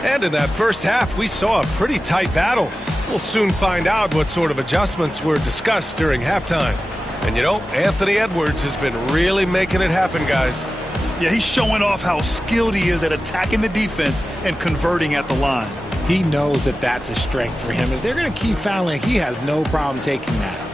And in that first half, we saw a pretty tight battle. We'll soon find out what sort of adjustments were discussed during halftime. And you know, Anthony Edwards has been really making it happen, guys. Yeah, he's showing off how skilled he is at attacking the defense and converting at the line. He knows that that's a strength for him. If they're going to keep fouling, he has no problem taking that.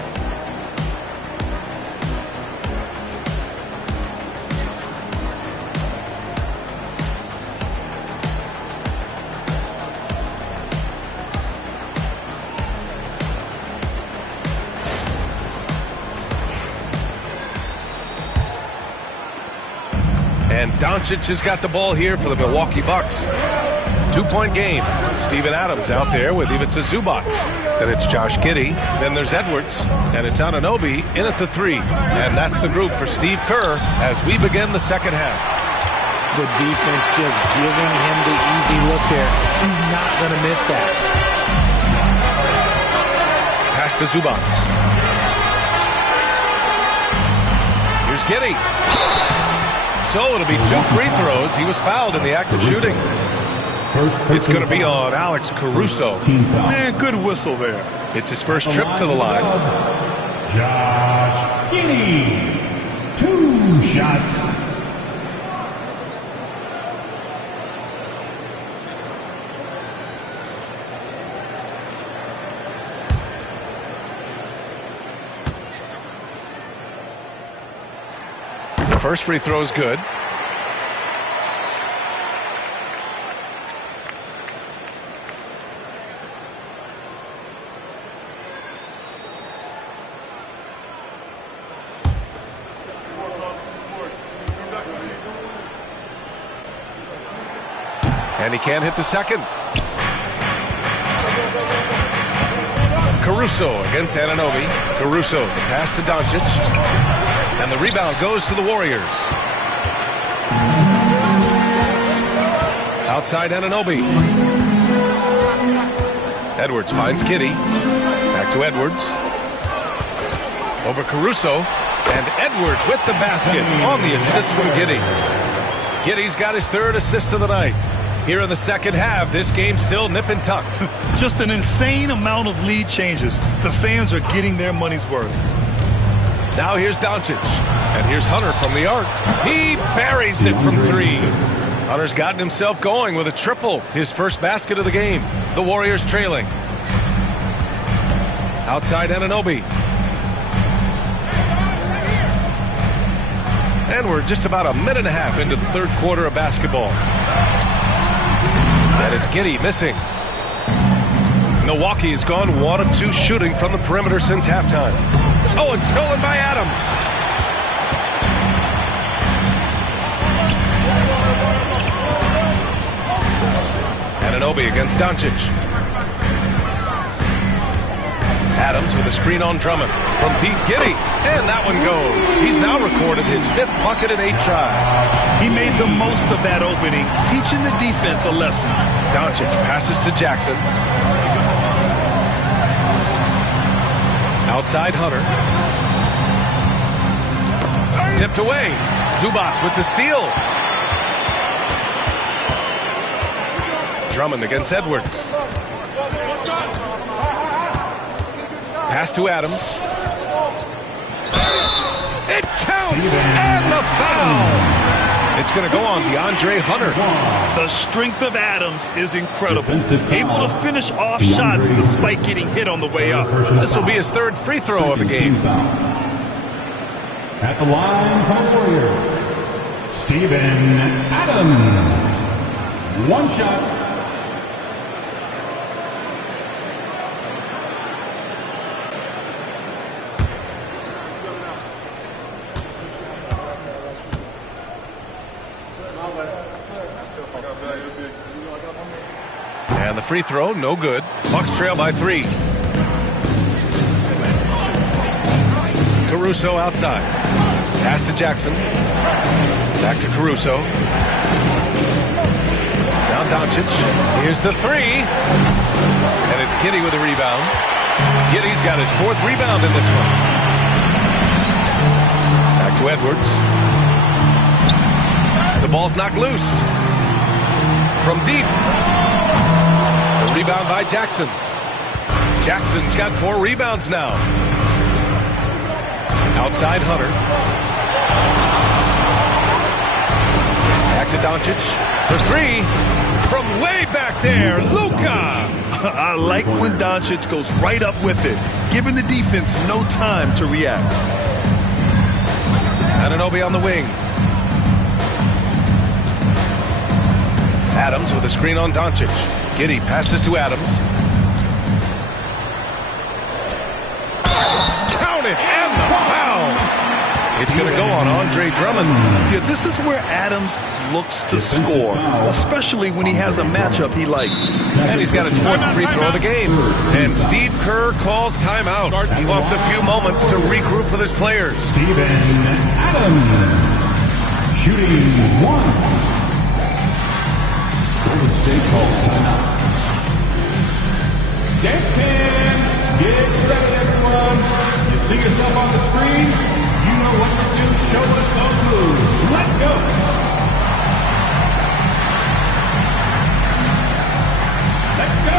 And Doncic has got the ball here for the Milwaukee Bucks. 2-point game. Steven Adams out there with Ivica Zubac. Then it's Josh Giddey. Then there's Edwards. And it's Anunoby in at the 3. And that's the group for Steve Kerr as we begin the second half. The defense just giving him the easy look there. He's not going to miss that. Pass to Zubac. Here's Giddey. So it'll be 2 free throws. He was fouled in the act of shooting. It's going to be on Alex Caruso. Man, good whistle there. It's his first trip to the line. Josh Giddey. 2 shots. The first free throw is good. And he can't hit the second. Caruso against Anunoby. Caruso, the pass to Doncic. And the rebound goes to the Warriors. Outside Anunoby. Edwards finds Giddey. Back to Edwards. Over Caruso. And Edwards with the basket on the assist from Giddey. Giddey's got his 3rd assist of the night. Here in the second half, this game's still nip and tuck. Just an insane amount of lead changes. The fans are getting their money's worth. Now here's Doncic. And here's Hunter from the arc. He buries it from 3. Hunter's gotten himself going with a triple. His first basket of the game. The Warriors trailing. Outside Anunoby. And we're just about a minute and a half into the 3rd quarter of basketball. And it's Giddey missing. Milwaukee has gone 1 of 2 shooting from the perimeter since halftime. Oh, it's stolen by Adams. Anunoby against Doncic. Adams with a screen on Drummond. From deep, Giddey. And that one goes. He's now recorded his 5th bucket in 8 tries. He made the most of that opening, teaching the defense a lesson. Doncic passes to Jackson. Outside Hunter. Tipped away. Zubac with the steal. Drummond against Edwards. Pass to Adams. It counts! And the foul! It's going to go on DeAndre Hunter. The strength of Adams is incredible. Able to finish off shots despite getting hit on the way up. This will be his 3rd free throw of the game. At the line for the Warriors, Steven Adams. 1 shot. And the free throw, no good. Bucks trail by 3. Caruso outside. Pass to Jackson. Back to Caruso. Now Doncic. Here's the 3. And it's Giddey with a rebound. Giddey's got his 4th rebound in this one. Back to Edwards. The ball's knocked loose. From deep. The rebound by Jackson. Jackson's got 4 rebounds now. Outside Hunter. Back to Doncic for 3. From way back there, Luka. I like when Doncic goes right up with it, giving the defense no time to react. Anunoby on the wing. Adams with a screen on Doncic. Giddey passes to Adams. Count it, and the foul. It's going to go on Andre Drummond. Yeah, this is where Adams looks to score, especially when he has a matchup he likes. And he's got his fourth free throw of the game. And Steve Kerr calls timeout. He wants a few moments to regroup with his players. Steven Adams, shooting 1. Golden State calls timeout. Dancing, get ready everyone. You see yourself on the screen, you know what to do, show us those moves. Let's go. Let's go.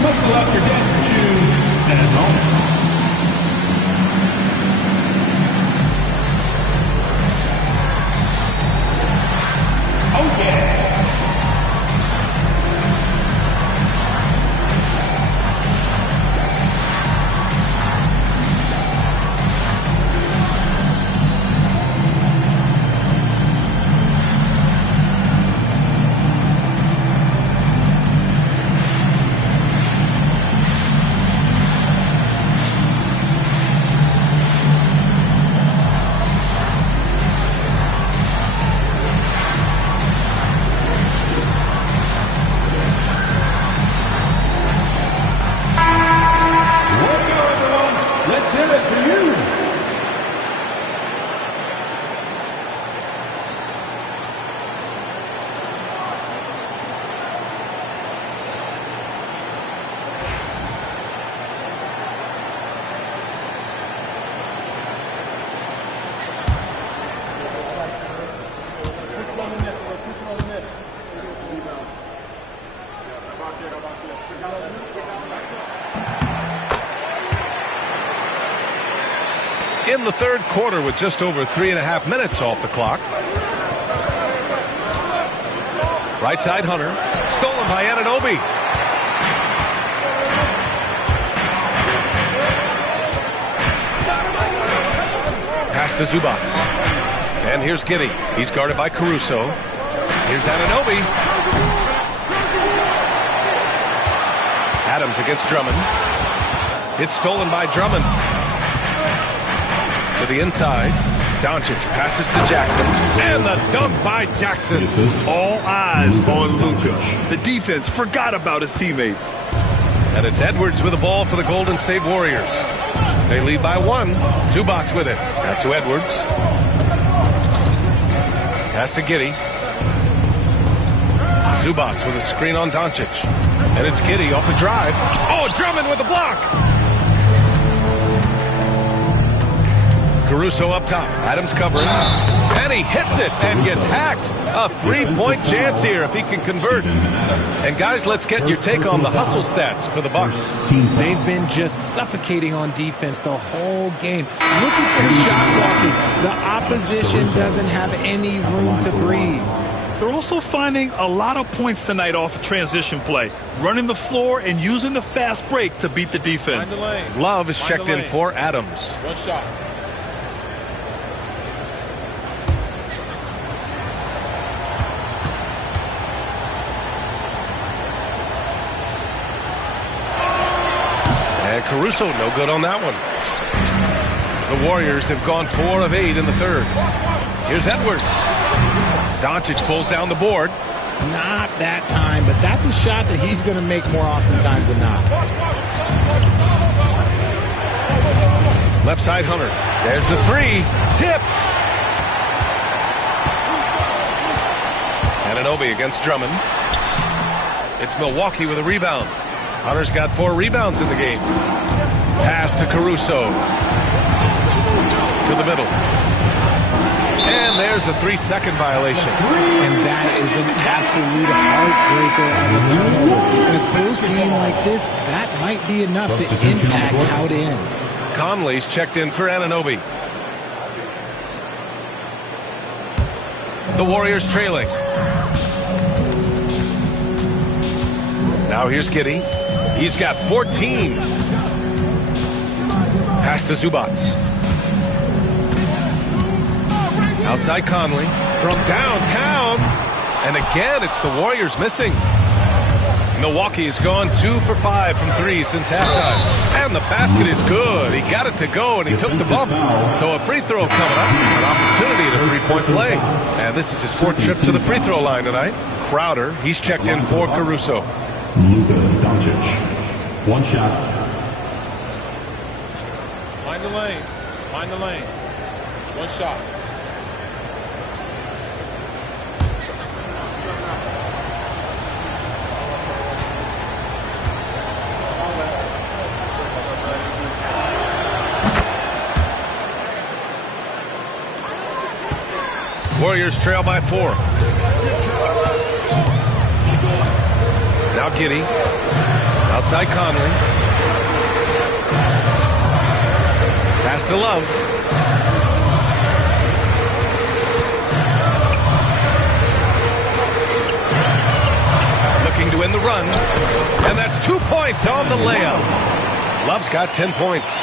Muscle up your dancing shoes and at home. Oh yeah! In the third quarter with just over 3.5 minutes off the clock. Right side Hunter. Stolen by Anunoby. Pass to Zubats. And here's Giddey. He's guarded by Caruso. Here's Anunoby. Adams against Drummond. It's stolen by Drummond. To the inside. Doncic passes to Jackson. And the dunk by Jackson. All eyes on Luka. The defense forgot about his teammates. And it's Edwards with the ball for the Golden State Warriors. They lead by 1. Zubats with it. Back to Edwards. Pass to Giddey. Zubats with a screen on Doncic. And it's Giddey off the drive. Oh, Drummond with the block. Caruso up top. Adams covering. And he hits it and gets hacked. A 3-point chance here if he can convert. And guys, let's get your take on the hustle stats for the Bucks. They've been just suffocating on defense the whole game. Look at their shot blocking. The opposition doesn't have any room to breathe. They're also finding a lot of points tonight off of transition play, running the floor and using the fast break to beat the defense. Love is checked in for Adams. One shot. And Caruso, no good on that one. The Warriors have gone 4 of 8 in the third. Here's Edwards. Doncic pulls down the board. Not that time, but that's a shot that he's going to make more oftentimes than not. Left side Hunter. There's the 3. Tipped. Anunoby against Drummond. It's Milwaukee with a rebound. Hunter's got 4 rebounds in the game. Pass to Caruso. To the middle. And there's a 3-second violation. And that is an absolute heartbreaker of a turnover. In a close game like this, that might be enough to impact how it ends. Conley's checked in for Anunoby. The Warriors trailing. Now here's Giddey. He's got 14. Pass to Zubats. Outside Conley. From downtown. And again, it's the Warriors missing. Milwaukee has gone 2 for 5 from 3 since halftime. And the basket is good. He got it to go, and he took the bump. So a free throw coming up. An opportunity at a three-point play. And this is his 4th trip to the free throw line tonight. Crowder, he's checked in for Caruso. Luka Doncic. One shot. Mind the lanes. Mind the lanes. One shot. Warriors trail by 4. Now Giddey. Outside Conley. Pass to Love. Looking to win the run. And that's 2 points on the layup. Love's got 10 points.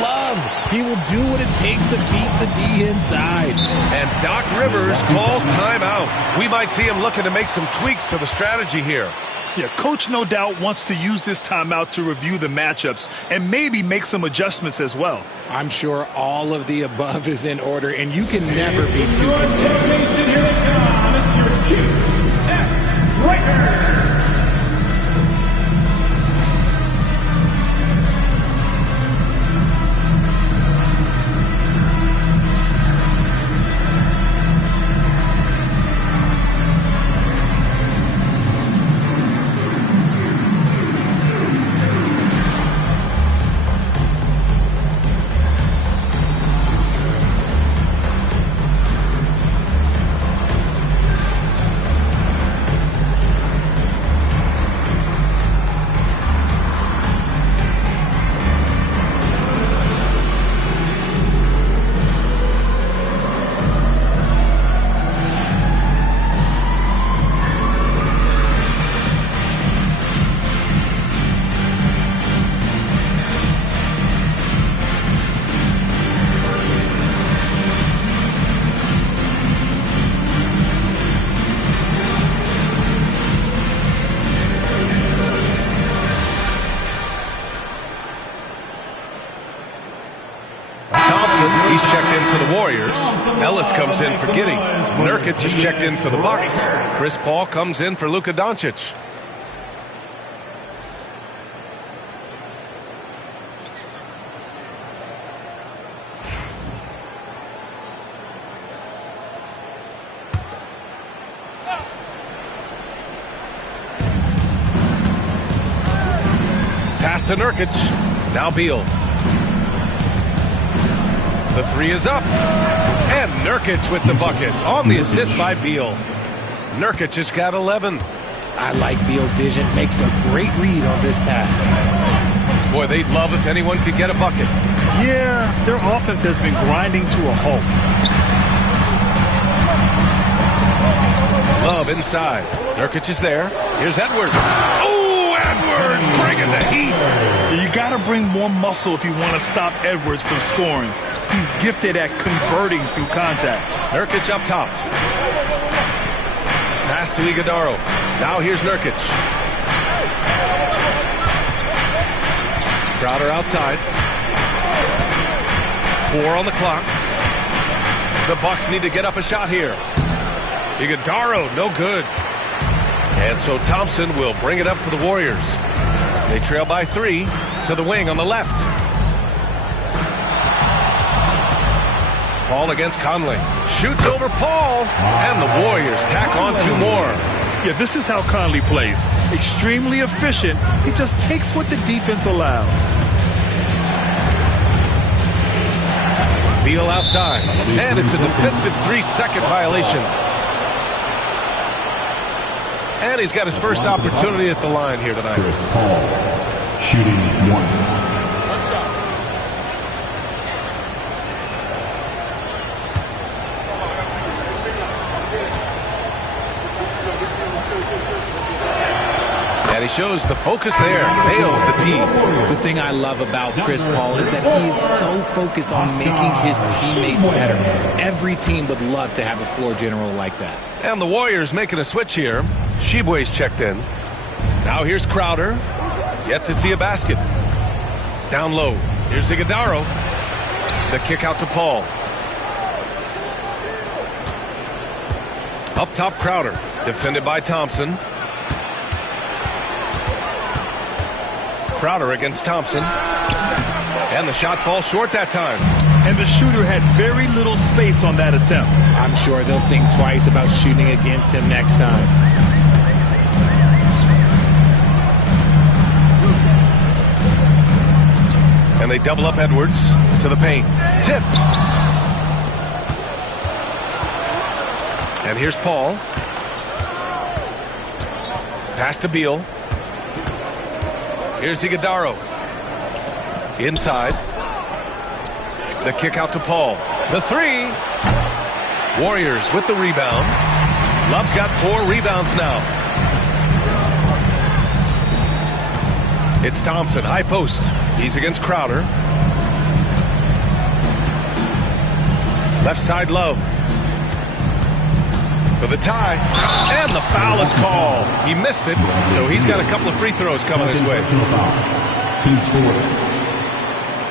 Love. He will do what it takes to beat the D inside. And Doc Rivers calls timeout. We might see him looking to make some tweaks to the strategy here. Yeah, Coach no doubt wants to use this timeout to review the matchups and maybe make some adjustments as well. I'm sure all of the above is in order, and you can never be too content. He's checked in for the Warriors. Ellis comes in for Giddey. Nurkic is checked in for the Bucks. Chris Paul comes in for Luka Doncic. Pass to Nurkic. Now Beal. The three is up. And Nurkic with the bucket on the assist by Beal. Nurkic has got 11. I like Beal's vision. Makes a great read on this pass. Boy, they'd love if anyone could get a bucket. Yeah, their offense has been grinding to a halt. Love inside. Nurkic is there. Here's Edwards. Oh, Edwards bringing the heat. You got to bring more muscle if you want to stop Edwards from scoring. He's gifted at converting through contact. Nurkic up top. Pass to Iguodala. Now here's Nurkic. Crowder outside. 4 on the clock. The Bucks need to get up a shot here. Iguodala, no good. And so Thompson will bring it up for the Warriors. They trail by 3 to the wing on the left. Paul against Conley. Shoots over Paul. And the Warriors tack on 2 more. Yeah, this is how Conley plays. Extremely efficient. He just takes what the defense allows. Beal outside. And it's a defensive 3-second violation. And he's got his first opportunity at the line here tonight. Chris Paul, shooting 1. he shows the focus there. Nails the tee. The thing I love about Chris Paul is that he is so focused on making his teammates better. Every team would love to have a floor general like that. And the Warriors making a switch here. Tshiebwe's checked in. Now here's Crowder. Yet to see a basket. Down low. Here's Iguodala. The kick out to Paul. Up top, Crowder. Defended by Thompson. Crowder against Thompson. And the shot falls short that time. And the shooter had very little space on that attempt. I'm sure they'll think twice about shooting against him next time. And they double up Edwards to the paint. Tipped. And here's Paul. Pass to Beal. Here's Iguodala. Inside. The kick out to Paul. The three. Warriors with the rebound. Love's got 4 rebounds now. It's Thompson, high post. He's against Crowder. Left side, Love. For the tie. And the foul is called. He missed it, so he's got a couple of free throws coming his way.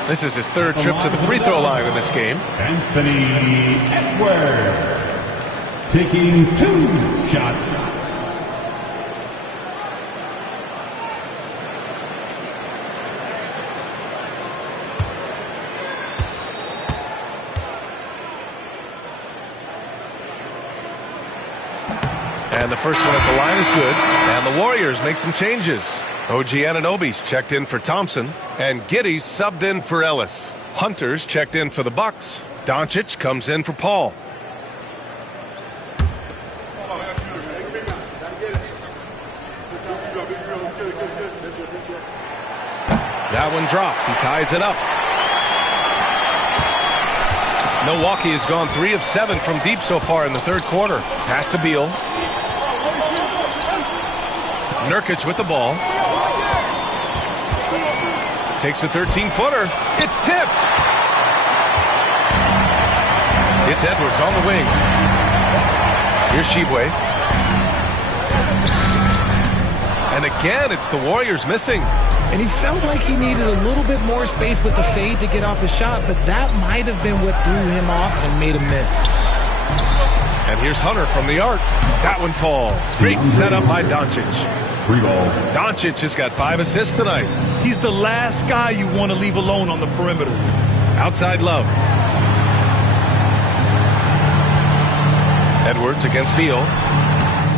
This is his 3rd trip to the free throw line in this game. Anthony Edwards taking 2 shots. And the first one at the line is good. And the Warriors make some changes. OG Anunoby's checked in for Thompson. And Giddey's subbed in for Ellis. Hunter's checked in for the Bucks. Doncic comes in for Paul. That one drops. He ties it up. Milwaukee has gone 3 of 7 from deep so far in the 3rd quarter. Pass to Beal. Nurkic with the ball. Takes a 13-footer. It's tipped. It's Edwards on the wing. Here's Tshiebwe. And again, it's the Warriors missing. And he felt like he needed a little bit more space with the fade to get off his shot, but that might have been what threw him off and made him miss. And here's Hunter from the arc. That one falls. Great setup by Doncic. Free ball. Doncic has got 5 assists tonight. He's the last guy you want to leave alone on the perimeter. Outside Love. Edwards against Beal.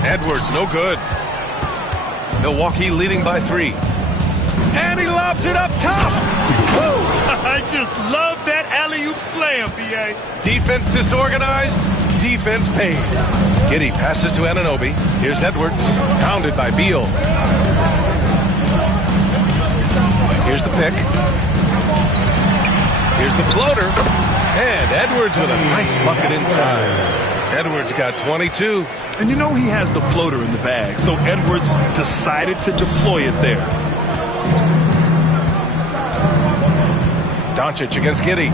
Edwards, no good. Milwaukee leading by 3. And he lobs it up top. Woo! I just love that alley-oop slam, B.A. Defense disorganized. Defense pays. Giddey passes to Anunoby. Here's Edwards. Pounded by Beal. Here's the pick. Here's the floater. And Edwards with a nice bucket inside. Edwards got 22. And you know he has the floater in the bag, so Edwards decided to deploy it there. Doncic against Giddey.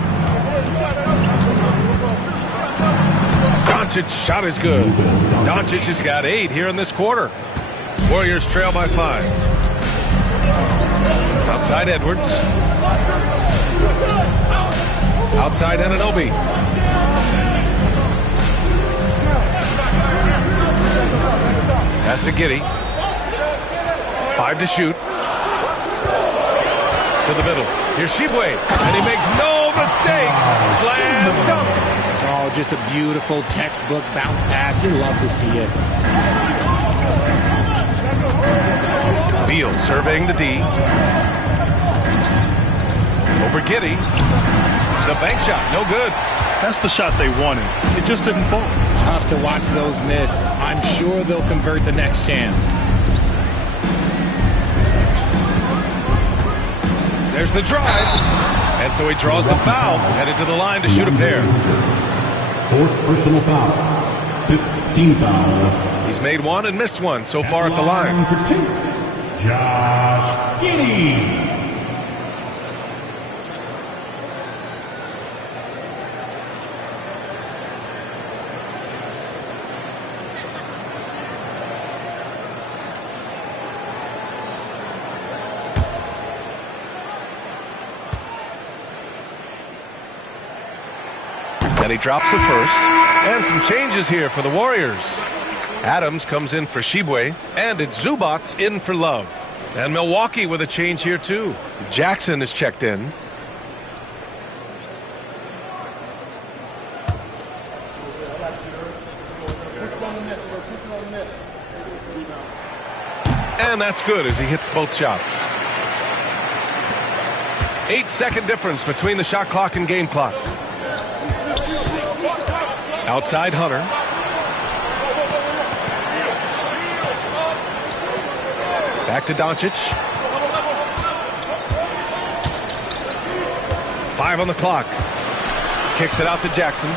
Doncic shot is good. Doncic has got 8 here in this quarter. Warriors trail by 5. Outside Edwards. Outside Anunoby. Pass to Giddey. 5 to shoot. To the middle. Here's Tshiebwe. And he makes no mistake. Slam dunk. Oh, just a beautiful textbook bounce pass. You love to see it. Beal surveying the D. Over Giddey. The bank shot, no good. That's the shot they wanted. It just didn't fall. Tough to watch those miss. I'm sure they'll convert the next chance. There's the drive. And so he draws the foul. Headed to the line to shoot a pair. 4th personal foul. 15th foul. He's made 1 and missed 1 so far at the line. For 2. Josh Giddey. And he drops the first. And some changes here for the Warriors. Adams comes in for Shibwe, and it's Zubats in for Love. And Milwaukee with a change here too. Jackson is checked in. And that's good as he hits both shots. 8-second difference between the shot clock and game clock. Outside Hunter. Back to Doncic. 5 on the clock. Kicks it out to Jackson.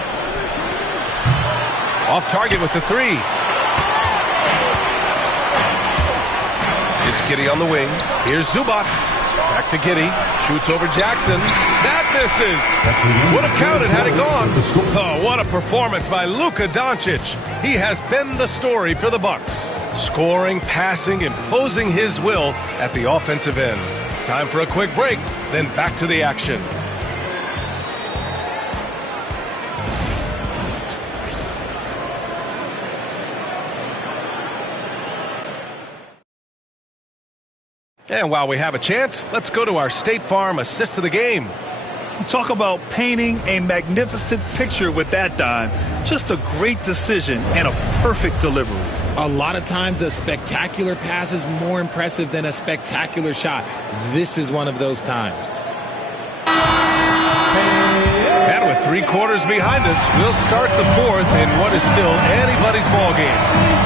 Off target with the 3. It's Giddey on the wing. Here's Zubats. Back to Giddey. Shoots over Jackson. That misses. Would have counted had it gone. Oh, what a performance by Luka Doncic. He has been the story for the Bucks. Scoring, passing, imposing his will at the offensive end. Time for a quick break, then back to the action. And while we have a chance, let's go to our State Farm assist of the game. Talk about painting a magnificent picture with that dime. Just a great decision and a perfect delivery. A lot of times a spectacular pass is more impressive than a spectacular shot. This is one of those times. And with 3 quarters behind us, we'll start the 4th in what is still anybody's ball game.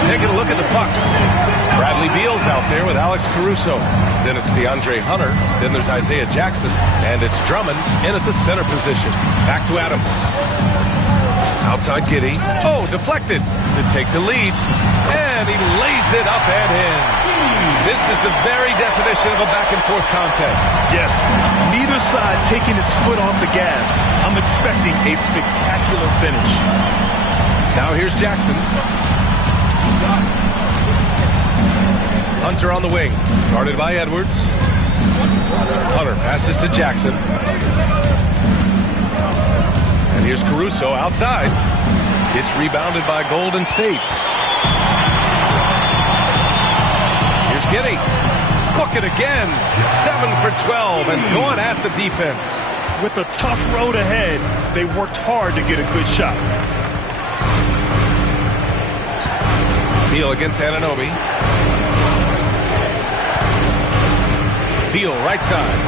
Taking a look at the Bucks. Bradley Beal's out there with Alex Caruso. Then it's DeAndre Hunter. Then there's Isaiah Jackson. And it's Drummond in at the center position. Back to Adams. Outside Giddey. Oh, deflected to take the lead. And he lays it up and in. This is the very definition of a back-and-forth contest. Yes, neither side taking its foot off the gas. I'm expecting a spectacular finish. Now here's Jackson. Hunter on the wing, guarded by Edwards. Hunter passes to Jackson. And here's Caruso outside. Gets rebounded by Golden State. Here's Giddey. Book it again. 7 for 12 and going at the defense. With a tough road ahead, they worked hard to get a good shot. Beal against Anunoby. Beal right side.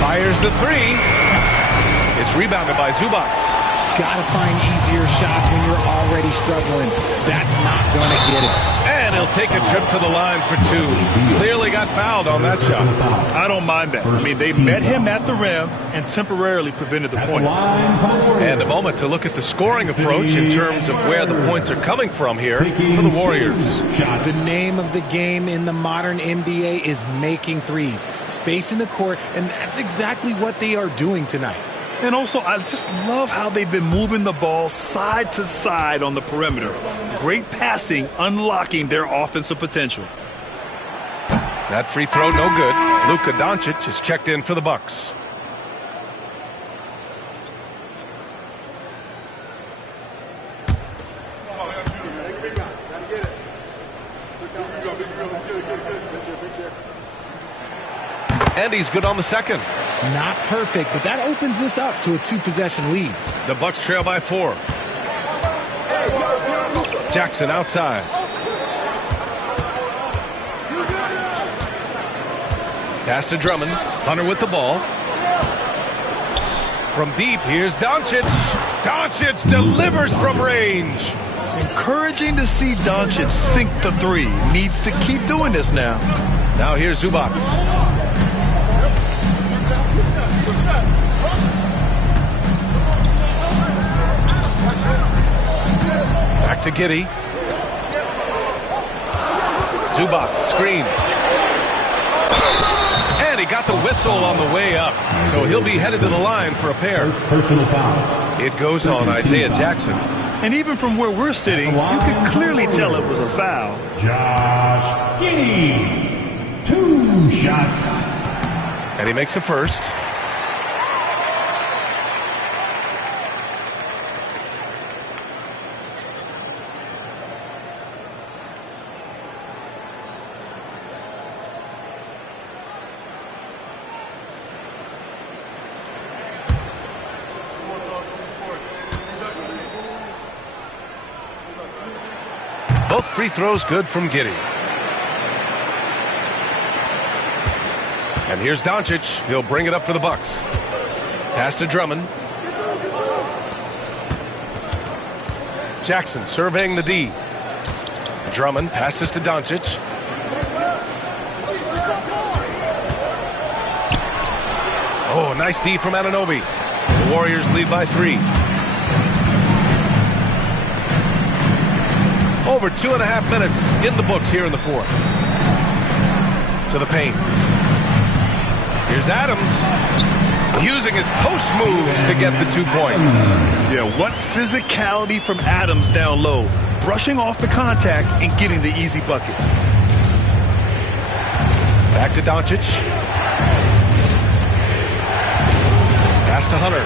Fires the 3. It's rebounded by Zubats. Gotta find easier shots when you're already struggling. That's not gonna get it. And he'll take a trip to the line for 2. Clearly got fouled on that shot. I don't mind that. I mean, they met him at the rim and temporarily prevented the points. And a moment to look at the scoring approach in terms of where the points are coming from here for the Warriors. The name of the game in the modern NBA is making threes. Spacing the court, and that's exactly what they are doing tonight. And also, I just love how they've been moving the ball side to side on the perimeter. Great passing, unlocking their offensive potential. That free throw no good. Luka Doncic is checked in for the Bucks. And he's good on the second. Not perfect, but that opens this up to a 2-possession lead. The Bucks trail by 4. Jackson outside. Pass to Drummond. Hunter with the ball. From deep, here's Doncic. Doncic delivers from range. Encouraging to see Doncic sink the 3. Needs to keep doing this now. Now here's Zubats. Back to Giddey. Zubac, screen. And he got the whistle on the way up. So he'll be headed to the line for a pair. Personal foul. It goes on Isaiah Jackson. And even from where we're sitting, you could clearly tell it was a foul. Josh Giddey. 2 shots. And he makes the first. Both free throws good from Giddey. And here's Doncic. He'll bring it up for the Bucks. Pass to Drummond. Jackson surveying the D. Drummond passes to Doncic. Oh, nice D from Anunoby. The Warriors lead by 3. Over 2.5 minutes in the books here in the fourth. To the paint. Here's Adams using his post moves to get the 2 points. Yeah, what physicality from Adams down low. Brushing off the contact and getting the easy bucket. Back to Doncic. Pass to Hunter.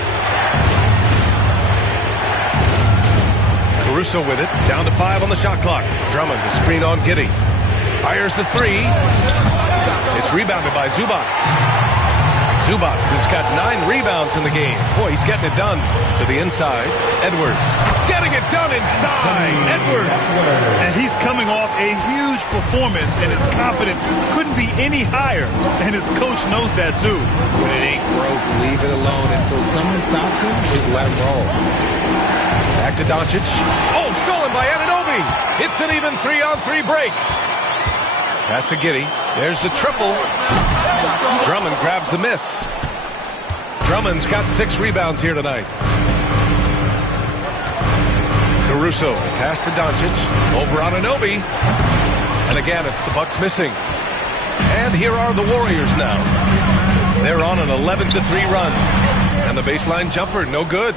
Caruso with it. Down to 5 on the shot clock. Drummond to screen on Giddey. Fires the 3. It's rebounded by Zubac. Zubac has got 9 rebounds in the game. Boy, he's getting it done to the inside. Edwards getting it done inside. Edwards. And he's coming off a huge performance, and his confidence couldn't be any higher. And his coach knows that too. When it ain't broke, leave it alone until someone stops him. Just let him roll. Back to Doncic. Oh, stolen by Anunoby. It's an even 3-on-3 break. Pass to Giddey. There's the triple. Drummond grabs the miss. Drummond's got 6 rebounds here tonight. Caruso, pass to Doncic. Over Anunoby. And again, it's the Bucks missing. And here are the Warriors now. They're on an 11-3 run. And the baseline jumper, no good.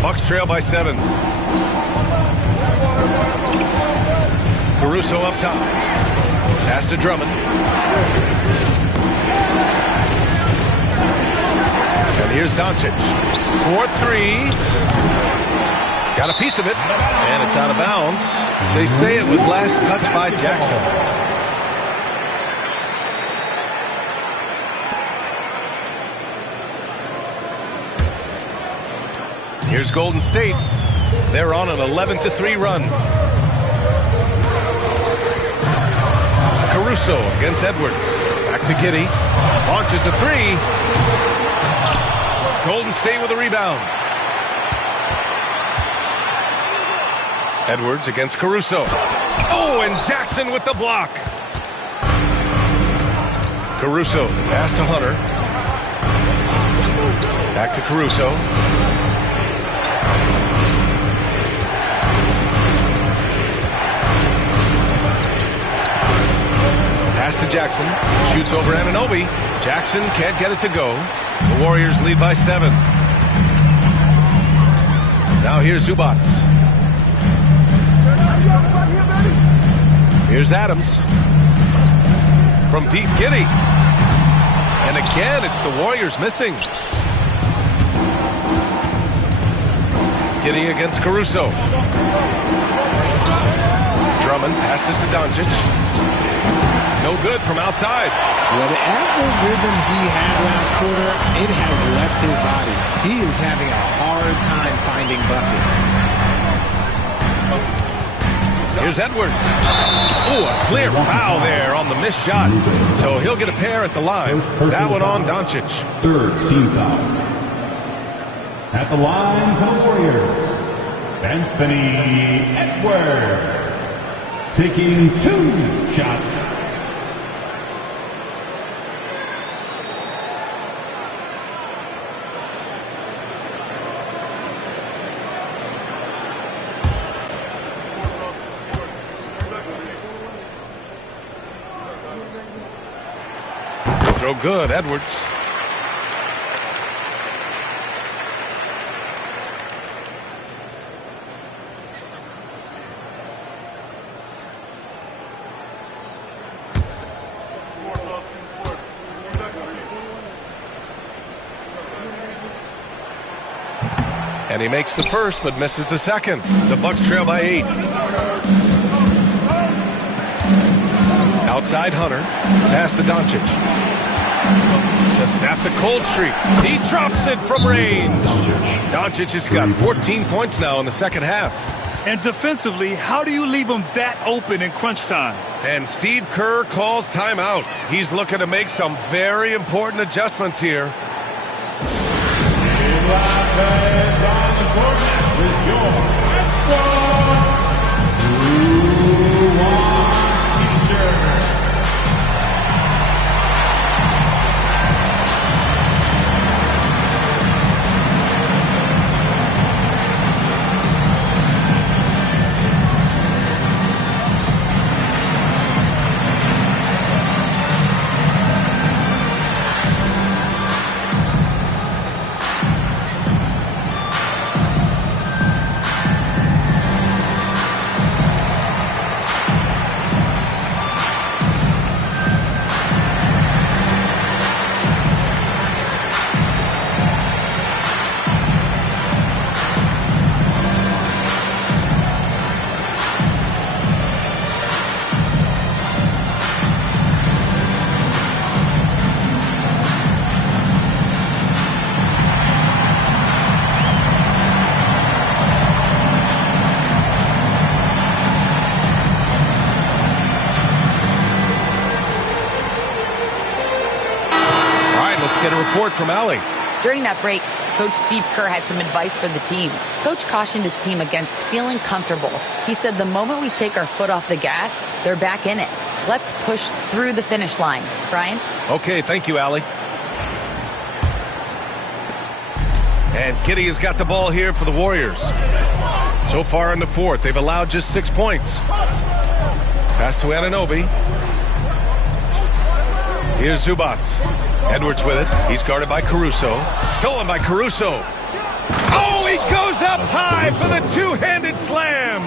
Bucks trail by 7. Caruso up top. Pass to Drummond. And here's Doncic. 4-3. Got a piece of it. And it's out of bounds. They say it was last touched by Jackson. Here's Golden State. They're on an 11-3 run. Caruso against Edwards. Back to Giddey. Launches a 3. Golden State with a rebound. Edwards against Caruso. Oh, and Jackson with the block. Caruso, pass to Hunter. Back to Caruso. Pass to Jackson. Shoots over Anunoby. Jackson can't get it to go. The Warriors lead by 7. Now here's Zubac. Here's Adams. From deep, Giddey. And again, it's the Warriors missing. Giddey against Caruso. Drummond passes to Doncic. No good from outside. Whatever rhythm he had last quarter, it has left his body. He is having a hard time finding buckets. Here's Edwards. Oh, a clear foul there on the missed shot. So he'll get a pair at the line. That one on Doncic. 3rd team foul. At the line for the Warriors, Anthony Edwards. Taking 2 shots. Throw good, Edwards. And he makes the first, but misses the second. The Bucks trail by 8. Outside Hunter. Pass to Doncic. To snap the cold streak. He drops it from range. Doncic has got 14 points now in the second half. And defensively, how do you leave them that open in crunch time? And Steve Kerr calls timeout. He's looking to make some very important adjustments here. Get a report from Allie. During that break, Coach Steve Kerr had some advice for the team. Coach cautioned his team against feeling comfortable. He said the moment we take our foot off the gas, they're back in it. Let's push through the finish line. Brian? Okay, thank you, Allie. And Giddey has got the ball here for the Warriors. So far in the fourth, they've allowed just 6 points. Pass to Anunoby. Here's Zubats. Edwards with it. He's guarded by Caruso. Stolen by Caruso. Oh, he goes up high for the two-handed slam.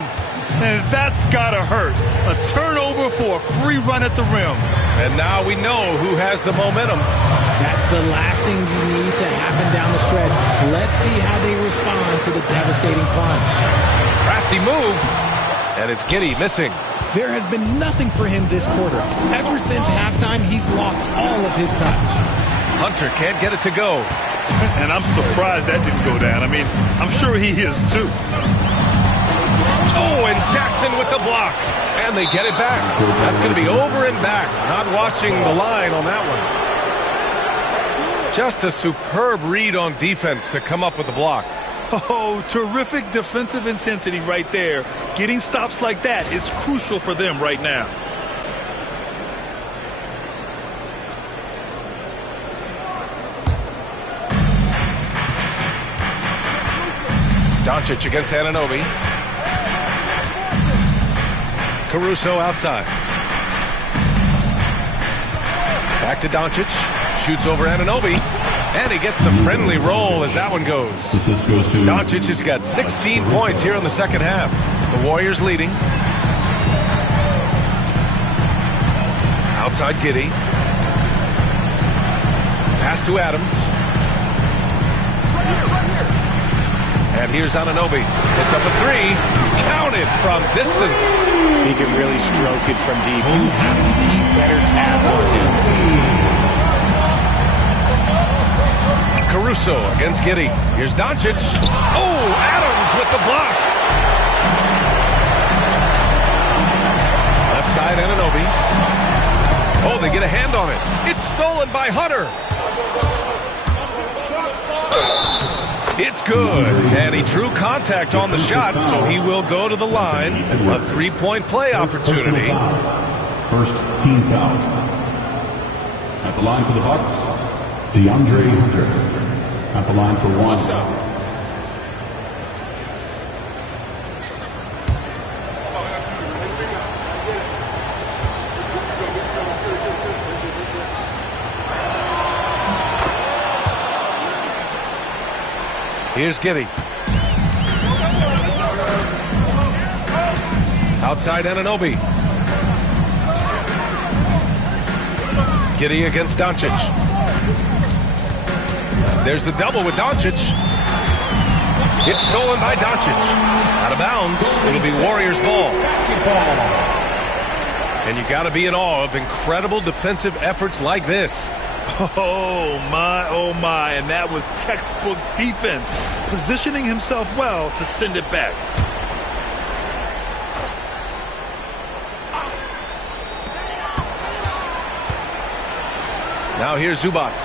And that's got to hurt. A turnover for a free run at the rim. And now we know who has the momentum. That's the last thing you need to happen down the stretch. Let's see how they respond to the devastating punch. Crafty move. And it's Giddey missing. There has been nothing for him this quarter. Ever since halftime, he's lost all of his touch. Hunter can't get it to go. And I'm surprised that didn't go down. I mean, I'm sure he is too. Oh, and Jackson with the block. And they get it back. That's going to be over and back. Not watching the line on that one. Just a superb read on defense to come up with the block. Oh, terrific defensive intensity right there. Getting stops like that is crucial for them right now. Doncic against Anunoby. Caruso outside. Back to Doncic. Shoots over Anunoby. And he gets the friendly roll as that one goes. Doncic has got 16 points here in the second half. The Warriors leading. Outside Giddey. Pass to Adams. And here's Anunoby. Puts up a three. Counted from distance. He can really stroke it from deep. You have to keep better tabs on him. Caruso against Giddey. Here's Doncic. Oh, Adams with the block. Left side, Anunoby. Oh, they get a hand on it. It's stolen by Hunter. It's good. And he drew contact on the shot, so he will go to the line. A three-point play opportunity. First team foul. At the line for the Bucks, DeAndre Hunter. At the line for one. Here's Giddey. Outside Anunoby. Giddey against Doncic. There's the double with Doncic. It's stolen by Doncic. Out of bounds. It'll be Warriors ball. And you got to be in awe of incredible defensive efforts like this. Oh my, and that was textbook defense, positioning himself well to send it back. Now here's Zubac.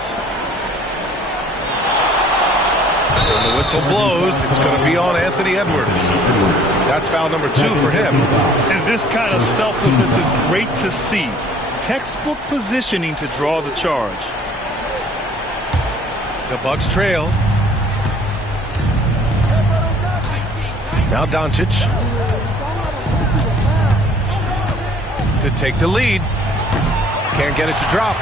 When the whistle blows, it's going to be on Anthony Edwards. That's foul number 2 for him. And this kind of selflessness is great to see. Textbook positioning to draw the charge. The Bucks trail. Now Doncic to take the lead. Can't get it to drop.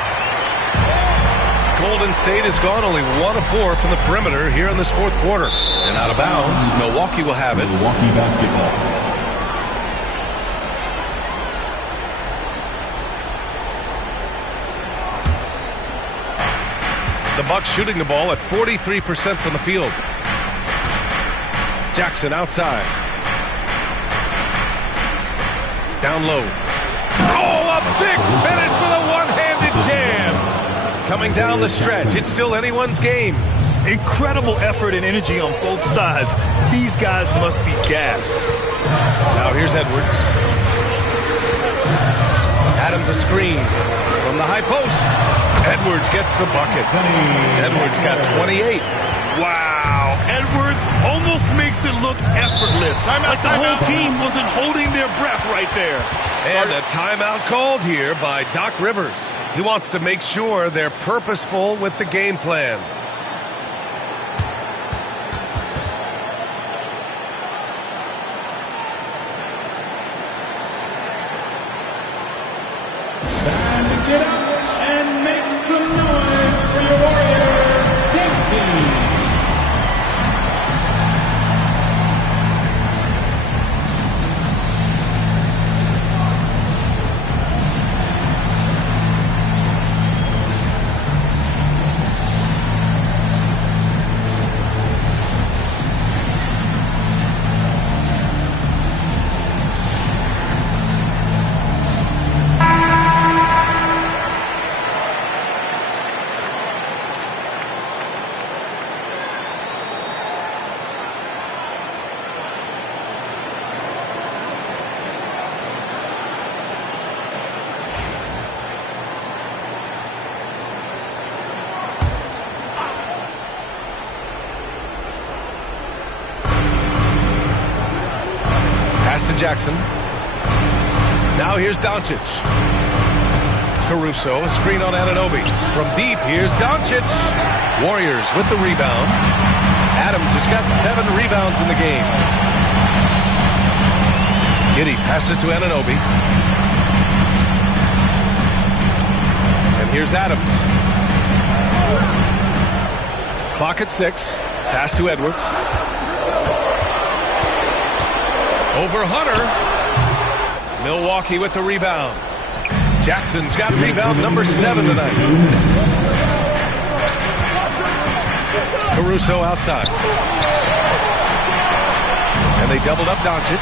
Golden State has gone only 1 of 4 from the perimeter here in this fourth quarter. And out of bounds, Milwaukee will have it. Milwaukee basketball. The Bucks shooting the ball at 43% from the field. Jackson outside. Down low. Oh, a big finish with a one-handed jam. Coming down the stretch. It's still anyone's game. Incredible effort and energy on both sides. These guys must be gassed. Now here's Edwards. Adams a screen from the high post. Edwards gets the bucket. Edwards got 28. Wow. Edwards almost makes it look effortless. Like the whole team wasn't holding their breath right there. And a timeout called here by Doc Rivers. He wants to make sure they're purposeful with the game plan. Get up and make some noise for your Warriors. Dixie. To Jackson. Now here's Doncic. Caruso, a screen on Anunoby. From deep, here's Doncic. Warriors with the rebound. Adams has got 7 rebounds in the game. Giddey passes to Anunoby. And here's Adams. Clock at 6. Pass to Edwards. Over Hunter. Milwaukee with the rebound. Jackson's got rebound number 7 tonight. Caruso outside. And they doubled up Doncic.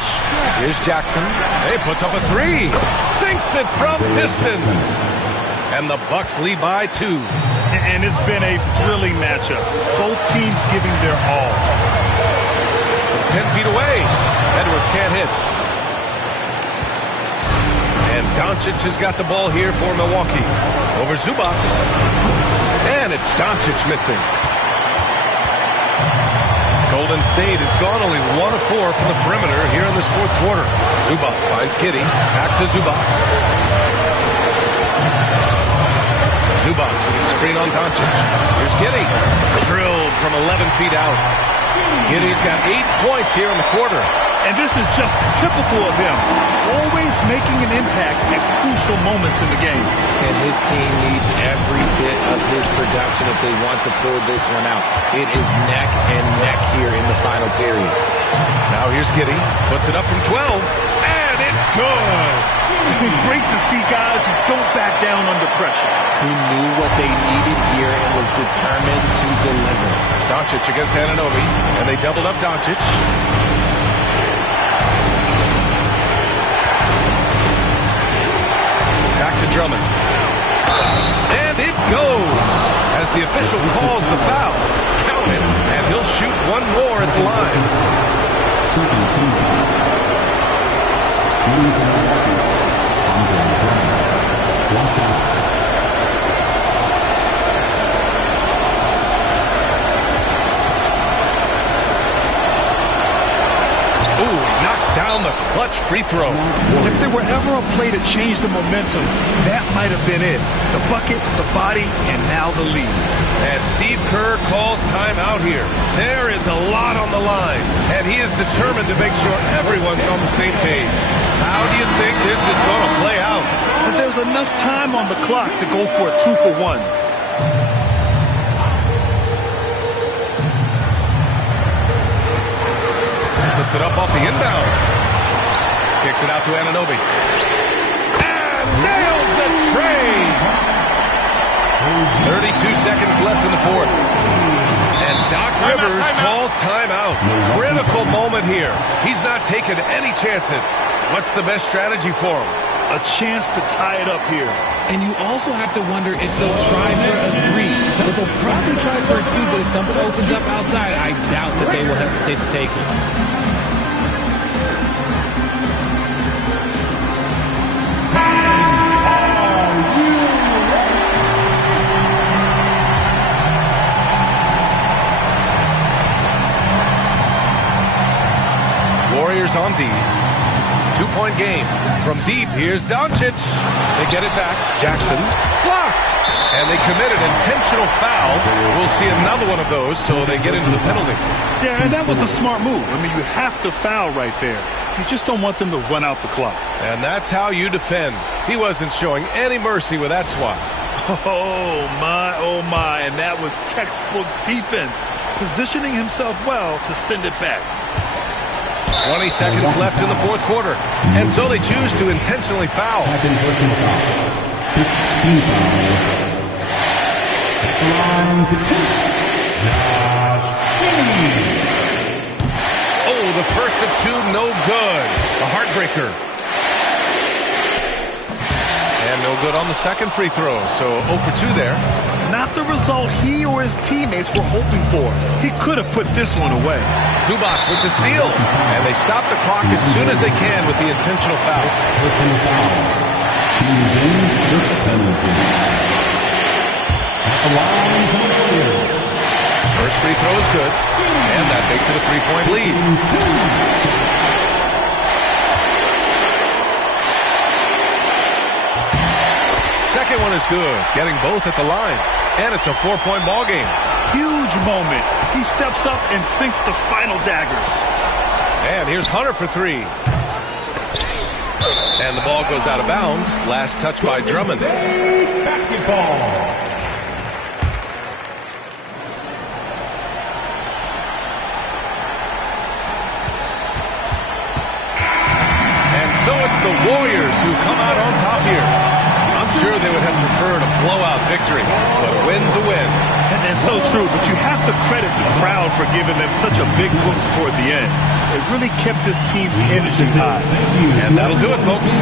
Here's Jackson. He puts up a 3. Sinks it from distance. And the Bucks lead by 2. And it's been a thrilling matchup. Both teams giving their all. 10 feet away. Edwards can't hit. And Doncic has got the ball here for Milwaukee. Over Zubac. And it's Doncic missing. Golden State has gone only 1 of 4 from the perimeter here in this fourth quarter. Zubac finds Giddey. Back to Zubac. Zubac with a screen on Doncic. Here's Giddey. Drilled from 11 feet out. Giddey's got 8 points here in the quarter. And this is just typical of him, always making an impact at crucial moments in the game. And his team needs every bit of his production if they want to pull this one out. It is neck and neck here in the final period. Now here's Giddey, puts it up from 12, and it's good. Great to see guys who don't back down under pressure. He knew what they needed here and was determined to deliver. Doncic against Anunoby, and they doubled up Doncic. Back to Drummond. And it goes as the official calls the foul. Count it, and he'll shoot one more at the line. Ooh, knocks down the clutch free throw. If there were ever a play to change the momentum, that might have been it. The bucket, the body, and now the lead. And Steve Kerr calls timeout here. There is a lot on the line, and he is determined to make sure everyone's on the same page. How do you think this is going to play out? But there's enough time on the clock to go for a 2-for-1. Puts it up off the inbound. Kicks it out to Anunoby. And nails the trade. 32 seconds left in the fourth. And Doc Rivers calls timeout. Critical moment here. He's not taking any chances. What's the best strategy for him? A chance to tie it up here. And you also have to wonder if they'll try for a 3. But they'll probably try for a 2, but if something opens up outside, I doubt that they will hesitate to take it. Warriors on D. 2-point game. From deep, here's Doncic. They get it back. Jackson blocked. And they commit an intentional foul. We'll see another one of those, so they get into the penalty. Yeah, and that was a smart move. I mean, you have to foul right there. You just don't want them to run out the clock. And that's how you defend. He wasn't showing any mercy with that swat. Oh, my. And that was textbook defense. Positioning himself well to send it back. 20 seconds left in the fourth quarter. And so they choose to intentionally foul. Oh, the first of two, no good. A heartbreaker. And no good on the second free throw. So 0 for 2 there. Not the result he or his teammates were hoping for. He could have put this one away. Zubac with the steal. And they stop the clock as soon as they can with the intentional foul. First free throw is good. And that makes it a 3-point lead. Second one is good, getting both at the line. And it's a 4-point ball game. Huge moment. He steps up and sinks the final daggers. And here's Hunter for 3. And the ball goes out of bounds. Last touch by Drummond. Basketball. So it's the Warriors who come out on top here. I'm sure they would have preferred a blowout victory, but a win's a win. And so true, but you have to credit the crowd for giving them such a big boost toward the end. It really kept this team's energy high. And that'll do it, folks.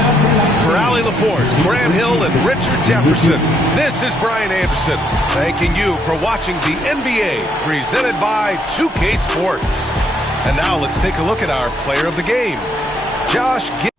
For Allie LaForce, Grant Hill, and Richard Jefferson, this is Brian Anderson, thanking you for watching the NBA, presented by 2K Sports. And now let's take a look at our player of the game, Josh Giddey.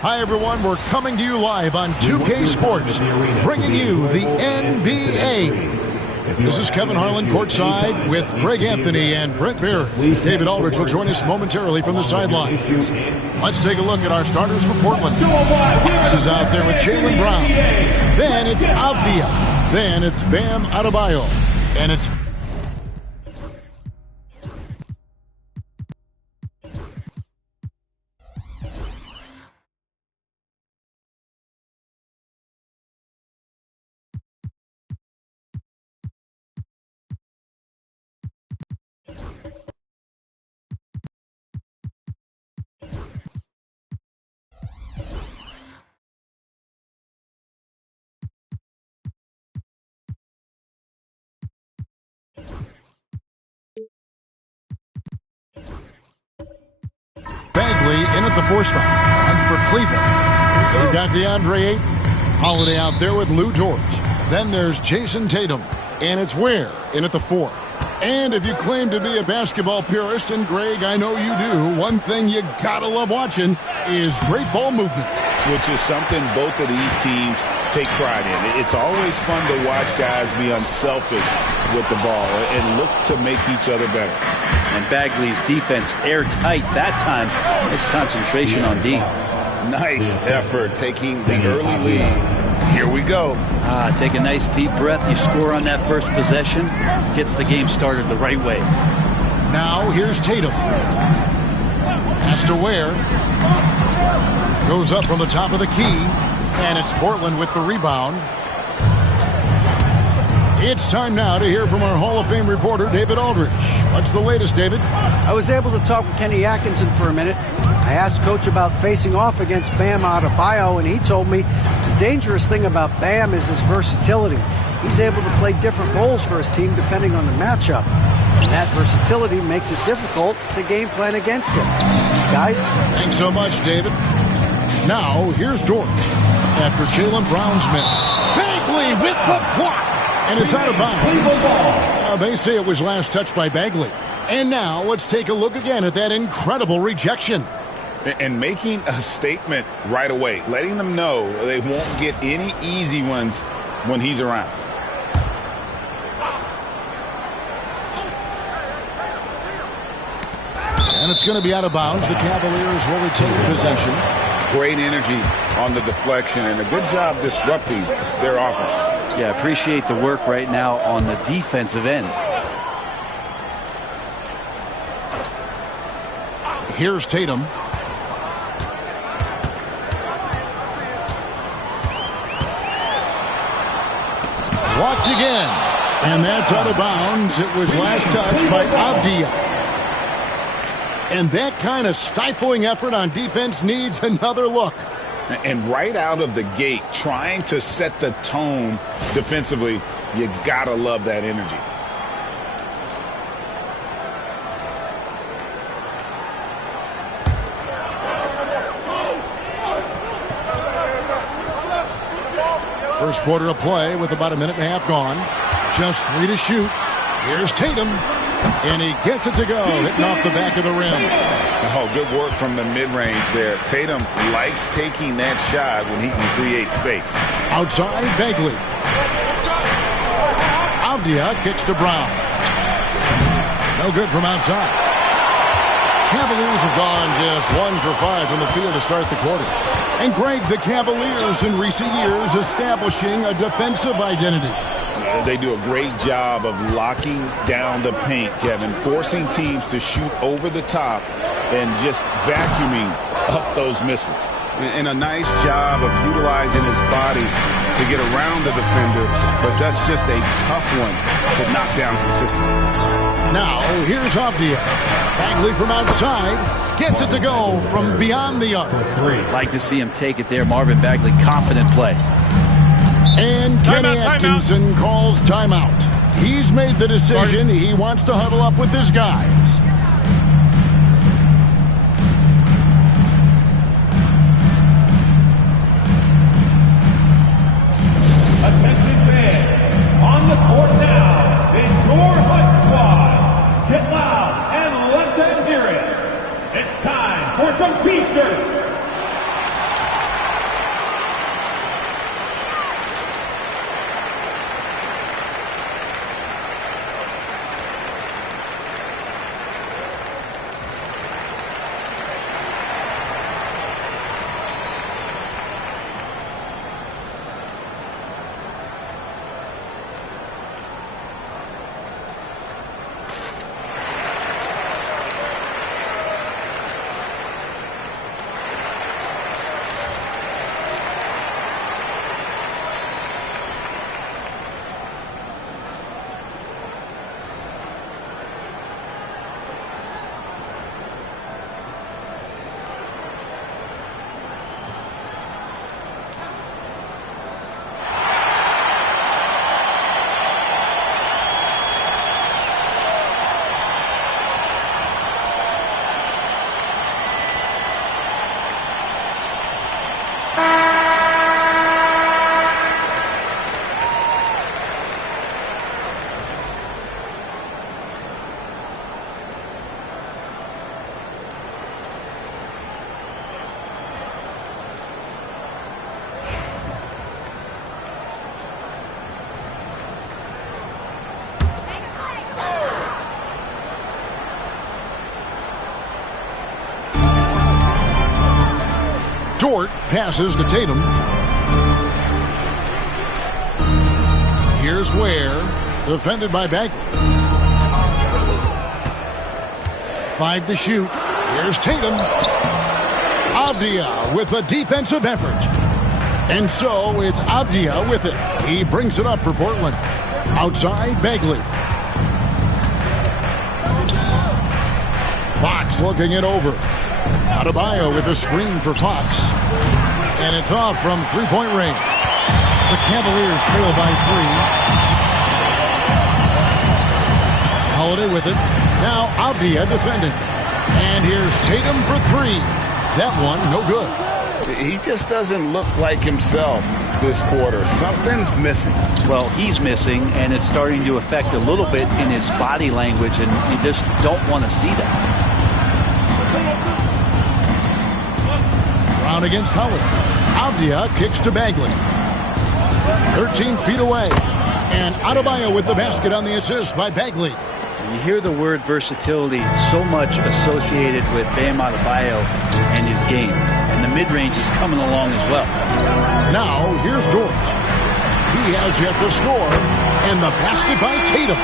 Hi, everyone. We're coming to you live on 2K Sports, bringing you the NBA. This is Kevin Harlan courtside with Greg Anthony and Brent Beer. David Aldridge will join us momentarily from the sidelines. Let's take a look at our starters for Portland. This is out there with Jaylen Brown. Then it's Avdia. Then it's Bam Adebayo. And it's Bagley in at the 4 spot. And for Cleveland, we've got DeAndre Ayton. Holiday out there with Lou George. Then there's Jason Tatum. And it's Ware in at the 4. And if you claim to be a basketball purist, and Greg, I know you do, one thing you gotta love watching is great ball movement. Which is something both of these teams take pride in. It's always fun to watch guys be unselfish with the ball and look to make each other better. And Bagley's defense airtight that time. His concentration on D. Nice effort taking the early lead. Here we go. Take a nice deep breath. You score on that first possession. Gets the game started the right way. Now here's Tatum. Has to Ware. Goes up from the top of the key. And it's Portland with the rebound. It's time now to hear from our Hall of Fame reporter, David Aldridge. What's the latest, David? I was able to talk with Kenny Atkinson for a minute. I asked Coach about facing off against Bam Adebayo, and he told me the dangerous thing about Bam is his versatility. He's able to play different roles for his team depending on the matchup. And that versatility makes it difficult to game plan against him. Guys? Thanks so much, David. Now, here's Dort. After Jaylen Brown's miss. Bagley with the block. And it's out of bounds. They say it was last touched by Bagley. And now let's take a look again at that incredible rejection. And making a statement right away, letting them know they won't get any easy ones when he's around. And it's going to be out of bounds. The Cavaliers will retain possession. Great energy on the deflection and a good job disrupting their offense. Yeah, appreciate the work right now on the defensive end. Here's Tatum. Blocked again. And that's out of bounds. It was last touched by Avdia. And that kind of stifling effort on defense needs another look. And right out of the gate, trying to set the tone defensively, you gotta love that energy. First quarter of play with about a minute and a half gone. Just 3 to shoot. Here's Tatum. And he gets it to go, hitting off the back of the rim. Oh, good work from the mid-range there. Tatum likes taking that shot when he can create space. Outside, Bagley. Avdia kicks to Brown. No good from outside. Cavaliers have gone just 1 for 5 from the field to start the quarter. And Greg, the Cavaliers in recent years establishing a defensive identity. They do a great job of locking down the paint, Kevin, forcing teams to shoot over the top and just vacuuming up those misses. And a nice job of utilizing his body to get around the defender, but that's just a tough one to knock down consistently. Now, here's Avdia. Bagley from outside gets it to go from beyond the arc. Like to see him take it there. Marvin Bagley, confident play. And Kenny Atkinson calls timeout. He's made the decision. He wants to huddle up with his guys. Attention fans, on the court now is your HUD squad. Get loud and let them hear it. It's time for some t-shirts. Dort passes to Tatum. Here's Ware, defended by Bagley. 5 to shoot. Here's Tatum. Avdia with a defensive effort. And so it's Avdia with it. He brings it up for Portland. Outside, Bagley. Fox looking it over. Adebayo with a screen for Fox. And it's off from three-point range. The Cavaliers trail by 3. Holiday with it. Now Avdia defending. And here's Tatum for 3. That one, no good. He just doesn't look like himself this quarter. Something's missing. Well, he's missing, and it's starting to affect a little bit in his body language, and you just don't want to see that. Brown against Howard. Avdia kicks to Bagley. 13 feet away. And Adebayo with the basket on the assist by Bagley. You hear the word versatility so much associated with Bam Adebayo and his game. And the mid-range is coming along as well. Now, here's Dort. He has yet to score. And the basket by Tatum.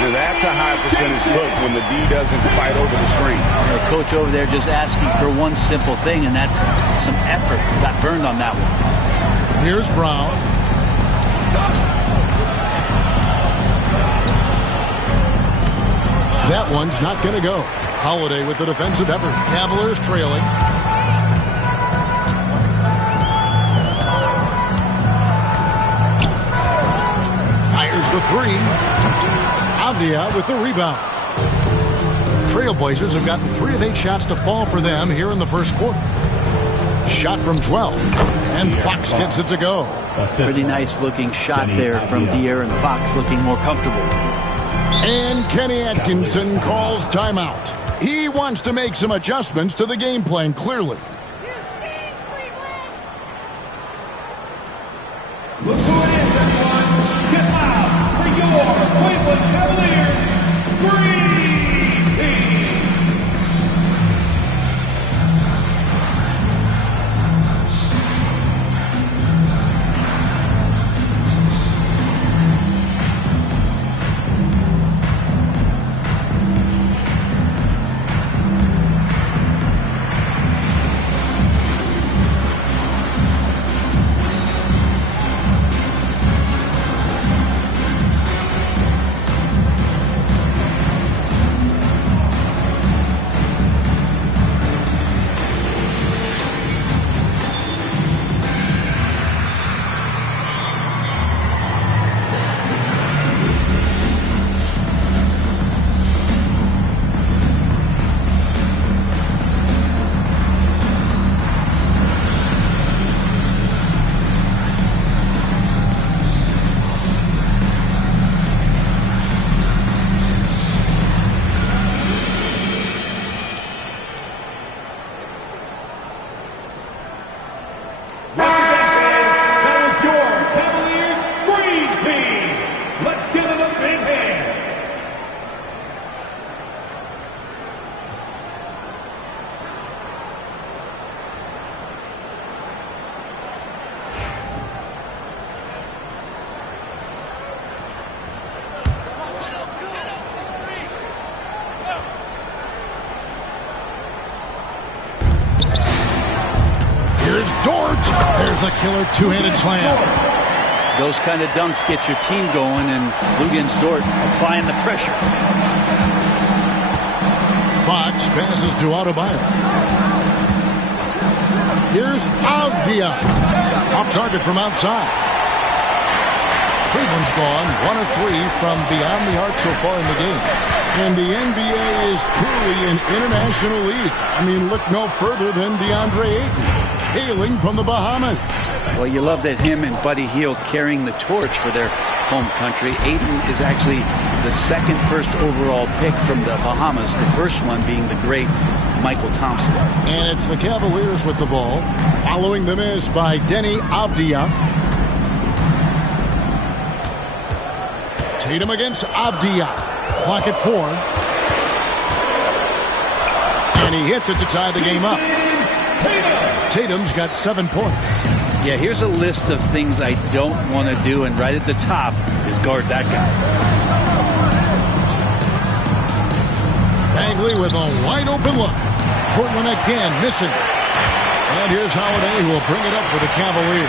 Now that's a high percentage look when the D doesn't fight over the screen. The coach over there just asking for one simple thing, and that's some effort. Got burned on that one. Here's Brown. That one's not going to go. Holiday with the defensive effort. Cavaliers trailing. Fires the 3. Avdia with the rebound. Trailblazers have gotten 3 of 8 shots to fall for them here in the first quarter. Shot from 12. And Fox gets it to go. Pretty nice looking shot there from De'Aaron Fox, looking more comfortable. And Kenny Atkinson calls timeout. He wants to make some adjustments to the game plan, clearly. Look who it is, everyone. Get loud for your Cleveland Cavaliers Screen Team. There's the killer two-handed slam. Those kind of dunks get your team going, and Luguentz Dort applying the pressure. Fox passes to Adebayo. Here's Avdia. Off target from outside. Cleveland's gone 1 of 3 from beyond the arc so far in the game. And the NBA is truly an international league. I mean, look no further than DeAndre Ayton, hailing from the Bahamas. Well, you love that him and Buddy Hield carrying the torch for their home country. Ayton is actually the second first overall pick from the Bahamas, the first one being the great Michael Thompson. And it's the Cavaliers with the ball. Following the miss by Deni Avdia. Tatum against Avdia. Clock at 4. And he hits it to tie the game up. Tatum's got 7 points. Yeah, here's a list of things I don't want to do, and right at the top is guard that guy. Bagley with a wide open look. Portland again missing. And here's Holiday, who will bring it up for the Cavaliers.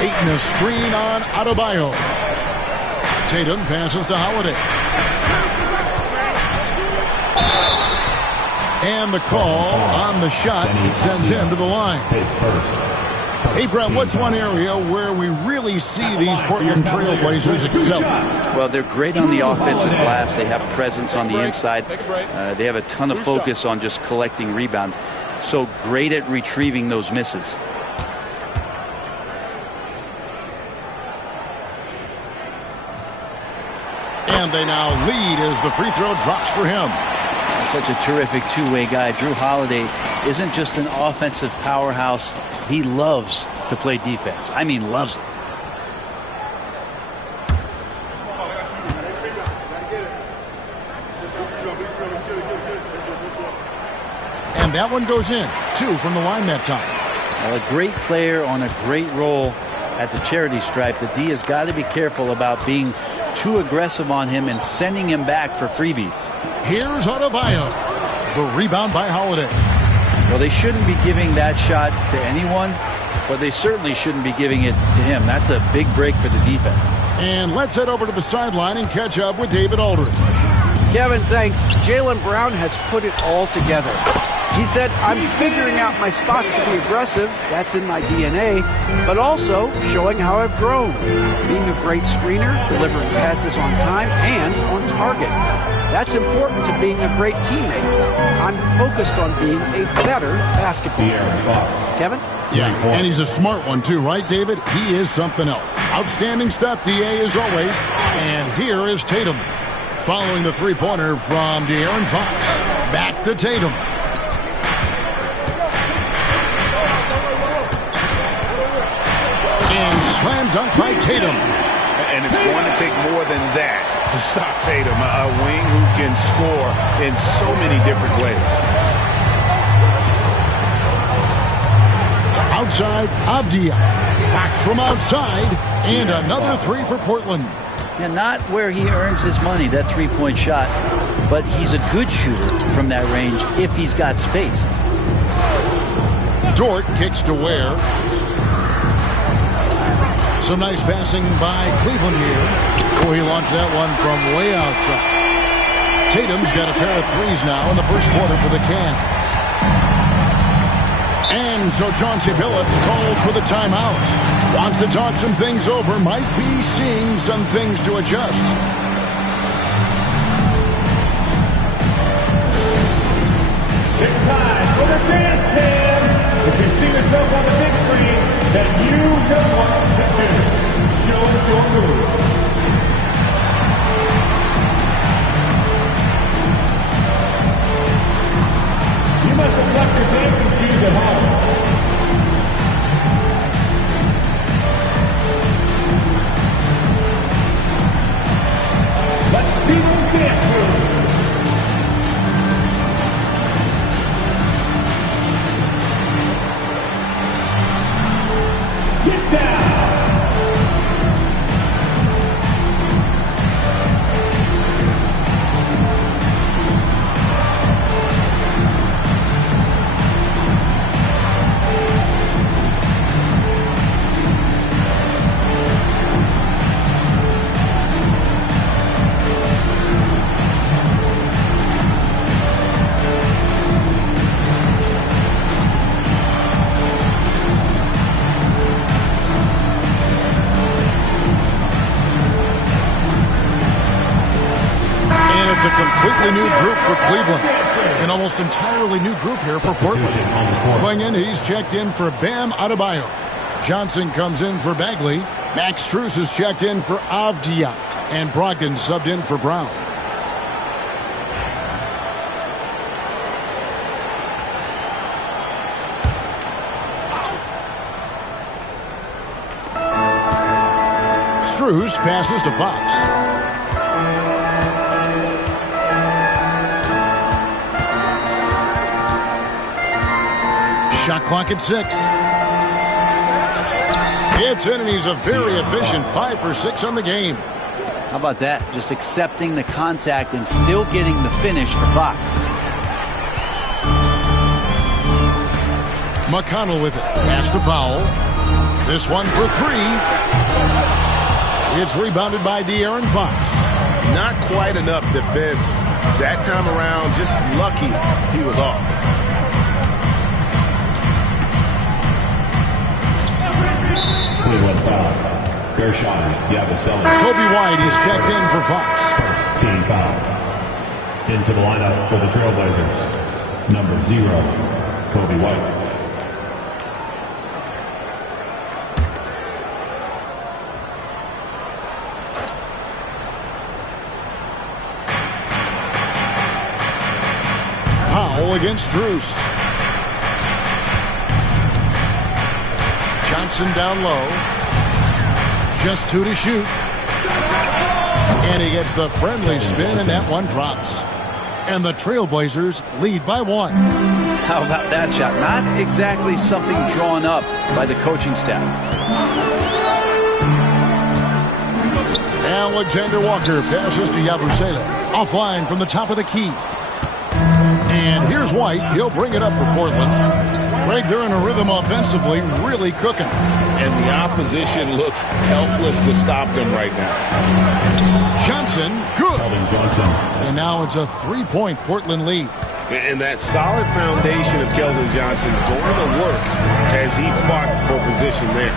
Ayton a screen on Adebayo. Tatum passes to Holiday. And the call on the shot sends him to the line. Hey, Brett, what's one area where we really see these Portland Trailblazers excel? Well, they're great on the offensive glass. They have presence on the inside. They have a ton of focus on just collecting rebounds. So great at retrieving those misses. And they now lead as the free throw drops for him. Such a terrific two-way guy. Drew Holiday isn't just an offensive powerhouse. He loves to play defense. I mean, loves it. And that one goes in. 2 from the line that time. Well, a great player on a great role at the charity stripe. The D has got to be careful about being too aggressive on him and sending him back for freebies. Here's Adebayo. The rebound by Holiday. Well, they shouldn't be giving that shot to anyone, but they certainly shouldn't be giving it to him. That's a big break for the defense. And let's head over to the sideline and catch up with David Aldridge. Kevin, thanks. Jaylen Brown has put it all together. He said, I'm figuring out my spots to be aggressive. That's in my DNA. But also showing how I've grown. Being a great screener, delivering passes on time and on target. That's important to being a great teammate. I'm focused on being a better basketball player. Kevin? Yeah, and he's a smart one too, right, David? He is something else. Outstanding stuff, DA, as always. And here is Tatum. Following the three-pointer from De'Aaron Fox. Back to Tatum. And slammed dunk by Tatum. And it's going to take more than that to stop Tatum, a wing who can score in so many different ways. Outside, Avdia. Back from outside, and another three for Portland. Yeah, not where he earns his money, that three-point shot, but he's a good shooter from that range if he's got space. Dort kicks to Ware. Some nice passing by Cleveland here. Oh, he launched that one from way outside. Tatum's got a pair of threes now in the first quarter for the Cavs. And so Chauncey Billups calls for the timeout. Wants to talk some things over. Might be seeing some things to adjust. It's time for the dance cam. If you see yourself on the big screen, then you know what to do. Show us your moves. You must have left your dancing shoes at home. Let's see those dance moves. Get down! It's a completely new group for Cleveland. An almost entirely new group here for Portland. Swinging, he's checked in for Bam Adebayo. Johnson comes in for Bagley. Max Strus is checked in for Avdia. And Brogdon subbed in for Brown. Strus passes to Fox. Shot clock at 6. It's in, and he's a very efficient 5 for 6 on the game. How about that? Just accepting the contact and still getting the finish for Fox. McConnell with it. Pass to Powell. This one for 3. It's rebounded by De'Aaron Fox. Not quite enough defense that time around. Just lucky he was off. Cleveland foul. Gershon Yabusele. Kobe White is checked in for Fox. First team foul. Into the lineup for the Trailblazers. Number 0, Kobe White. Powell against Strus. Johnson down low. Just 2 to shoot. And he gets the friendly spin, and that one drops. And the Trailblazers lead by 1. How about that shot? Not exactly something drawn up by the coaching staff. Alexander Walker passes to Yabusele. Offline from the top of the key. And here's White. He'll bring it up for Portland. Greg, they're in a rhythm offensively, really cooking. And the opposition looks helpless to stop them right now. Johnson, good. Johnson. And now it's a 3-point Portland lead. And that solid foundation of Keldon Johnson going to work as he fought for position there.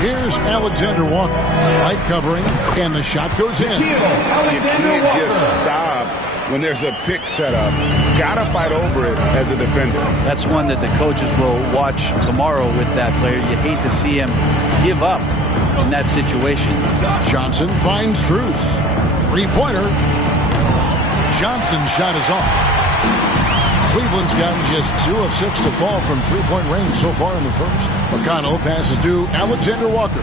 Here's Alexander Walker. Light covering, and the shot goes in. You can't just stop when there's a pick set up. Gotta fight over it as a defender. That's one that the coaches will watch tomorrow with that player. You hate to see him give up in that situation. Johnson finds Strus. 3-pointer. Johnson's shot is off. Cleveland's gotten just 2 of 6 to fall from three-point range so far in the first. McConnell passes to Alexander Walker.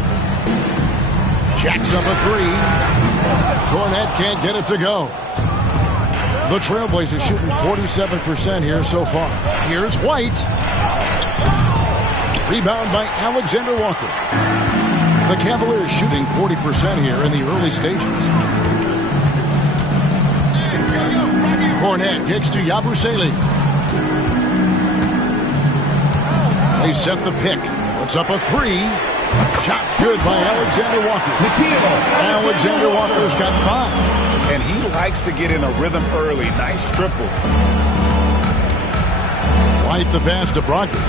Jacks up a 3. Cornette can't get it to go. The Trailblazers shooting 47% here so far. Here's White. Rebound by Alexander Walker. The Cavaliers shooting 40% here in the early stages. Cornette kicks to Yabusele. They set the pick. Puts up a 3. Shot's good by Alexander Walker. Alexander Walker's got 5. And he likes to get in a rhythm early. Nice triple. White the pass to Brogdon.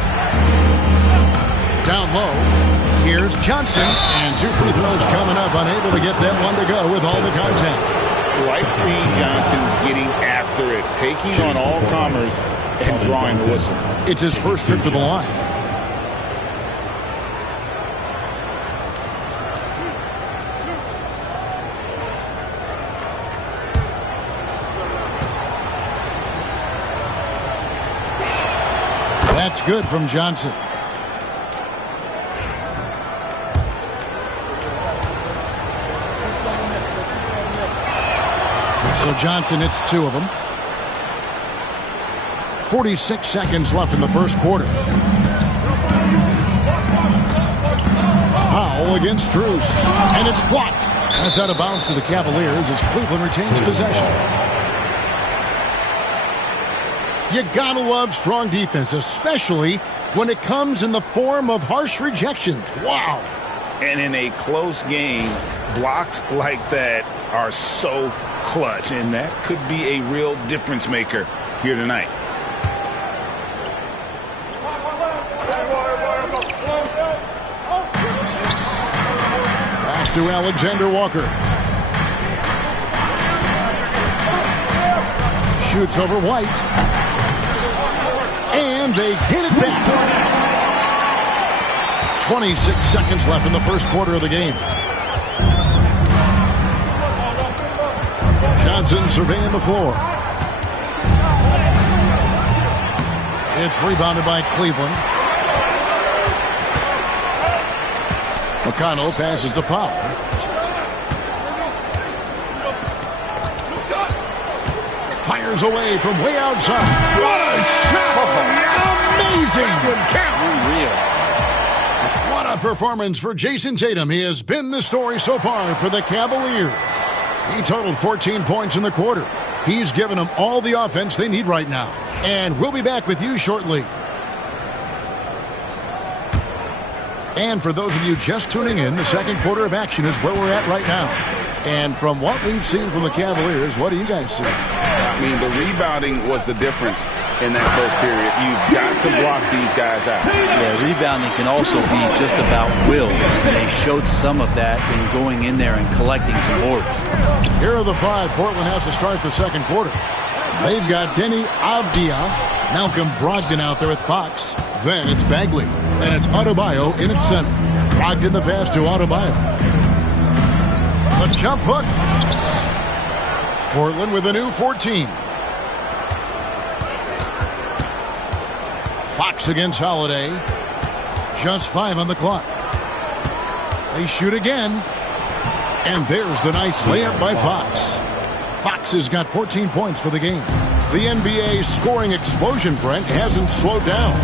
Down low. Here's Johnson. And 2 free throws coming up. Unable to get that one to go with all the contact. Like seeing Johnson getting after it. Taking on all comers and drawing the whistle. It's his first trip to the line. That's good from Johnson. So Johnson hits 2 of them. 46 seconds left in the first quarter. Powell against Strus. And it's blocked. That's out of bounds to the Cavaliers as Cleveland retains possession. You gotta love strong defense, especially when it comes in the form of harsh rejections. Wow. And in a close game, blocks like that are so clutch, and that could be a real difference maker here tonight. Pass to Alexander Walker. Shoots over White. And they get it back. 26 seconds left in the first quarter of the game. Johnson surveying the floor. It's rebounded by Cleveland. McConnell passes to Powell. Fires away from way outside. What a shot! Amazing! Good count. Unreal. What a performance for Jason Tatum. He has been the story so far for the Cavaliers. He totaled 14 points in the quarter. He's given them all the offense they need right now. And we'll be back with you shortly. And for those of you just tuning in, the second quarter of action is where we're at right now. And from what we've seen from the Cavaliers, what do you guys see? I mean, the rebounding was the difference in that first period. You've got to block these guys out. Yeah, rebounding can also be just about will. They showed some of that in going in there and collecting some boards. Here are the 5 Portland has to start the second quarter. They've got Denny Avdia, Malcolm Brogdon out there with Fox. Then it's Bagley, and it's Adebayo in its center. Brogdon the pass to Adebayo. The jump hook. Portland with a new 14. Fox against Holiday. Just 5 on the clock. They shoot again. And there's the nice layup by Fox. Fox has got 14 points for the game. The NBA scoring explosion, Brent, hasn't slowed down.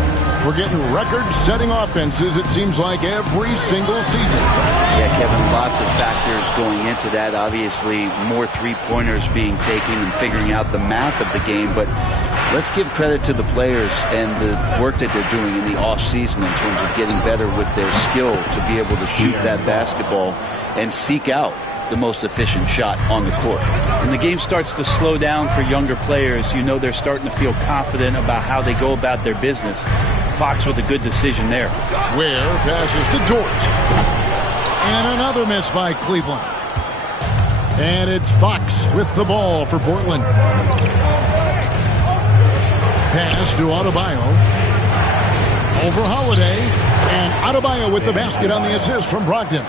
We're getting record-setting offenses, it seems like, every single season. Yeah, Kevin, lots of factors going into that. Obviously, more three-pointers being taken and figuring out the math of the game. But let's give credit to the players and the work that they're doing in the off-season in terms of getting better with their skill to be able to shoot that basketball and seek out the most efficient shot on the court. When the game starts to slow down for younger players, you know they're starting to feel confident about how they go about their business. Fox with a good decision there. Ware passes to George. And another miss by Cleveland. And it's Fox with the ball for Portland. Pass to Adebayo. Over Holiday. And Adebayo with the basket on the assist from Brogdon.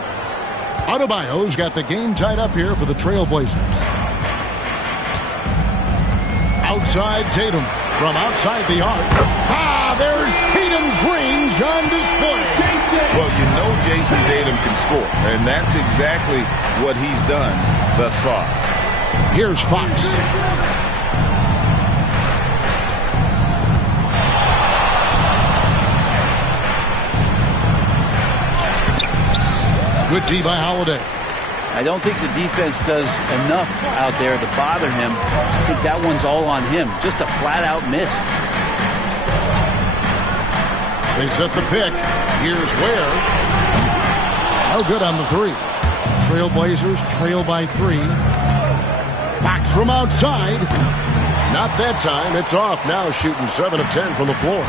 Adebayo's got the game tied up here for the Trailblazers. Outside Tatum. from outside the arc. There's Tatum's range on display. Well, you know Jason Tatum can score, and that's exactly what he's done thus far. Here's Fox. Good D by Holiday. I don't think the defense does enough out there to bother him. I think that one's all on him. Just a flat-out miss. They set the pick. Here's Ware. No good on the three. Trailblazers trail by 3. Fox from outside. Not that time. It's off now, shooting 7 of 10 from the floor.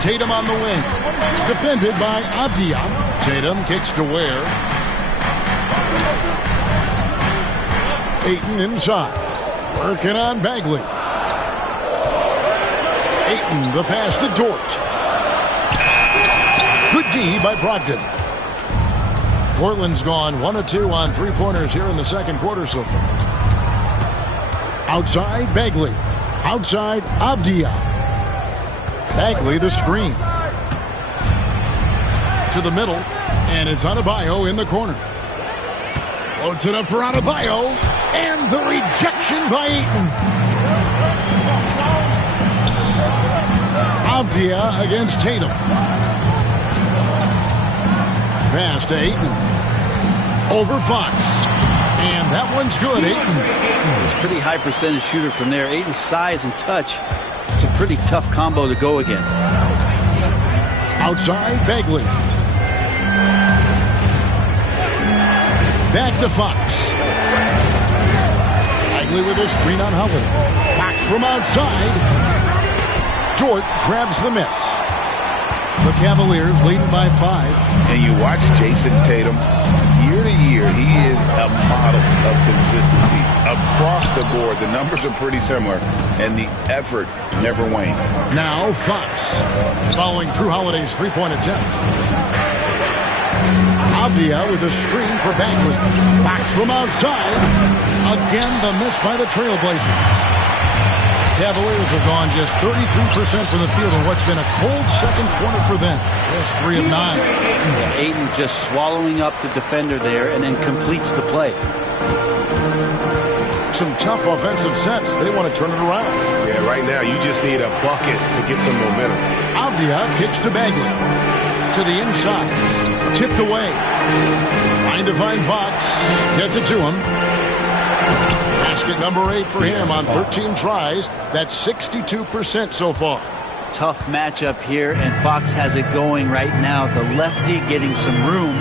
Tatum on the wing. Defended by Avdia. Tatum kicks to Ware. Ayton inside. Working on Bagley. Ayton, the pass to Dort. Good D by Brogdon. Portland's gone 1 of 2 on 3-pointers here in the second quarter so far. Outside, Bagley. Outside, Avdia. Bagley the screen. To the middle, and it's Adebayo in the corner. Floats it up for Adebayo, and the rejection by Ayton. Avdia against Tatum. Pass to Ayton. Over Fox. And that one's good, Ayton. He's a pretty high percentage shooter from there. Ayton's size and touch. It's a pretty tough combo to go against. Outside, Bagley. Back to Fox. Bagley with a screen on Holiday. Fox from outside. Dort grabs the miss. The Cavaliers leading by 5. And you watch Jason Tatum. Year to year, he is a model of consistency. Across the board, the numbers are pretty similar, and the effort never wanes. Now Fox, following Drew Holiday's 3-point attempt. Avdia with a screen for Bagley. Fox from outside. Again, the miss by the Trailblazers. Cavaliers have gone just 33% from the field in what's been a cold second quarter for them. Just 3 of 9. Ayton just swallowing up the defender there and then completes the play. Some tough offensive sets. They want to turn it around. Yeah, right now you just need a bucket to get some momentum. Avdia kicks to Bagley. To the inside. Tipped away. Trying to find Fox. Gets it to him. Basket number 8 for him on 13 tries. That's 62% so far. Tough matchup here, and Fox has it going right now. The lefty getting some room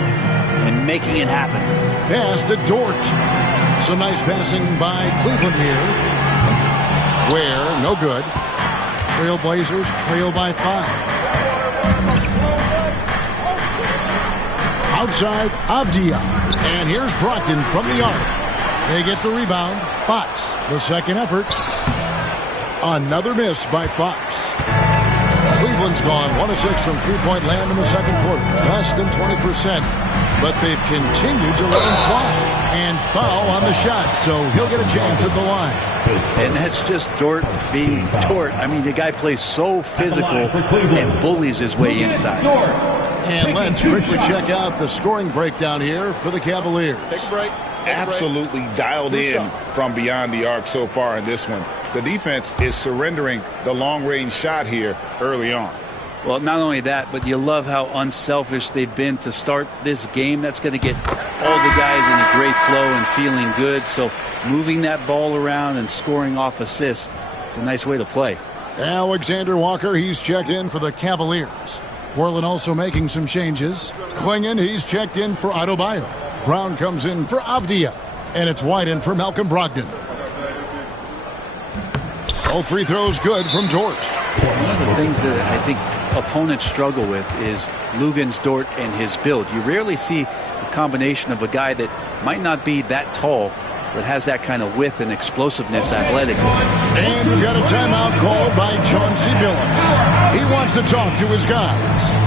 and making it happen. Pass to Dort. Some nice passing by Cleveland here. Ware, no good. Trailblazers trail by 5. Outside, Avdia. And here's Brogdon from the arc. They get the rebound. Fox, the second effort. Another miss by Fox. Cleveland's gone 1 of 6 from 3-point land in the second quarter. Less than 20%. But they've continued to let him fly. And foul on the shot, so he'll get a chance at the line. And that's just Dort being Dort. I mean, the guy plays so physical and bullies his way inside. And let's quickly check out the scoring breakdown here for the Cavaliers. Take a break. Absolutely dialed in from beyond the arc so far in this one. The defense is surrendering the long-range shot here early on. Well, not only that, but you love how unselfish they've been to start this game. That's going to get all the guys in a great flow and feeling good. So moving that ball around and scoring off assists, it's a nice way to play. Alexander Walker, he's checked in for the Cavaliers. Portland also making some changes. Klingon, he's checked in for Adebayo. Brown comes in for Avdia. And it's White in for Malcolm Brogdon. All free throws good from Dort. One of the things that I think opponents struggle with is Luguentz Dort and his build. You rarely see a combination of a guy that might not be that tall, but has that kind of width and explosiveness athletically. And we've got a timeout called by Chauncey Billups. He wants to talk to his guys.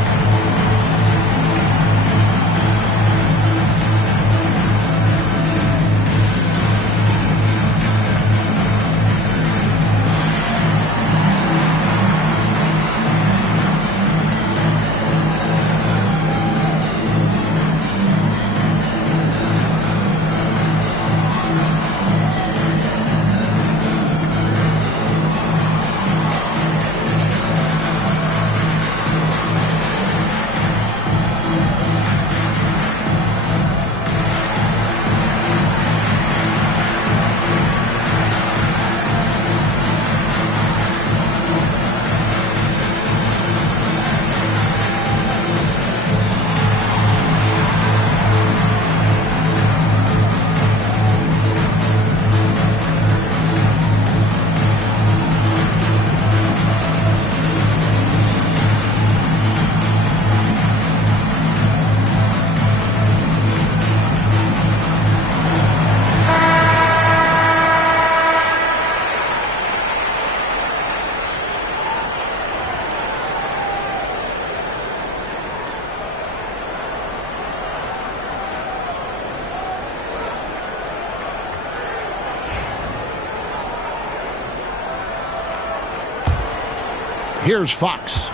Here's Fox.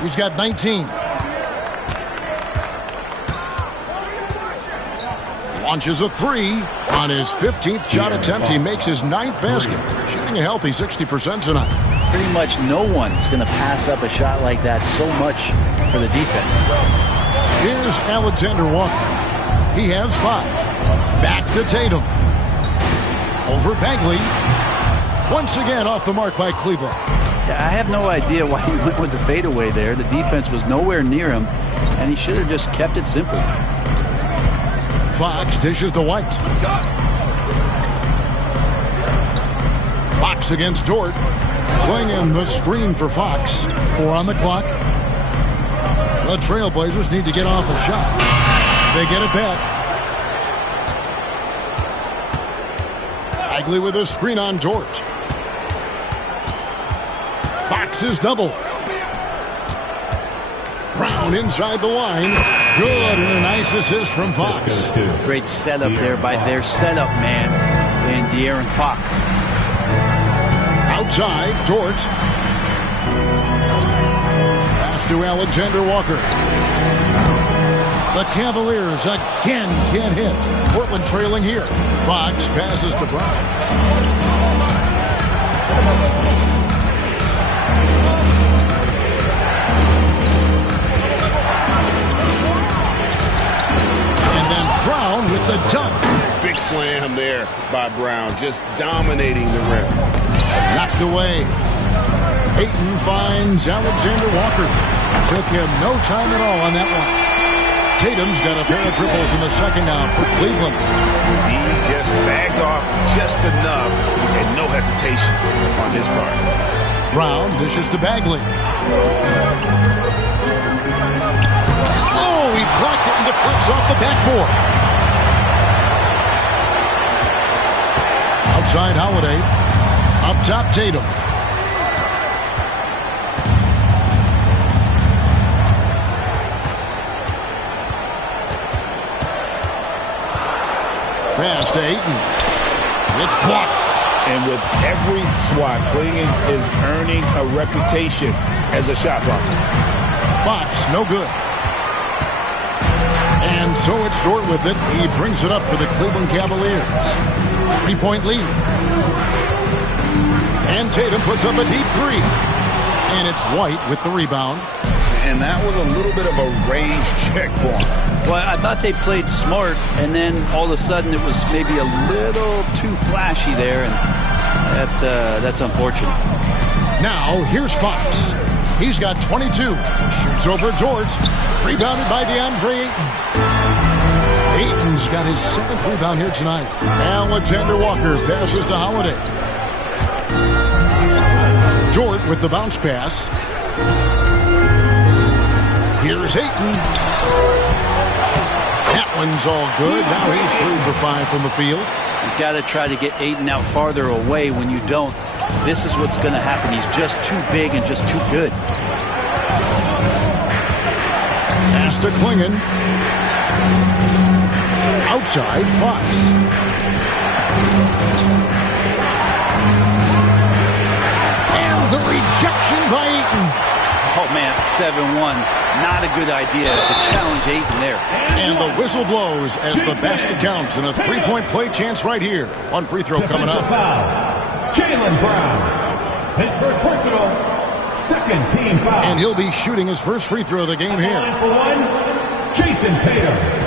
He's got 19. Launches a 3 on his 15th shot attempt. He makes his 9th basket, shooting a healthy 60% tonight. Pretty much no one's going to pass up a shot like that so much for the defense. Here's Alexander Walker. He has 5. Back to Tatum. Over Bagley. Once again off the mark by Cleveland. Yeah, I have no idea why he went with the fadeaway there. The defense was nowhere near him, and he should have just kept it simple. Fox dishes to White. Fox against Dort. Swinging the screen for Fox. 4 on the clock. The Trailblazers need to get off a shot. They get it back. Bagley with a screen on Dort. Fox is double. Brown inside the line. Good, and a nice assist from Fox. Great setup there by their setup man in De'Aaron Fox. Outside, Dort. Pass to Alexander Walker. The Cavaliers again can't hit. Portland trailing here. Fox passes to Brown. Brown with the dunk. Big slam there by Brown, just dominating the rim. Knocked away. Ayton finds Alexander Walker. Took him no time at all on that one. Tatum's got a pair of triples in the second now for Cleveland. He just sagged off just enough and no hesitation on his part. Brown dishes to Bagley. Oh, he blocked it and deflects off the backboard. Outside Holiday. Up top Tatum. Pass to Ayton. It's blocked. And with every swat, Cleveland is earning a reputation as a shot blocker. Fox, no good. And so it's Dort with it. He brings it up for the Cleveland Cavaliers. 3-point lead. And Tatum puts up a deep 3. And it's White with the rebound. And that was a little bit of a range check for him. Well, I thought they played smart, and then all of a sudden it was maybe a little too flashy there, and that's unfortunate. Now, here's Fox. He's got 22. Shoots over Dort. Rebounded by DeAndre Ayton. Ayton's got his 7th rebound here tonight. Alexander Walker passes to Holiday. Dort with the bounce pass. Here's Ayton. That one's all good. Now he's 3 for 5 from the field. You've got to try to get Ayton out farther away. When you don't, this is what's going to happen. He's just too big and just too good. Pass to Klingon. Outside, Fox. And the rejection by Ayton. Oh, man, 7-1. Not a good idea to challenge Ayton there. And the whistle blows as the basket counts and a 3-point play chance right here. One free throw coming up. Jaylen Brown. His first personal, second team foul. And he'll be shooting his first free throw of the game here. For one, Jason Tatum.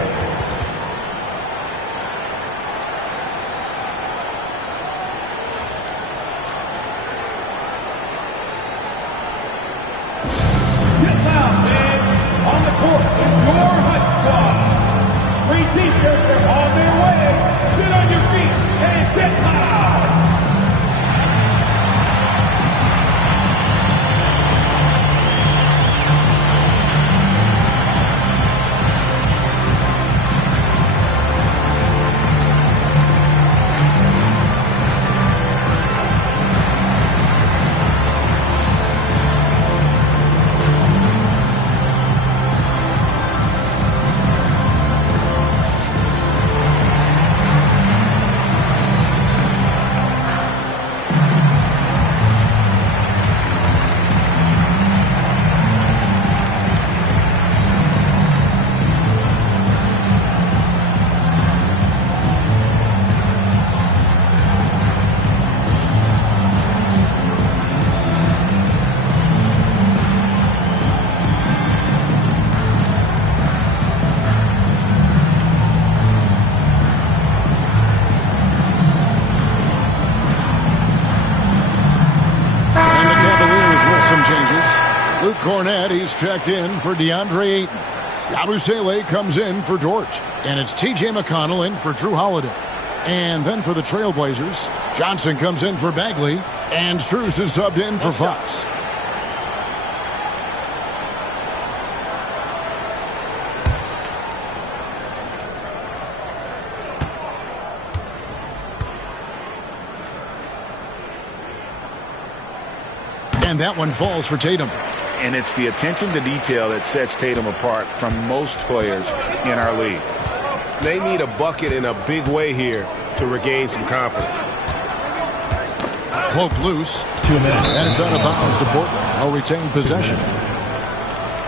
Luke Cornett, he's checked in for DeAndre Ayton. Yabusele comes in for George. And it's T.J. McConnell in for Drew Holiday. And then for the Trailblazers, Johnson comes in for Bagley. And Strus is subbed in for Fox. And that one falls for Tatum. And it's the attention to detail that sets Tatum apart from most players in our league. They need a bucket in a big way here to regain some confidence. Poked loose. 2 minutes. And it's out of bounds to Portland. I'll retain possession.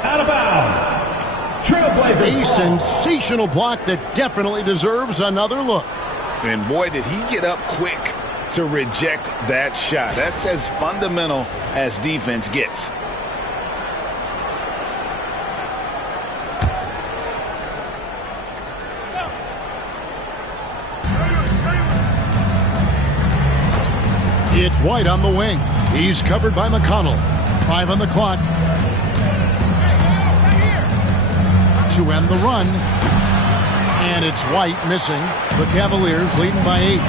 Out of bounds. Trailblazers. A sensational block that definitely deserves another look. And boy, did he get up quick to reject that shot. That's as fundamental as defense gets. It's White on the wing. He's covered by McConnell. 5 on the clock. To end the run. And it's White missing. The Cavaliers leading by 8.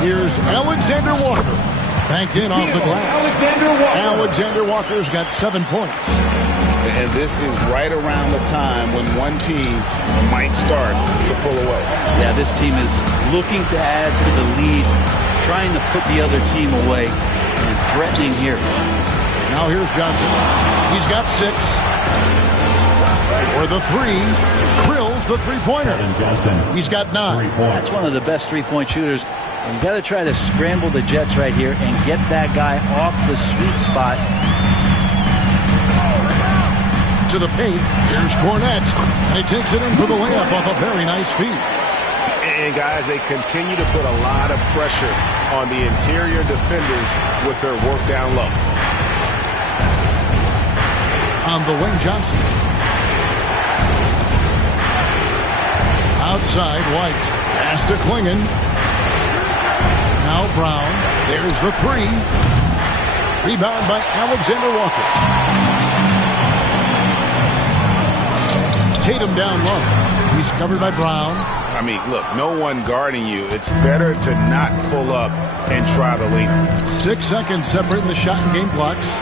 Here's Alexander Walker. Banked in off the glass. Alexander Walker's got 7 points. And this is right around the time when one team might start to pull away. Yeah, this team is looking to add to the lead, trying to put the other team away, and threatening here. Now here's Johnson. He's got 6. For the 3, Krill's the three-pointer. He's got 9. That's one of the best three-point shooters. And you got to try to scramble the Jets right here and get that guy off the sweet spot. To the paint. Here's Cornett. And he takes it in for the layup off a very nice feed. And guys, they continue to put a lot of pressure on the interior defenders with their work down low. On the wing, Johnson. Outside, White. Pass to Klingon. Now Brown. There's the 3. Rebound by Alexander Walker. Tatum down low. He's covered by Brown. I mean, look, no one guarding you. It's better to not pull up and try the lead. 6 seconds separating the shot and game clocks.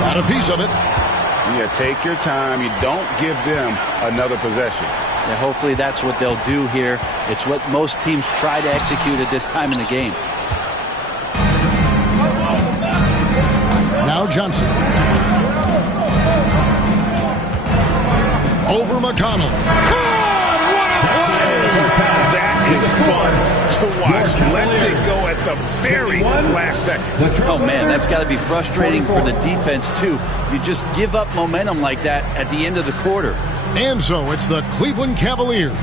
Got a piece of it. Yeah, take your time. You don't give them another possession. And hopefully that's what they'll do here. It's what most teams try to execute at this time in the game. Now Johnson. Over McConnell. That is fun to watch. Lets it go at the very last second. Oh, man, that's got to be frustrating for the defense, too. You just give up momentum like that at the end of the quarter. And so it's the Cleveland Cavaliers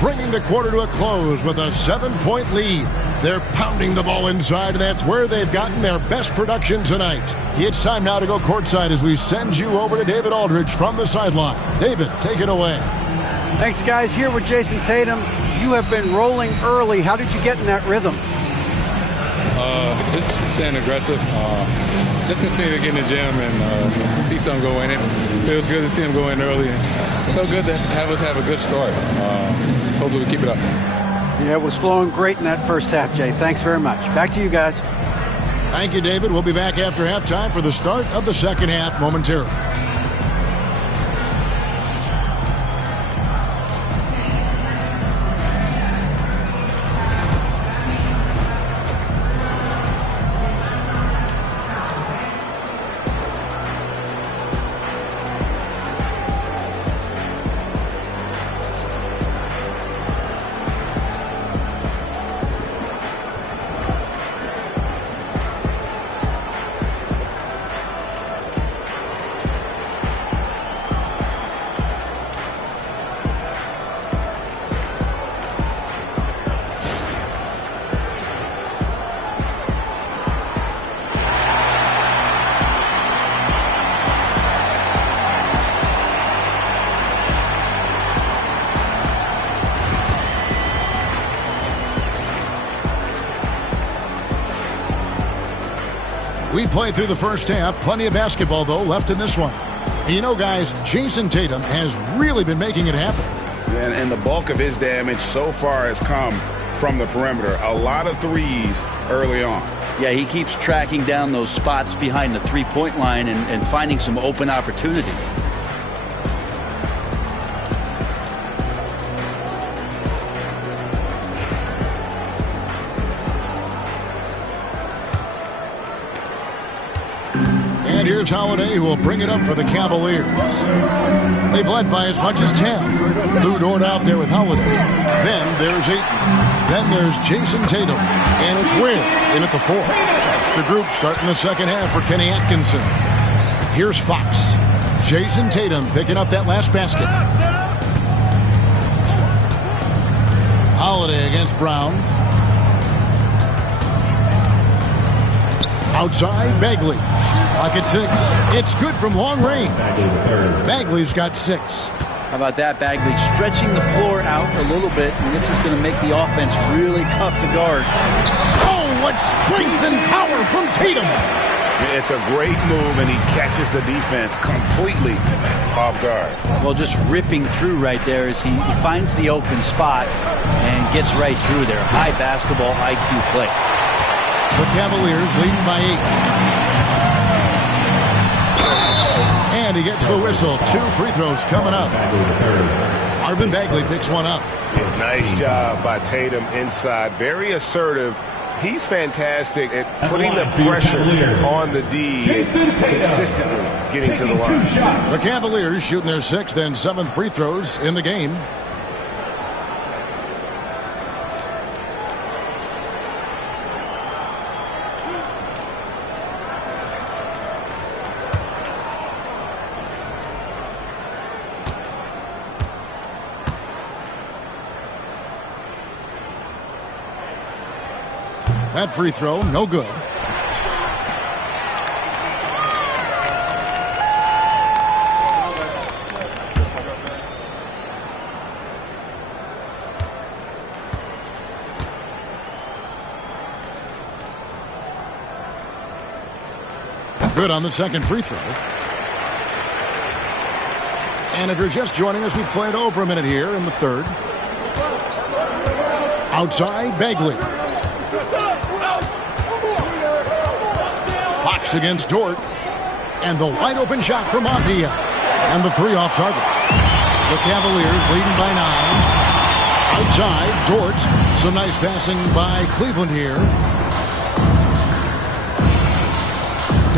bringing the quarter to a close with a 7-point lead. They're pounding the ball inside, and that's where they've gotten their best production tonight. It's time now to go courtside as we send you over to David Aldridge from the sideline. David, take it away. Thanks, guys. Here with Jason Tatum. You have been rolling early. How did you get in that rhythm? Just staying aggressive. Just continue to get in the gym and see something go in. It feels good to see him go in early. So good to have us have a good start. Hopefully we keep it up. Yeah, it was flowing great in that first half, Jay. Thanks very much. Back to you guys. Thank you, David. We'll be back after halftime for the start of the second half momentarily. We played through the first half. Plenty of basketball, though, left in this one. And you know, guys, Jason Tatum has really been making it happen. And the bulk of his damage so far has come from the perimeter. A lot of threes early on. Yeah, he keeps tracking down those spots behind the three-point line and finding some open opportunities. And here's Holiday, who will bring it up for the Cavaliers. They've led by as much as 10. Lou Dort out there with Holiday. Then there's Ayton. Then there's Jason Tatum. And it's Wynn in at the 4. That's the group starting the second half for Kenny Atkinson. Here's Fox. Jason Tatum picking up that last basket. Holiday against Brown. Outside, Bagley. Pocket 6. It's good from long range. Bagley's got 6. How about that? Bagley stretching the floor out a little bit, and this is going to make the offense really tough to guard. Oh, what strength and power from Tatum. It's a great move, and he catches the defense completely off guard. Well, just ripping through right there as he finds the open spot and gets right through there. High basketball IQ play. The Cavaliers leading by 8. And he gets the whistle. 2 free throws coming up. Marvin Bagley picks one up. Yeah, nice job by Tatum inside. Very assertive. He's fantastic at putting the pressure on the D and consistently getting to the line. The Cavaliers shooting their 6th and 7th free throws in the game. That free throw, no good. Good on the second free throw. And if you're just joining us, we played over a minute here in the third. Outside, Bagley. Fox against Dort. And the wide open shot from Avdia. And the 3 off target. The Cavaliers leading by 9. Outside, Dort. Some nice passing by Cleveland here.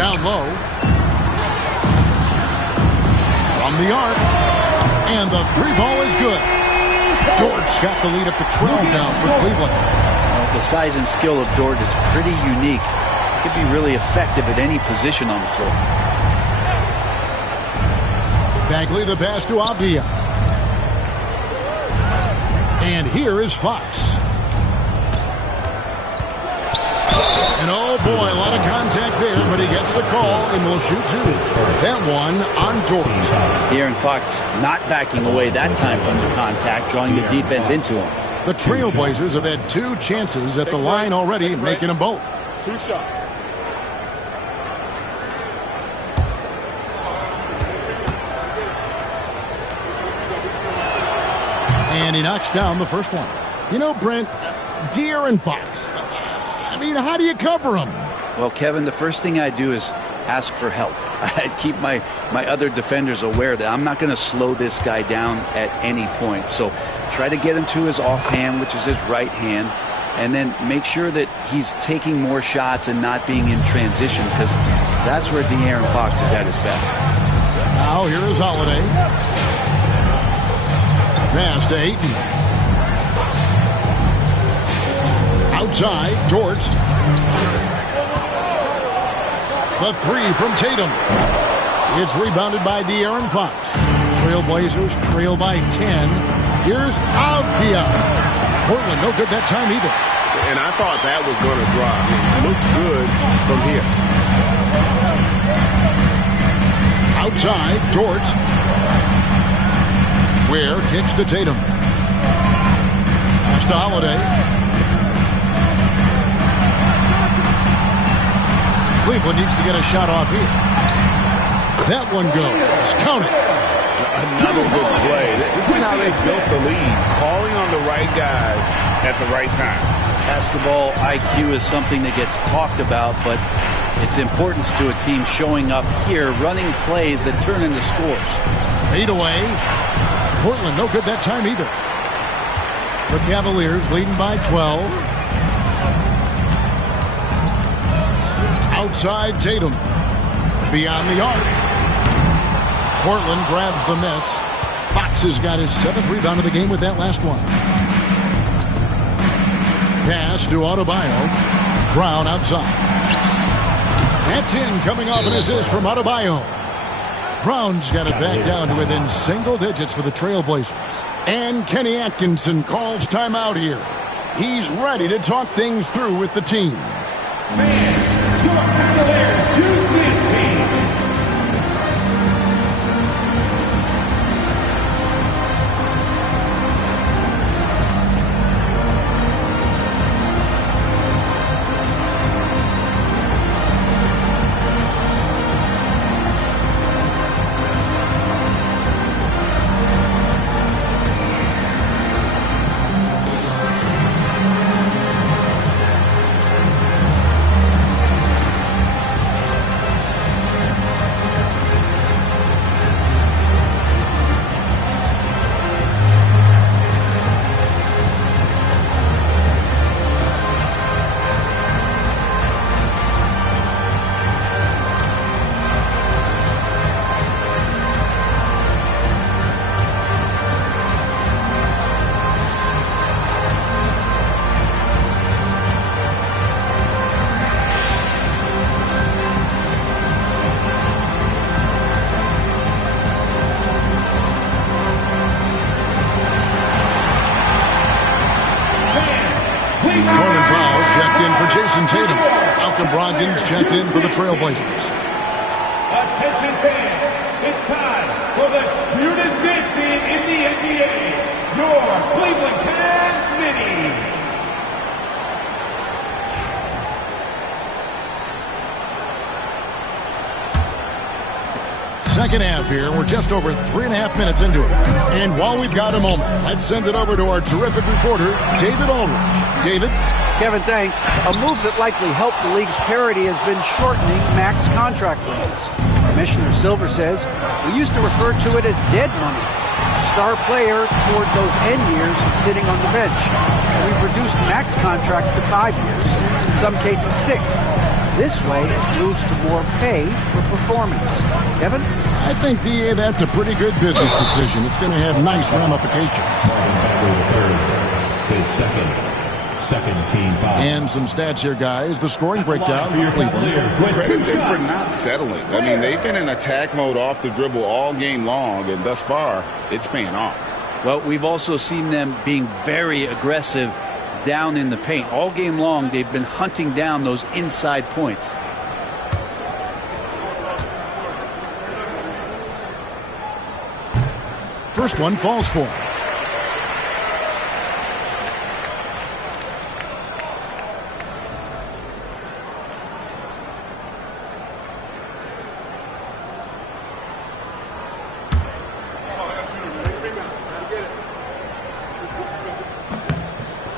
Down low. From the arc. And the 3 ball is good. Dort's got the lead up to 12 now for Cleveland. Well, the size and skill of Dort is pretty unique. Could be really effective at any position on the floor. Bagley the pass to Avdia. And here is Fox. And oh boy, a lot of contact there, but he gets the call and will shoot 2. That one on Dort. De'Aaron Fox not backing away that time from the contact, drawing the defense into him. The Trailblazers have had 2 chances at the line already, making them both. 2 shots. And he knocks down the first one. You know, Brent, De'Aaron Fox. I mean, how do you cover him? Well, Kevin, the first thing I do is ask for help. I keep my other defenders aware that I'm not going to slow this guy down at any point. So try to get him to his offhand, which is his right hand, and then make sure that he's taking more shots and not being in transition, because that's where De'Aaron Fox is at his best. Now here is Holiday. Pass to Ayton. Outside, Dort. The 3 from Tatum. It's rebounded by De'Aaron Fox. Trailblazers trail by 10. Here's Avdia. Portland, no good that time either. And I thought that was going to drop. It looked good from here. Outside, Dort. Ware kicks to Tatum. Pass to Holiday. Cleveland needs to get a shot off here. That one goes. Count it. Another good play. This is how they built the lead. Calling on the right guys at the right time. Basketball IQ is something that gets talked about, but its importance to a team showing up here, running plays that turn into scores. Fade away. Portland no good that time either. The Cavaliers leading by 12. Outside Tatum. Beyond the arc. Portland grabs the miss. Fox has got his 7th rebound of the game with that last one. Pass to Adebayo. Brown outside. That's in, coming off an assist from Adebayo. Brown's got it back down to within single digits for the Trailblazers. And Kenny Atkinson calls timeout here. He's ready to talk things through with the team. Tatum. Malcolm Brogdon's checked in for the Trailblazers. Attention fans, it's time for the cutest dance team in the NBA, your Cleveland Cavs Minis. Second half here. We're just over 3.5 minutes into it. And while we've got a moment, let's send it over to our terrific reporter, David Ulrich. David? Kevin, thanks. A move that likely helped the league's parity has been shortening max contract lengths. Commissioner Silver says, we used to refer to it as dead money. A star player toward those end years sitting on the bench. We've reduced max contracts to 5 years, in some cases 6. This way, it moves to more pay for performance. Kevin? I think, DA, that's a pretty good business decision. It's going to have nice ramifications. His second team foul. And some stats here, guys. The scoring breakdown for Cleveland. Credit them for not settling. I mean, they've been in attack mode off the dribble all game long, and thus far, it's paying off. Well, we've also seen them being very aggressive down in the paint. All game long, they've been hunting down those inside points. First one falls for.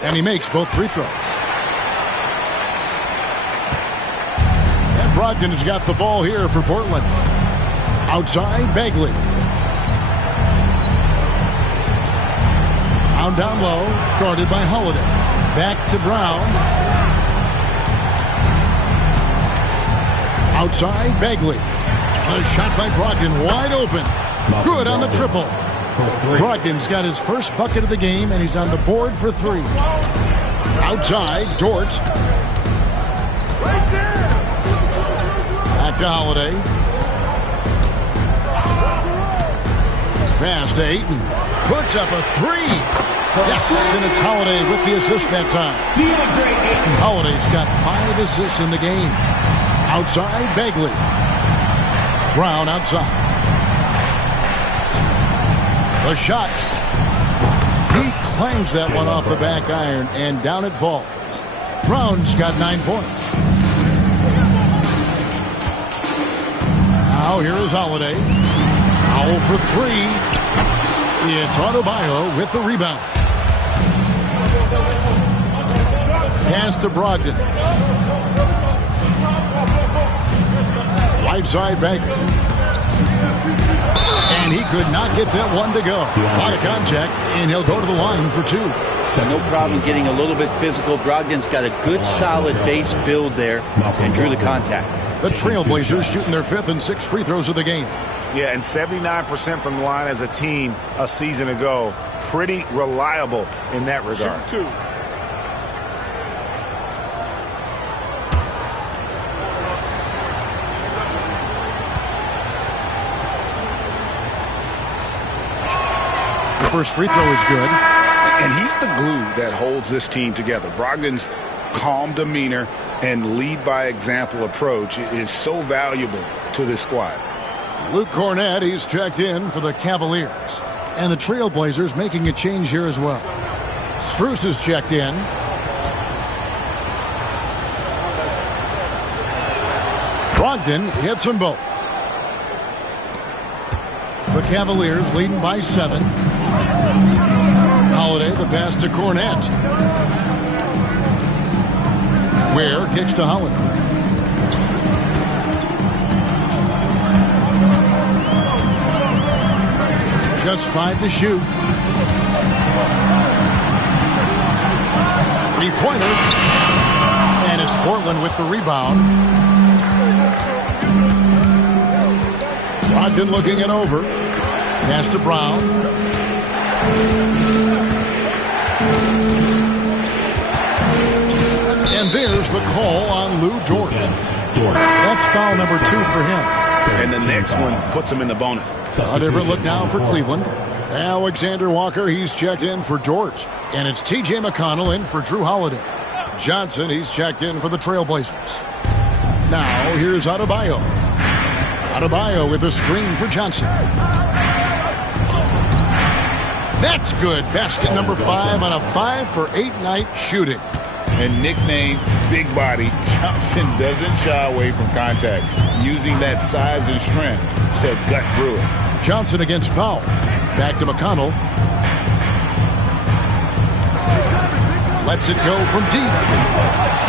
And he makes both free throws. And Brogdon has got the ball here for Portland. Outside, Bagley. Down low, guarded by Holiday. Back to Brown. Outside, Bagley. A shot by Brogdon, wide open. Good on the triple. Brogdon's got his first bucket of the game, and he's on the board for 3. Outside, Dort. Back to Holiday. Pass to Ayton. Puts up a 3. Yes, and it's Holiday with the assist that time. Holiday's got 5 assists in the game. Outside, Bagley. Brown outside. The shot. He clangs that one off the back iron, and down it falls. Brown's got 9 points. Now here is Holiday. Foul for three. It's Adebayo with the rebound. Pass to Brogdon. Right side Baker. And he could not get that one to go. A lot of contact, and he'll go to the line for two. So no problem getting a little bit physical. Brogdon's got a good, solid base build there and drew the contact. The Trailblazers shooting their 5th and 6th free throws of the game. Yeah, and 79% from the line as a team a season ago. Pretty reliable in that regard. Shoot 2. The first free throw is good. And he's the glue that holds this team together. Brogdon's calm demeanor and lead by example approach is so valuable to this squad. Luke Cornett, he's checked in for the Cavaliers. And the Trailblazers making a change here as well. Strus is checked in. Brogdon hits them both. The Cavaliers leading by 7. Holiday, the pass to Cornett. Ware kicks to Holiday. Just 5 to shoot. 3-pointer. And it's Portland with the rebound. Brogdon looking it over. Pass to Brown. And there's the call on Lou Dort. That's foul number 2 for him. And the next one puts him in the bonus. A different look now for Cleveland. Alexander Walker, he's checked in for Dort. And it's T.J. McConnell in for Drew Holiday. Johnson, he's checked in for the Trailblazers. Now, here's Adebayo. Adebayo with a screen for Johnson. That's good. Basket number 5 on a 5-for-8 night shooting. And nicknamed Big Body, Johnson doesn't shy away from contact, using that size and strength to gut through it. Johnson against foul. Back to McConnell. Lets it go from deep.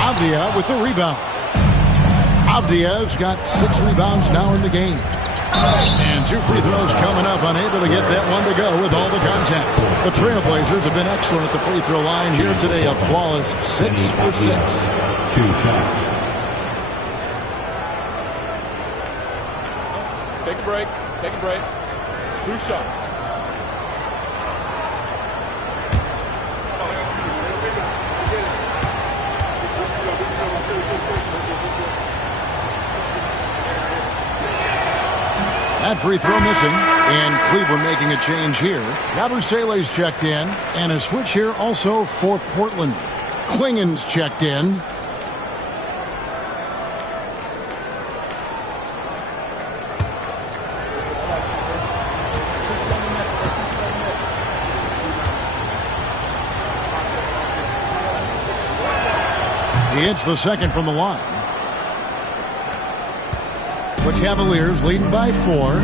Avdia with the rebound. Avdia's got 6 rebounds now in the game. And 2 free throws coming up, unable to get that one to go with all the contact. The Trailblazers have been excellent at the free throw line here today, a flawless 6 for 6. 2 shots. Take a break. Take a break. 2 shots. That free throw missing, and Cleveland making a change here. Yabusele's checked in, and a switch here also for Portland. Klingen's checked in. He hits the second from the line. The Cavaliers leading by 4.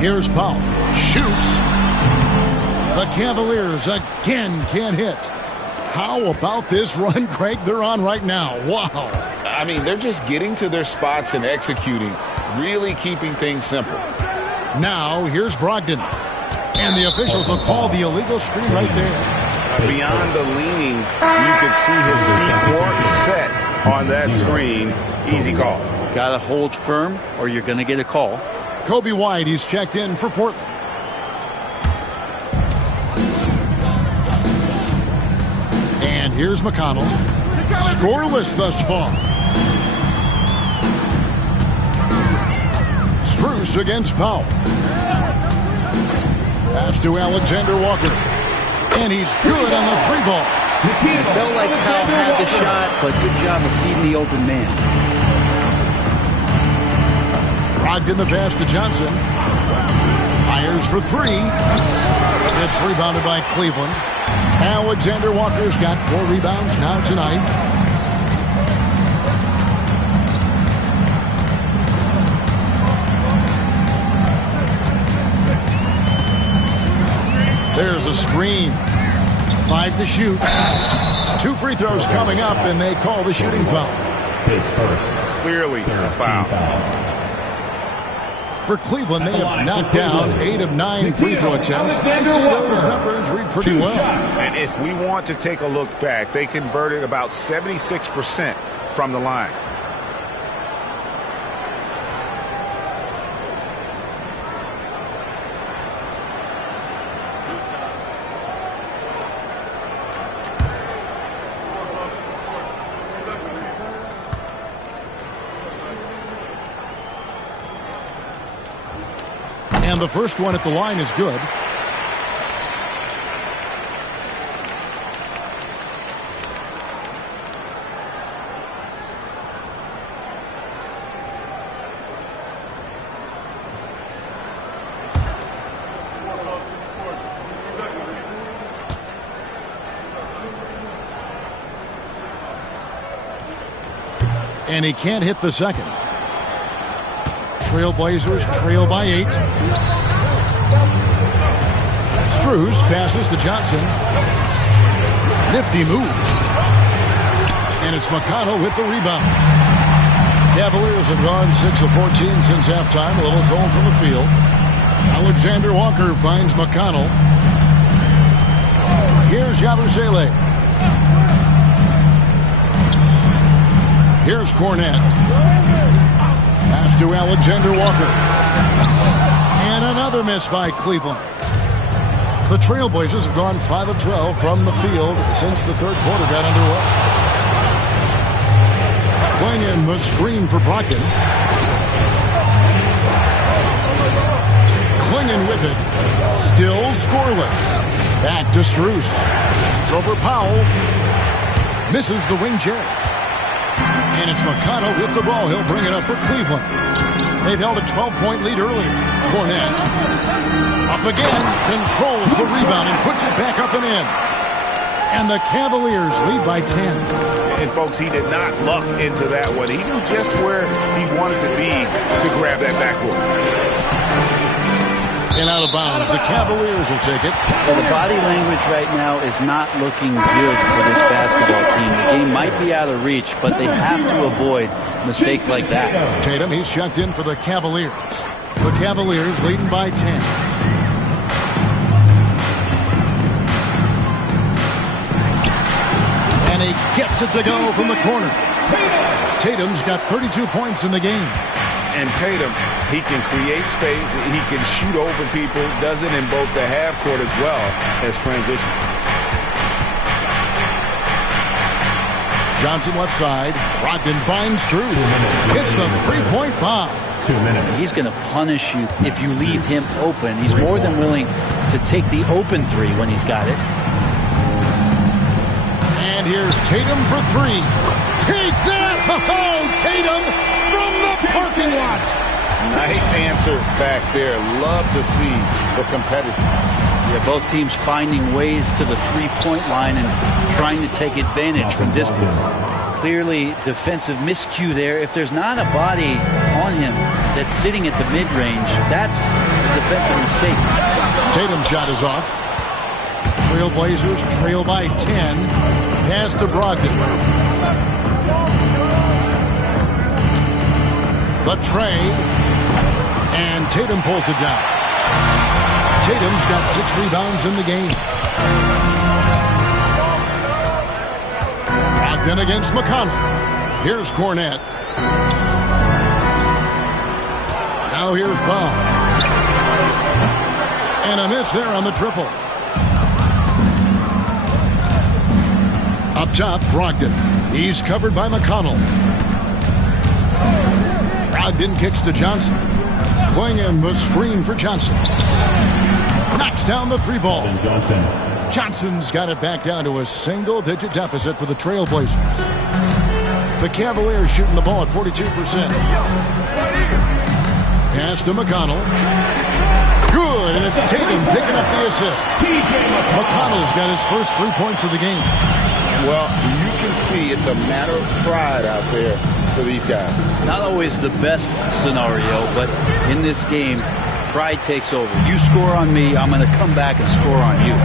Here's Powell. Shoots. The Cavaliers again can't hit. How about this run, Craig, they're on right now? Wow. I mean, they're just getting to their spots and executing, really keeping things simple. Now, here's Brogdon. And the officials will call the illegal screen right there. Beyond the leaning, you could see his feet weren't set on that screen. Easy call. Got to hold firm or you're going to get a call. Kobe White, he's checked in for Portland. And here's McConnell. Scoreless thus far. Strus against Powell. Pass to Alexander Walker. And he's good on the 3-ball. It felt like Powell had the shot, but good job of feeding the open man. Brogdon the pass to Johnson. Fires for 3. It's rebounded by Cleveland. Alexander Walker's got 4 rebounds now tonight. There's a screen. 5 to shoot. 2 free throws coming up, and they call the shooting foul. His first. Clearly a foul. For Cleveland, they have knocked down 8 of 9 free throw attempts. I'd say those numbers read pretty well. And if we want to take a look back, they converted about 76% from the line. And the first one at the line is good. And he can't hit the second. Trailblazers trail by 8. Strus passes to Johnson. Nifty move. And it's McConnell with the rebound. Cavaliers have gone 6 of 14 since halftime. A little cold from the field. Alexander Walker finds McConnell. Here's Yabusele. Here's Cornette. Pass to Alexander Walker. And another miss by Cleveland. The Trailblazers have gone 5 of 12 from the field since the third quarter got underway. Clingan the screen for Brogdon. Clingan with it. Still scoreless. Back to Strus. It's over Powell. Misses the wing J. And it's McConnell with the ball. He'll bring it up for Cleveland. They've held a 12-point lead earlier. Cornette up again, controls the rebound and puts it back up and in. And the Cavaliers lead by 10. And folks, he did not luck into that one. He knew just where he wanted to be to grab that backboard. And out of bounds, the Cavaliers will take it. Well, the body language right now is not looking good for this basketball team. The game might be out of reach, but they have to avoid mistakes like that. Tatum, he's checked in for the Cavaliers. The Cavaliers leading by 10. And he gets it to go from the corner. Tatum's got 32 points in the game. And Tatum, he can create space. He can shoot over people. Does it in both the half court as well as transition. Johnson left side. Brogdon finds Strus. Hits the three-point bomb. 2 minutes. He's going to punish you if you leave him open. He's more than willing to take the open three when he's got it. And here's Tatum for 3. Take that! Oh, Tatum from the parking lot. Nice answer back there. Love to see the competitiveness. Yeah, both teams finding ways to the three-point line and trying to take advantage from distance. Clearly defensive miscue there. If there's not a body on him that's sitting at the mid-range, that's a defensive mistake. Tatum's shot is off. Trailblazers trail by 10. Pass to Brogdon. The tray. And Tatum pulls it down. Tatum's got 6 rebounds in the game. Brogdon against McConnell. Here's Cornette. Now here's Powell. And a miss there on the triple. Up top, Brogdon. He's covered by McConnell. Brogdon kicks to Johnson. Clingan the screen for Johnson. Knocks down the 3-ball. Johnson's got it back down to a single-digit deficit for the Trailblazers. The Cavaliers shooting the ball at 42%. Pass to McConnell. Good, and it's Tatum picking up the assist. McConnell's got his first 3 points of the game. Well, you can see it's a matter of pride out there for these guys. Not always the best scenario, but in this game, pride takes over. You score on me, I'm going to come back and score on you.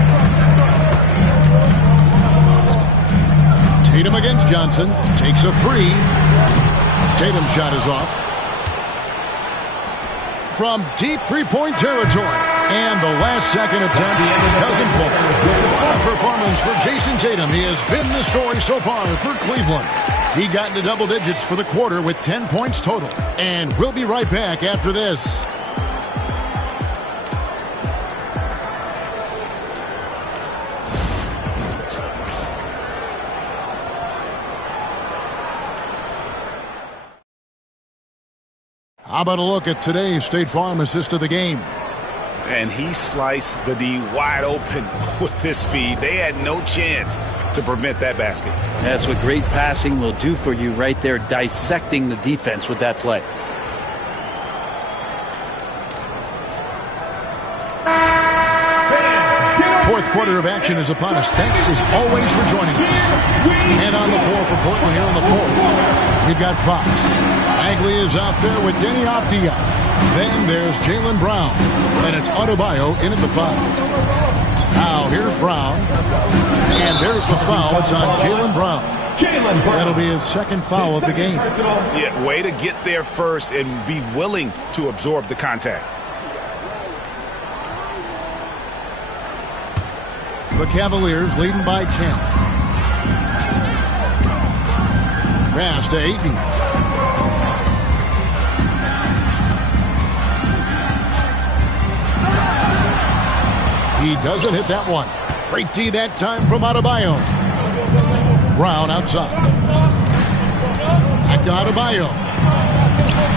Tatum against Johnson. Takes a three. Tatum's shot is off. From deep three-point territory. And the last second attempt doesn't fall. What a performance for Jason Tatum. He has been the story so far for Cleveland. He got into double digits for the quarter with 10 points total. And we'll be right back after this. How about a look at today's State Farm assist of the game? And he sliced the D wide open with this feed. They had no chance to prevent that basket. That's what great passing will do for you right there, dissecting the defense with that play. Fourth quarter of action is upon us. Thanks as always for joining us. And on the floor for Portland here in the fourth, we've got Fox. Bagley is out there with Denny Avdia. Then there's Jaylen Brown. And it's Adebayo in at the foul. Now here's Brown. And there's the foul. It's on Jaylen Brown. That'll be his second foul of the game. Yeah, way to get there first and be willing to absorb the contact. The Cavaliers leading by 10. Pass to Ayton. He doesn't hit that one. Great D that time from Adebayo. Brown outside. Back to Adebayo.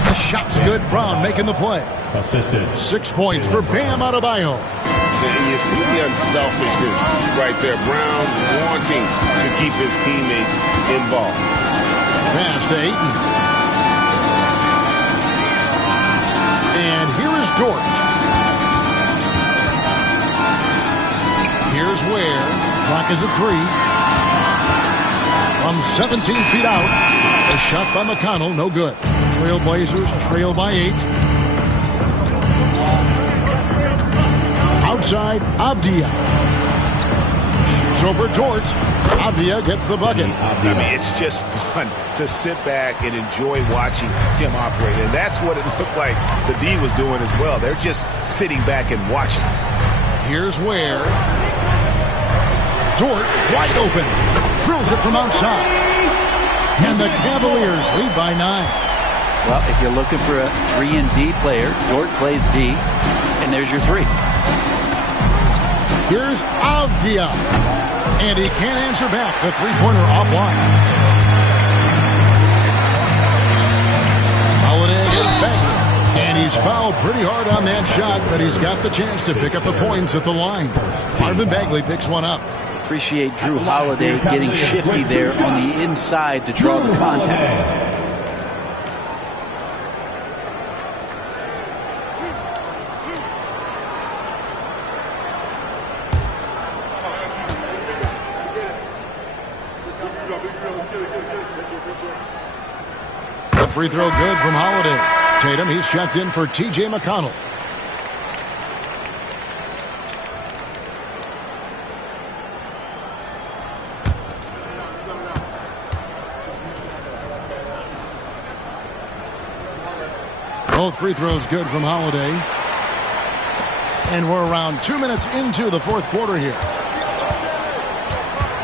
The shot's good. Brown making the play. Assisted. 6 points for Bam Adebayo. And you see the unselfishness right there. Brown wanting to keep his teammates involved. Pass to Ayton. And here is Dort. Here's Ware. Clock is at 3. From 17 feet out. A shot by McConnell. No good. Trailblazers trail by 8. Outside, Avdia. Shoots over Dort. Avdia gets the bucket. I mean, it's just fun to sit back and enjoy watching him operate. And that's what it looked like the D was doing as well. They're just sitting back and watching. Here's Ware. Dort wide open. Drills it from outside. And the Cavaliers lead by 9. Well, if you're looking for a 3-and-D player, Dort plays D. And there's your 3. Here's Avdia. And he can't answer back. The three-pointer offline. Holiday against Bagley. And he's fouled pretty hard on that shot, but he's got the chance to pick up the points at the line. Marvin Bagley picks one up. Appreciate Drew Holiday getting shifty there on the inside to draw the contact. Free throw good from Holiday. Tatum, he's checked in for T.J. McConnell. Both free throws good from Holiday. And we're around 2 minutes into the fourth quarter here.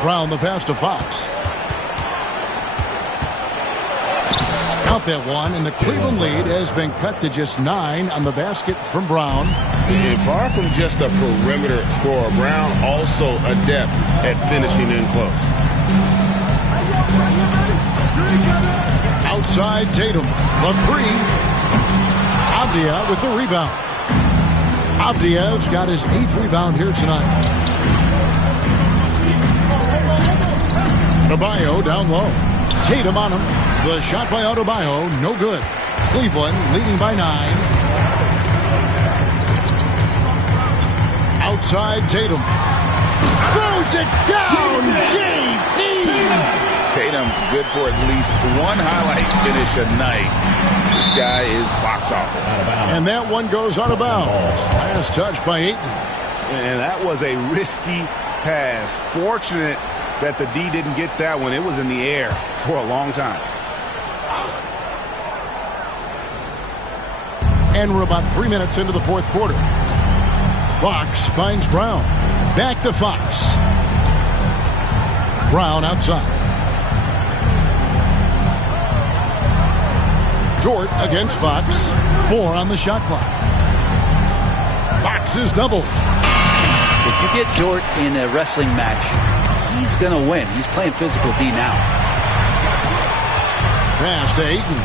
Brown the pass to Fox. Out that one, and the Cleveland lead has been cut to just 9 on the basket from Brown. And far from just a perimeter scorer, Brown also adept at finishing in close. Outside Tatum, the 3. Avdia with the rebound. Avdia's got his 8th rebound here tonight. Adebayo down low. Tatum on him. The shot by Adebayo, no good. Cleveland leading by 9. Outside Tatum. Throws it down, JT! Tatum good for at least one highlight finish a night. This guy is box office. And that one goes out of bounds. Last touch by Ayton. And that was a risky pass. Fortunate that the D didn't get that one. It was in the air for a long time. And we're about 3 minutes into the fourth quarter. Fox finds Brown. Back to Fox. Brown outside. Dort against Fox. 4 on the shot clock. Fox is doubled. If you get Dort in a wrestling match, he's going to win. He's playing physical D now. Pass to Ayton.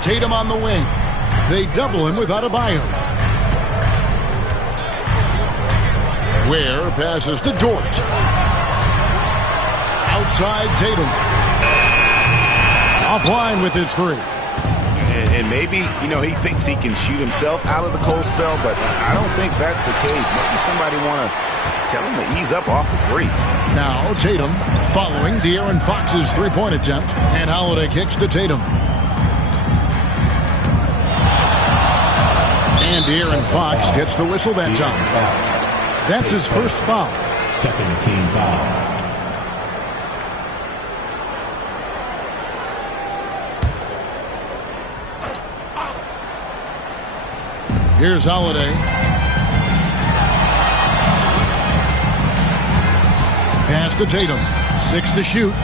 Tatum on the wing. They double him with Adebayo. Ware passes to Dort. Outside Tatum. Offline with his 3. And maybe, he thinks he can shoot himself out of the cold spell, but I don't think that's the case. Maybe somebody want to tell him to ease up off the threes. Now Tatum following De'Aaron Fox's three-point attempt, and Holiday kicks to Tatum. And De'Aaron Fox gets the whistle that time. That's his first foul. Second team foul. Here's Holiday. Pass to Tatum. 6 to shoot.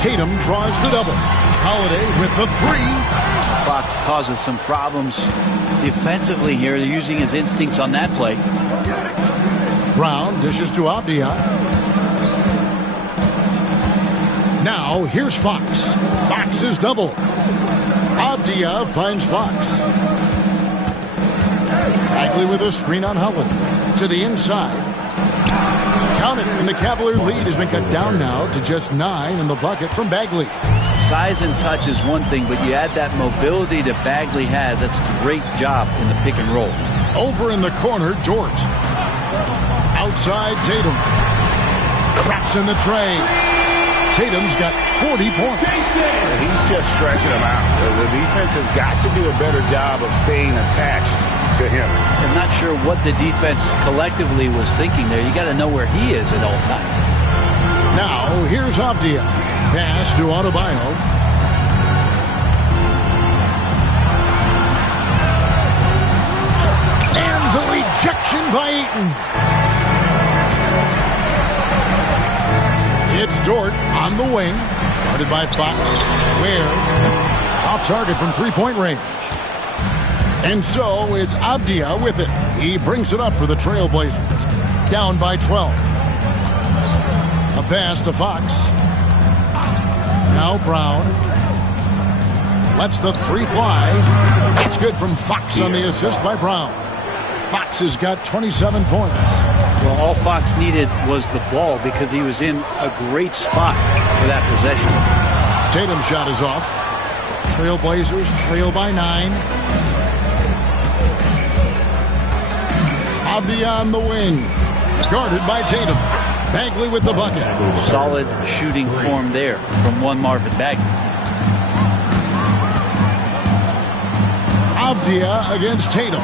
Tatum draws the double. Holiday with the 3. Fox causes some problems defensively here. They're using his instincts on that play. Brown dishes to Avdia. Now here's Fox. Fox is double. Avdia finds Fox. Bagley with a screen on Howland. To the inside. Count it, and the Cavalier lead has been cut down now to just 9 in the bucket from Bagley. Size and touch is one thing, but you add that mobility that Bagley has. That's a great job in the pick and roll. Over in the corner, Dort. Outside Tatum. Traps in the tray. Tatum's got 40 points. He's just stretching them out. The defense has got to do a better job of staying attached to him. I'm not sure what the defense collectively was thinking there. You got to know where he is at all times. Now, here's Avdia. Pass to Adebayo. And the rejection by Ayton. It's Dort on the wing. Guarded by Fox. Ware off target from three-point range. And so it's Avdia with it. He brings it up for the Trailblazers. Down by 12. A pass to Fox. Now Brown. Lets the 3 fly. That's good from Fox on the assist by Brown. Fox has got 27 points. Well, all Fox needed was the ball because he was in a great spot for that possession. Tatum's shot is off. Trailblazers trail by 9. Avdia on the wing. Guarded by Tatum. Bagley with the bucket. Solid shooting form there from one Marvin Bagley. Avdia against Tatum.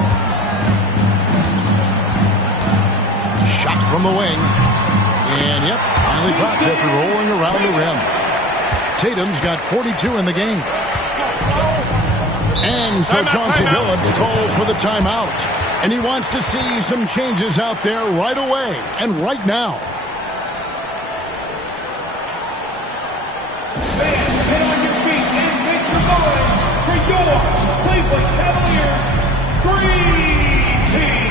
Shot from the wing. And yep, finally drops after rolling around the rim. Tatum's got 42 in the game. And so Chauncey Billups calls for the timeout. And he wants to see some changes out there right away and right now. Fans, get on your feet and make some noise for your Cleveland Cavaliers Dream Team.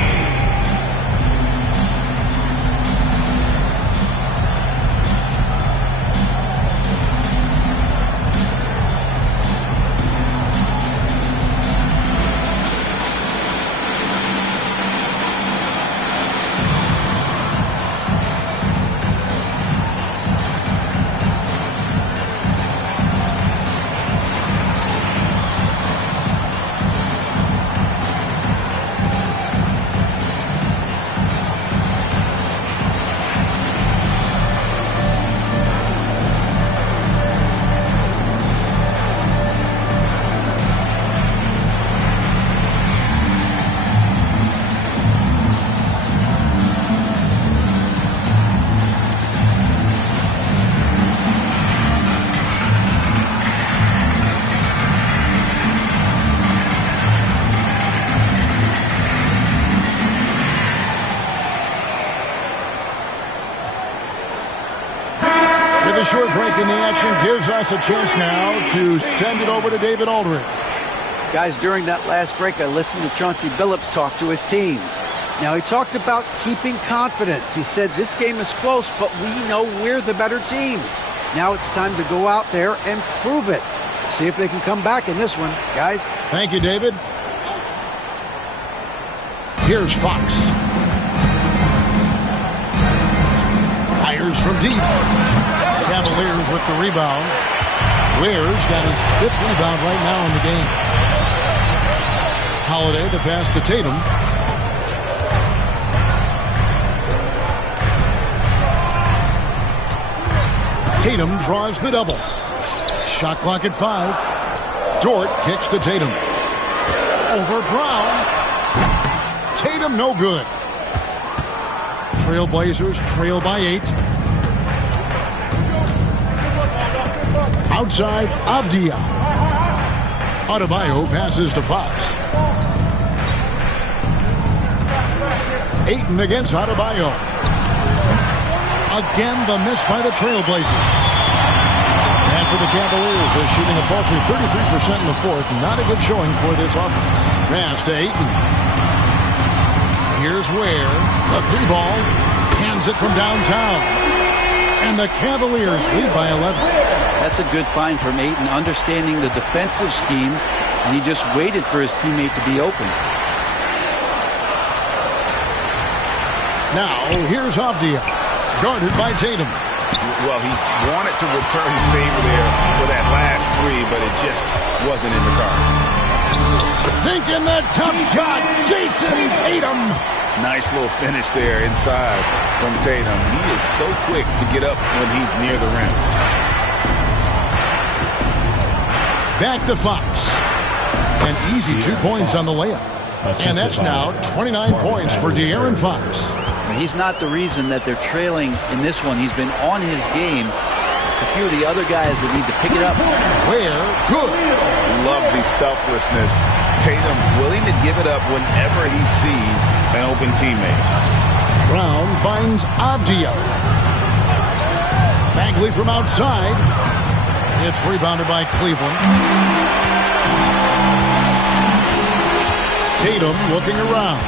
With a short break in the action gives us a chance now to send it over to David Aldridge. Guys, during that last break, I listened to Chauncey Billups talk to his team. Now, he talked about keeping confidence. He said, this game is close, but we know we're the better team. Now it's time to go out there and prove it. See if they can come back in this one, guys. Thank you, David. Here's Fox. Fires from deep. Cavaliers with the rebound. Ware's got his 5th rebound right now in the game. Holiday, the pass to Tatum. Tatum draws the double. Shot clock at 5. Dort kicks to Tatum. Over Brown. Tatum no good. Trailblazers trail by 8. Outside, Avdia. Adebayo passes to Fox. Ayton against Adebayo. Again, the miss by the Trailblazers. And for the Cavaliers, they're shooting a paltry 33% in the 4th. Not a good showing for this offense. Pass to Ayton. Here's Ware. The 3-ball. Hands it from downtown. And the Cavaliers lead by 11. That's a good find from Ayton, understanding the defensive scheme, and he just waited for his teammate to be open. Now, here's Avdia. Guarded by Tatum. Well, he wanted to return the favor there for that last 3, but it just wasn't in the cards. Sinking the tough shot, Jason Tatum. Nice little finish there inside from Tatum. He is so quick to get up when he's near the rim. Back to Fox. An easy 2 points on the layup. And that's now 29 points for De'Aaron Fox. He's not the reason that they're trailing in this one. He's been on his game. It's a few of the other guys that need to pick it up. Where? Good. Love the selflessness. Tatum willing to give it up whenever he sees an open teammate. Brown finds Avdia. Bagley from outside. It's rebounded by Cleveland. Tatum looking around.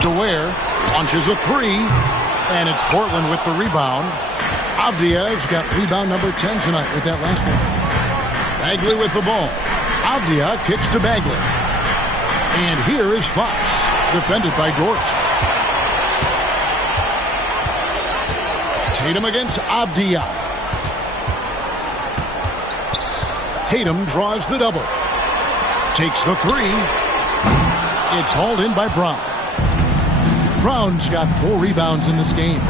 To Ware, launches a 3, and it's Portland with the rebound. Avdia's got rebound number 10 tonight with that last one. Bagley with the ball. Avdia kicks to Bagley. And here is Fox, defended by Dort. Tatum against Avdia. Tatum draws the double. Takes the 3. It's hauled in by Brown. Brown's got 4 rebounds in this game.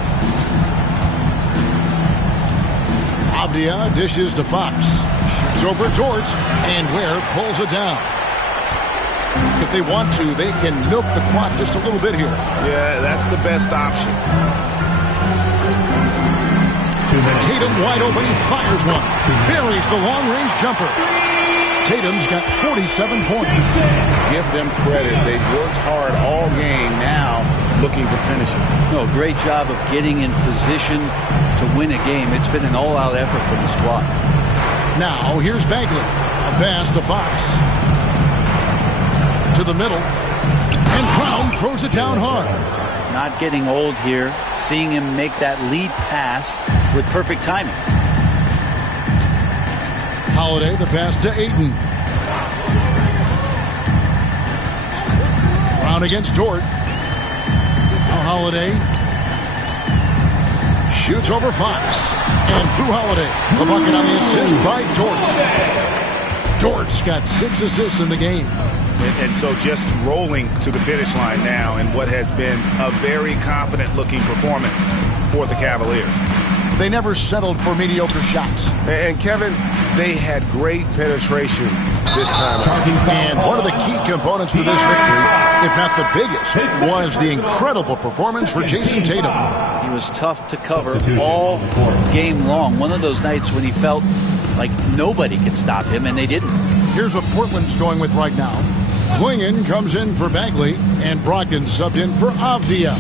Avdia dishes to Fox. Shoots over Dort, and Ware pulls it down. If they want to, they can milk the clock just a little bit here. Yeah, that's the best option. Tatum wide open, he fires one. Buries the long-range jumper. Tatum's got 47 points. Give them credit. They've worked hard all game, now looking to finish it. No, great job of getting in position to win a game. It's been an all-out effort from the squad. Now, here's Bagley. A pass to Fox. To the middle. And Brown throws it down hard. Not getting old here. Seeing him make that lead pass with perfect timing. Holiday, the pass to Ayton. Brown against Dort. Now Holiday shoots over Fox. And Drew Holiday, the bucket on the assist by Dort. Dort's got 6 assists in the game. And so just rolling to the finish line now in what has been a very confident-looking performance for the Cavaliers. They never settled for mediocre shots. And Kevin, they had great penetration this time. And one of the key components for this victory, if not the biggest, was the incredible performance for Jason Tatum. He was tough to cover all game long. One of those nights when he felt like nobody could stop him, and they didn't. Here's what Portland's going with right now. Klingon comes in for Bagley, and Brogdon subbed in for Avdia.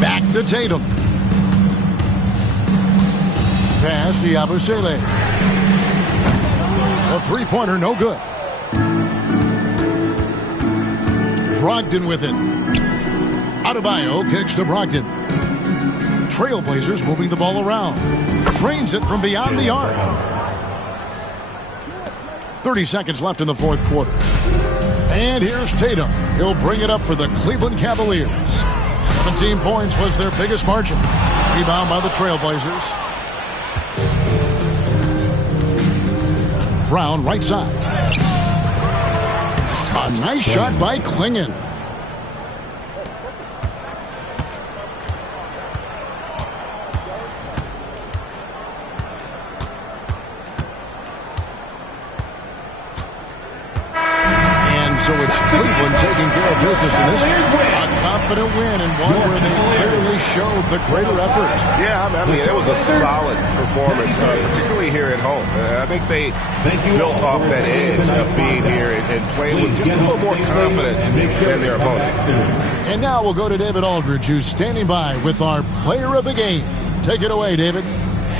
Back to Tatum. Pass to Yabusele. A three-pointer, no good. Brogdon with it. Adebayo kicks to Brogdon. Trailblazers moving the ball around. Drains it from beyond the arc. 30 seconds left in the fourth quarter. And here's Tatum. He'll bring it up for the Cleveland Cavaliers. 17 points was their biggest margin. Rebound by the Trailblazers. Brown right side. A nice shot by Klingon. So it's Cleveland taking care of business in this one. A confident win and one where they clearly showed the greater effort. Yeah, I mean, it was a solid performance, particularly here at home. I think they built off that edge of being here and playing with just a little more confidence than their opponents. And now we'll go to David Aldridge, who's standing by with our player of the game. Take it away, David.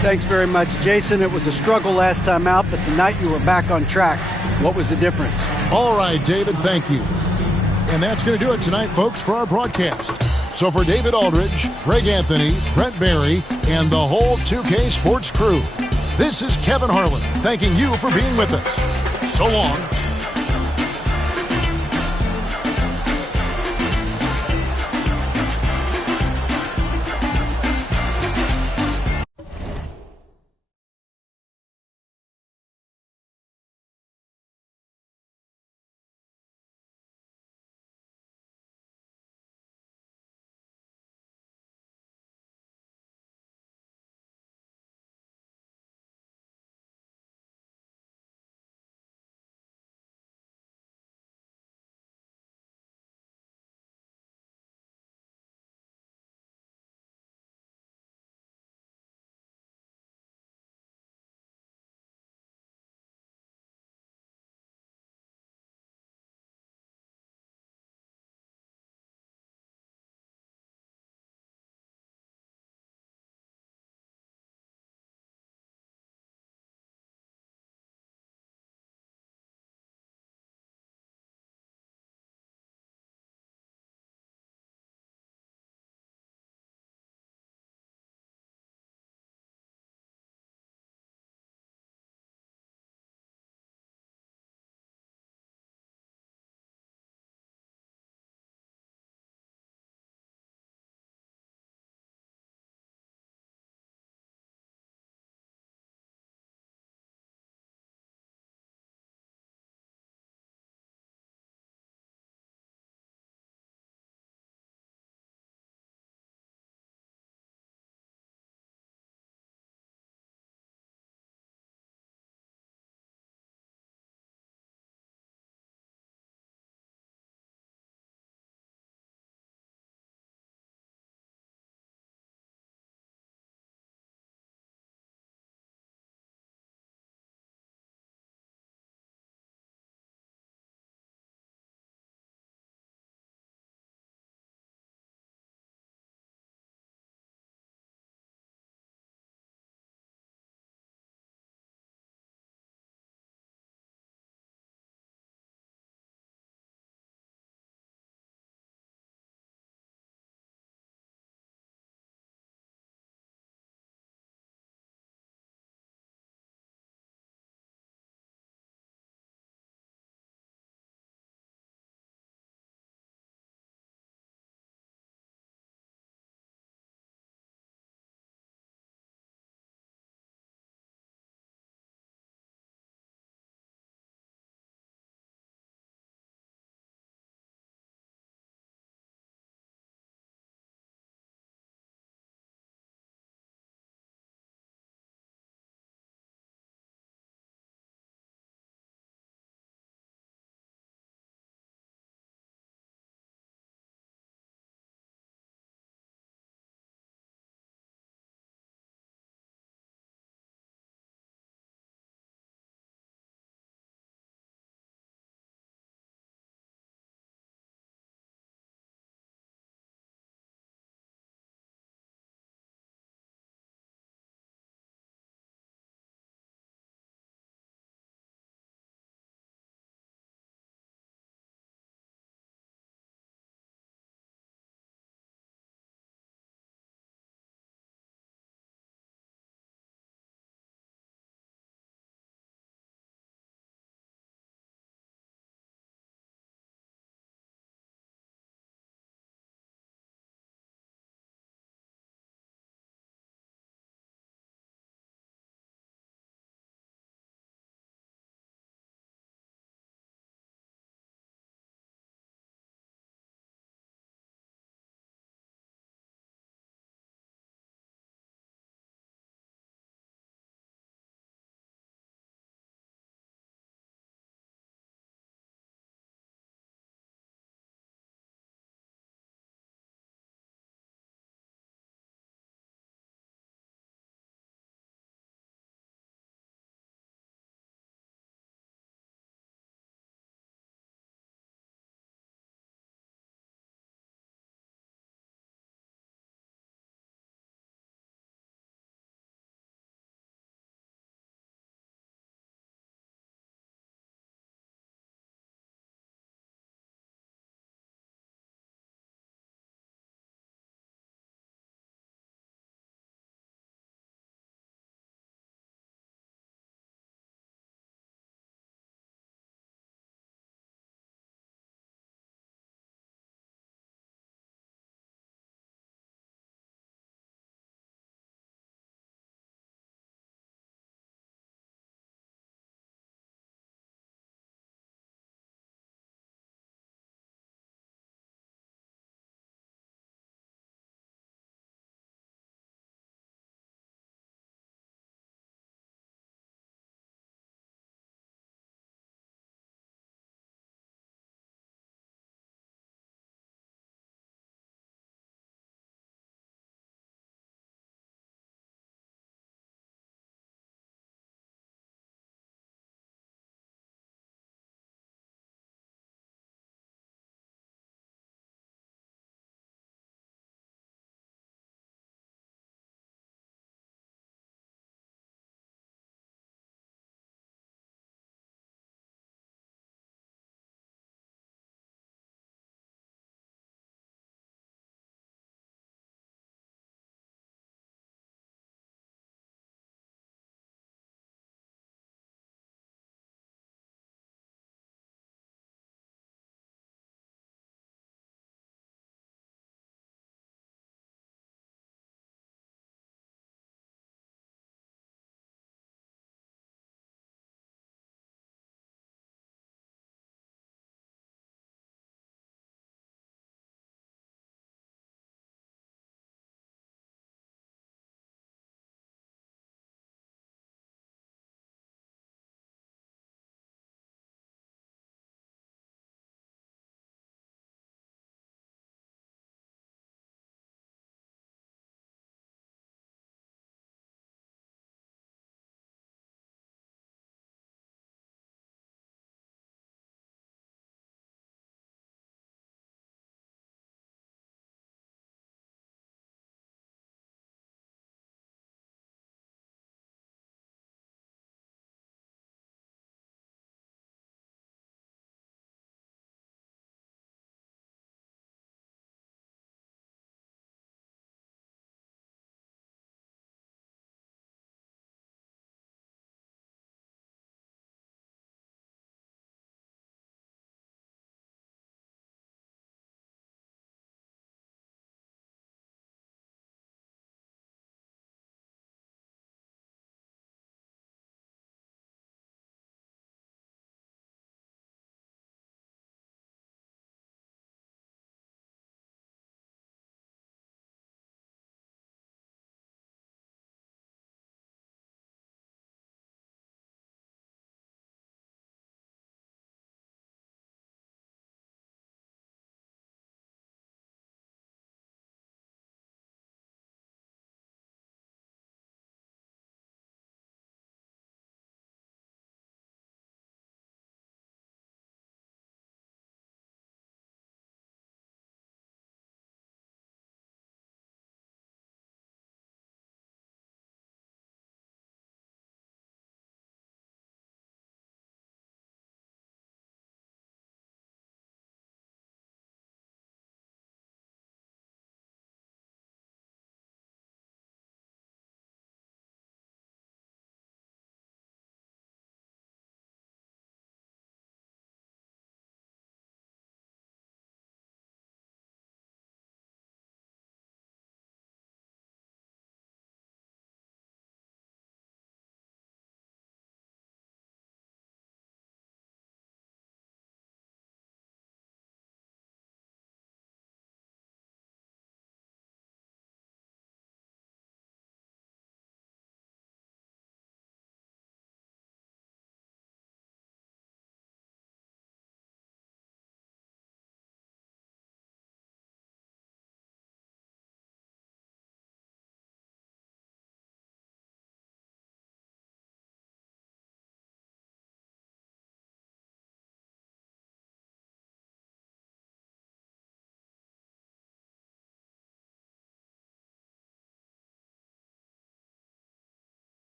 Thanks very much, Jason. It was a struggle last time out, but tonight you were back on track. What was the difference? All right, David, thank you. And that's going to do it tonight, folks, for our broadcast. So for David Aldridge, Greg Anthony, Brent Barry, and the whole 2K Sports crew, this is Kevin Harlan thanking you for being with us. So long.